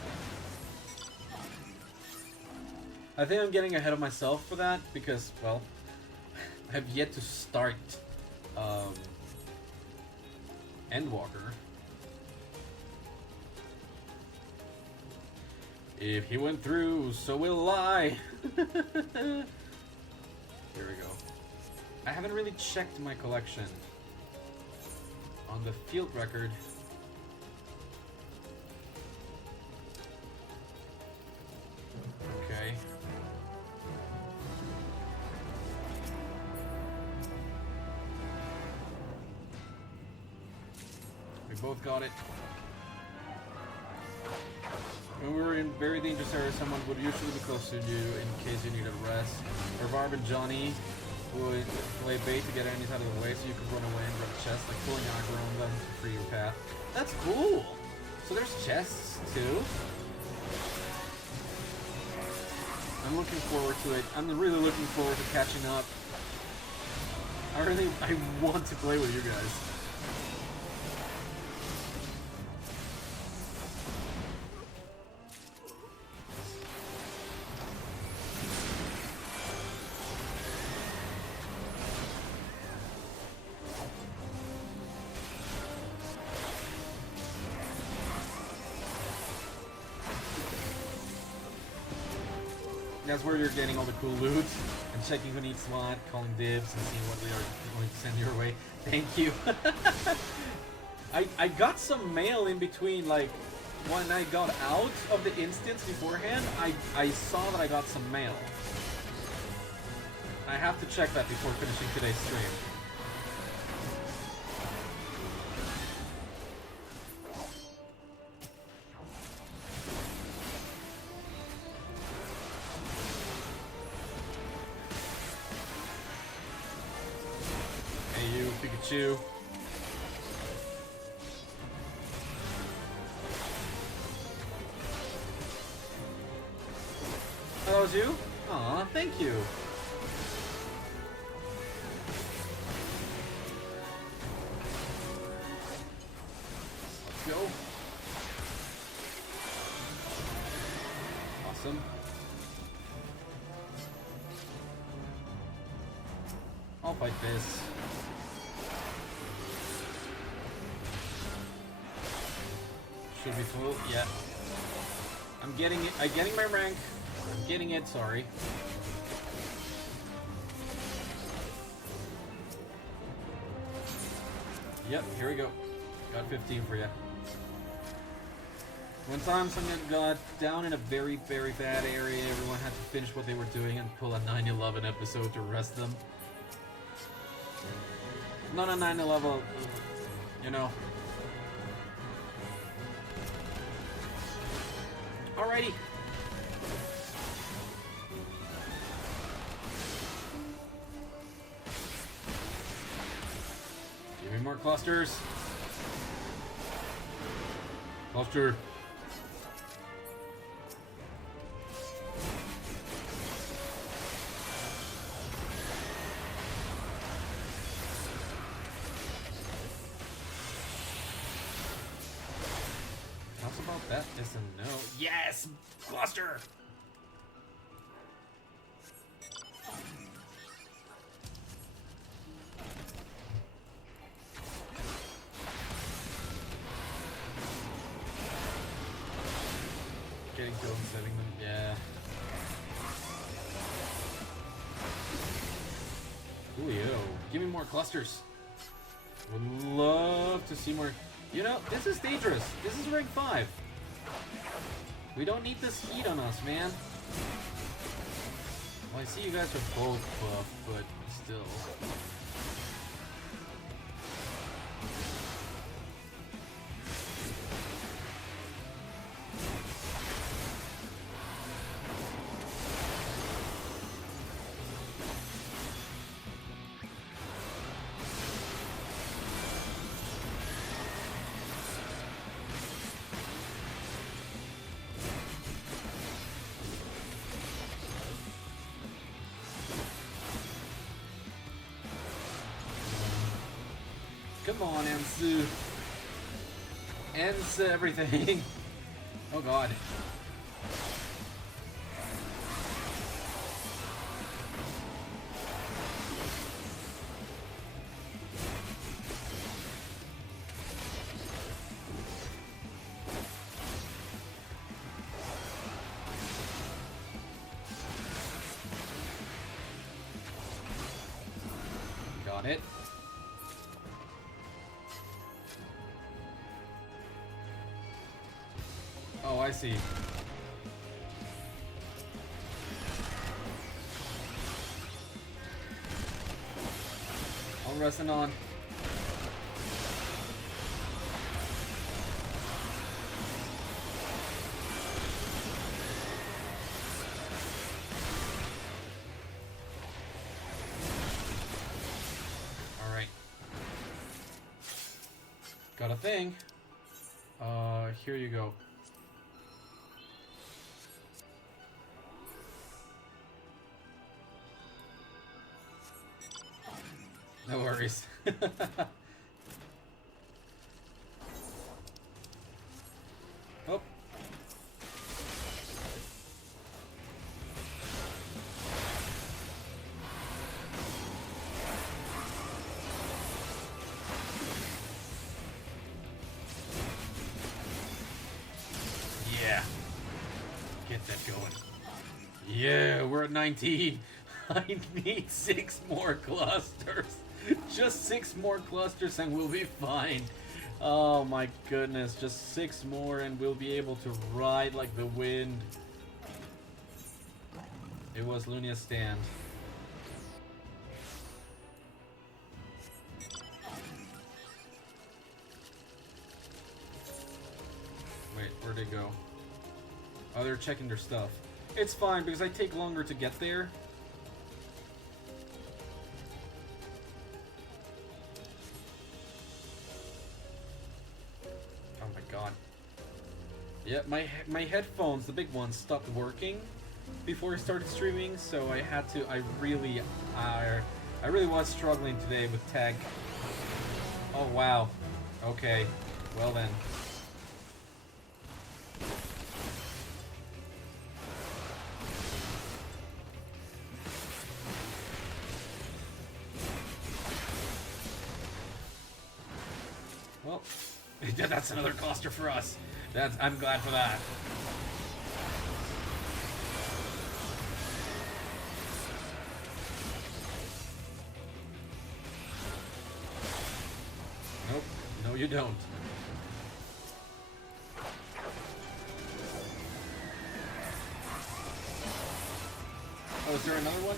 then. I think I'm getting ahead of myself for that because, well, I have yet to start Endwalker. If he went through, so will I. Here we go. I haven't really checked my collection on the field record. Okay. We both got it. When we were in very dangerous areas, someone would usually be close to you in case you needed rest. Or Barb and Johnny would lay bait to get enemies out of the way so you could run away and grab a chest, like pulling aggro on them to free your path. That's cool! So there's chests too? I'm looking forward to it. I'm really looking forward to catching up. I want to play with you guys. That's where you're getting all the cool loot and checking on each slot, calling dibs, and seeing what we are going to send your way. Thank you. I got some mail in between, like, when I got out of the instance beforehand, I saw that I got some mail. I have to check that before finishing today's stream. Pikachu. Oh, that was you? Aw, thank you. Let's go. Awesome. I'll fight this. Should be full. Yeah. I'm getting it. I'm getting my rank. I'm getting it. Sorry. Yep. Here we go. Got 15 for you. One time, someone got down in a very, very bad area. Everyone had to finish what they were doing and pull a 9/11 episode to arrest them. Not a 9/11, you know. Alrighty. Give me more clusters. Cluster. That is a no. Yes! Cluster! Getting killed and saving them, yeah. Coolio. Give me more clusters. Would love to see more. You know, this is dangerous. This is rank 5. We don't need this heat on us, man. Well, I see you guys are both buff, but still. Come on, Ansu. Ends everything. Oh god. Got it. Oh, I see. I'll resting on. Alright. Got a thing. Here you go. No worries. Oh. Yeah. Get that going. Yeah, we're at 19. I need 6 more clusters. Just 6 more clusters and we'll be fine. Oh my goodness, just 6 more and we'll be able to ride like the wind. It was Lunia's stand. Wait, where'd they go? Oh, they're checking their stuff. It's fine because I take longer to get there. Oh my god. Yeah, my headphones, the big ones, stopped working before I started streaming, so I had to. I really was struggling today with tech. Oh wow. Okay. Well then. Well, that's another cluster for us. I'm glad for that. Nope. No, you don't. Oh, is there another one?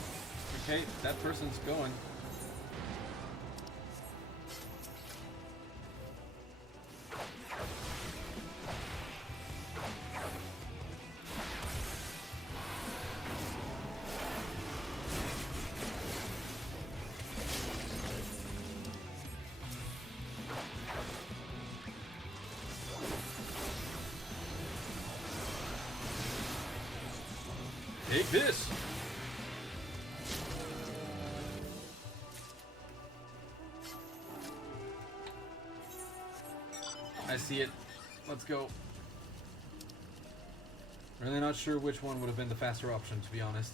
Okay, that person's going. Take this! I see it. Let's go. Really not sure which one would have been the faster option, to be honest.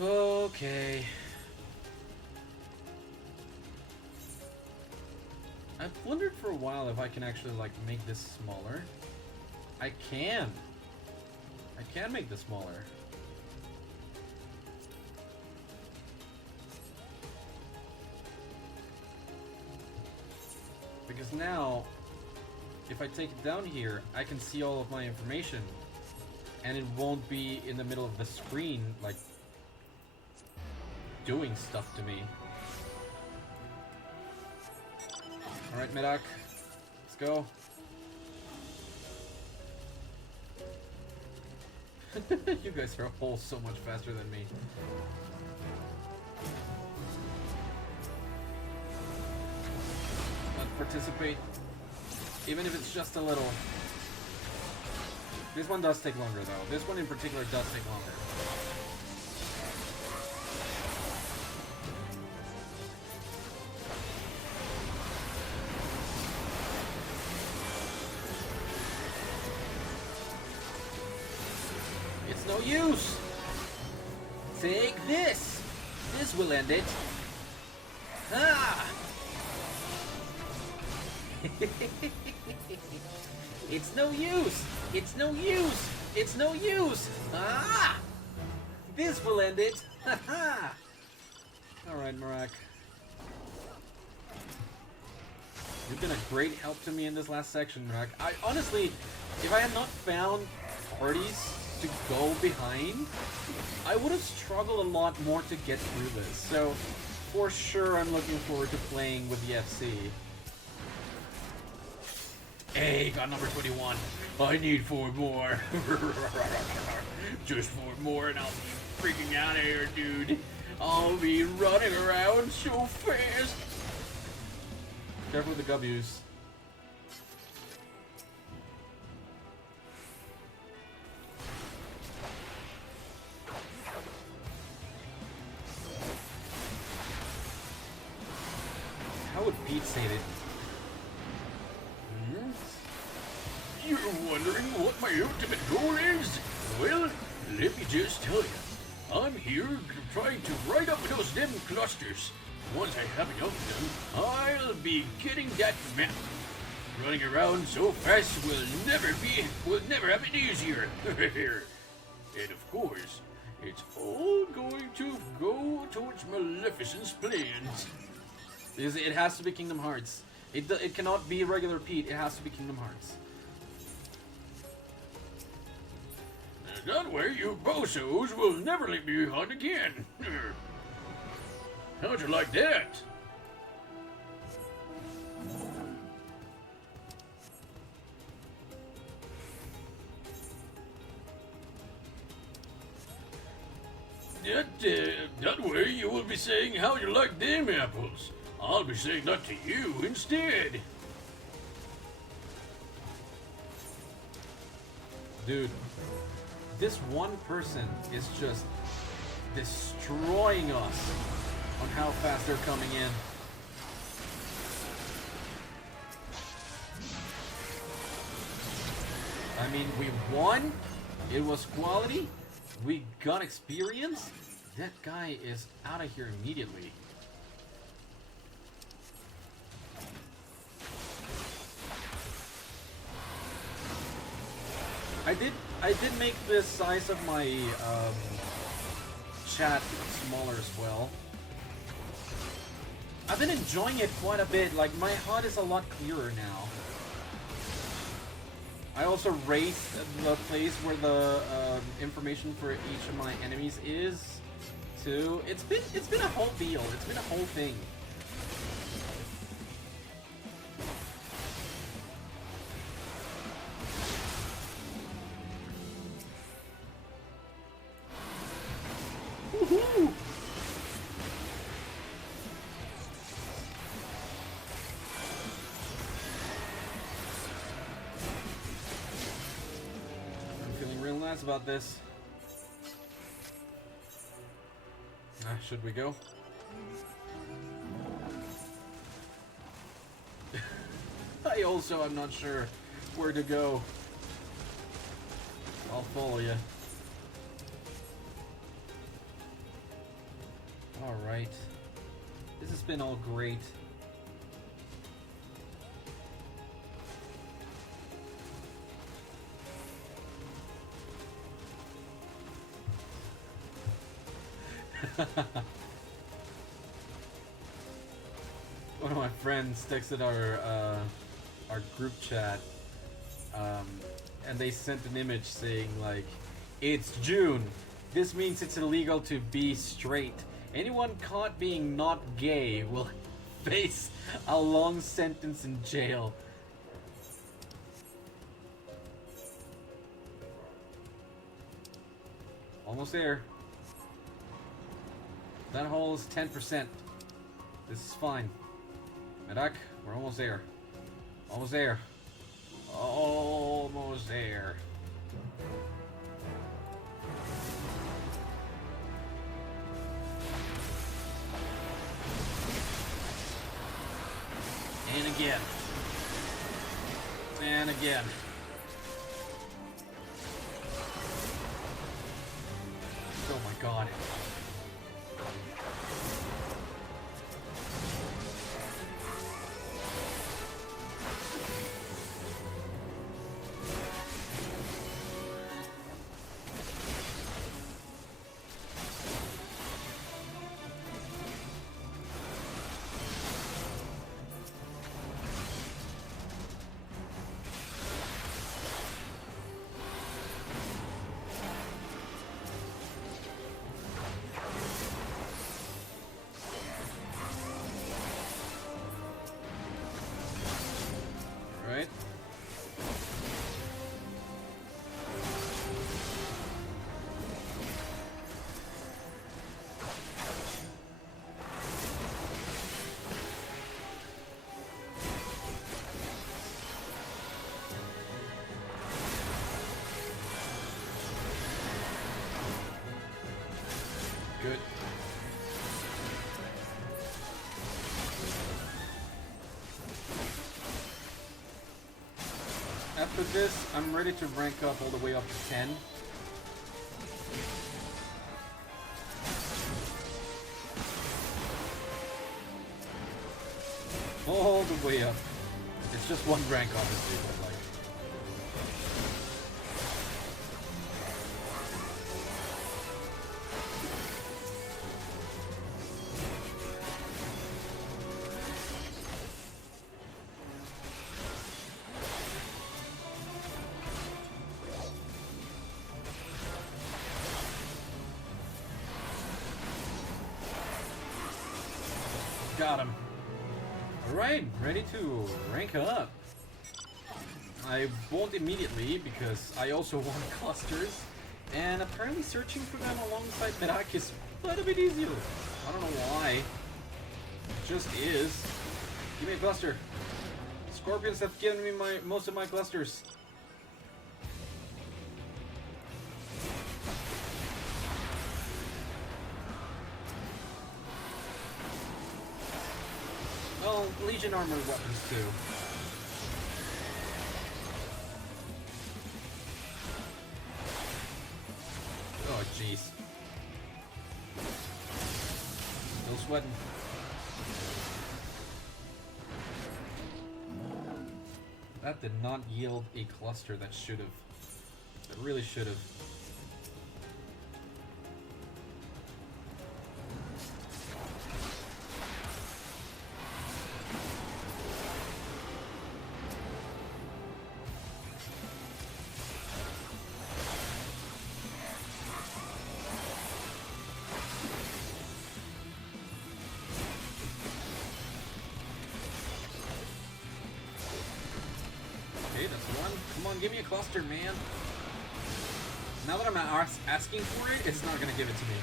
Okay. I've wondered for a while if I can actually, like, make this smaller. I can! I can make this smaller. Because now, if I take it down here, I can see all of my information. And it won't be in the middle of the screen, like, doing stuff to me. Alright, Medak. Let's go. You guys throw holes so much faster than me. Let's participate, even if it's just a little. This one does take longer, though. This one in particular does take longer. It's no use! Take this! This will end it. Ah! It's no use! It's no use! It's no use! Ah! This will end it! Ha ha! Alright, Marak. You've been a great help to me in this last section, Marak. I honestly, if I had not found parties to go behind, I would have struggled a lot more to get through this. So, for sure, I'm looking forward to playing with the FC. Hey, got number 21. I need 4 more. Just 4 more and I'll be freaking out of here, dude. I'll be running around so fast. Careful with the W's. How would Pete say it? You're wondering what my ultimate goal is? Well, let me just tell you. I'm here trying to ride up those them clusters. Once I have enough of them, I'll be getting that map. Running around so fast will never have it easier. And of course, it's all going to go towards Maleficent's plans. It has to be Kingdom Hearts. It cannot be regular Pete. It has to be Kingdom Hearts. That way, you bozos will never leave me behind again. How'd you like that? That way you will be saying how you like them apples. I'll be saying that to you instead. Dude, this one person is just destroying us on how fast they're coming in. I mean, we won. It was quality. We got experience. That guy is out of here immediately. I did make the size of my chat smaller as well. I've been enjoying it quite a bit. Like, my HUD is a lot clearer now. I also raised the place where the information for each of my enemies is too. It's been a whole deal. It's been a whole thing. Woohoo! I'm feeling real nice about this. Should we go? I'm not sure where to go. I'll follow you. Alright. This has been all great. One of my friends texted our group chat, and they sent an image saying like, "It's June. This means it's illegal to be straight. Anyone caught being not gay will face a long sentence in jail." Almost there. That hole is 10%. This is fine. Medak, we're almost there. Almost there. Almost there. And again. And again. Oh my god. Good. After this, I'm ready to rank up all the way up to 10. All the way up. It's just one rank, obviously, but like... Got him. Alright, ready to rank up. I won't immediately because I also want clusters, and apparently searching for them alongside Merak is quite a bit easier. I don't know why. It just is. Give me a cluster. Scorpions have given me most of my clusters. Oh, Legion armor weapons too. Oh, jeez. Still sweating. That did not yield a cluster that should have. That really should have. Okay, that's one. Come on, give me a cluster, man. Now that I'm asking for it, it's not gonna give it to me.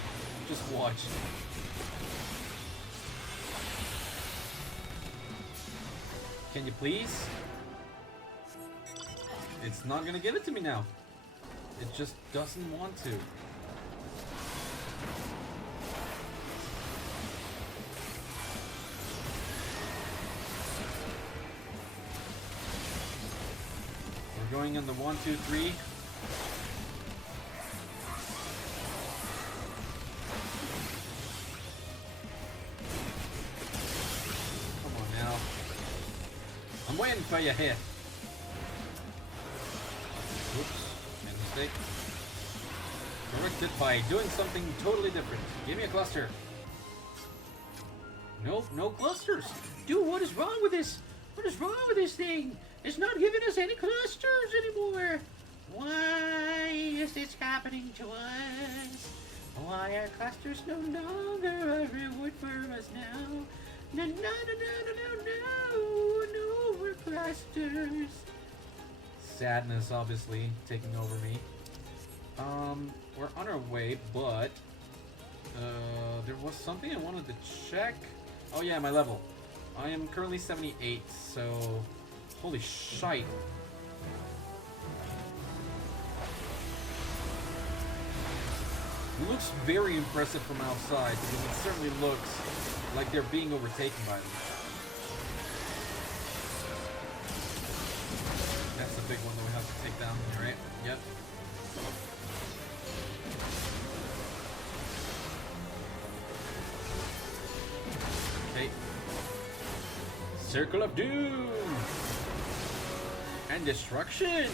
Just watch. Can you please? It's not gonna give it to me now. It just doesn't want to. We're going on the 1, 2, 3. Come on now. I'm waiting for you here. Oops, made a mistake. Correct it by doing something totally different. Give me a cluster. Nope, no clusters. Dude, what is wrong with this? What is wrong with this thing? It's not giving us any clusters anymore. Why is this happening to us? Why are clusters no longer a reward for us now? No, no, no, no, no, no, no more clusters. Sadness, obviously, taking over me. We're on our way, but there was something I wanted to check. Oh yeah, my level. I am currently 78, so holy shite. It looks very impressive from outside because it certainly looks like they're being overtaken by them. That's the big one that we have to take down, right? Yep. Okay. Circle of Doom! And Destruction!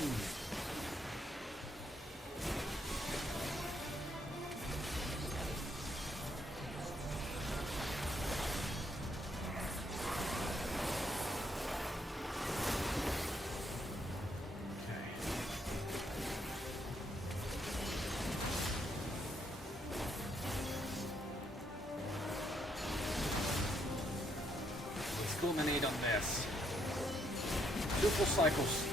Culminate on this. 2 full cycles.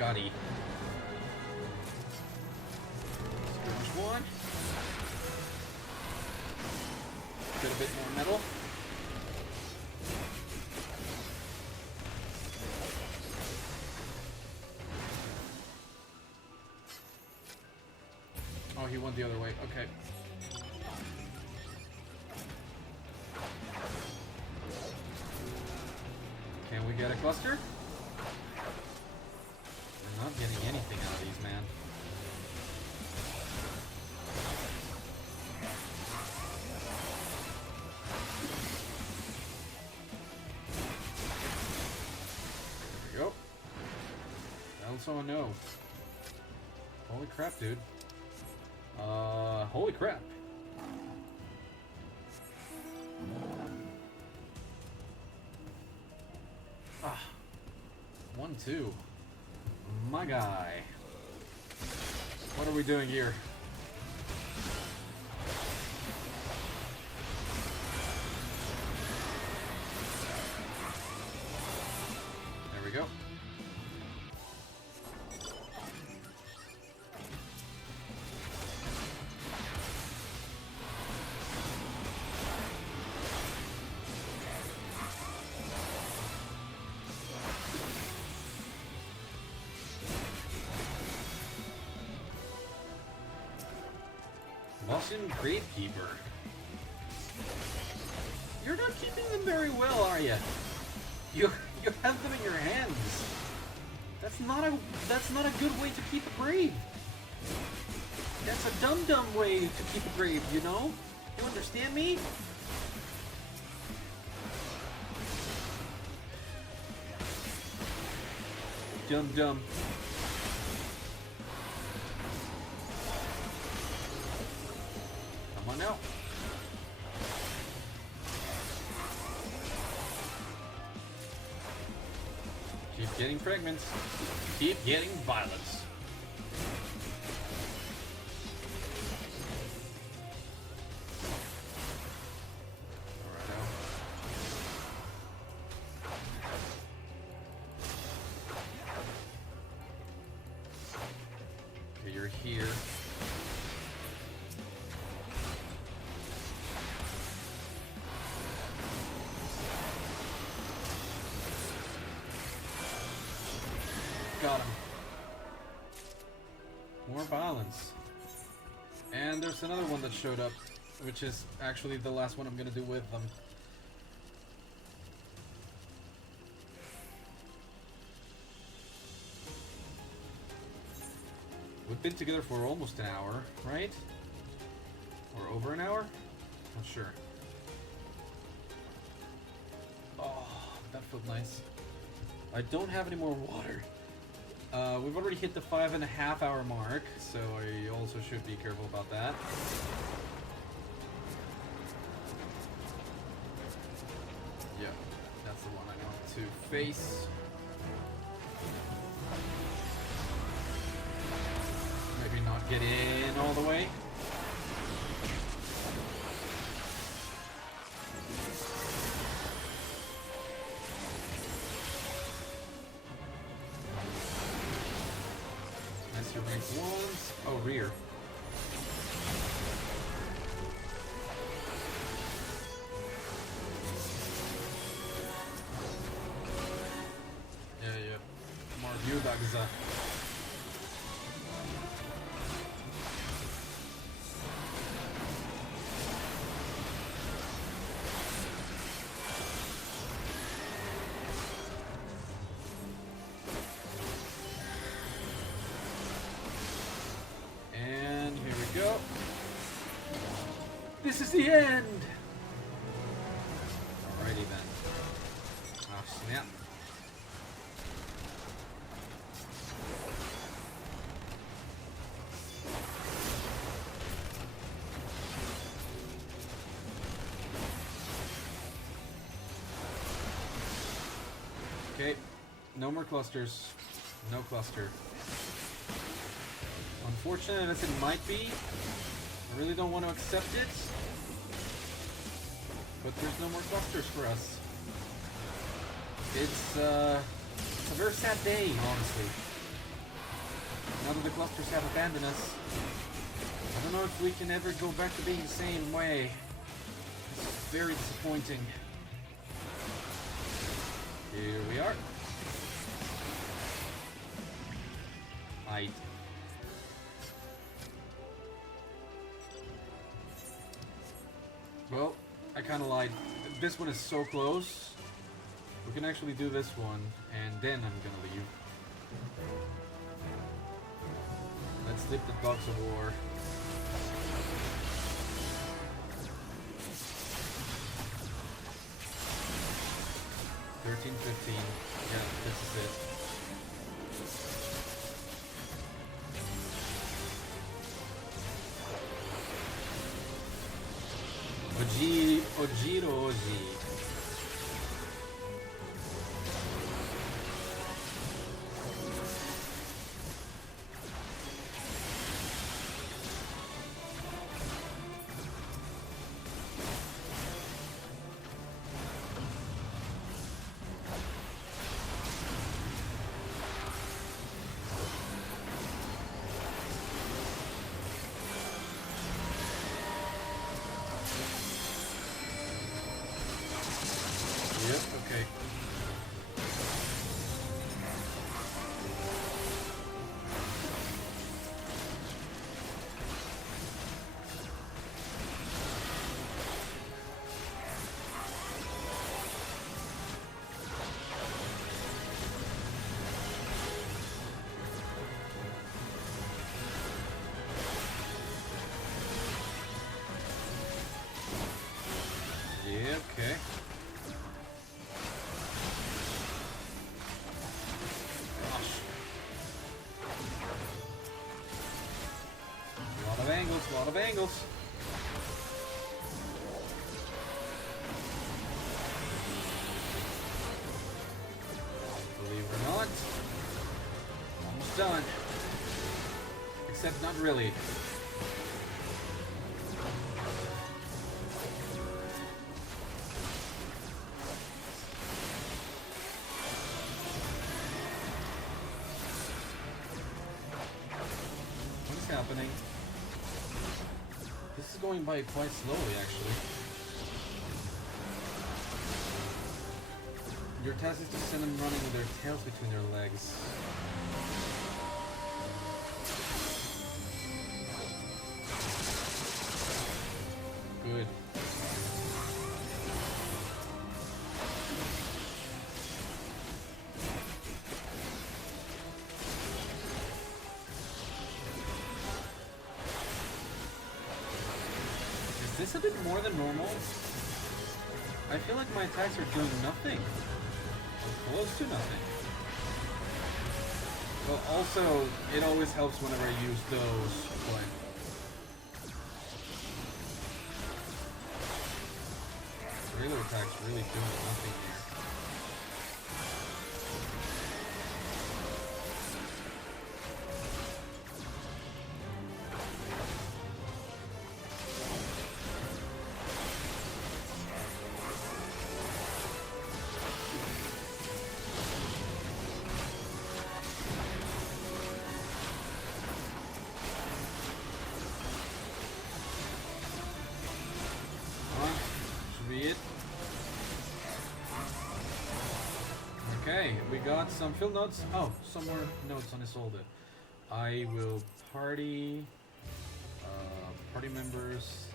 Gotti. There's one. Get a bit more metal. you went the other way. Okay. Can we get a cluster? We're not getting anything out of these, man. There we go. Also a no. Holy crap, dude. Holy crap. Ah. 1-2. My guy. What are we doing here? There we go. Boston Gravekeeper. You're not keeping them very well, are you? You have them in your hands. That's not a good way to keep a grave. That's a dumb way to keep a grave, you know? You understand me? Dumb. Come on now. Keep getting fragments. Keep getting violence. Alright. Okay, you're here. Got him. More violence. And there's another one that showed up, which is actually the last one I'm gonna do with them. We've been together for almost an hour, right? Or over an hour? Not sure. Oh, that felt nice. I don't have any more water. We've already hit the 5.5 hour mark, so I also should be careful about that. Yeah, that's the one I want to face. Maybe not get in all the way. Your rank ones. Oh, rear. Yeah. More view Dagza. Go. This is the end. Alrighty then. Oh snap. Okay. No more clusters. No cluster. Unfortunate as it might be, I really don't want to accept it, but there's no more clusters for us. It's a very sad day, honestly. Now that the clusters have abandoned us, I don't know if we can ever go back to being the same way. It's very disappointing. Here we are. Well, I kind of lied. This one is so close. We can actually do this one, and then I'm gonna leave. Let's dip the Dogs of War. $13.15. Yeah, this is it. Ojiro Oji. Yep, okay. Yeah, okay. Gosh. A lot of angles. Believe it or not, almost done. Except not really. What is happening? This is going by quite slowly, actually. Your task is to send them running with their tails between their legs. Good. Is this a bit more than normal? I feel like my attacks are doing nothing. Or close to nothing. Well, also, it always helps whenever I use those, but... regular attacks really doing nothing here. Okay, we got some field notes. Oh, some more notes on his shoulder. I will party members,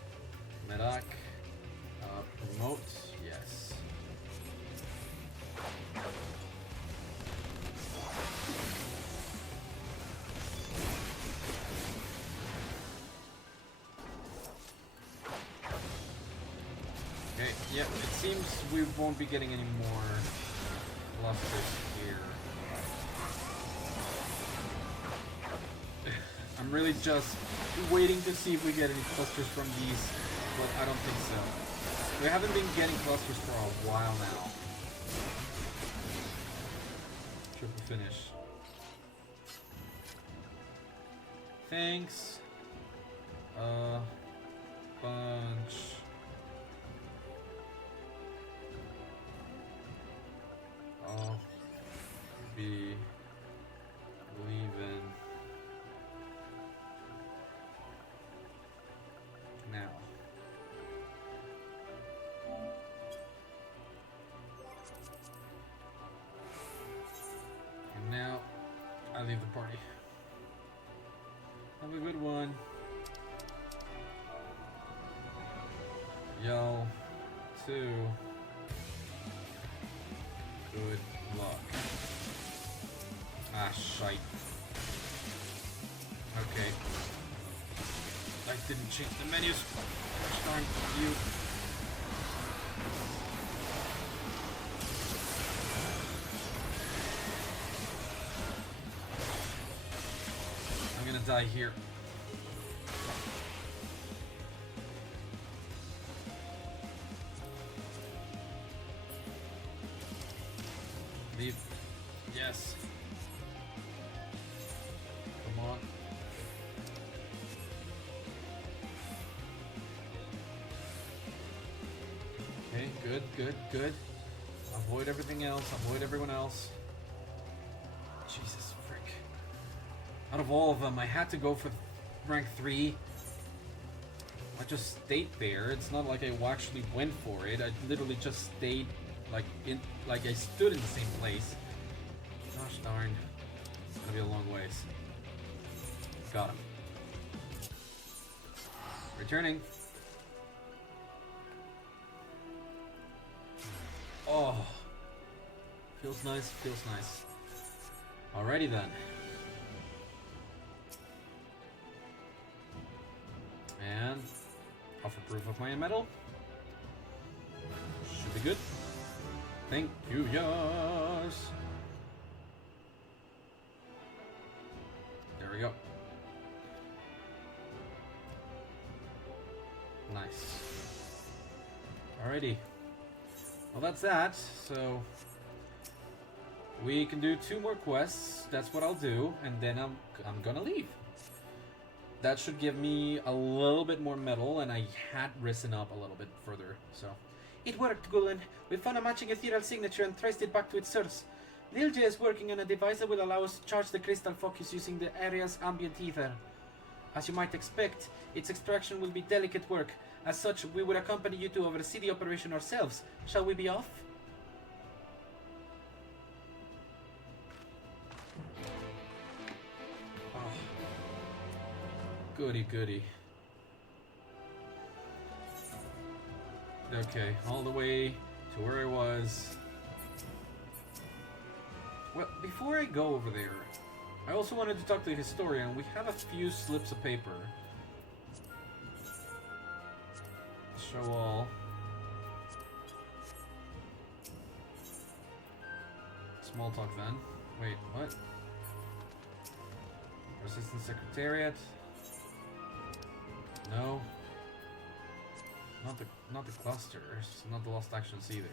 Medak, promote, yes. Okay, yeah, it seems we won't be getting any more clusters here. I'm really just waiting to see if we get any clusters from these, but I don't think so. We haven't been getting clusters for a while now. Triple finish. Thanks. Bunch. I'll be leaving now. And now I leave the party. Have a good one. Y'all, too. Good luck. Ah, shite. Okay. I didn't change the menus. Gosh darn you. I'm gonna die here. Leave. Yes. Come on. Okay, good, good, good. Avoid everything else, avoid everyone else. Jesus frick. Out of all of them, I had to go for rank 3. I just stayed there. It's not like I actually went for it. I literally just stayed like I stood in the same place. Gosh darn. It's gonna be a long ways. Got him. Returning. Oh. Feels nice, feels nice. Alrighty then. And offer proof of my metal. Should be good. Thank you, yes. There we go. Nice. Alrighty. Well, that's that. So we can do 2 more quests. That's what I'll do, and then I'm gonna leave. That should give me a little bit more metal, and I had risen up a little bit further. So It worked, Gulen. We found a matching ethereal signature and traced it back to its source. Lilja is working on a device that will allow us to charge the crystal focus using the area's ambient ether. As you might expect, its extraction will be delicate work. As such, we would accompany you to oversee the operation ourselves. Shall we be off? oh, goody goody. Okay, all the way to where I was. Well, before I go over there, I also wanted to talk to the historian. We have a few slips of paper. Show all. Small talk then. Wait, what? Resistance Secretariat. No. Not the clusters, not the lost actions either.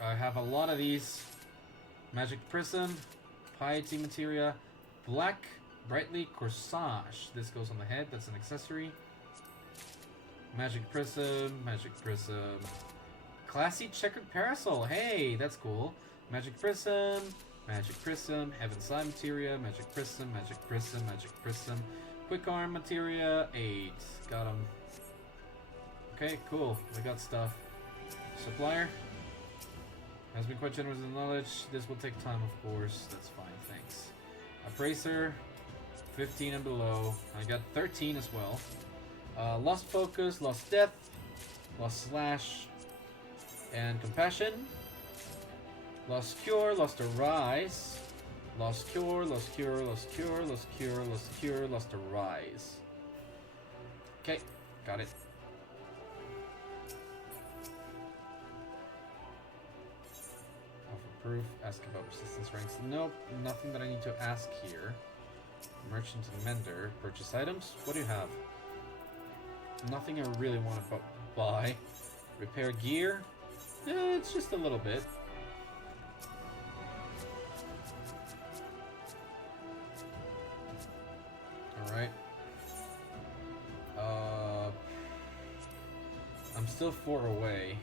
I have a lot of these. Magic Prism, Piety Materia, Black Brightly Corsage. This goes on the head, that's an accessory. Magic Prism, Classy Checkered Parasol, hey, that's cool. Magic Prism, Heaven Side Materia, Magic Prism, Quick Arm Materia, 8. Got him. Okay, cool. We got stuff. Supplier. Has been quite generous with knowledge. This will take time, of course. That's fine, thanks. Appraiser. 15 and below. I got 13 as well. Lost Focus, Lost Death, Lost Slash, and Compassion. Lost Cure, Lost Arise. Lost Cure, Lost Cure, Lost Cure, Lost Cure, Lost Cure, Lost Arise. Okay, got it. Offer proof, ask about resistance ranks. Nope, nothing that I need to ask here. Merchant and Mender, purchase items. What do you have? Nothing I really want to buy. Repair gear. Yeah, it's just a little bit. Alright. I'm still 4 away.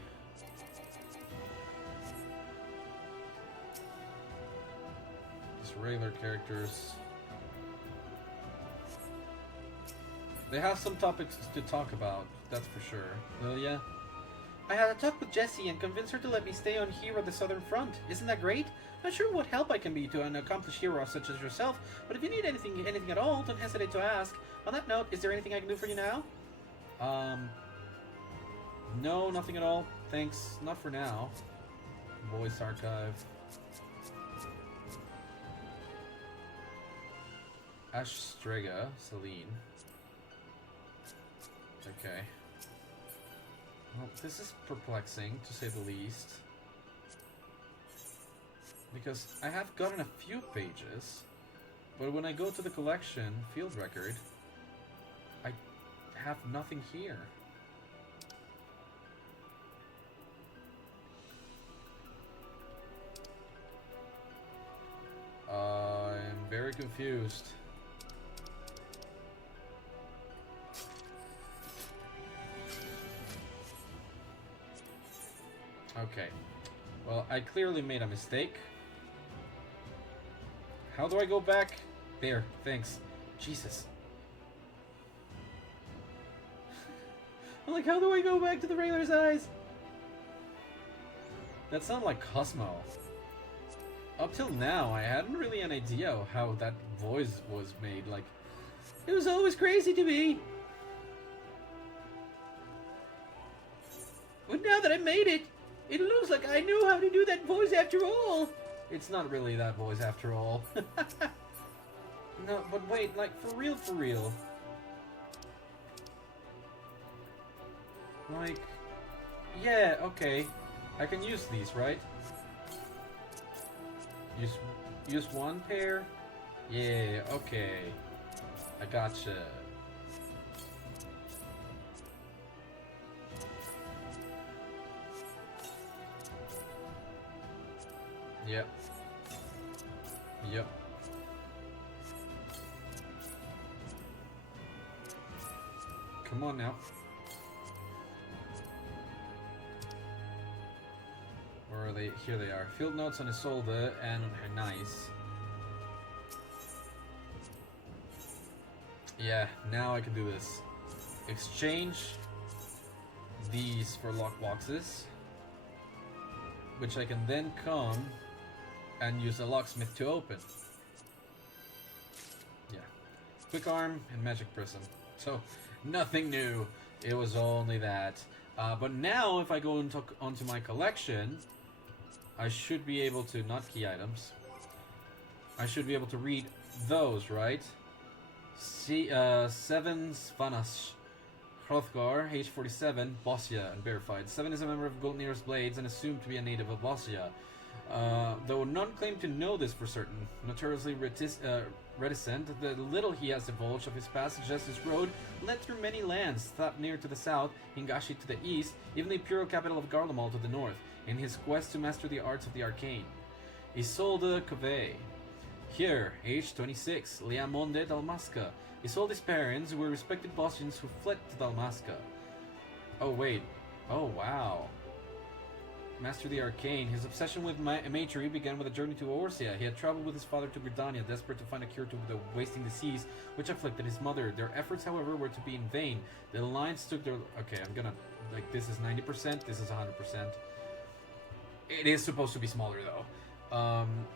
Just regular characters. They have some topics to talk about, that's for sure. Lilia, I had a talk with Jessie and convinced her to let me stay on here at the southern front. Isn't that great? Not sure what help I can be to an accomplished hero such as yourself, but if you need anything at all, don't hesitate to ask. On that note, is there anything I can do for you now? No, nothing at all. Thanks. Not for now. Voice archive. Ash Strega, Celine. Okay. Well, this is perplexing, to say the least. Because I have gotten a few pages, but when I go to the collection, field record, I have nothing here. I'm very confused. Okay. Well, I clearly made a mistake. How do I go back? There, thanks. Jesus. I'm like, how do I go back to the regular size? That sounded like Cosmo. Up till now, I hadn't really an idea of how that voice was made. Like, it was always crazy to me. But now that I made it, it looks like I knew how to do that voice after all. It's not really that voice after all. No, but wait, like, for real. Like, yeah, okay. I can use these, right? Use one pair? Yeah, okay. I gotcha. Yep. Come on now. Where are they? Here they are. Field notes on Isolde and on her nice. Yeah, now I can do this. Exchange these for lockboxes, which I can then come and use a locksmith to open. Yeah. Quick arm and magic prism. So, nothing new. It was only that. But now, if I go onto my collection, I should be able to, not key items, I should be able to read those, right? See, 7 Svanash, Hrothgar, age 47, Bozja, and verified. 7 is a member of Goldenir's Blades and assumed to be a native of Bozja. Though none claim to know this for certain. Notoriously reticent, the little he has divulged of his past suggests his road led through many lands, Thapnir to the south, Hingashi to the east, even the imperial capital of Garlemald to the north, in his quest to master the arts of the arcane. Isolde Covey. Here, age 26, Liamonde Dalmasca. Isolde's parents were respected Bosnians who fled to Dalmasca. Oh wait. Oh wow. Master the arcane. His obsession with magery began with a journey to Orsia. He had traveled with his father to Gridania, desperate to find a cure to the wasting disease which afflicted his mother. Their efforts, however, were to be in vain. The alliance took their... Okay, I'm gonna... Like, this is 90%, this is 100%. It is supposed to be smaller, though.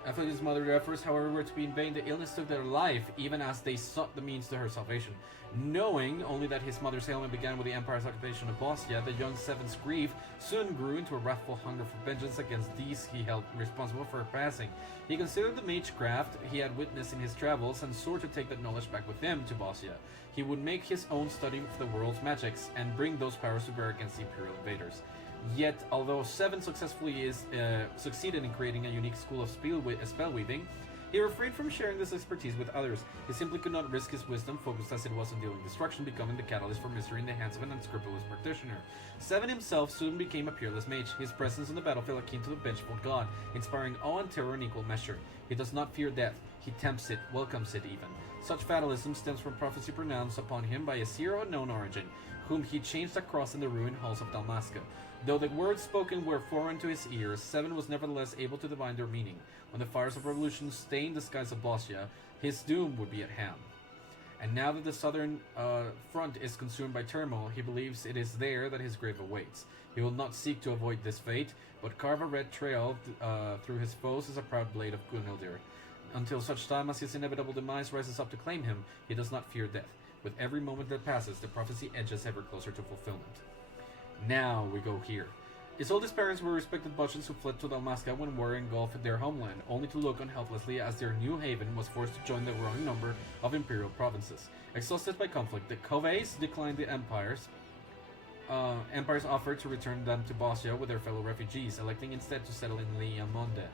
Afflicted his mother, their efforts, however, were to be in vain. The illness took their life, even as they sought the means to her salvation. Knowing only that his mother's ailment began with the Empire's occupation of Bosnia, the young Seven's grief soon grew into a wrathful hunger for vengeance against these he held responsible for her passing. He considered the magecraft he had witnessed in his travels and swore to take that knowledge back with him to Bosnia. He would make his own study of the world's magics and bring those powers to bear against the Imperial invaders. Yet, although Seven successfully succeeded in creating a unique school of spellweaving, he refrained from sharing this expertise with others. He simply could not risk his wisdom, focused as it was on dealing destruction, becoming the catalyst for misery in the hands of an unscrupulous practitioner. Seven himself soon became a peerless mage, his presence on the battlefield akin to the vengeful god, inspiring awe and terror in equal measure. He does not fear death, he tempts it, welcomes it even. Such fatalism stems from prophecy pronounced upon him by a seer of unknown origin, whom he changed across in the ruined halls of Dalmasca. Though the words spoken were foreign to his ears, Seven was nevertheless able to divine their meaning. When the fires of revolution stained the skies of Bosnia, his doom would be at hand. and now that the southern front is consumed by turmoil, he believes it is there that his grave awaits. He will not seek to avoid this fate, but carve a red trail through his foes as a proud blade of Gunildir. Until such time as his inevitable demise rises up to claim him, he does not fear death. With every moment that passes, the prophecy edges ever closer to fulfillment. Now we go here. Isolde's parents were respected Bozjans who fled to Dalmasca when war engulfed their homeland, only to look on helplessly as their new haven was forced to join the growing number of imperial provinces. Exhausted by conflict, the Coves declined the empires offered to return them to Bozja with their fellow refugees, electing instead to settle in Liamonde.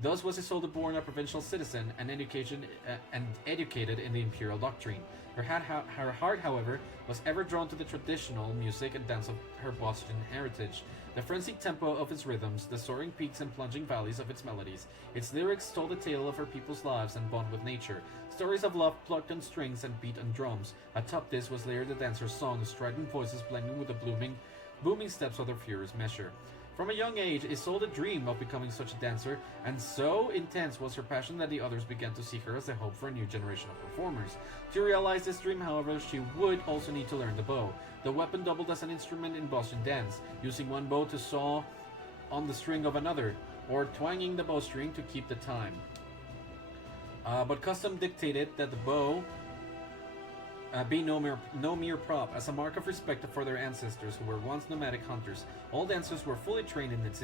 Thus was Isolde born a provincial citizen and educated in the imperial doctrine. Her heart, however, was ever drawn to the traditional music and dance of her Boston heritage. The frenzied tempo of its rhythms, the soaring peaks and plunging valleys of its melodies. Its lyrics told the tale of her people's lives and bond with nature. Stories of love plucked on strings and beat on drums. Atop this was layered the dancer's song, strident voices blending with the booming steps of their furious measure. From a young age, Isolde dreamed of becoming such a dancer, and so intense was her passion that the others began to see her as a hope for a new generation of performers. To realize this dream, however, she would also need to learn the bow. The weapon doubled as an instrument in Boston dance, using one bow to saw on the string of another, or twanging the bowstring to keep the time. But custom dictated that the bow be no mere prop, as a mark of respect for their ancestors who were once nomadic hunters. All dancers were fully trained in its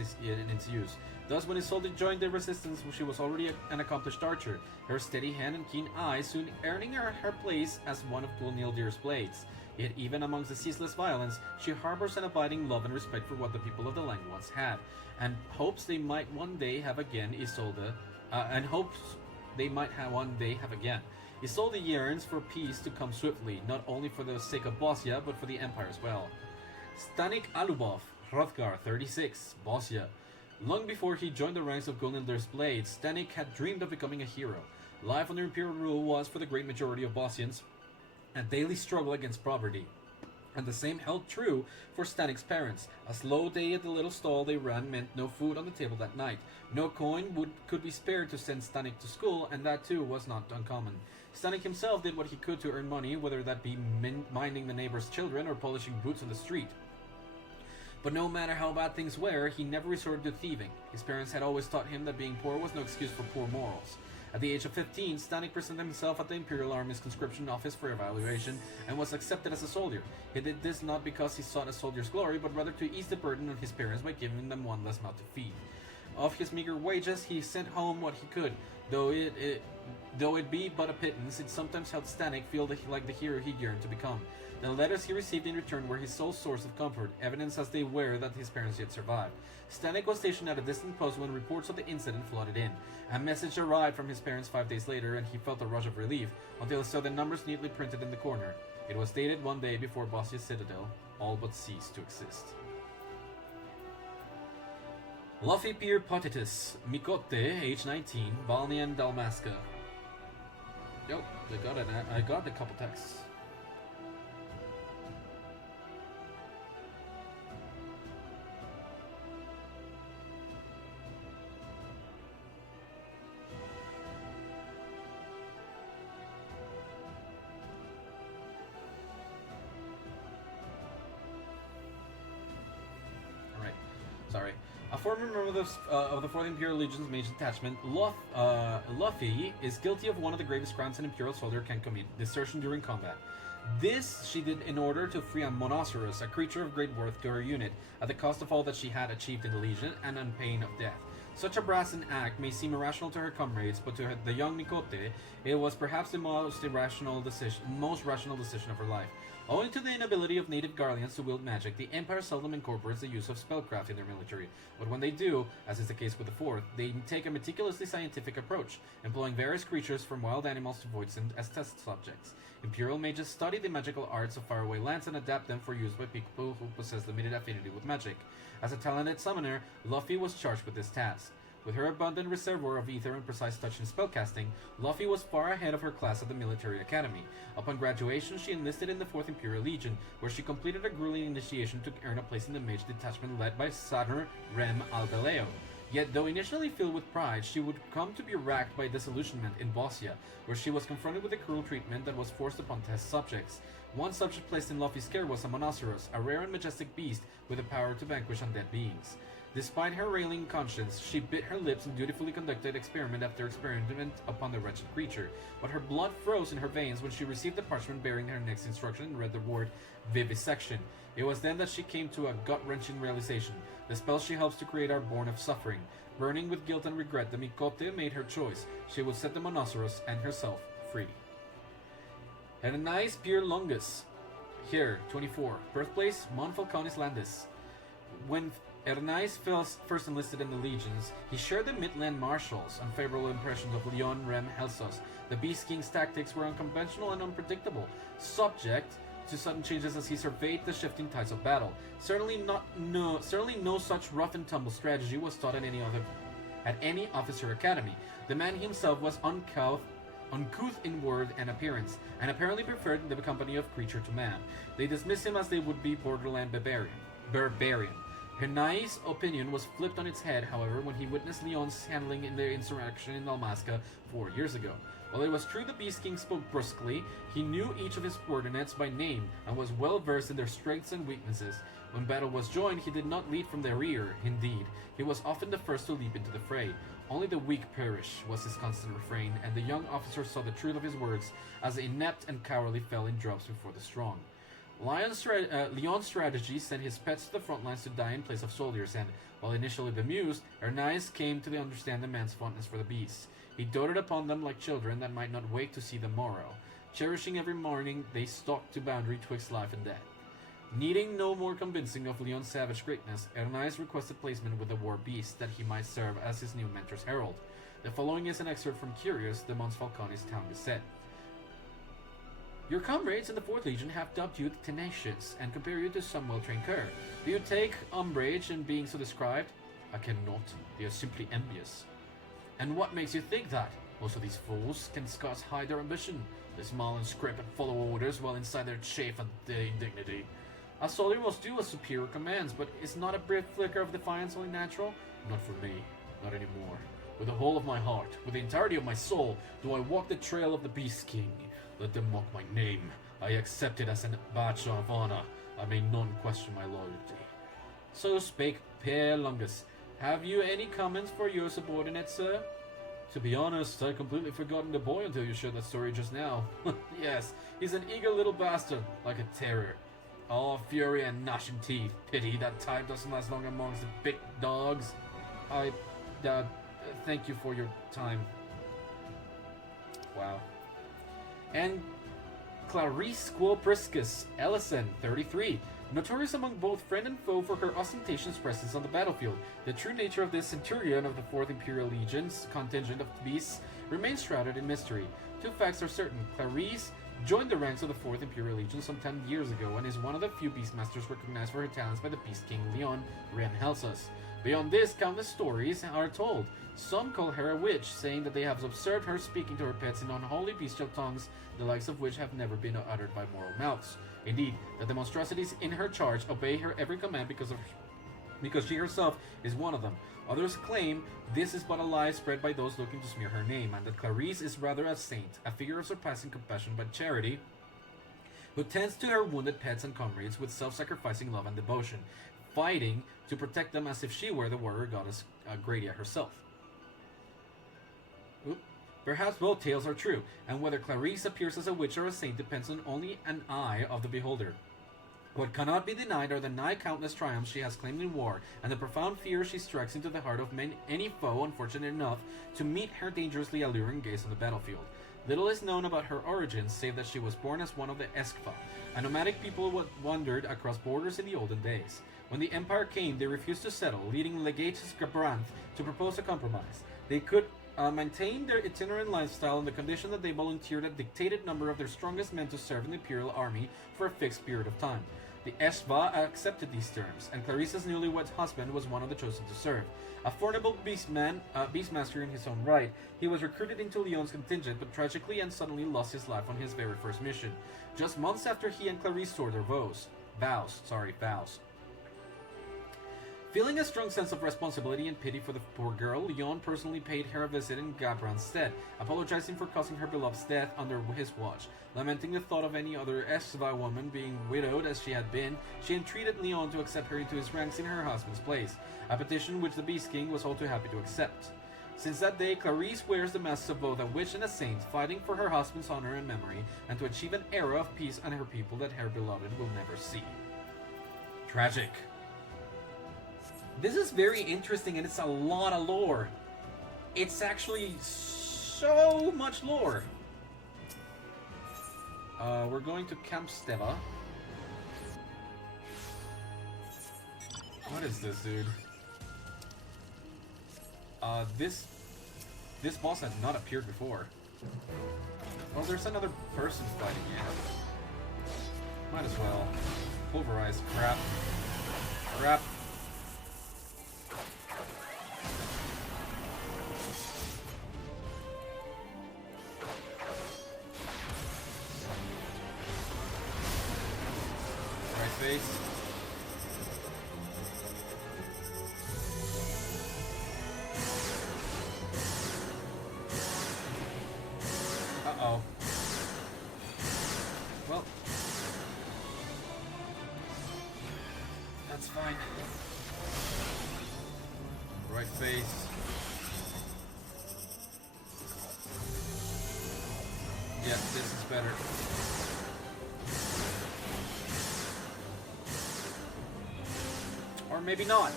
use. Thus, when Isolde joined the resistance, she was already an accomplished archer, her steady hand and keen eye soon earning her place as one of Gunildir's blades. Yet even amongst the ceaseless violence, she harbors an abiding love and respect for what the people of the land once had, and hopes they might one day have again. Isolde yearns for peace to come swiftly, not only for the sake of Bozja, but for the Empire as well. Stanik Alubov, Hrothgar, 36, Bozja. Long before he joined the ranks of Gunildir's Blades, Stanik had dreamed of becoming a hero. Life under Imperial rule was, for the great majority of Bosnians, a daily struggle against poverty. And the same held true for Stanik's parents. A slow day at the little stall they ran meant no food on the table that night. No coin could be spared to send Stanik to school, and that too was not uncommon. Stanik himself did what he could to earn money, whether that be minding the neighbor's children or polishing boots on the street. But no matter how bad things were, he never resorted to thieving. His parents had always taught him that being poor was no excuse for poor morals. At the age of 15, Stanik presented himself at the Imperial Army's conscription office for evaluation and was accepted as a soldier. He did this not because he sought a soldier's glory, but rather to ease the burden on his parents by giving them one less mouth to feed. Of his meager wages, he sent home what he could. Though it be but a pittance, it sometimes helped Stanik feel like the hero he yearned to become. The letters he received in return were his sole source of comfort, evidence as they were that his parents yet survived. Stanik was stationed at a distant post when reports of the incident flooded in. A message arrived from his parents 5 days later, and he felt a rush of relief until he saw the numbers neatly printed in the corner. It was dated one day before Bosja's citadel all but ceased to exist. Luffy Pier Potitus, Mikote, age 19, Balnian Dalmasca. Yep, I got a couple texts. Sorry. A former member of the 4th Imperial Legion's Mage Detachment, Luffy is guilty of one of the gravest crimes an Imperial soldier can commit, desertion during combat. This she did in order to free a Monoceros, a creature of great worth to her unit, at the cost of all that she had achieved in the Legion and on pain of death. Such a brazen act may seem irrational to her comrades, but to the young Mikote, it was perhaps the most rational decision of her life. Owing to the inability of native Garleans to wield magic, the Empire seldom incorporates the use of spellcraft in their military, but when they do, as is the case with the 4th, they take a meticulously scientific approach, employing various creatures from wild animals to Voidsent as test subjects. Imperial mages study the magical arts of faraway lands and adapt them for use by people who possess limited affinity with magic. As a talented summoner, Luffy was charged with this task. With her abundant reservoir of ether and precise touch in spellcasting, Luffy was far ahead of her class at the military academy. Upon graduation, she enlisted in the 4th Imperial Legion, where she completed a grueling initiation to earn a place in the mage detachment led by Sadr Rem Albeleo. Yet, though initially filled with pride, she would come to be racked by disillusionment in Bozja, where she was confronted with the cruel treatment that was forced upon test subjects. One subject placed in Luffy's care was a Monoceros, a rare and majestic beast with the power to vanquish undead beings. Despite her railing conscience, she bit her lips and dutifully conducted experiment after experiment upon the wretched creature, but her blood froze in her veins when she received the parchment bearing her next instruction and read the word vivisection. It was then that she came to a gut-wrenching realization. The spells she helps to create are born of suffering. Burning with guilt and regret, the Mikote made her choice. She would set the Monoceros and herself free. Hernais Pier Longus. Here, 24. Birthplace, Monfalconis Landis. When Hernais first enlisted in the legions, he shared the Midland Marshal's unfavorable impressions of Leon Rem Helsos. The Beast King's tactics were unconventional and unpredictable, subject to sudden changes as he surveyed the shifting tides of battle. Certainly no such rough and tumble strategy was taught at any officer academy. The man himself was uncouth in word and appearance, and apparently preferred the company of creature to man. They dismissed him as they would be borderland barbarian. Hernai's opinion was flipped on its head, however, when he witnessed Leon's handling in the insurrection in Dalmasca 4 years ago. While it was true the Beast King spoke brusquely, he knew each of his subordinates by name and was well versed in their strengths and weaknesses. When battle was joined, he did not lead from the rear. Indeed, he was often the first to leap into the fray. Only the weak perish was his constant refrain, and the young officer saw the truth of his words as the inept and cowardly fell in drops before the strong. Leon's strategy sent his pets to the front lines to die in place of soldiers, and, while initially bemused, Hernais came to understand the man's fondness for the beasts. He doted upon them like children that might not wait to see the morrow. Cherishing every morning, they stalked to boundary twixt life and death. Needing no more convincing of Leon's savage greatness, Hernais requested placement with the war beast that he might serve as his new mentor's herald. The following is an excerpt from Curious, the Mons Falconis town beset. Your comrades in the 4th Legion have dubbed you tenacious and compare you to some well-trained cur. Do you take umbrage in being so described? I cannot. They are simply envious. And what makes you think that? Most of these fools can scarce hide their ambition. They smile and scrape and follow orders while inside their chafe at their indignity. A soldier must do as superior commands, but is not a brief flicker of defiance only natural? Not for me. Not anymore. With the whole of my heart, with the entirety of my soul, do I walk the trail of the Beast King. Let them mock my name. I accept it as an badge of honor. I may none question my loyalty. So spake Pier Longus. Have you any comments for your subordinate, sir? To be honest, I'd completely forgotten the boy until you shared that story just now. Yes, he's an eager little bastard, like a terror. All fury and gnashing teeth. Pity that time doesn't last long amongst the big dogs. Thank you for your time. Wow. And Clarice Quopriscus Ellison, 33. Notorious among both friend and foe for her ostentatious presence on the battlefield, the true nature of this centurion of the 4th Imperial Legion's contingent of beasts remains shrouded in mystery. Two facts are certain. Clarice joined the ranks of the 4th Imperial Legion some 10 years ago and is one of the few beastmasters recognized for her talents by the Beast King Leon Ren Helsos. Beyond this, countless stories are told. Some call her a witch, saying that they have observed her speaking to her pets in unholy bestial tongues, the likes of which have never been uttered by mortal mouths. Indeed, that the monstrosities in her charge obey her every command because she herself is one of them. Others claim this is but a lie spread by those looking to smear her name, and that Clarice is rather a saint, a figure of surpassing compassion but charity, who tends to her wounded pets and comrades with self-sacrificing love and devotion, fighting to protect them as if she were the warrior goddess Gradia herself. Perhaps both tales are true, and whether Clarice appears as a witch or a saint depends on only an eye of the beholder. What cannot be denied are the nigh countless triumphs she has claimed in war, and the profound fear she strikes into the heart of any foe unfortunate enough to meet her dangerously alluring gaze on the battlefield. Little is known about her origins, save that she was born as one of the Eskfa, a nomadic people who wandered across borders in the olden days. When the Empire came, they refused to settle, leading Legate Skabranth to propose a compromise. They could maintain their itinerant lifestyle on the condition that they volunteered a dictated number of their strongest men to serve in the Imperial Army for a fixed period of time. The Eshva accepted these terms, and Clarissa's newlywed husband was one of the chosen to serve. A formidable beastmaster in his own right, he was recruited into Leon's contingent, but tragically and suddenly lost his life on his very first mission, just months after he and Clarice swore their vows. Feeling a strong sense of responsibility and pity for the poor girl, Leon personally paid her a visit in Gabran's stead, apologizing for causing her beloved's death under his watch. Lamenting the thought of any other Eshva woman being widowed as she had been, she entreated Leon to accept her into his ranks in her husband's place, a petition which the Beast King was all too happy to accept. Since that day, Clarice wears the masks of both a witch and a saint, fighting for her husband's honor and memory, and to achieve an era of peace and her people that her beloved will never see. Tragic. This is very interesting, and it's a lot of lore. It's actually so much lore. We're going to Camp Steva. What is this, dude? This boss had not appeared before. Oh, there's another person fighting it. Might as well. Pulverize. Crap. Crap. Right face. Uh-oh. Well. That's fine. Right face. Yeah, this is better. Or maybe not.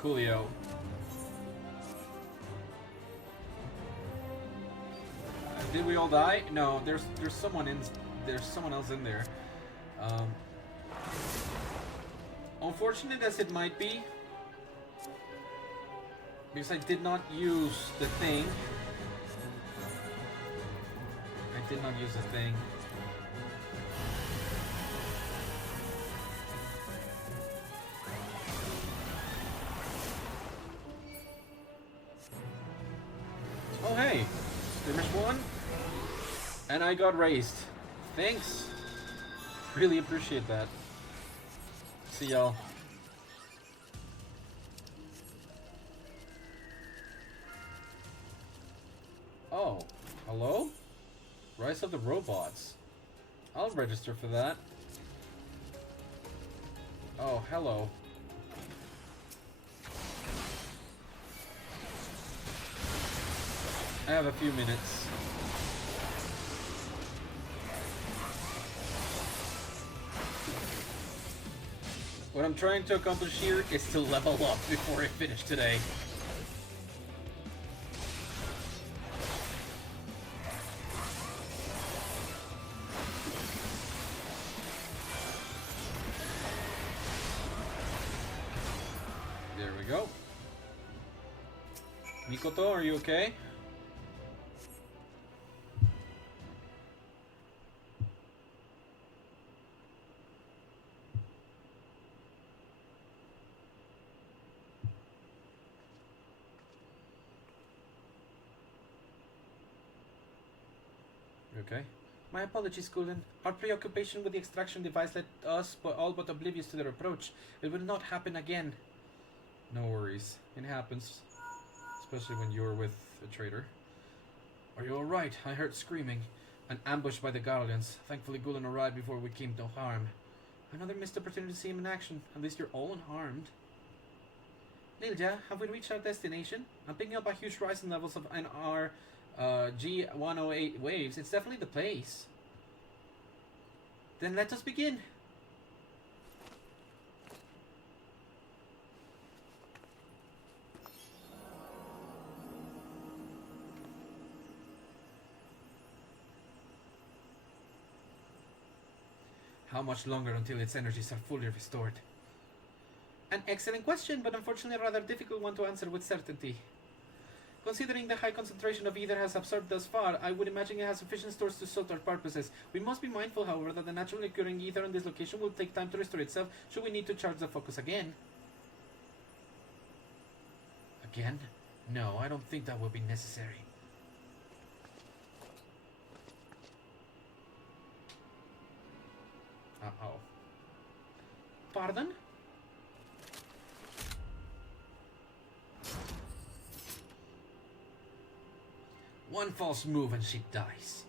Coolio. Did we all die? No, there's someone else in there. Unfortunate as it might be, because I did not use the thing. I did not use the thing. Oh hey, skirmish one. And I got raised. Thanks. Really appreciate that. See y'all. Oh, hello? Rise of the Robots. I'll register for that. Oh, hello. I have a few minutes. What I'm trying to accomplish here is to level up before I finish today. There we go. Mikoto, are you okay? Okay. My apologies, Gulen. Our preoccupation with the extraction device led us all but oblivious to their approach. It will not happen again. No worries. It happens. Especially when you're with a traitor. Are you alright? I heard screaming. An ambush by the Guardians. Thankfully Gulen arrived before we came to harm. Another missed opportunity to see him in action. At least you're all unharmed. Nilja, have we reached our destination? I'm picking up a huge rise in levels of our G108 waves. It's definitely the place. Then let us begin. How much longer until its energies are fully restored? An excellent question, but unfortunately a rather difficult one to answer with certainty. Considering the high concentration of ether has absorbed thus far, I would imagine it has sufficient stores to suit our purposes. We must be mindful, however, that the naturally occurring ether on this location will take time to restore itself should we need to charge the focus again. Again? No, I don't think that will be necessary. Pardon? One false move and she dies.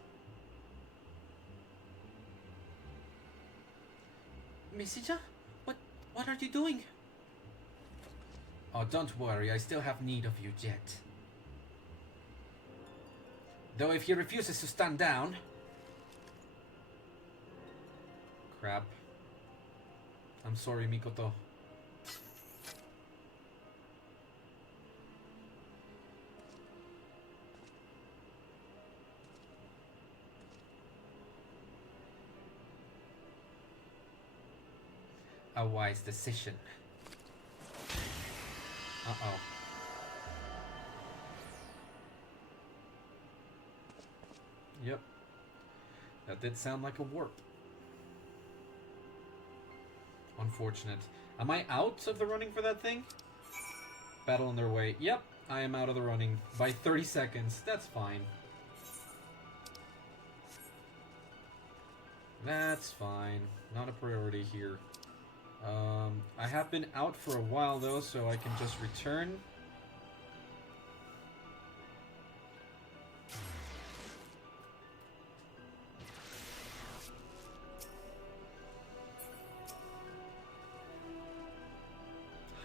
Messenger? What are you doing? Oh, don't worry, I still have need of you yet. Though if he refuses to stand down... Crap. I'm sorry, Mikoto. A wise decision. Uh-oh. Yep. That did sound like a warp. Unfortunate. Am I out of the running for that thing? Battle on their way. Yep, I am out of the running by 30 seconds. That's fine. That's fine. Not a priority here. I have been out for a while though, so I can just return.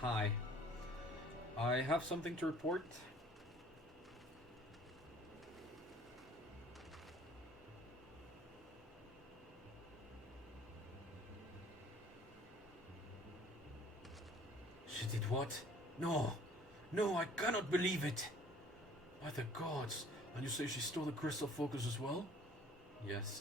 Hi. I have something to report. She did what? No! No, I cannot believe it! By the gods! And you say she stole the crystal focus as well? Yes.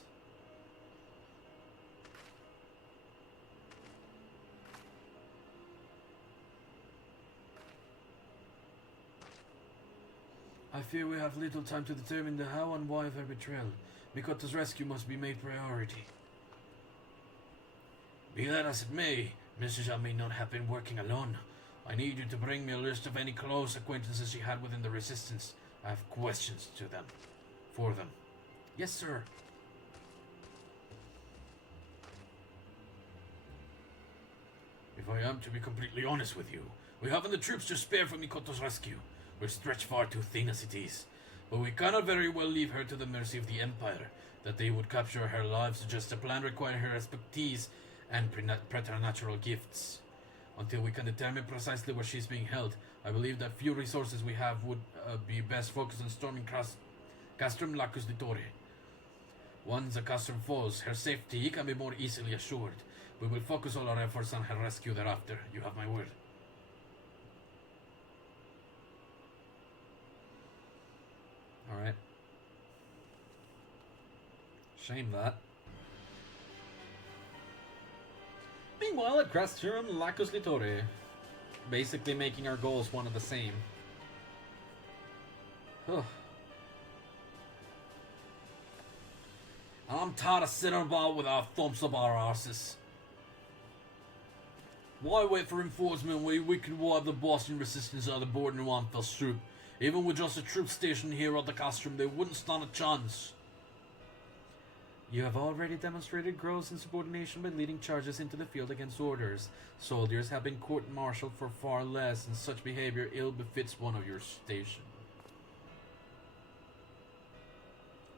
I fear we have little time to determine the how and why of her betrayal. Mikoto's rescue must be made priority. Be that as it may, Mrs. may not have been working alone. I need you to bring me a list of any close acquaintances she had within the Resistance. I have questions for them. Yes, sir. If I am to be completely honest with you, we haven't the troops to spare for Mikoto's rescue. We're stretched far too thin as it is. But we cannot very well leave her to the mercy of the Empire. That they would capture her alive suggests a plan requiring her expertise and preternatural gifts. Until we can determine precisely where she's being held, I believe that few resources we have would be best focused on storming Castrum Lacus Litore. Once the Castrum falls, her safety can be more easily assured. We will focus all our efforts on her rescue thereafter. You have my word. Alright. Shame that. Meanwhile, at Castrum Lacus Litore, basically making our goals one and the same. I'm tired of sitting about with our thumbs up our arses. Why wait for reinforcement when we can wipe the Boston Resistance out of the board in one fell swoop? Even with just a troop station here at the Castrum, they wouldn't stand a chance. You have already demonstrated gross insubordination by leading charges into the field against orders. Soldiers have been court-martialed for far less, and such behavior ill befits one of your station.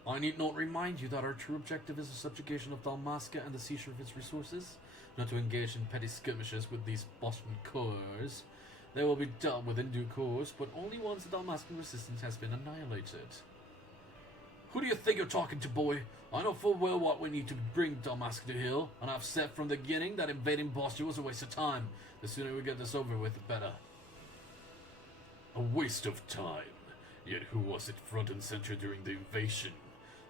I need not remind you that our true objective is the subjugation of Dalmasca and the seizure of its resources, not to engage in petty skirmishes with these Boston cores. They will be dealt with in due course, but only once the Dalmascan resistance has been annihilated. Who do you think you're talking to, boy? I know full well what we need to bring Dalmasca to heel, and I've said from the beginning that invading Boston was a waste of time. The sooner we get this over with, the better. A waste of time? Yet who was it front and center during the invasion?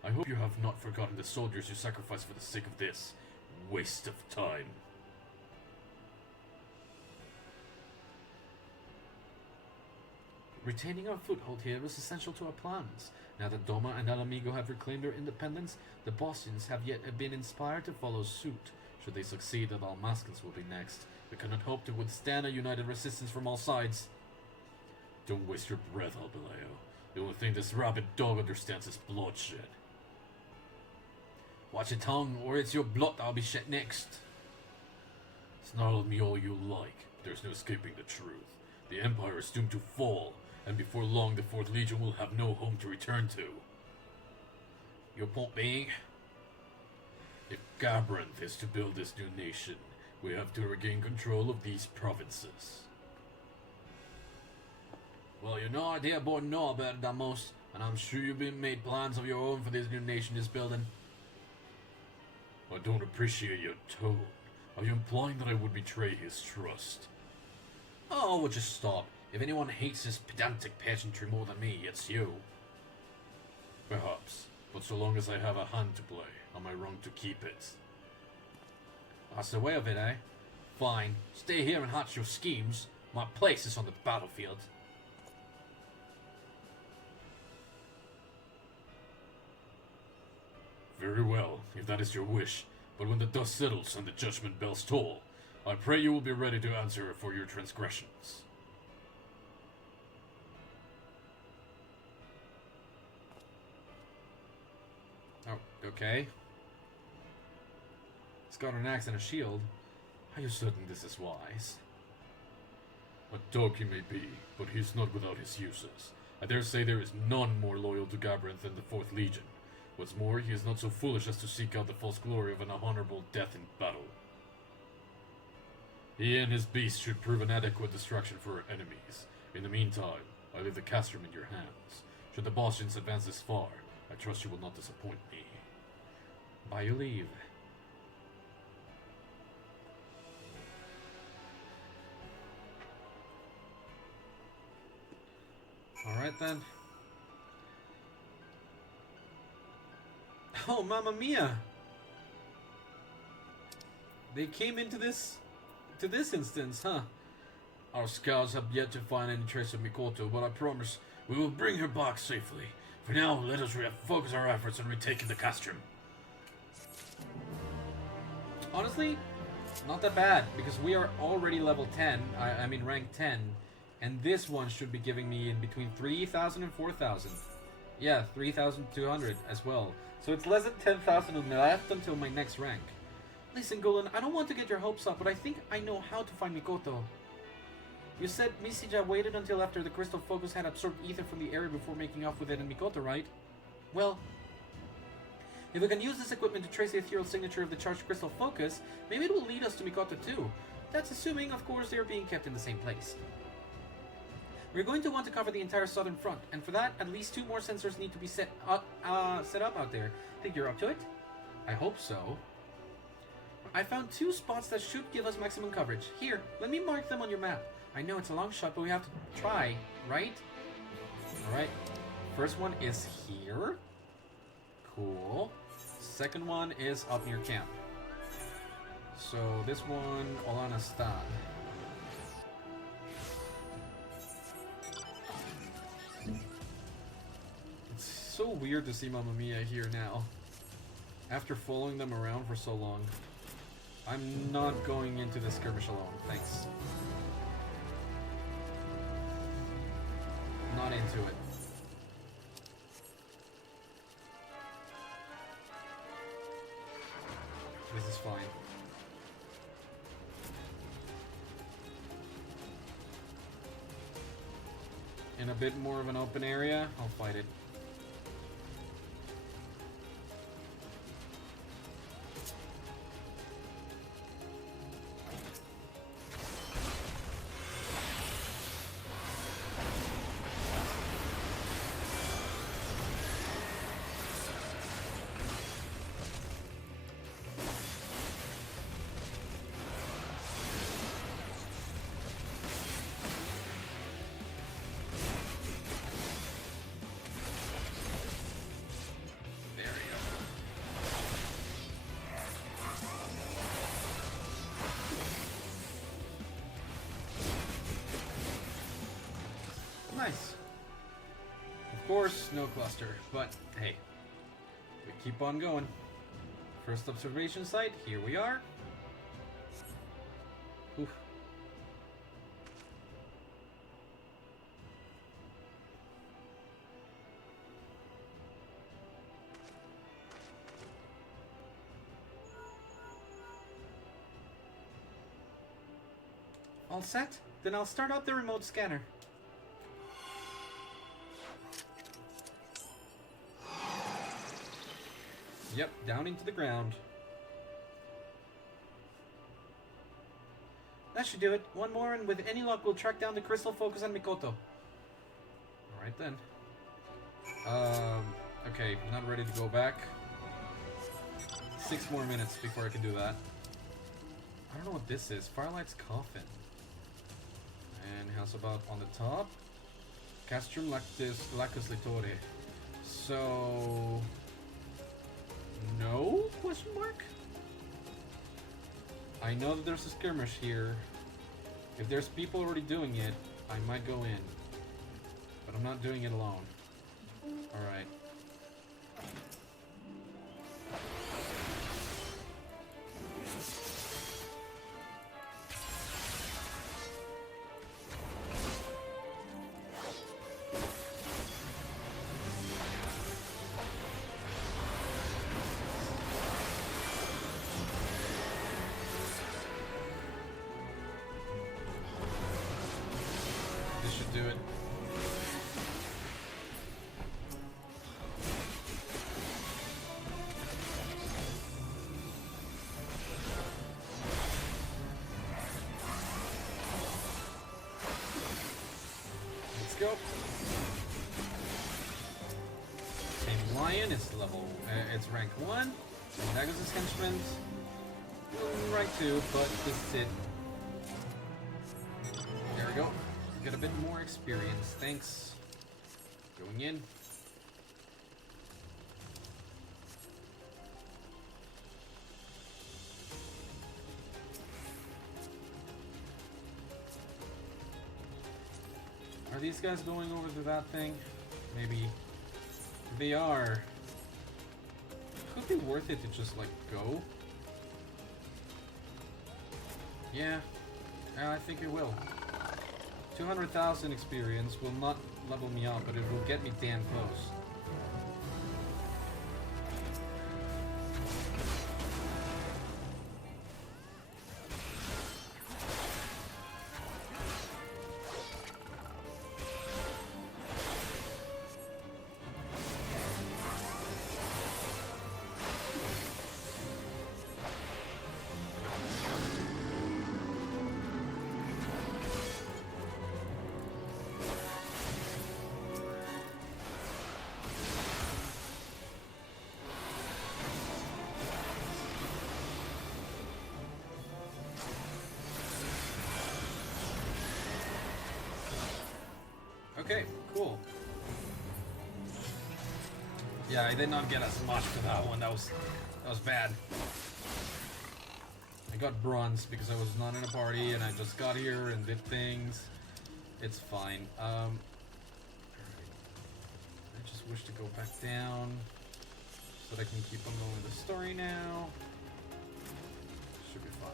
I hope you have not forgotten the soldiers you sacrificed for the sake of this. Waste of time. Retaining our foothold here is essential to our plans. Now that Doma and Alamigo have reclaimed their independence, the Bosnians have yet been inspired to follow suit. Should they succeed, the Dalmascans will be next. We cannot hope to withstand a united resistance from all sides. Don't waste your breath, Albaleo. You will think this rabid dog understands his bloodshed. Watch your tongue, or it's your blood that'll be shed next. Snarl at me all you like. There's no escaping the truth. The Empire is doomed to fall. and before long the 4th Legion will have no home to return to. Your point being? If Gabranth is to build this new nation, we have to regain control of these provinces. Well, you're no idea about know about it than most, and I'm sure you've been made plans of your own for this new nation is building. I don't appreciate your tone. Are you implying that I would betray his trust? Oh, well, just stop. If anyone hates his pedantic pageantry more than me, it's you. Perhaps, but so long as I have a hand to play, am I wrong to keep it? That's the way of it, eh? Fine. Stay here and hatch your schemes. My place is on the battlefield. Very well, if that is your wish. But when the dust settles and the judgment bells toll, I pray you will be ready to answer for your transgressions. Oh, okay. He's got an axe and a shield. Are you certain this is wise? A dog he may be, but he is not without his uses. I dare say there is none more loyal to Gabranth than the 4th Legion. What's more, he is not so foolish as to seek out the false glory of an honorable death in battle. He and his beast should prove an adequate distraction for our enemies. In the meantime, I leave the castrum in your hands. Should the Bozjans advance this far, I trust you will not disappoint me. By your leave. Alright then. Oh, Mamma Mia! They came into this instance, huh? Our scouts have yet to find any trace of Mikoto, but I promise we will bring her back safely. For now, let us focus our efforts on retaking the castrum. Honestly, not that bad, because we are already level 10, I mean rank 10, and this one should be giving me in between 3,000 and 4,000. Yeah, 3,200 as well. So it's less than 10,000 left until my next rank. Listen, Golan, I don't want to get your hopes up, but I think I know how to find Mikoto. You said Misija waited until after the crystal focus had absorbed ether from the area before making off with it and Mikoto, right? Well, if we can use this equipment to trace the ethereal signature of the charged crystal focus, maybe it will lead us to Mikoto too. That's assuming, of course, they are being kept in the same place. We're going to want to cover the entire southern front, and for that, at least 2 more sensors need to be set up out there. Think you're up to it? I hope so. I found 2 spots that should give us maximum coverage. Here, let me mark them on your map. I know it's a long shot, but we have to try, right? Alright. First one is here. Cool. Second one is up near camp. So this one, Olana Stad. It's so weird to see Mamma Mia here now. After following them around for so long. I'm not going into the skirmish alone, thanks. Not into it. This is fine. In a bit more of an open area, I'll fight it. Nice. Of course, no cluster, but hey, we keep on going. First observation site, here we are. Oof. All set? Then I'll start up the remote scanner. Yep, down into the ground. That should do it. One more, and with any luck, we'll track down the crystal focus on Mikoto. Alright then. Okay, not ready to go back. 6 more minutes before I can do that. I don't know what this is. Firelight's Coffin. And how's about on the top? Castrum Lacus Litore. So... no? Question mark? I know that there's a skirmish here. If there's people already doing it, I might go in. But I'm not doing it alone. Alright. This should do it. Let's go. Tame Lion is level. It's rank 1. Nagus' henchman. Rank 2, but this is it. There we go. Get a bit more experience. Thanks. Going in. Are these guys going over to that thing? Maybe. If they are. Could be worth it to just like go. Yeah. I think it will. 200,000 experience will not level me up, but it will get me damn close. Okay, cool. Yeah, I did not get as much for that one. That was bad. I got bronze because I was not in a party and I just got here and did things. It's fine. I just wish to go back down so that I can keep on going with the story now. Should be fine.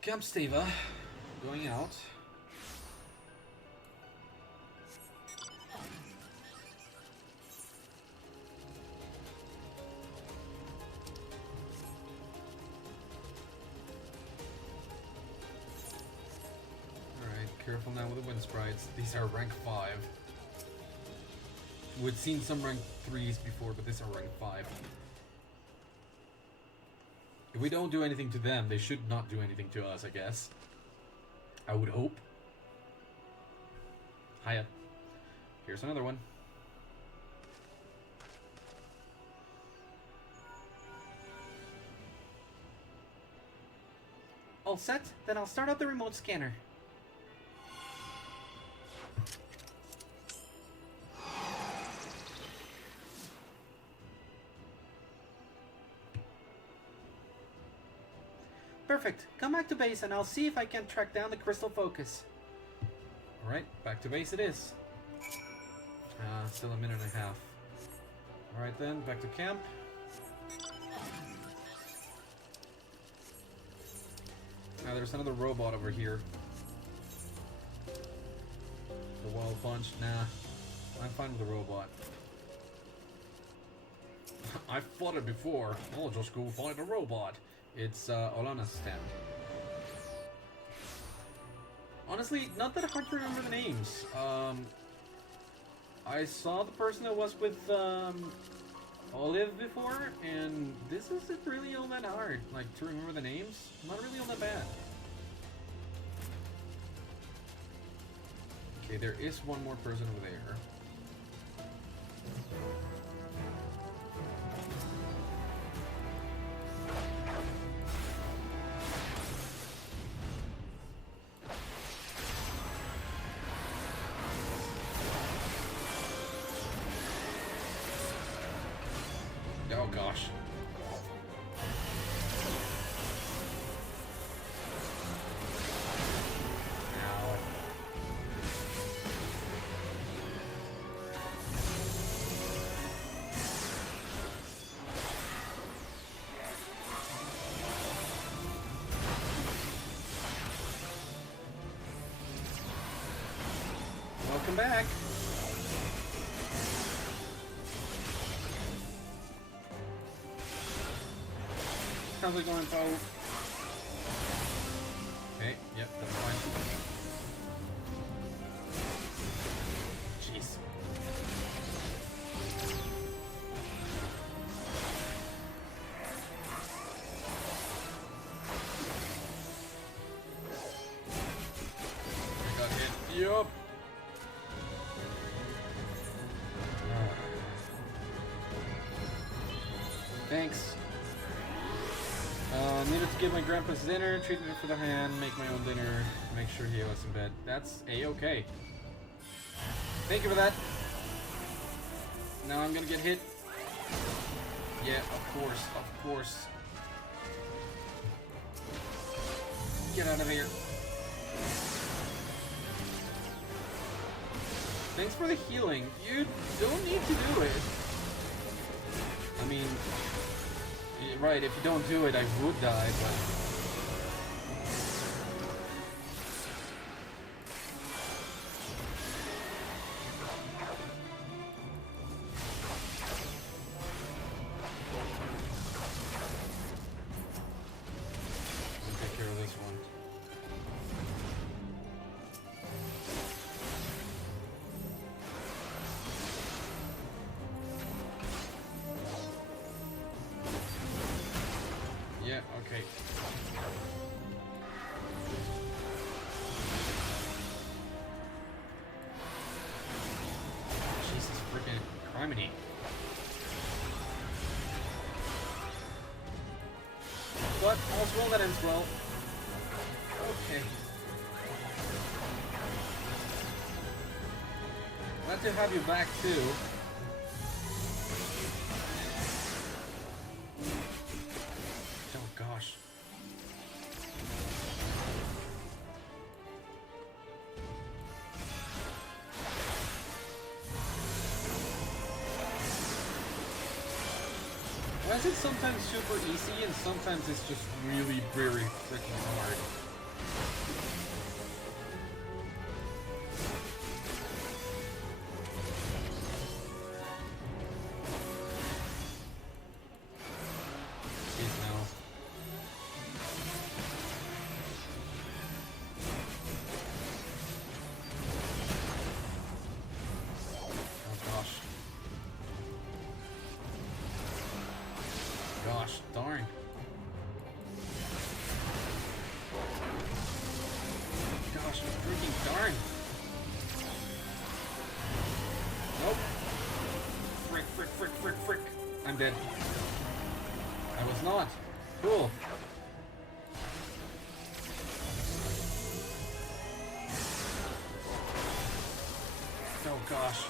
Camp Steva, going out. Alright, careful now with the wind sprites. These are rank 5. We'd seen some rank 3s before, but these are rank 5. If we don't do anything to them, they should not do anything to us, I guess. I would hope. Hiya. Here's another one. All set? Then I'll start up the remote scanner. Perfect. Come back to base and I'll see if I can track down the crystal focus. Alright, back to base it is. Still a minute and a half. Alright then, back to camp. Now there's another robot over here. The wild bunch, nah. I'm fine with the robot. I've fought it before. I'll just go fight a robot. It's Olana's stand. Honestly, not that hard to remember the names. I saw the person that was with Olive before, and this isn't really all that hard. Like, to remember the names, not really all that bad. Okay, there is one more person over there. Oh gosh. Ow. Welcome back. How's it going, Paul? Okay, yep, that's fine. Jeez. I got hit. Yup. Thanks. Needed to give my grandpa's dinner, treatment for the hand, make my own dinner, make sure he was in bed. That's a-okay. Thank you for that. Now I'm gonna get hit. Yeah, of course, of course. Get out of here. Thanks for the healing. You don't need to do it. I mean... right, if you don't do it, I would die, but... I'll take care of this one. Yeah, okay. Jesus freaking criminy. But all's well that ends well. Okay. Glad to have you back too. Oh gosh. Why is it sometimes super easy and sometimes it's just really very freaking hard? Jeez, no. Oh gosh. Gosh, darn. Gosh, freaking darn. Nope. Frick, frick, frick, frick, frick. I'm dead. I was not. Cool. Oh gosh.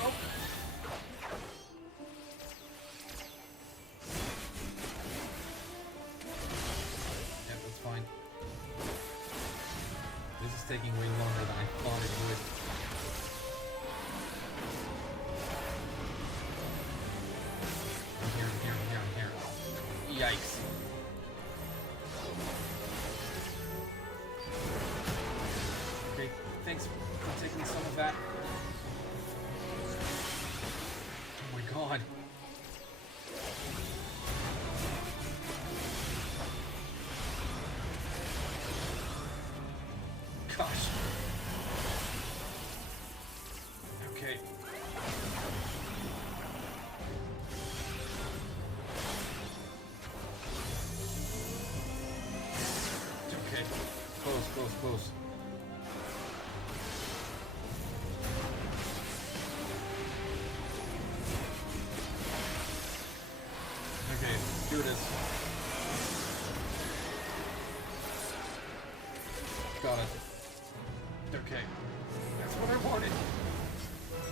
Nope. Yep, that's fine. This is taking way longer than I thought it would. I'm here. Yikes. Okay, close. Okay, here it is. Got it. Okay. That's what I wanted.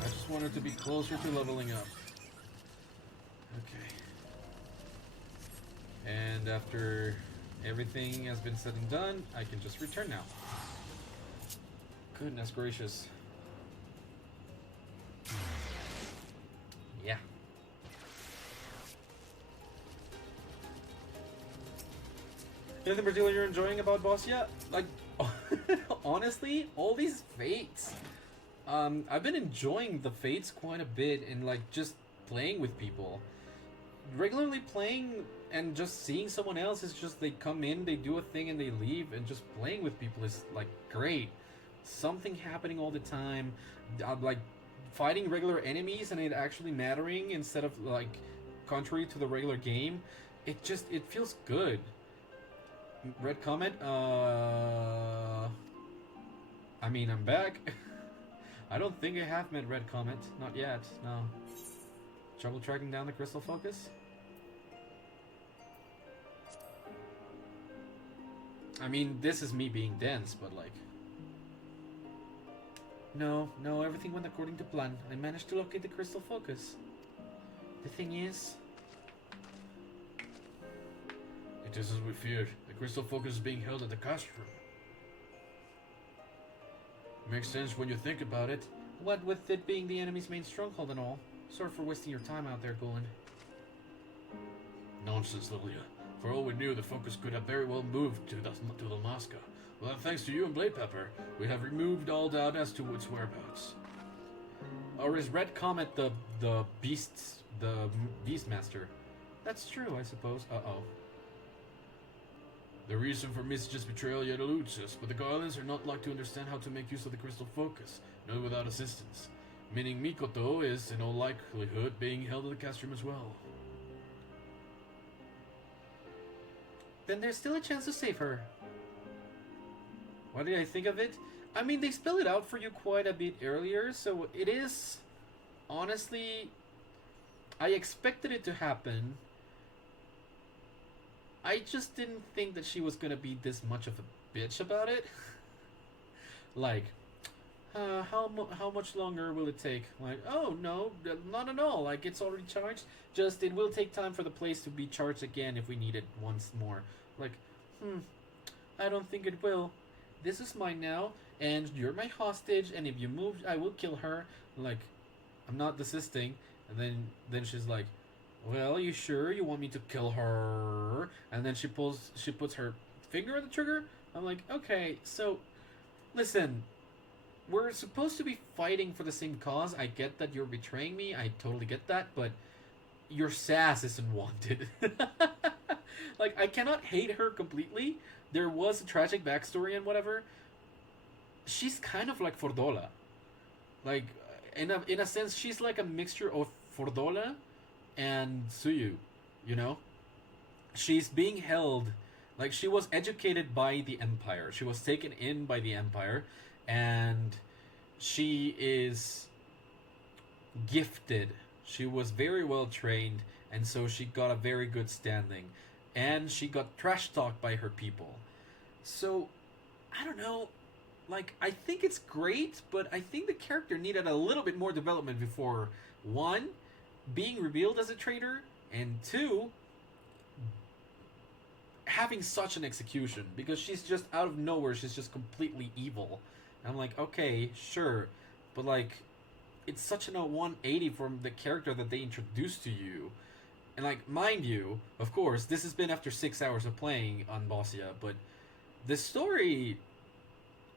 I just wanted to be closer to leveling up. Okay. And after everything has been said and done, I can just return now. Goodness gracious. Yeah. Anything particular you're enjoying about Bozja? Like, honestly, all these fates. I've been enjoying the fates quite a bit and like just playing with people. Regularly playing and just seeing someone else is just they come in, they do a thing and they leave, and just playing with people is like great. Something happening all the time. Like fighting regular enemies and it actually mattering instead of like contrary to the regular game. It feels good. Red comment. I mean, I'm back. I don't think I have met Red comment. Not yet. No. Trouble tracking down the crystal focus? I mean, this is me being dense, but like... No, everything went according to plan. I managed to locate the crystal focus. The thing is... It is as we feared. The crystal focus is being held at the castrum. Makes sense when you think about it. What with it being the enemy's main stronghold and all. Sorry for wasting your time out there, Golan. Nonsense, Lilia. For all we knew, the focus could have very well moved to the Nazca. Well, thanks to you and Blade Pepper, we have removed all doubt as to its whereabouts. Or is Red Comet the Beastmaster? That's true, I suppose. Uh-oh. The reason for Misage's betrayal yet eludes us, but the Garlands are not like to understand how to make use of the crystal focus, not without assistance. Meaning Mikoto is, in all likelihood, being held at the castrum as well. Then there's still a chance to save her. What did I think of it? I mean, they spell it out for you quite a bit earlier, so it is... Honestly, I expected it to happen. I just didn't think that she was gonna be this much of a bitch about it. Like, how much longer will it take? Like, oh no, not at all. Like, it's already charged. Just, it will take time for the place to be charged again if we need it once more. Like, I don't think it will. This is mine now, and you're my hostage, and if you move, I will kill her. Like, I'm not desisting. And then she's like, well, you sure you want me to kill her? And then she puts her finger on the trigger. I'm like, okay, so, listen, we're supposed to be fighting for the same cause. I get that you're betraying me. I totally get that, but your sass isn't wanted. Like, I cannot hate her completely. There was a tragic backstory and whatever. She's kind of like Fordola. Like, in a sense, she's like a mixture of Fordola and Suyu, you know? She's being held, like, she was educated by the Empire. She was taken in by the Empire, and she is gifted. She was very well trained, and so she got a very good standing. And she got trash talked by her people. So, I don't know. Like, I think it's great, but I think the character needed a little bit more development before, one, being revealed as a traitor, and two, having such an execution. Because she's just out of nowhere, she's just completely evil. And I'm like, okay, sure. But like, it's such a 180 from the character that they introduced to you. And like, mind you, of course, this has been after 6 hours of playing on Bozja, but the story,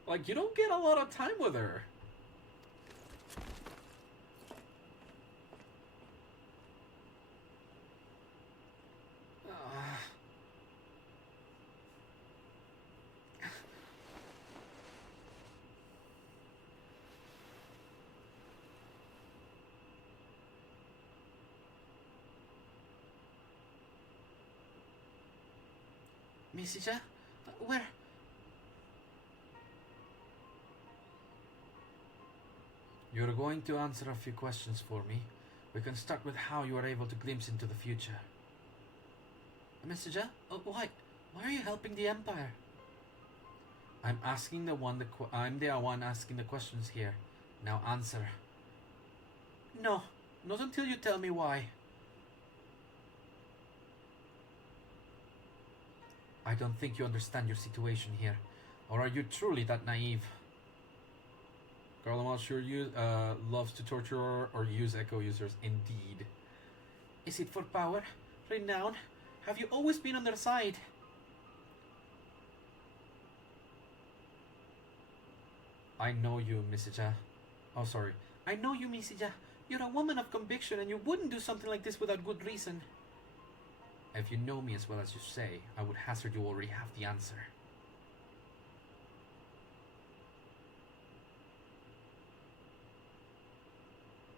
like, you don't get a lot of time with her. Misija? Where? You're going to answer a few questions for me. We can start with how you are able to glimpse into the future. Messenger? Why? Why are you helping the Empire? I'm the one asking the questions here. Now answer. No, not until you tell me why. I don't think you understand your situation here. Or are you truly that naive? Garlemald sure loves to torture or use echo users indeed. Is it for power? Renown? Have you always been on their side? I know you, Misija. Oh, sorry. I know you, Misija. You're a woman of conviction and you wouldn't do something like this without good reason. If you know me as well as you say, I would hazard you already have the answer.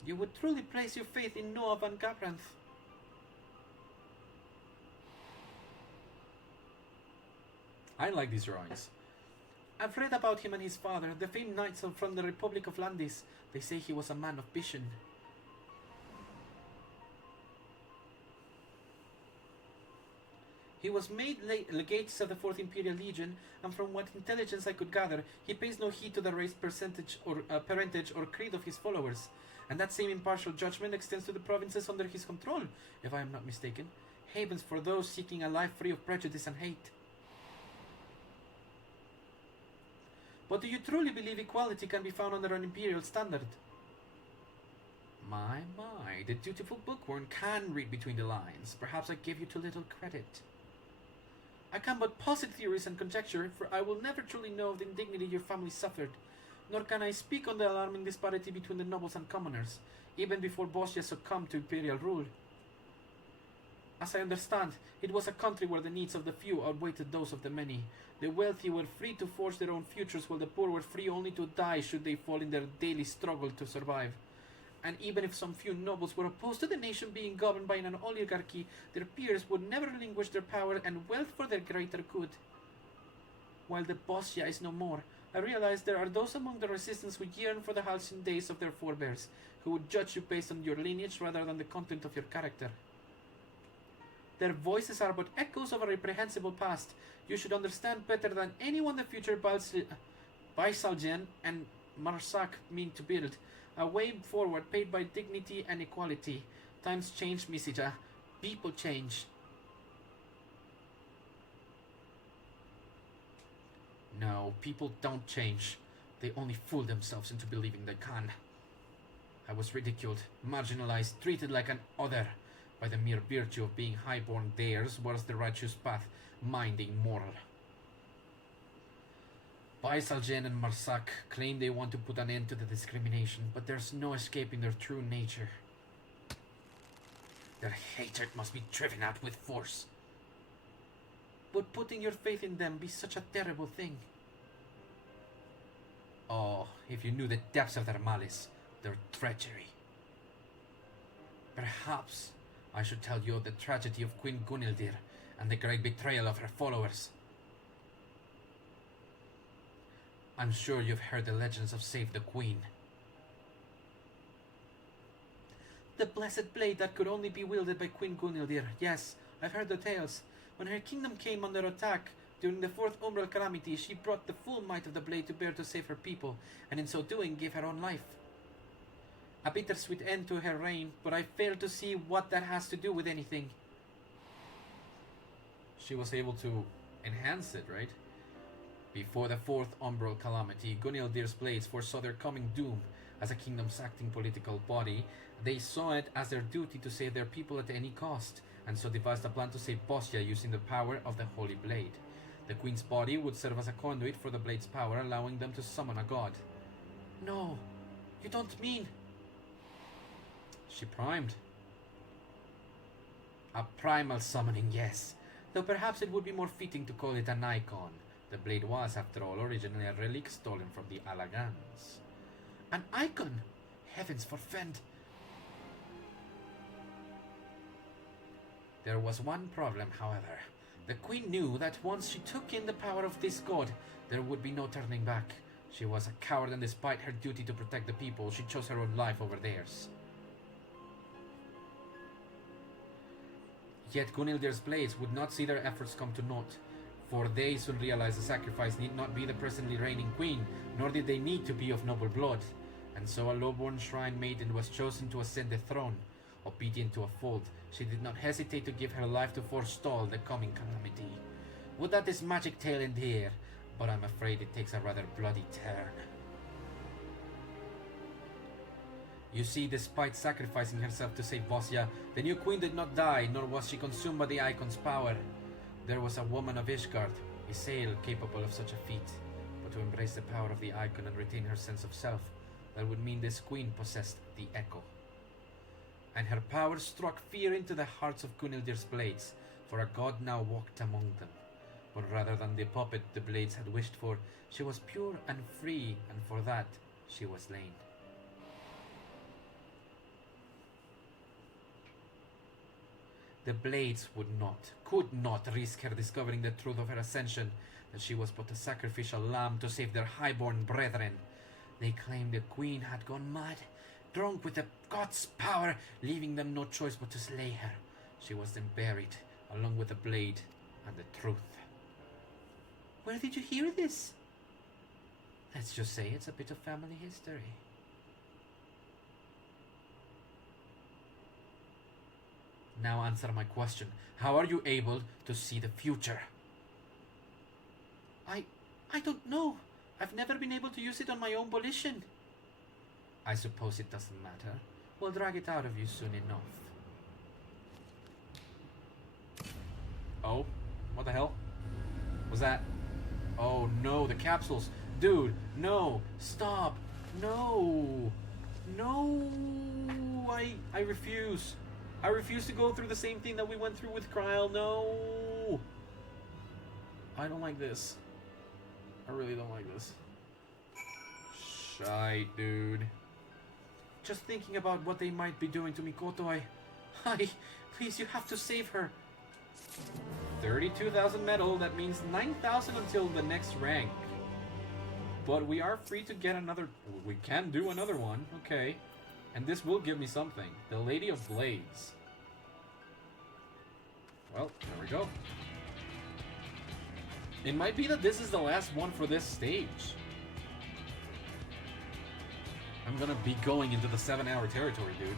You would truly place your faith in Noah van Gabranth. I like these drawings. I've read about him and his father, the famed knights from the Republic of Landis. They say he was a man of vision. He was made legates of the 4th Imperial Legion, and from what intelligence I could gather, he pays no heed to the race, parentage, or creed of his followers. And that same impartial judgment extends to the provinces under his control, if I am not mistaken. Havens for those seeking a life free of prejudice and hate. But do you truly believe equality can be found under an imperial standard? My, the dutiful bookworm can read between the lines. Perhaps I gave you too little credit. I can but posit theories and conjecture, for I will never truly know of the indignity your family suffered, nor can I speak on the alarming disparity between the nobles and commoners, even before Bozja succumbed to imperial rule. As I understand, it was a country where the needs of the few outweighed those of the many. The wealthy were free to forge their own futures, while the poor were free only to die should they fall in their daily struggle to survive. And even if some few nobles were opposed to the nation being governed by an oligarchy, their peers would never relinquish their power and wealth for their greater good. While the Bozja is no more, I realize there are those among the resistance who yearn for the halcyon days of their forebears, who would judge you based on your lineage rather than the content of your character. Their voices are but echoes of a reprehensible past. You should understand better than anyone the future Baisalgen and Marsak mean to build. A way forward paid by dignity and equality. Times change, Misija. People change. No, people don't change. They only fool themselves into believing they can. I was ridiculed, marginalized, treated like an other. By the mere virtue of being highborn, theirs was the righteous path, mine the immoral. Baisalgen and Marsak claim they want to put an end to the discrimination, but there's no escaping their true nature. Their hatred must be driven out with force. Would putting your faith in them be such a terrible thing? Oh, if you knew the depths of their malice, their treachery. Perhaps I should tell you the tragedy of Queen Gunildir and the great betrayal of her followers. I'm sure you've heard the legends of Save the Queen. The blessed blade that could only be wielded by Queen Gunildir. Yes, I've heard the tales. When her kingdom came under attack during the 4th Umbral Calamity, she brought the full might of the blade to bear to save her people, and in so doing gave her own life. A bittersweet end to her reign, but I fail to see what that has to do with anything. She was able to enhance it, right? Before the 4th Umbral Calamity, Gunildir's blades foresaw their coming doom. As a kingdom's acting political body, they saw it as their duty to save their people at any cost, and so devised a plan to save Bozja using the power of the Holy Blade. The Queen's body would serve as a conduit for the blade's power, allowing them to summon a god. No, you don't mean... She primed. A primal summoning, yes. Though perhaps it would be more fitting to call it an icon. The blade was, after all, originally a relic stolen from the Alagans. An icon? Heavens forfend. There was one problem, however. The Queen knew that once she took in the power of this god, there would be no turning back. She was a coward, and despite her duty to protect the people, she chose her own life over theirs. Yet Gunhildir's blades would not see their efforts come to naught, for they soon realized the sacrifice need not be the presently reigning queen, nor did they need to be of noble blood. And so a lowborn shrine maiden was chosen to ascend the throne. Obedient to a fault, she did not hesitate to give her life to forestall the coming calamity. Would that this magic tale end here, but I'm afraid it takes a rather bloody turn. You see, despite sacrificing herself to save Bozja, the new queen did not die, nor was she consumed by the icon's power. There was a woman of Ishgard, Isael, capable of such a feat. But to embrace the power of the icon and retain her sense of self, that would mean this queen possessed the Echo. And her power struck fear into the hearts of Gunhildir's blades, for a god now walked among them. But rather than the puppet the blades had wished for, she was pure and free, and for that she was slain. The blades could not risk her discovering the truth of her ascension, that she was but a sacrificial lamb to save their highborn brethren. They claimed the queen had gone mad, drunk with the god's power, leaving them no choice but to slay her. She was then buried, along with the blade and the truth. Where did you hear this? Let's just say it's a bit of family history. Now answer my question. How are you able to see the future? I don't know. I've never been able to use it on my own volition. I suppose it doesn't matter. We'll drag it out of you soon enough. Oh, what the hell was that? Oh no, the capsules. Dude, no, stop. No. I refuse. I refuse to go through the same thing that we went through with Kryl. No. I don't like this. I really don't like this. Shite, dude. Just thinking about what they might be doing to Mikoto, please, you have to save her. 32,000 metal, that means 9,000 until the next rank. But we are free to get another, we can do another one, okay. And this will give me something. The Lady of Blades. Well, there we go. It might be that this is the last one for this stage. I'm gonna be going into the 7-hour territory, dude.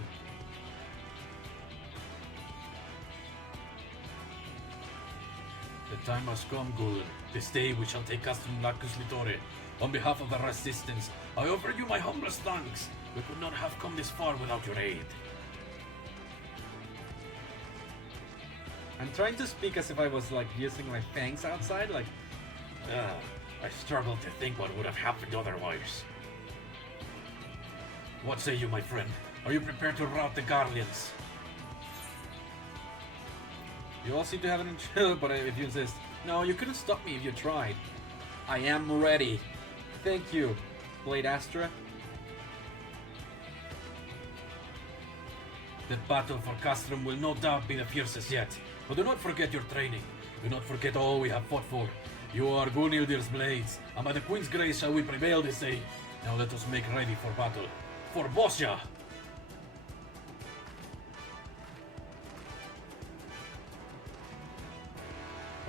The time has come, Gulen. This day we shall take Castrum Lacus Litore. On behalf of the Resistance, I offer you my humblest thanks. We could not have come this far without your aid. I'm trying to speak as if I was like using my fangs outside, like, I struggle to think what would have happened otherwise. What say you, my friend? Are you prepared to rout the Guardians? You all seem to have an interest, but if you insist. No, you couldn't stop me if you tried. I am ready. Thank you, Blade Astra. The battle for Castrum will no doubt be the fiercest yet, but do not forget your training. Do not forget all we have fought for. You are Gunhildir's blades, and by the Queen's grace shall we prevail this day. Now let us make ready for battle. For Bozja!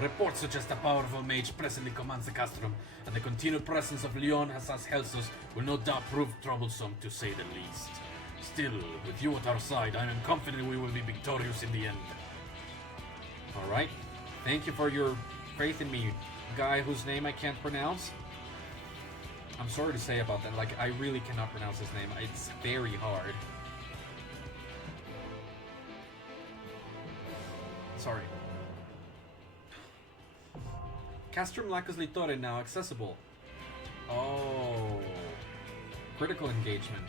Reports suggest a powerful mage presently commands the Castrum, and the continued presence of Leon Hassas Helsus will no doubt prove troublesome to say the least. Still, with you at our side, I am confident we will be victorious in the end. Alright, thank you for your faith in me, guy whose name I can't pronounce. I'm sorry to say about that, like, I really cannot pronounce his name. It's very hard. Sorry. Castrum Lacus Litore now accessible. Oh. Critical engagement.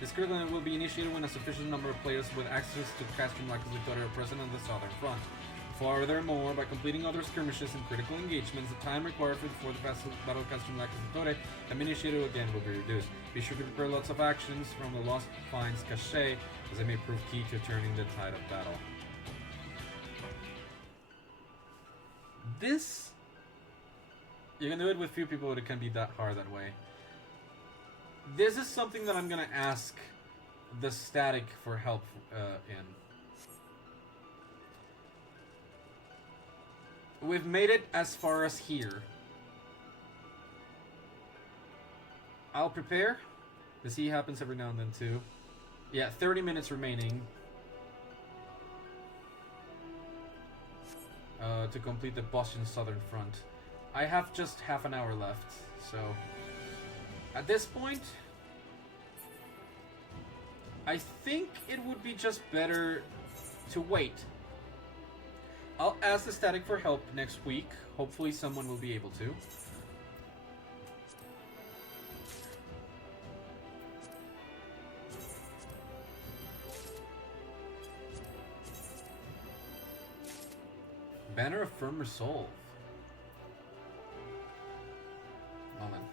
This critical engagement will be initiated when a sufficient number of players with access to Castrum Lacus Litore are present on the southern front. Furthermore, by completing other skirmishes and critical engagements, the time required for the Battle of Castrum Lacus Litore to be initiated again will be reduced. Be sure to prepare lots of actions from the Lost Finds Cache, as they may prove key to turning the tide of battle. This... You can do it with few people, but it can be that hard that way. This is something that I'm gonna ask the static for help in. We've made it as far as here. I'll prepare. The sea happens every now and then too. Yeah, 30 minutes remaining. To complete the Bosnian Southern Front. I have just half an hour left, so... At this point... I think it would be just better to wait. I'll ask the static for help next week. Hopefully someone will be able to. Banner of Firm Resolve. Moment.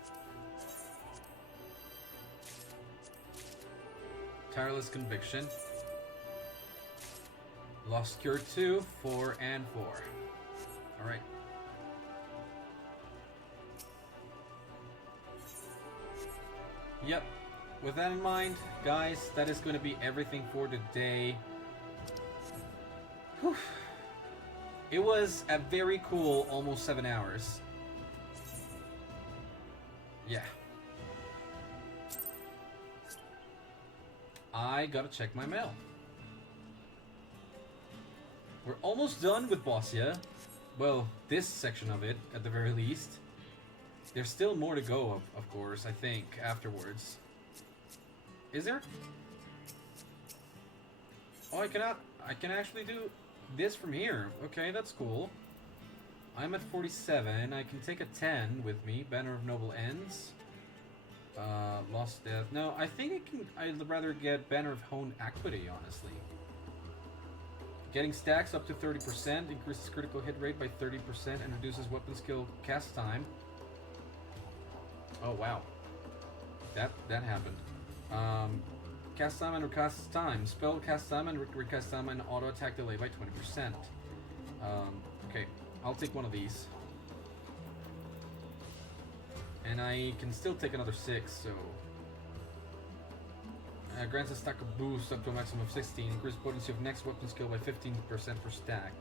Tireless Conviction. Lost Cure 2, 4, and 4. Alright. Yep. With that in mind, guys, that is going to be everything for today. Whew. It was a very cool almost 7 hours. Yeah. I gotta check my mail. We're almost done with Bozja. Well, this section of it, at the very least. There's still more to go, of course, I think, afterwards. Is there? Oh, I can actually do this from here. Okay, that's cool. I'm at 47. I can take a 10 with me. Banner of Noble Ends. Lost Death. No, I think I'd rather get Banner of Honed Equity, honestly. Getting stacks up to 30%, increases critical hit rate by 30%, and reduces weapon skill cast time. Oh, wow. That happened. Cast time and recast time. Spell cast time and recast time and auto attack delay by 20%. Okay, I'll take one of these. And I can still take another 6, so... grants a stack of boost up to a maximum of 16. Increase potency of next weapon skill by 15% per stack.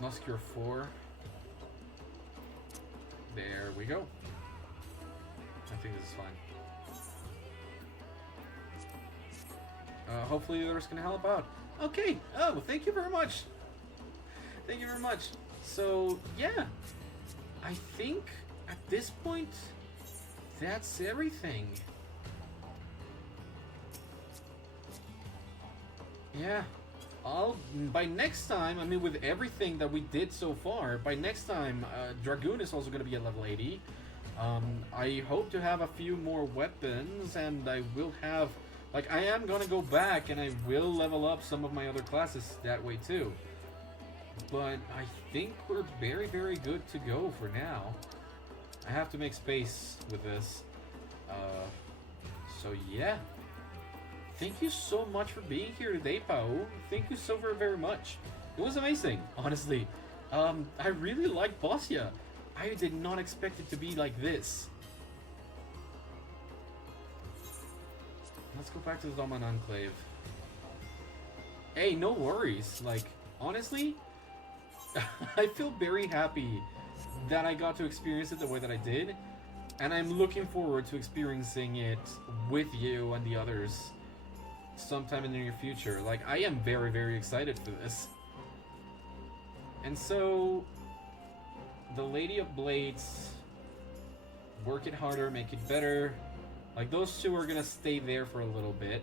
Lost Cure 4. There we go. I think this is fine. Hopefully the others can help out. Okay. Oh, thank you very much. Thank you very much. So, yeah. I think at this point, that's everything. Yeah. By next time, I mean, with everything that we did so far, by next time, Dragoon is also going to be at level 80. I hope to have a few more weapons, and I will have, like, I am going to go back, and I will level up some of my other classes that way, too. But I think we're very, very good to go for now. I have to make space with this. So, yeah. Thank you so much for being here today, Pao. Thank you so very, very much. It was amazing, honestly. I really like Bozja. I did not expect it to be like this. Let's go back to the Doman Enclave. Hey, no worries. Like, honestly, I feel very happy that I got to experience it the way that I did. And I'm looking forward to experiencing it with you and the others sometime in the near future. Like, I am very, very excited for this. And so, the Lady of Blades, work it harder, make it better. Like, those two are gonna stay there for a little bit.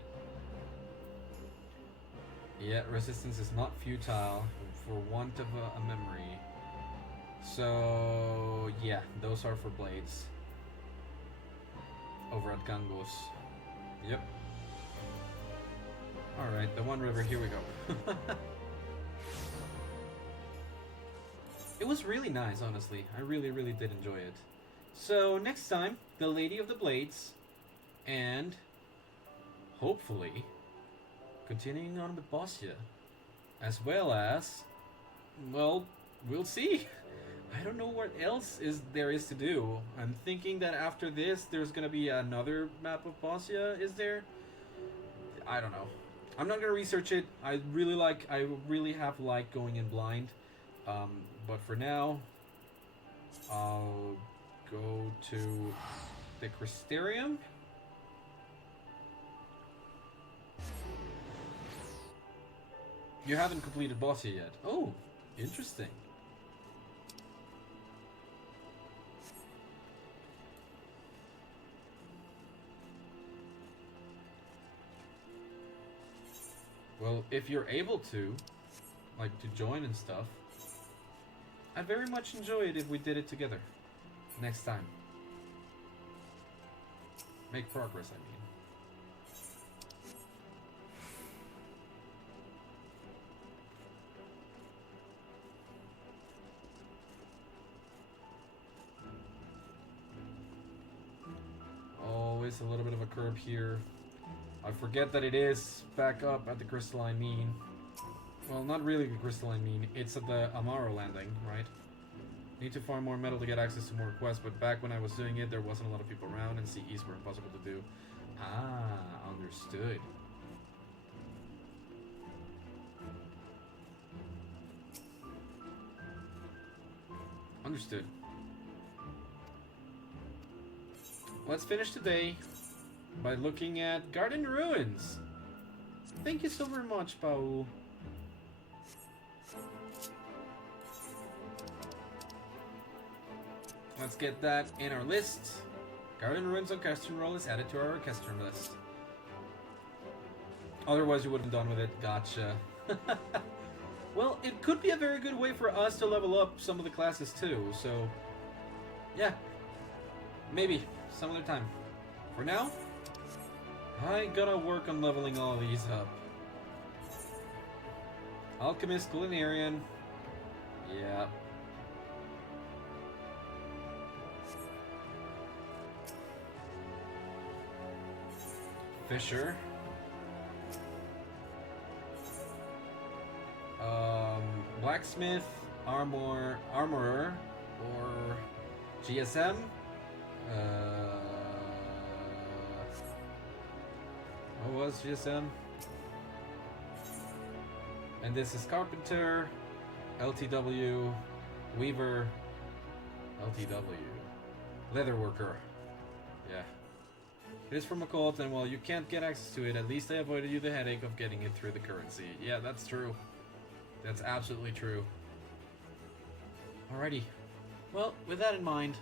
Yeah, resistance is not futile for want of a memory. So, yeah, those are for Blades. Over at Gangos. Yep. Alright, the One River, here we go. It was really nice, honestly. I really, really did enjoy it. So, next time, the Lady of the Blades, and hopefully, continuing on with Bozja. as well as, well, we'll see. I don't know what else there is to do. I'm thinking that after this, there's gonna be another map of Bozja. Is there? I don't know. I'm not gonna research it. I really have liked going in blind. But for now, I'll go to the Crystarium. You haven't completed Bozja yet. Oh, interesting. Well, if you're able to, like, to join and stuff, I'd very much enjoy it if we did it together. Next time. Make progress, I mean. Always a little bit of a curb here. I forget that it is back up at the crystalline mean. Well, not really the crystalline mean. It's at the Amaro landing, right? Need to farm more metal to get access to more quests, but back when I was doing it, there wasn't a lot of people around, and CEs were impossible to do. Ah, understood. Understood. Let's finish today by looking at Garden Ruins. Thank you so very much, Paul. Let's get that in our list. Garden Ruins on Castern Roll is added to our Castern list. Otherwise you wouldn't have done with it. Gotcha. Well, it could be a very good way for us to level up some of the classes too, so yeah. Maybe some other time. For now, I gotta work on leveling all these up. Alchemist, Culinarian. Yeah. Fisher. Blacksmith, Armorer, or GSM. What was GSM? And this is Carpenter, LTW, Weaver, LTW, Leatherworker. Yeah. It is from a cult, and while you can't get access to it, at least I avoided you the headache of getting it through the currency. Yeah, that's true. That's absolutely true. Alrighty. Well, with that in mind,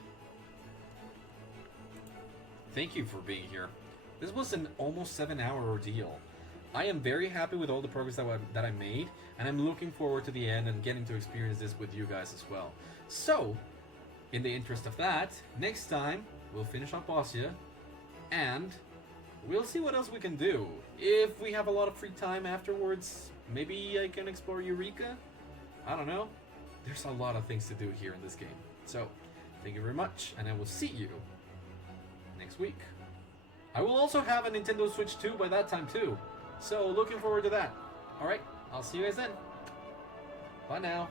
thank you for being here. This was an almost 7-hour ordeal. I am very happy with all the progress that I made, and I'm looking forward to the end and getting to experience this with you guys as well. So, in the interest of that, next time we'll finish up Bozja, and we'll see what else we can do. If we have a lot of free time afterwards, maybe I can explore Eureka? I don't know. There's a lot of things to do here in this game. So, thank you very much, and I will see you next week. I will also have a Nintendo Switch 2 by that time too. So, looking forward to that. Alright, I'll see you guys then. Bye now.